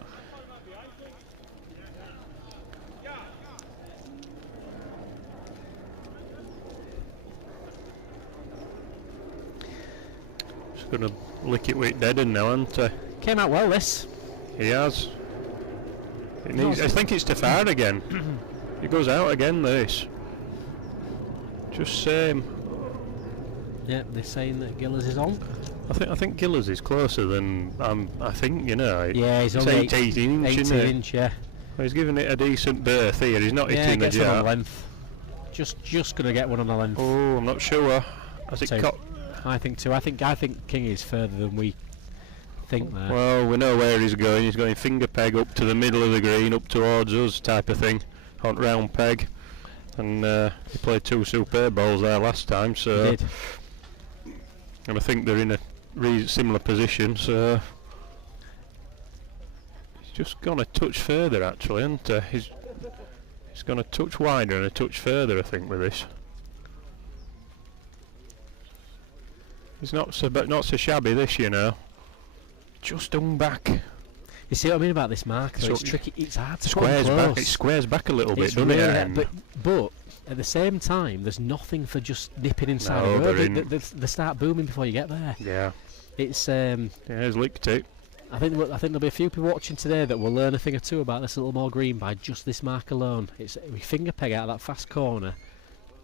Just gonna lick it with dead and now, aren't I? Came out well, this. He has. It needs, I think it's to far again. It goes out again, this. Just same. Yeah, they're saying that Gillers is on. I think Gillers is closer than I think, you know. Yeah, he's only 18 inch, isn't it? 18 inch, yeah. Well, he's giving it a decent berth here. He's not hitting the jar. jar. On the length. Just gonna get one on the length. Oh, I'm not sure. Has it cut? I think 2. I think King is further than we think there. Well, we know where he's going. He's going finger peg up to the middle of the green, up towards us, type of thing. On round peg. And he played 2 superb balls there last time, so. He did. And I think they're in a similar position, so. He's just gone a touch further, actually, hasn't he? He's gone a touch wider and a touch further, I think, with this. He's not so shabby this, you know. Just hung back. You see what I mean about this mark? So it's tricky. It's hard to squares come back. close. It squares back a little bit, It's doesn't really it? but at the same time, there's nothing for just nipping inside No, the they're road. They start booming before you get there. Yeah. It's he's licked it. I think there'll be a few people watching today that will learn a thing or two about this Littlemore Green by just this mark alone. It's a finger peg out of that fast corner,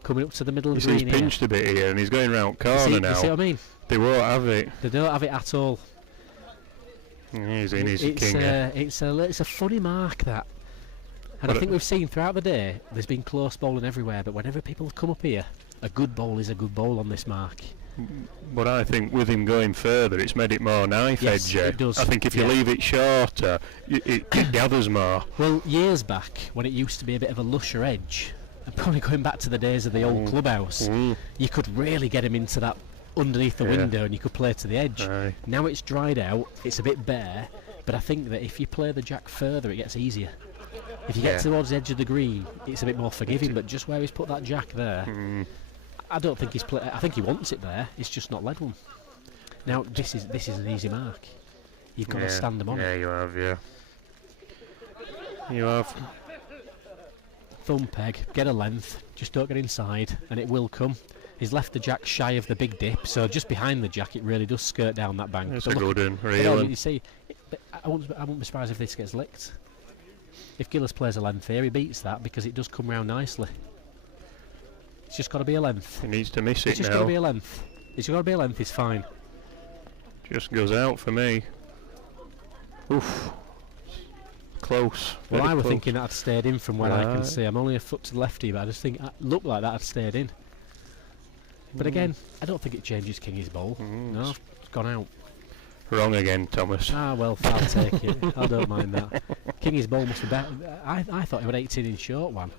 coming up to the middle of the green. He's pinched a bit here, and he's going round corner now. You see what I mean? They won't have it. They don't have it at all. He's in. He's a king. It's a funny mark, that. And I think we've seen throughout the day, there's been close bowling everywhere, but whenever people have come up here, a good bowl is a good bowl on this mark. But I think with him going further, it's made it more knife-edged. It does. I think if you leave it shorter, it gathers more. Well, years back, when it used to be a bit of a lusher edge, and probably going back to the days of the old clubhouse, you could really get him into that underneath the window and you could play to the edge. Aye. Now it's dried out, it's a bit bare, but I think that if you play the jack further, it gets easier. If you get towards the edge of the green, it's a bit more forgiving, but just where he's put that jack there, I don't think I think he wants it there, it's just not led one. Now, this is an easy mark. You've got to stand them on it. Yeah, you have, yeah. You have. Thumb peg, get a length, just don't get inside, and it will come. He's left the jack shy of the big dip, so just behind the jack it really does skirt down that bank. It's so a good one, you really. see, I won't be surprised if this gets licked. If Gillis plays a length here, he beats that because it does come round nicely. It's just got to be a length. He needs to miss it now. It's just got to be a length. It's got to be a length, it's fine. Just goes out for me. Oof. Close. Well, I was close. thinking that had stayed in from where I can see. I'm only a foot to the lefty, but I just think it looked like that had stayed in. But again, I don't think it changes Kingy's bowl. No, it's gone out. Wrong again, Thomas. Ah, well, I'll take it. I don't mind that. Kingy's bowl must be better. I thought he was 18 in short one.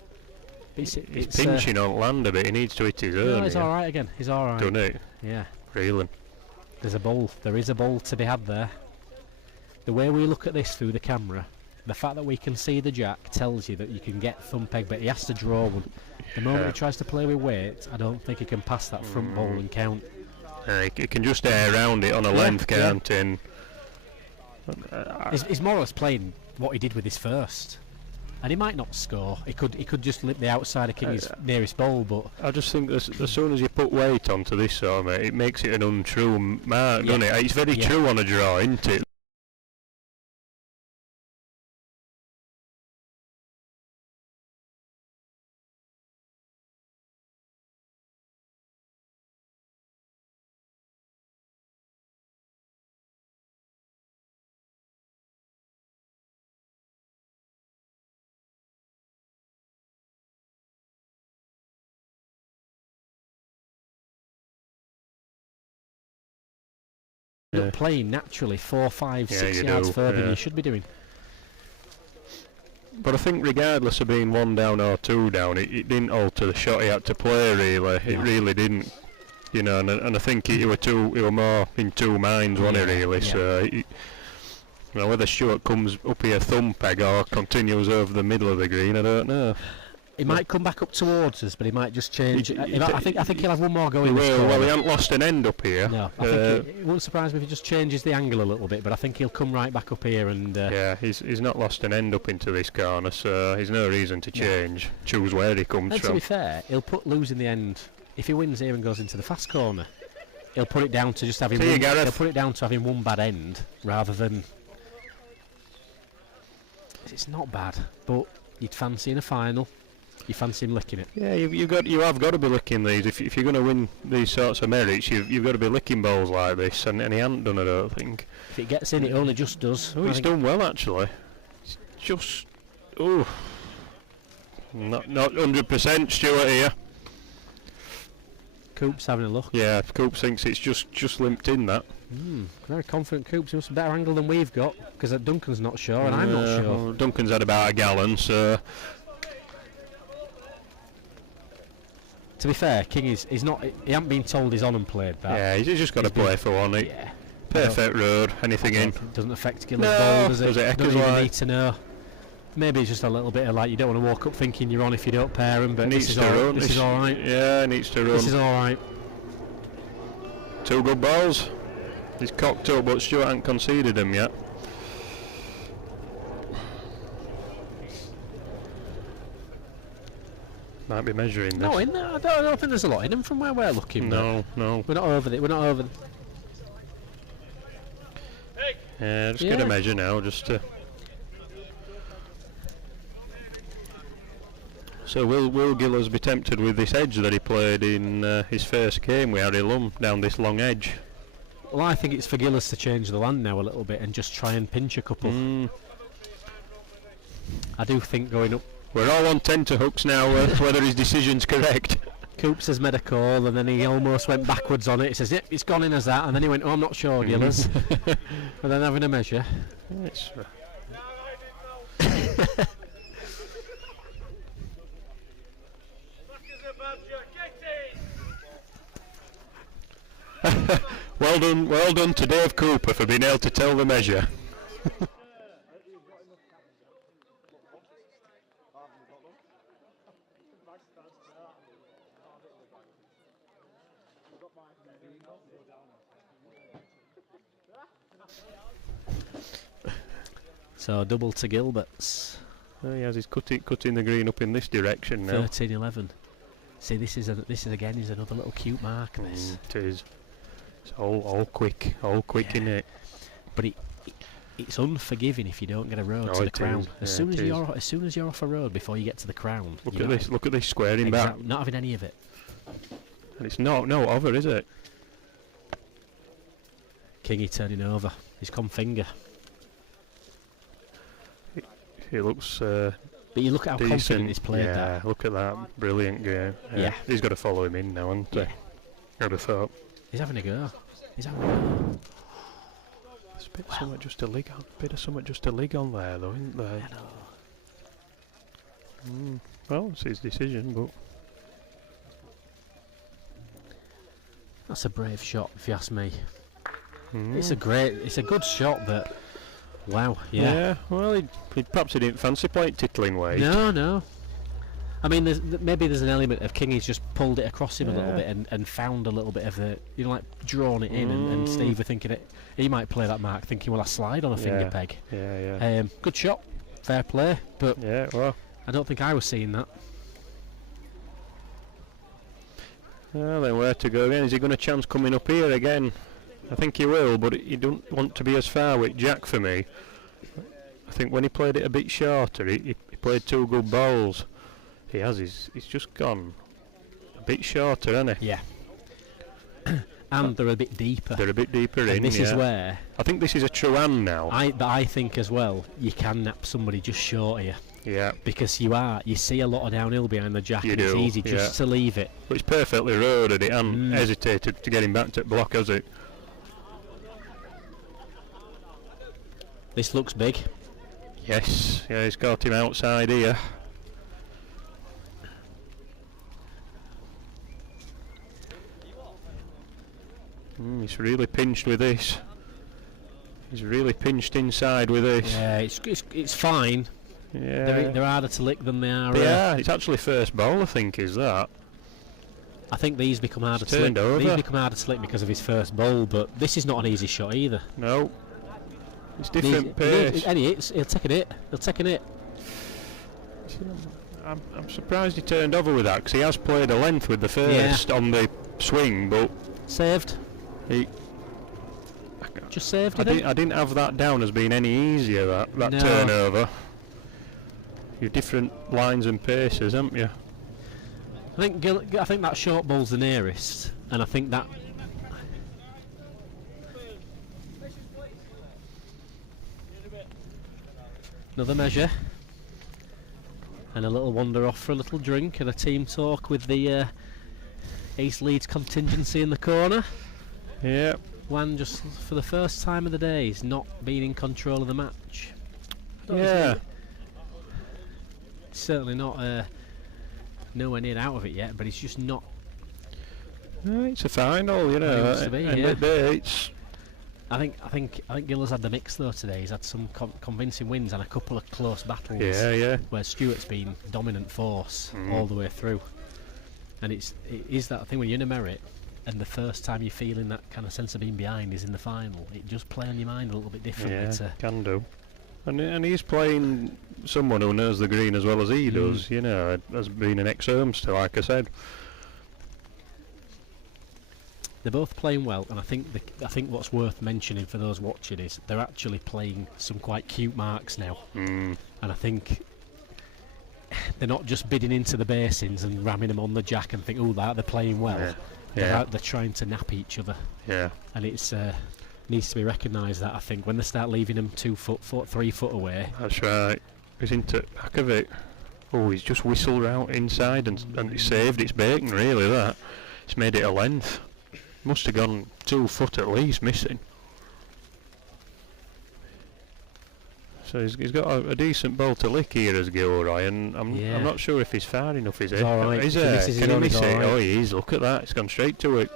He's pinching on land a bit. He needs to hit his own. No, he's all right again. He's all right. Done it? Yeah. Reeling. There's a bowl. There is a bowl to be had there. The way we look at this through the camera, the fact that we can see the jack tells you that you can get thumb peg, but he has to draw one. The moment he tries to play with weight, I don't think he can pass that front bowl and count. He can just air around it on a length, can't he? He's more or less playing what he did with his first. And he might not score. He could just lip the outside of King's nearest bowl, but I just think as soon as you put weight onto this sort of mate, it makes it an untrue mark, doesn't it? It's very true on a draw, isn't it? Not playing naturally 4, 5, 6 yards further than you should be doing. But I think regardless of being 1 down or 2 down, it didn't alter the shot he had to play, really. It really didn't. You know, and I think he were more in two minds, wasn't he, really? So, whether Stuart comes up here thumb peg or continues over the middle of the green, I don't know. He might come back up towards us, but he might just change. I think he'll have one more go in this corner. Well, he hasn't lost an end up here. No, I think it wouldn't surprise me if he just changes the angle a little bit, but I think he'll come right back up here and... yeah, he's not lost an end up into this corner, so he's no reason to change. Choose where he comes and from. To be fair, he'll put losing the end. If he wins here and goes into the fast corner, he'll put it down to just having he'll put it down to having one bad end rather than... It's not bad, but you'd fancy in a final. You fancy him licking it? Yeah, you have got to be licking these. If you're going to win these sorts of merits, you've got to be licking balls like this, and he hasn't done it, I don't think. If it gets in, it only just does. Oh, he's done well, actually. It's just... Not 100% Stuart here. Coop's having a look. Yeah, Coop thinks it's just limped in, that. Very confident Coop's must have a better angle than we've got, because Duncan's not sure, and I'm not sure. Well, Duncan's had about a gallon, so... To be fair, King he's not. He hasn't been told he's on and played that. Yeah, he's just got to play for one. Perfect road, anything in. It doesn't affect Gillis' ball, does it? Don't even need to know. Maybe it's just a little bit of like you don't want to walk up thinking you're on if you don't pair him, but this is all right. Yeah, needs to run. This is all right. 2 good balls. He's cocked up, but Stuart hasn't conceded them yet. Might be measuring this. No, in there. I don't think there's a lot in them from where we're looking. No, no. We're not over it. We're not over. Yeah, just get a measure now, just to. So will Gillers be tempted with this edge that he played in his first game with Harry Lumb down this long edge? Well, I think it's for Gillers to change the land now a little bit and just try and pinch a couple. I do think going up. We're all on tenterhooks now, whether his decision's correct. Coops has made a call and then he almost went backwards on it. He says, yep, it's gone in as that. And then he went, oh, I'm not sure, Gillers. And then having a measure. It's well done to Dave Cooper for being able to tell the measure. So double to Gilbert's. Oh, he has his cutting the green up in this direction now. 13-11. See, this is again is another little cute mark. This it is. It's all quick, in it. But it's unforgiving if you don't get a road to the crown. As soon as you're off a road before you get to the crown. Look at this squaring back. Not having any of it. And it's no over, is it? Kingy turning over. He's come finger. He looks. But you look at how confident he's played that. Look at that brilliant game. Yeah, he's got to follow him in now, hasn't he? I'd have thought. He's having a go. He's having a go. There's a bit of something just to lig on there, though, isn't there? I know. Well, it's his decision, but that's a brave shot, if you ask me. It's a good shot, but wow, yeah. Well, perhaps he didn't fancy playing tittling ways. No. I mean, maybe there's an element of Kingy's just pulled it across him a little bit and found a little bit of the, like drawn it in, and Steve were thinking he might play that mark, thinking, well, I slide on a finger peg. Yeah. Good shot, fair play, but well, I don't think I was seeing that. Well, then where to go again? Is he going to chance coming up here again? I think he will, but he don't want to be as far with Jack for me. I think when he played it a bit shorter, he played 2 good balls. He's just gone a bit shorter, hasn't he? Yeah. And they're a bit deeper. They're a bit deeper in. This is where I think this is a true hand now. But I think as well you can nap somebody just short of you. Yeah. Because you see a lot of downhill behind the jack, and it's easy just to leave it. But it's perfectly roaded. It hasn't hesitated to get him back to block, has it? This looks big. Yes, he's got him outside here. He's really pinched with this. He's really pinched inside with this. Yeah, it's fine. Yeah, they're harder to lick than they are. Yeah, it's actually first ball, I think, is that. I think these become harder to lick. These become harder to lick because of his first bowl, but this is not an easy shot either. No. It's different pace. He'll take an hit. He'll take an hit. I'm surprised he turned over with that, because he has played a length with the first on the swing, but saved. He just saved. I didn't have that down as being any easier. That turnover. You've different lines and paces, haven't you? I think that short ball's the nearest, and I think that. Another measure, and a little wander off for a little drink and a team talk with the East Leeds contingency in the corner. Yeah. Wan just for the first time of the day is not being in control of the match. Yeah. Certainly not nowhere near out of it yet, but he's just not. It's a final, you know. It to be, yeah. I think Giller's had the mix though today. He's had some convincing wins and a couple of close battles. Yeah. Where Stuart's been dominant force all the way through, and it is that thing when you're in a merit. and the first time you're feeling that kind of sense of being behind is in the final. It does play on your mind a little bit differently. Yeah, can do. And he's playing someone who knows the green as well as he does, you know, as being an ex-Hermster, like I said. They're both playing well, and I think what's worth mentioning for those watching is they're actually playing some quite cute marks now. And I think they're not just bidding into the basins and ramming them on the jack and think, oh, they're playing well. They're trying to nap each other. Yeah. And it's needs to be recognised that, I think, when they start leaving them 2 foot, 3 foot away. That's right. He's into the back of it. Oh, he's just whistled out inside and it saved its bacon, really, that. It's made it a length. Must have gone 2 foot at least missing. So he's got a decent ball to lick here as Gilroy, and I'm not sure if he's far enough, is he? Right. Is he? Can he miss it? Right. Oh, he is. Look at that. It's gone straight to it.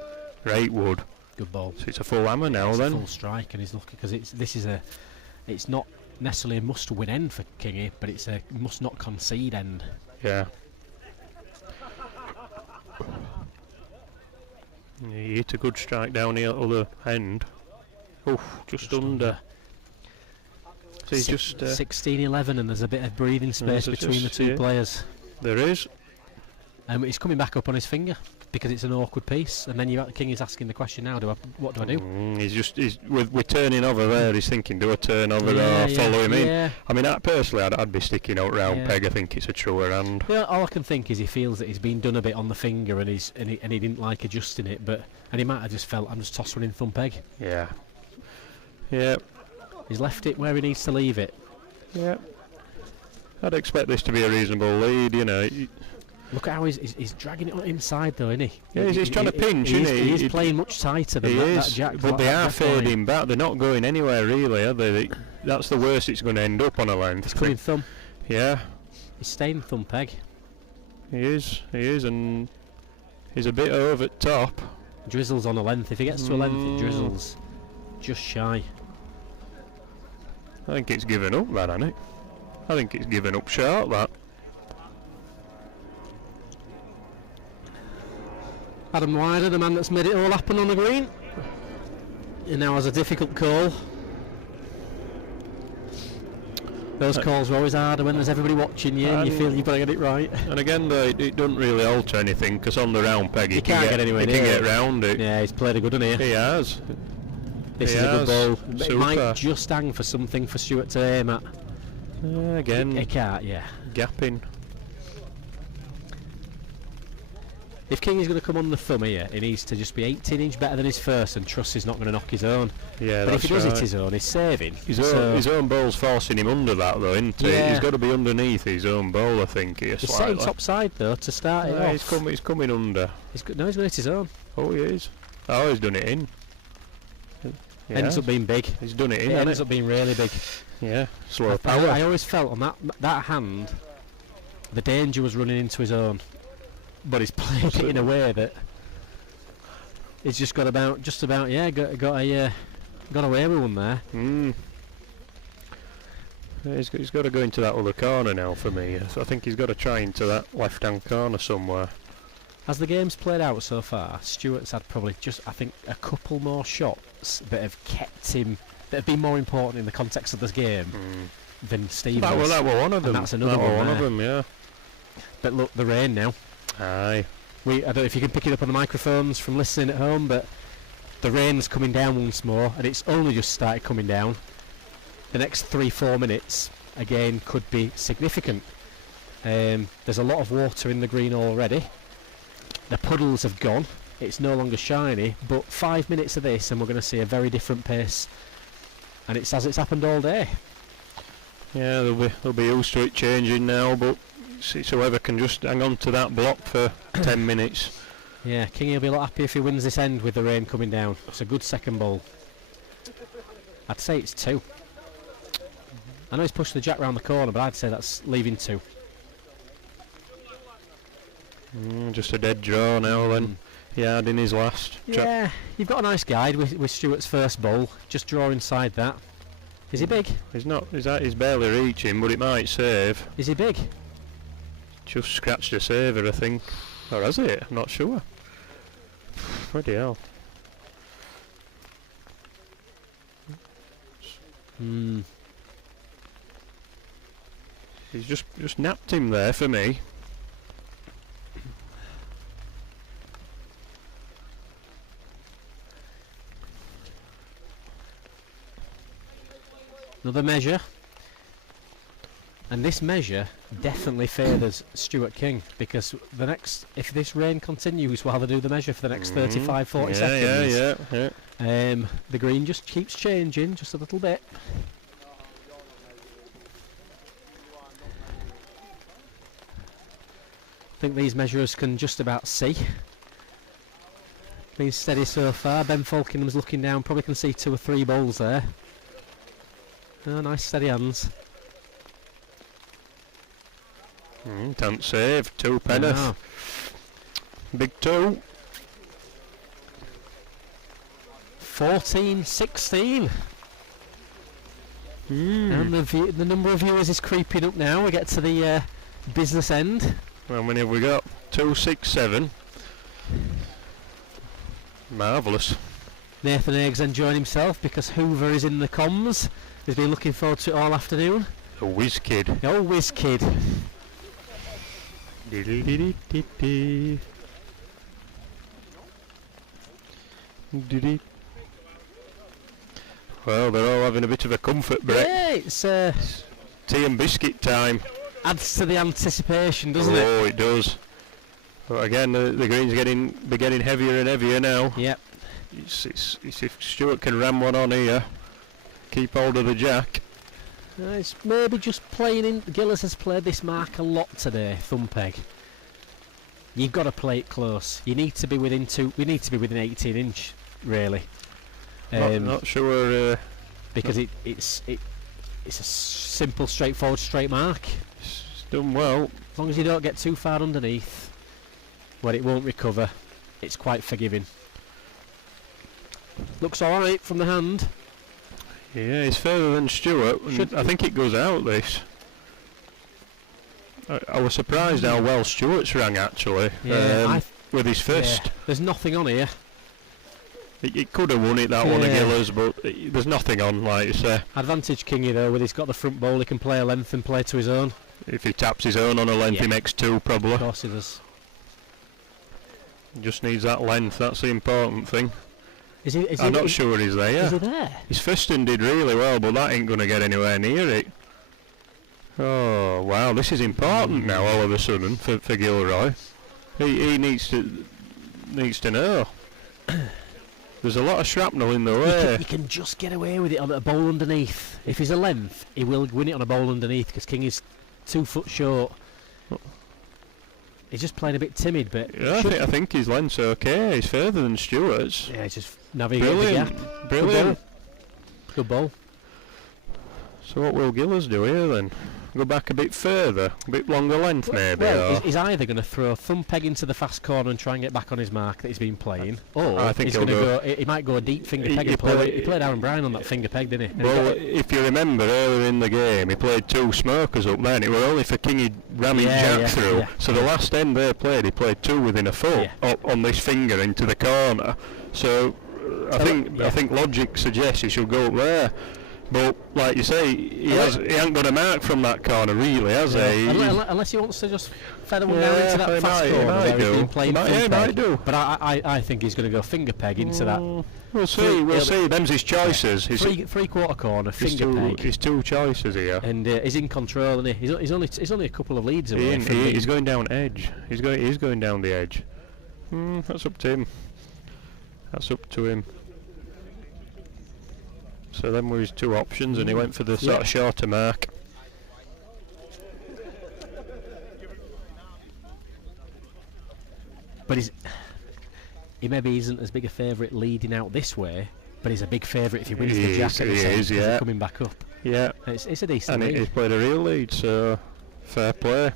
Great wood. Good ball. So it's a full hammer now, then. A full strike, and he's lucky because it's not necessarily a must-win end for Kingy, but it's a must-not concede end. Yeah. He hit a good strike down the other end. Oof, just under. So he's just 16-11, and there's a bit of breathing space between the two players. There is. He's coming back up on his finger because it's an awkward piece, and then King is asking the question now: what do I do? He's with turning over there. He's thinking, do I turn over or follow him in? I mean, personally, I'd be sticking out round peg. I think it's a truer hand. Yeah, all I can think is he feels that he's been done a bit on the finger, and he didn't like adjusting it, and he might have just felt, I'm just tossing in thumb peg. Yeah. Yeah. He's left it where he needs to leave it. Yeah. I'd expect this to be a reasonable lead, you know. Look at how he's dragging it inside, though, isn't he? Yeah, he's trying to pinch, isn't he? He's playing much tighter than that jack. But they are fading back. They're not going anywhere, really, are they? That's the worst it's going to end up on a length. He's coming thumb. Yeah. He's staying thumb peg. He is, and he's a bit over top. Drizzles on a length. If he gets to a length, it drizzles. Just shy. I think it's given up, that, hasn't it? I think it's given up short, that. Adam Wider, the man that's made it all happen on the green, he now has a difficult call. Those calls are always harder when there's everybody watching you and you feel you've got to get it right. And again, though, it doesn't really alter anything because on the round peg he can't get anywhere near it. He can get round it. Yeah, he's played a good one here. He has. This is a good ball. It might just hang for something for Stuart to aim at. Again, he can't, gapping. If King is going to come on the thumb here, he needs to just be 18-inch better than his first and trust he's not going to knock his own. Yeah, but if he does hit his own, he's saving. His own ball's forcing him under that, though, isn't he? He's got to be underneath his own ball, I think, here he's slightly. He's setting top side, though, to start it off. He's coming under. He's going to hit his own. Oh, he is. Oh, he's done it in. Yeah. Ends up being big. He's done it in. It ends up being really big. Yeah, slow power. I always felt on that hand, the danger was running into his own, but he's played it in a way that he's just got away with one there. He's got to go into that other corner now for me. So I think he's got to try into that left-hand corner somewhere. As the game's played out so far, Stuart's had probably just, I think, a couple more shots that have kept him, that have been more important in the context of this game than Stevens. That were one of them. And that's another one of them, yeah. But look, the rain now. Aye. I don't know if you can pick it up on the microphones from listening at home, but the rain's coming down once more, and it's only just started coming down. The next 3-4 minutes, again, could be significant. There's a lot of water in the green already. The puddles have gone. It's no longer shiny, but 5 minutes of this and we're going to see a very different pace, and it's as it's happened all day. Yeah, they'll be used to it changing now, but it's whoever can just hang on to that block for 10 minutes. Yeah, Kingy will be a lot happy if he wins this end with the rain coming down. It's a good second ball. I'd say it's 2. I know he's pushed the jack round the corner, but I'd say that's leaving 2. Just a dead draw now then. Yard in his last. Yeah, you've got a nice guide with Stuart's first ball. Just draw inside that. Is he big? He's not. He's barely reaching, but it might save. Is he big? Just scratched a saver, I think. Or has it? I'm not sure. Bloody hell. He's just napped him there for me. Another measure. And this measure definitely favours Stuart King, because the next, if this rain continues while they do the measure for the next 35, 40 seconds, the green just keeps changing just a little bit. I think these measurers can just about see. Been steady so far. Ben Falkingham's looking down, probably can see 2 or 3 balls there. Oh, nice steady hands. Can't save. 2 Penneth. No. Big 2. 14-16. And the number of viewers is creeping up now. We get to the business end. How many have we got? 2, 6, 7. Marvellous. Nathan Haig's enjoying himself because Hoover is in the comms. He's been looking forward to it all afternoon. A whiz kid. Oh, whiz kid. Well, they're all having a bit of a comfort break. Yeah, it's tea and biscuit time. Adds to the anticipation, doesn't it? Oh, it does. But again, the green's getting heavier and heavier now. Yep. It's if Stuart can ram one on here, keep hold of the jack. It's maybe just playing in. Gillis has played this mark a lot today, Thumpeg. You've got to play it close. You need to be within we need to be within 18 inch, really. Not sure. Because it's a simple, straightforward, straight mark. It's done well. As long as you don't get too far underneath, where it won't recover, it's quite forgiving. Looks alright from the hand. Yeah, it's further than Stuart. I think it goes out, this. I was surprised how well Stuart's rang, actually, with his fist. Yeah, there's nothing on here. It could have won it, that one of Giller's, but there's nothing on, like you say. Advantage Kingy, though, with he's got the front ball, he can play a length and play to his own. If he taps his own on a length, he makes 2, probably. Of course he does. He just needs that length, that's the important thing. I'm not sure he's there. Is he there? His fisting did really well, but that ain't going to get anywhere near it. Oh, wow, this is important now, all of a sudden, for Gilroy. He needs to know. There's a lot of shrapnel in the way. He can just get away with it on a bowl underneath. If he's a length, he will win it on a bowl underneath, because King is 2 foot short. He's just playing a bit timid, but... Yeah, I think his length's okay. He's further than Stuart's. Yeah, he's just navigating the gap. Brilliant. Good ball. So what will Gillers do here then? Go back a bit further, a bit longer length maybe? Well, he's either going to throw a Thumpeg into the fast corner and try and get back on his mark that he's been playing, or I think he's going to go. He might go a deep finger peg. He played Aaron Bryan on that finger peg, didn't he? Well, if you remember earlier in the game, he played 2 smokers up there, and it was only for Kingy ramming jack through. Yeah. So the last end they played, he played 2 within a foot up on this finger into the corner. So I think logic suggests he should go up there. But like you say, he hasn't got a mark from that corner, really, has he? Unless he wants to just feather one down into that fast corner where he's been playing he might do. But I think he's going to go finger peg into that. We'll see. We'll see. Them's his choices. Three-quarter corner finger peg. His 2 choices here. And he's in control, isn't he? He's only a couple of leads away. He's going down edge. He's going down the edge. That's up to him. That's up to him. So then were his 2 options, and he went for the sort of shorter mark. But he maybe isn't as big a favourite leading out this way, but he's a big favourite if he wins the jack at the end, coming back up. Yeah. It's a decent lead. And he's played a real lead, so fair play.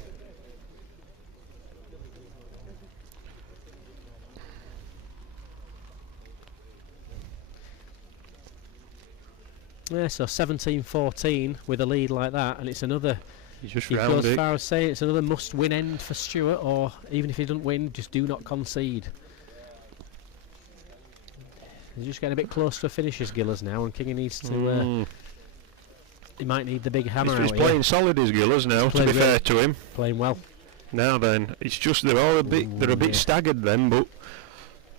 Yeah, so 17-14 with a lead like that, and it's another. He just goes as far as saying it's another must-win end for Stuart, or even if he doesn't win, just do not concede. He's just getting a bit close to a finish as Gillers now, and Kingy needs to. He might need the big hammer. He's playing solid as Gillers now. To be fair to him, playing well. Now then, it's just they're all a bit. They're a bit staggered then, but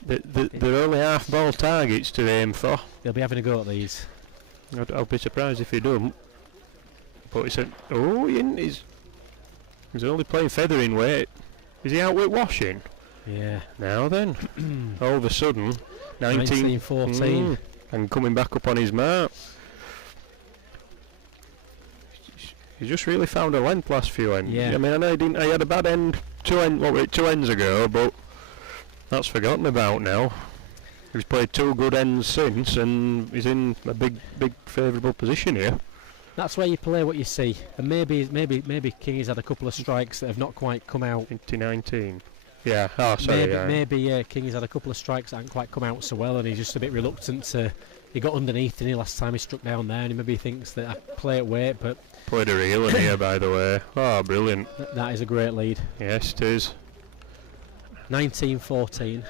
they're only half ball targets to aim for. They'll be having a go at these. I'll be surprised if he don't. But he said, he's only playing feathering weight. Is he out with washing? Yeah. Now then, all of a sudden, 19-14. And coming back up on his mark. He's just really found a length last few ends. Yeah. I mean, I know he had a bad end, two ends ago, but that's forgotten about now. He's played 2 good ends since, and he's in a big favourable position here. That's where you play what you see, and maybe Kingy's had a couple of strikes that have not quite come out. 2019. Yeah. Oh, sorry. Maybe Kingy's had a couple of strikes that haven't quite come out so well, and he's just a bit reluctant to. He got underneath, didn't he, last time he struck down there, and he maybe thinks that I play at weight, but. Played a reel in here, by the way. Oh, brilliant. That is a great lead. Yes, it is. 19-14.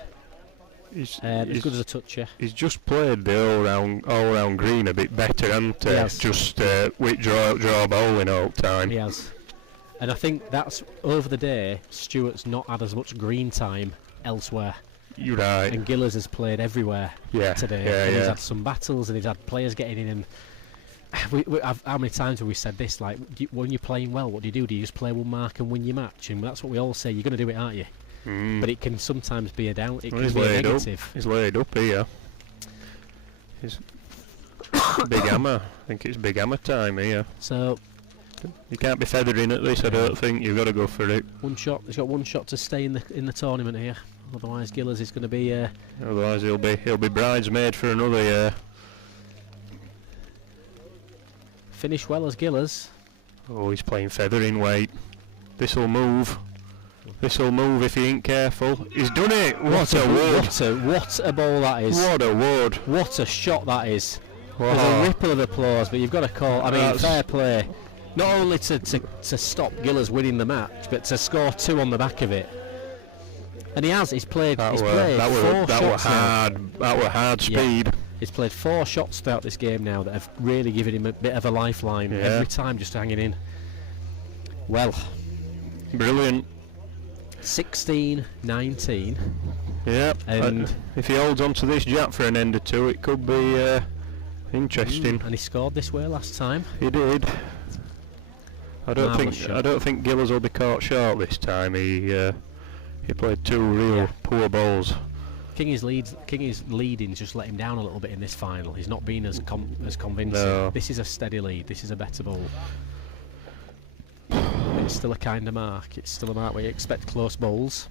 As good as a toucher. He's just played the all round green a bit better, hasn't he? Yes. Just draw bowling all the time. He has. And I think that's over the day. Stewart's not had as much green time elsewhere. You're right. And Gillers has played everywhere today. And he's had some battles, and he's had players getting in. And how many times have we said this? Like, when you're playing well, what do? Do you just play one mark and win your match? And that's what we all say. You're going to do it, aren't you? But it can sometimes be a down. It can be a negative. He's laid up here. He's big hammer. I think it's big hammer time here. So you can't be feathering at this. I don't think. You've got to go for it. One shot. He's got one shot to stay in the tournament here. Otherwise, Gillers is going to be. Otherwise, he'll be bridesmaid for another year. Finish well as Gillers. Oh, he's playing feathering weight. This'll move. This'll move if he ain't careful. He's done it! What a wood! What a ball that is! What a wood! What a shot that is! Wow. There's a ripple of applause, but you've got to call. I mean, fair play. Not only to stop Gillers winning the match, but to score 2 on the back of it. And he has. He's played. That were hard speed. Yeah. He's played 4 shots throughout this game now that have really given him a bit of a lifeline every time, just hanging in. Well, brilliant. 16-19. Yep. And if he holds on to this jab for an end or two, it could be interesting. And he scored this way last time. He did. I don't think Gillers will be caught short this time. He played 2 real poor balls. Kingy's leading's just let him down a little bit in this final. He's not been as convincing. No. This is a steady lead. This is a better ball. It's still a kind of mark. It's still a mark where you expect close bowls.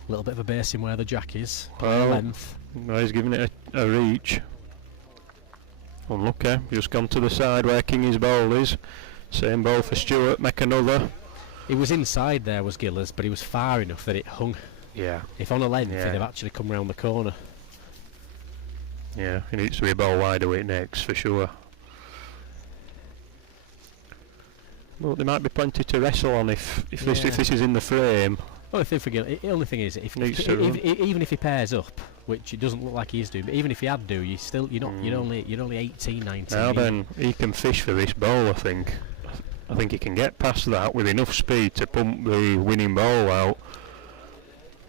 A little bit of a basing where the jack is. Length. No, he's giving it a reach. Unlucky. Just gone to the side where Kingy's ball is. Same ball for Stewart. Make another. He was inside there, was Gillers, but he was far enough that it hung. Yeah. If on a length, he'd have actually come round the corner. Yeah, he needs to be a ball wider with it next, for sure. Well, there might be plenty to wrestle on if this is in the frame. Only thing for Gillers, the only thing is, even if he pairs up, which it doesn't look like he's doing, but even if he had do, you're only 18, 19. Now then, he can fish for this ball, I think. I think he can get past that with enough speed to pump the winning ball out.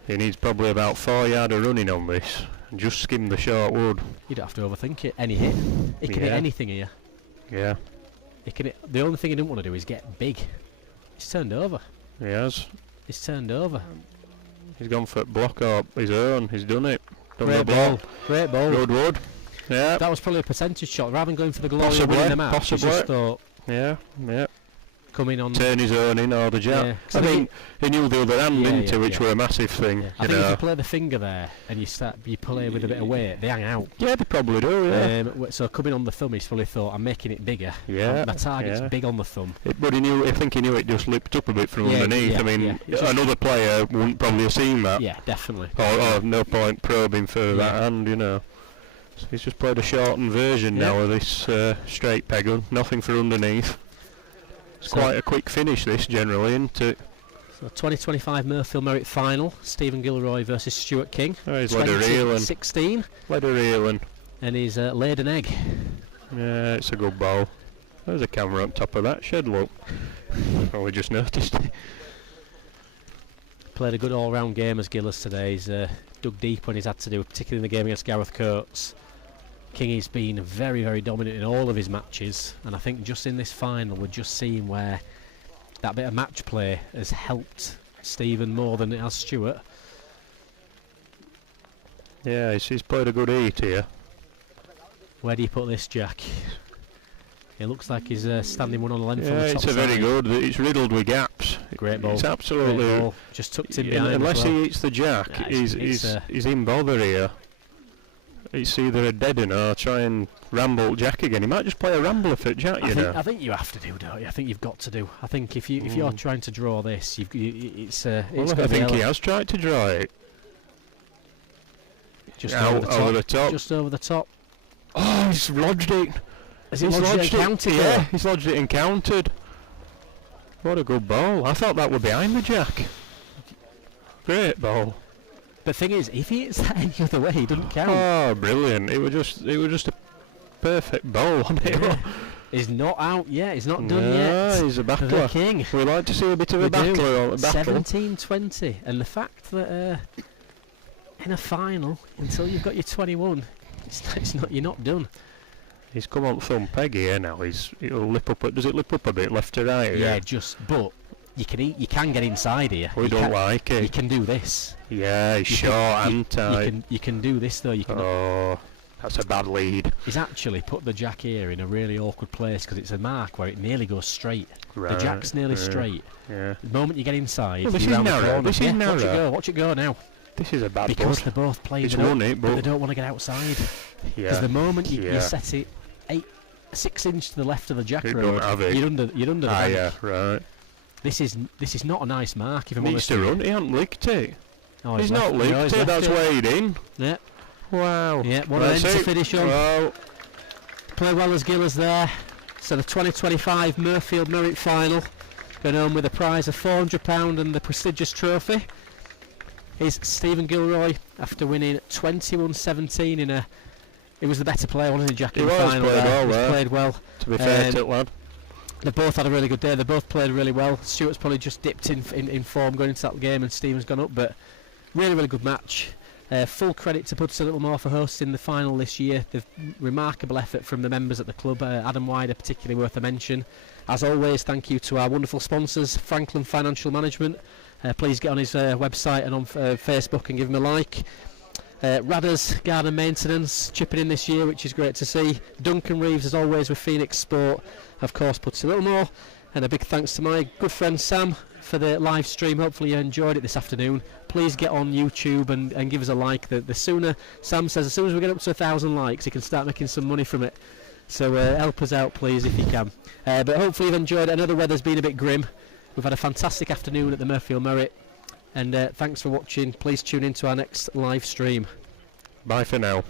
He needs probably about 4 yards of running on this and just skim the short wood. You don't have to overthink it. Any hit. He can hit anything here. Yeah. He can hit. The only thing he didn't want to do is get big. He's turned over. He has. He's turned over. He's gone for block up his own. He's done it. Great ball. Great ball. Good wood. Yeah. That was probably a percentage shot. Rather than going for the glory of winning the match, possibly. he just thought. Yeah. Coming on. Turn his own in or the jab. Yeah, I think he knew the other hand, didn't he, which were a massive thing. I think if you play the finger there and you play with a bit of weight, they hang out. Yeah, they probably do, yeah. So coming on the thumb, he's probably thought, I'm making it bigger. Yeah. My target's big on the thumb. But I think he knew it just lipped up a bit from underneath. I mean, another player wouldn't probably have seen that. Yeah, definitely. Or no point probing for that hand, So he's just played a shortened version now of this straight peg on. Nothing for underneath. It's quite a quick finish, this, generally, isn't it? So 2025 Mirfield Merit Final, Stephen Gilroy versus Stuart King. Oh, he's led a reeling. 16. Led a reeling. And he's laid an egg. Yeah, it's a good ball. There's a camera on top of that shed, look. Oh, we just noticed it. Played a good all-round game as Gillis today. He's dug deep when he's had to do, particularly in the game against Gareth Coates. Kingy's been very, very dominant in all of his matches, and I think just in this final we're just seeing where that bit of match play has helped Stephen more than it has Stuart. Yeah, he's played a good heat here. Where do you put this, Jack? It looks like he's standing one on the length on the Yeah, top it's a side. very good. It's riddled with gaps. Great ball. It's absolutely great ball. Just tucked in behind. Unless as well. he hits the jack, Yeah, he's in bother here. It's either a deaden or try and ramble Jack again. He might just play a rambler for Jack, you know. I think you have to do, don't you? I think you've got to do. I think if you're trying to draw this, it's Well, I think he has tried to draw it. Just over the top. Just over the top. Oh, he's lodged it. Has he lodged it and counted? Yeah, he's lodged it and counted. What a good ball. I thought that were behind the jack. Great ball. The thing is, if he hits that any other way, he doesn't count. Oh, brilliant. It was just a perfect ball, wasn't it? Yeah. He's not out yet. He's not done yet. He's a battler. The King. We like to see a bit of a battle. 17-20, and the fact that in a final, until you've got your 21, it's not. You're not done. He's come on thumb peg here now. It'll lip up. Does it lip up a bit, left to right? Yeah, but you can get inside here. We don't like it. You can do this. Yeah, he's short and tight. You can do this though. Oh, that's a bad lead. He's actually put the jack here in a really awkward place because it's a mark where it nearly goes straight. Right, the jack's nearly straight. Yeah. The moment you get inside, Well, this is narrow. Watch it go now. This is a bad because ball. they're both playing. It's won it, but they don't want to get outside. Yeah. Because the moment you set it 6 inches to the left of the jack road, you're under the bank. Yeah, right. This is not a nice mark. If I'm Needs honest to run. He hasn't licked it. Oh, he's not licked it. That's weighed in. Yeah. Wow. Yeah. One of them to finish on. Wow. Play well as Gillis there. So the 2025 Mirfield Merit Final, going home with a prize of £400 and the prestigious trophy, is Stephen Gilroy after winning 21-17 in a. He was the better player, wasn't he, Jack? In the final played well. To be fair to it, lad. They both had a really good day. They both played really well. Stuart's probably just dipped in form going into that game, and Stephen's gone up. But really, really good match. Full credit to Pudsey Littlemore for hosting the final this year. The remarkable effort from the members at the club. Adam Wider particularly worth a mention. As always, thank you to our wonderful sponsors, Franklin Financial Management. Please get on his website and on Facebook and give him a like. Radders Garden Maintenance chipping in this year, which is great to see. Duncan Reeves, as always, with Phoenix Sport. Of course, Pudsey Littlemore. And a big thanks to my good friend Sam for the live stream. Hopefully you enjoyed it this afternoon. Please get on YouTube and give us a like. The sooner, Sam says, as soon as we get up to 1,000 likes, he can start making some money from it. So help us out, please, if you can. But hopefully you've enjoyed it. I know the weather's been a bit grim. We've had a fantastic afternoon at the Mirfield Merit. And thanks for watching. Please tune in to our next live stream. Bye for now.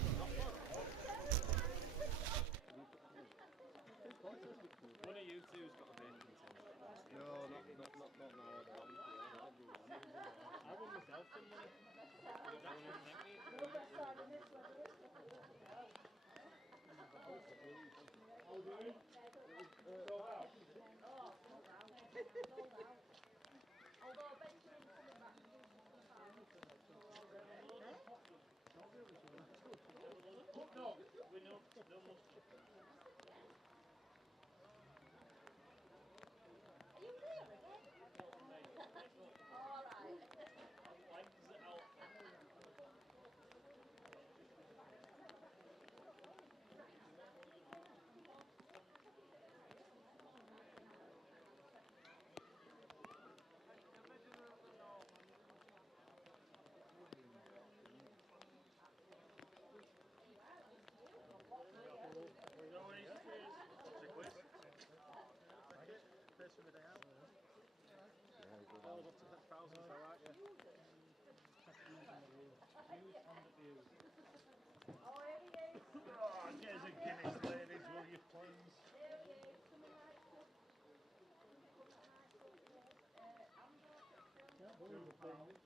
believe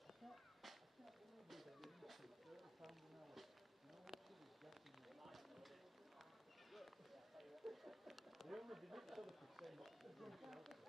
they're into £30 an hour. You know what she was getting there? They only did it so they could say not to drink.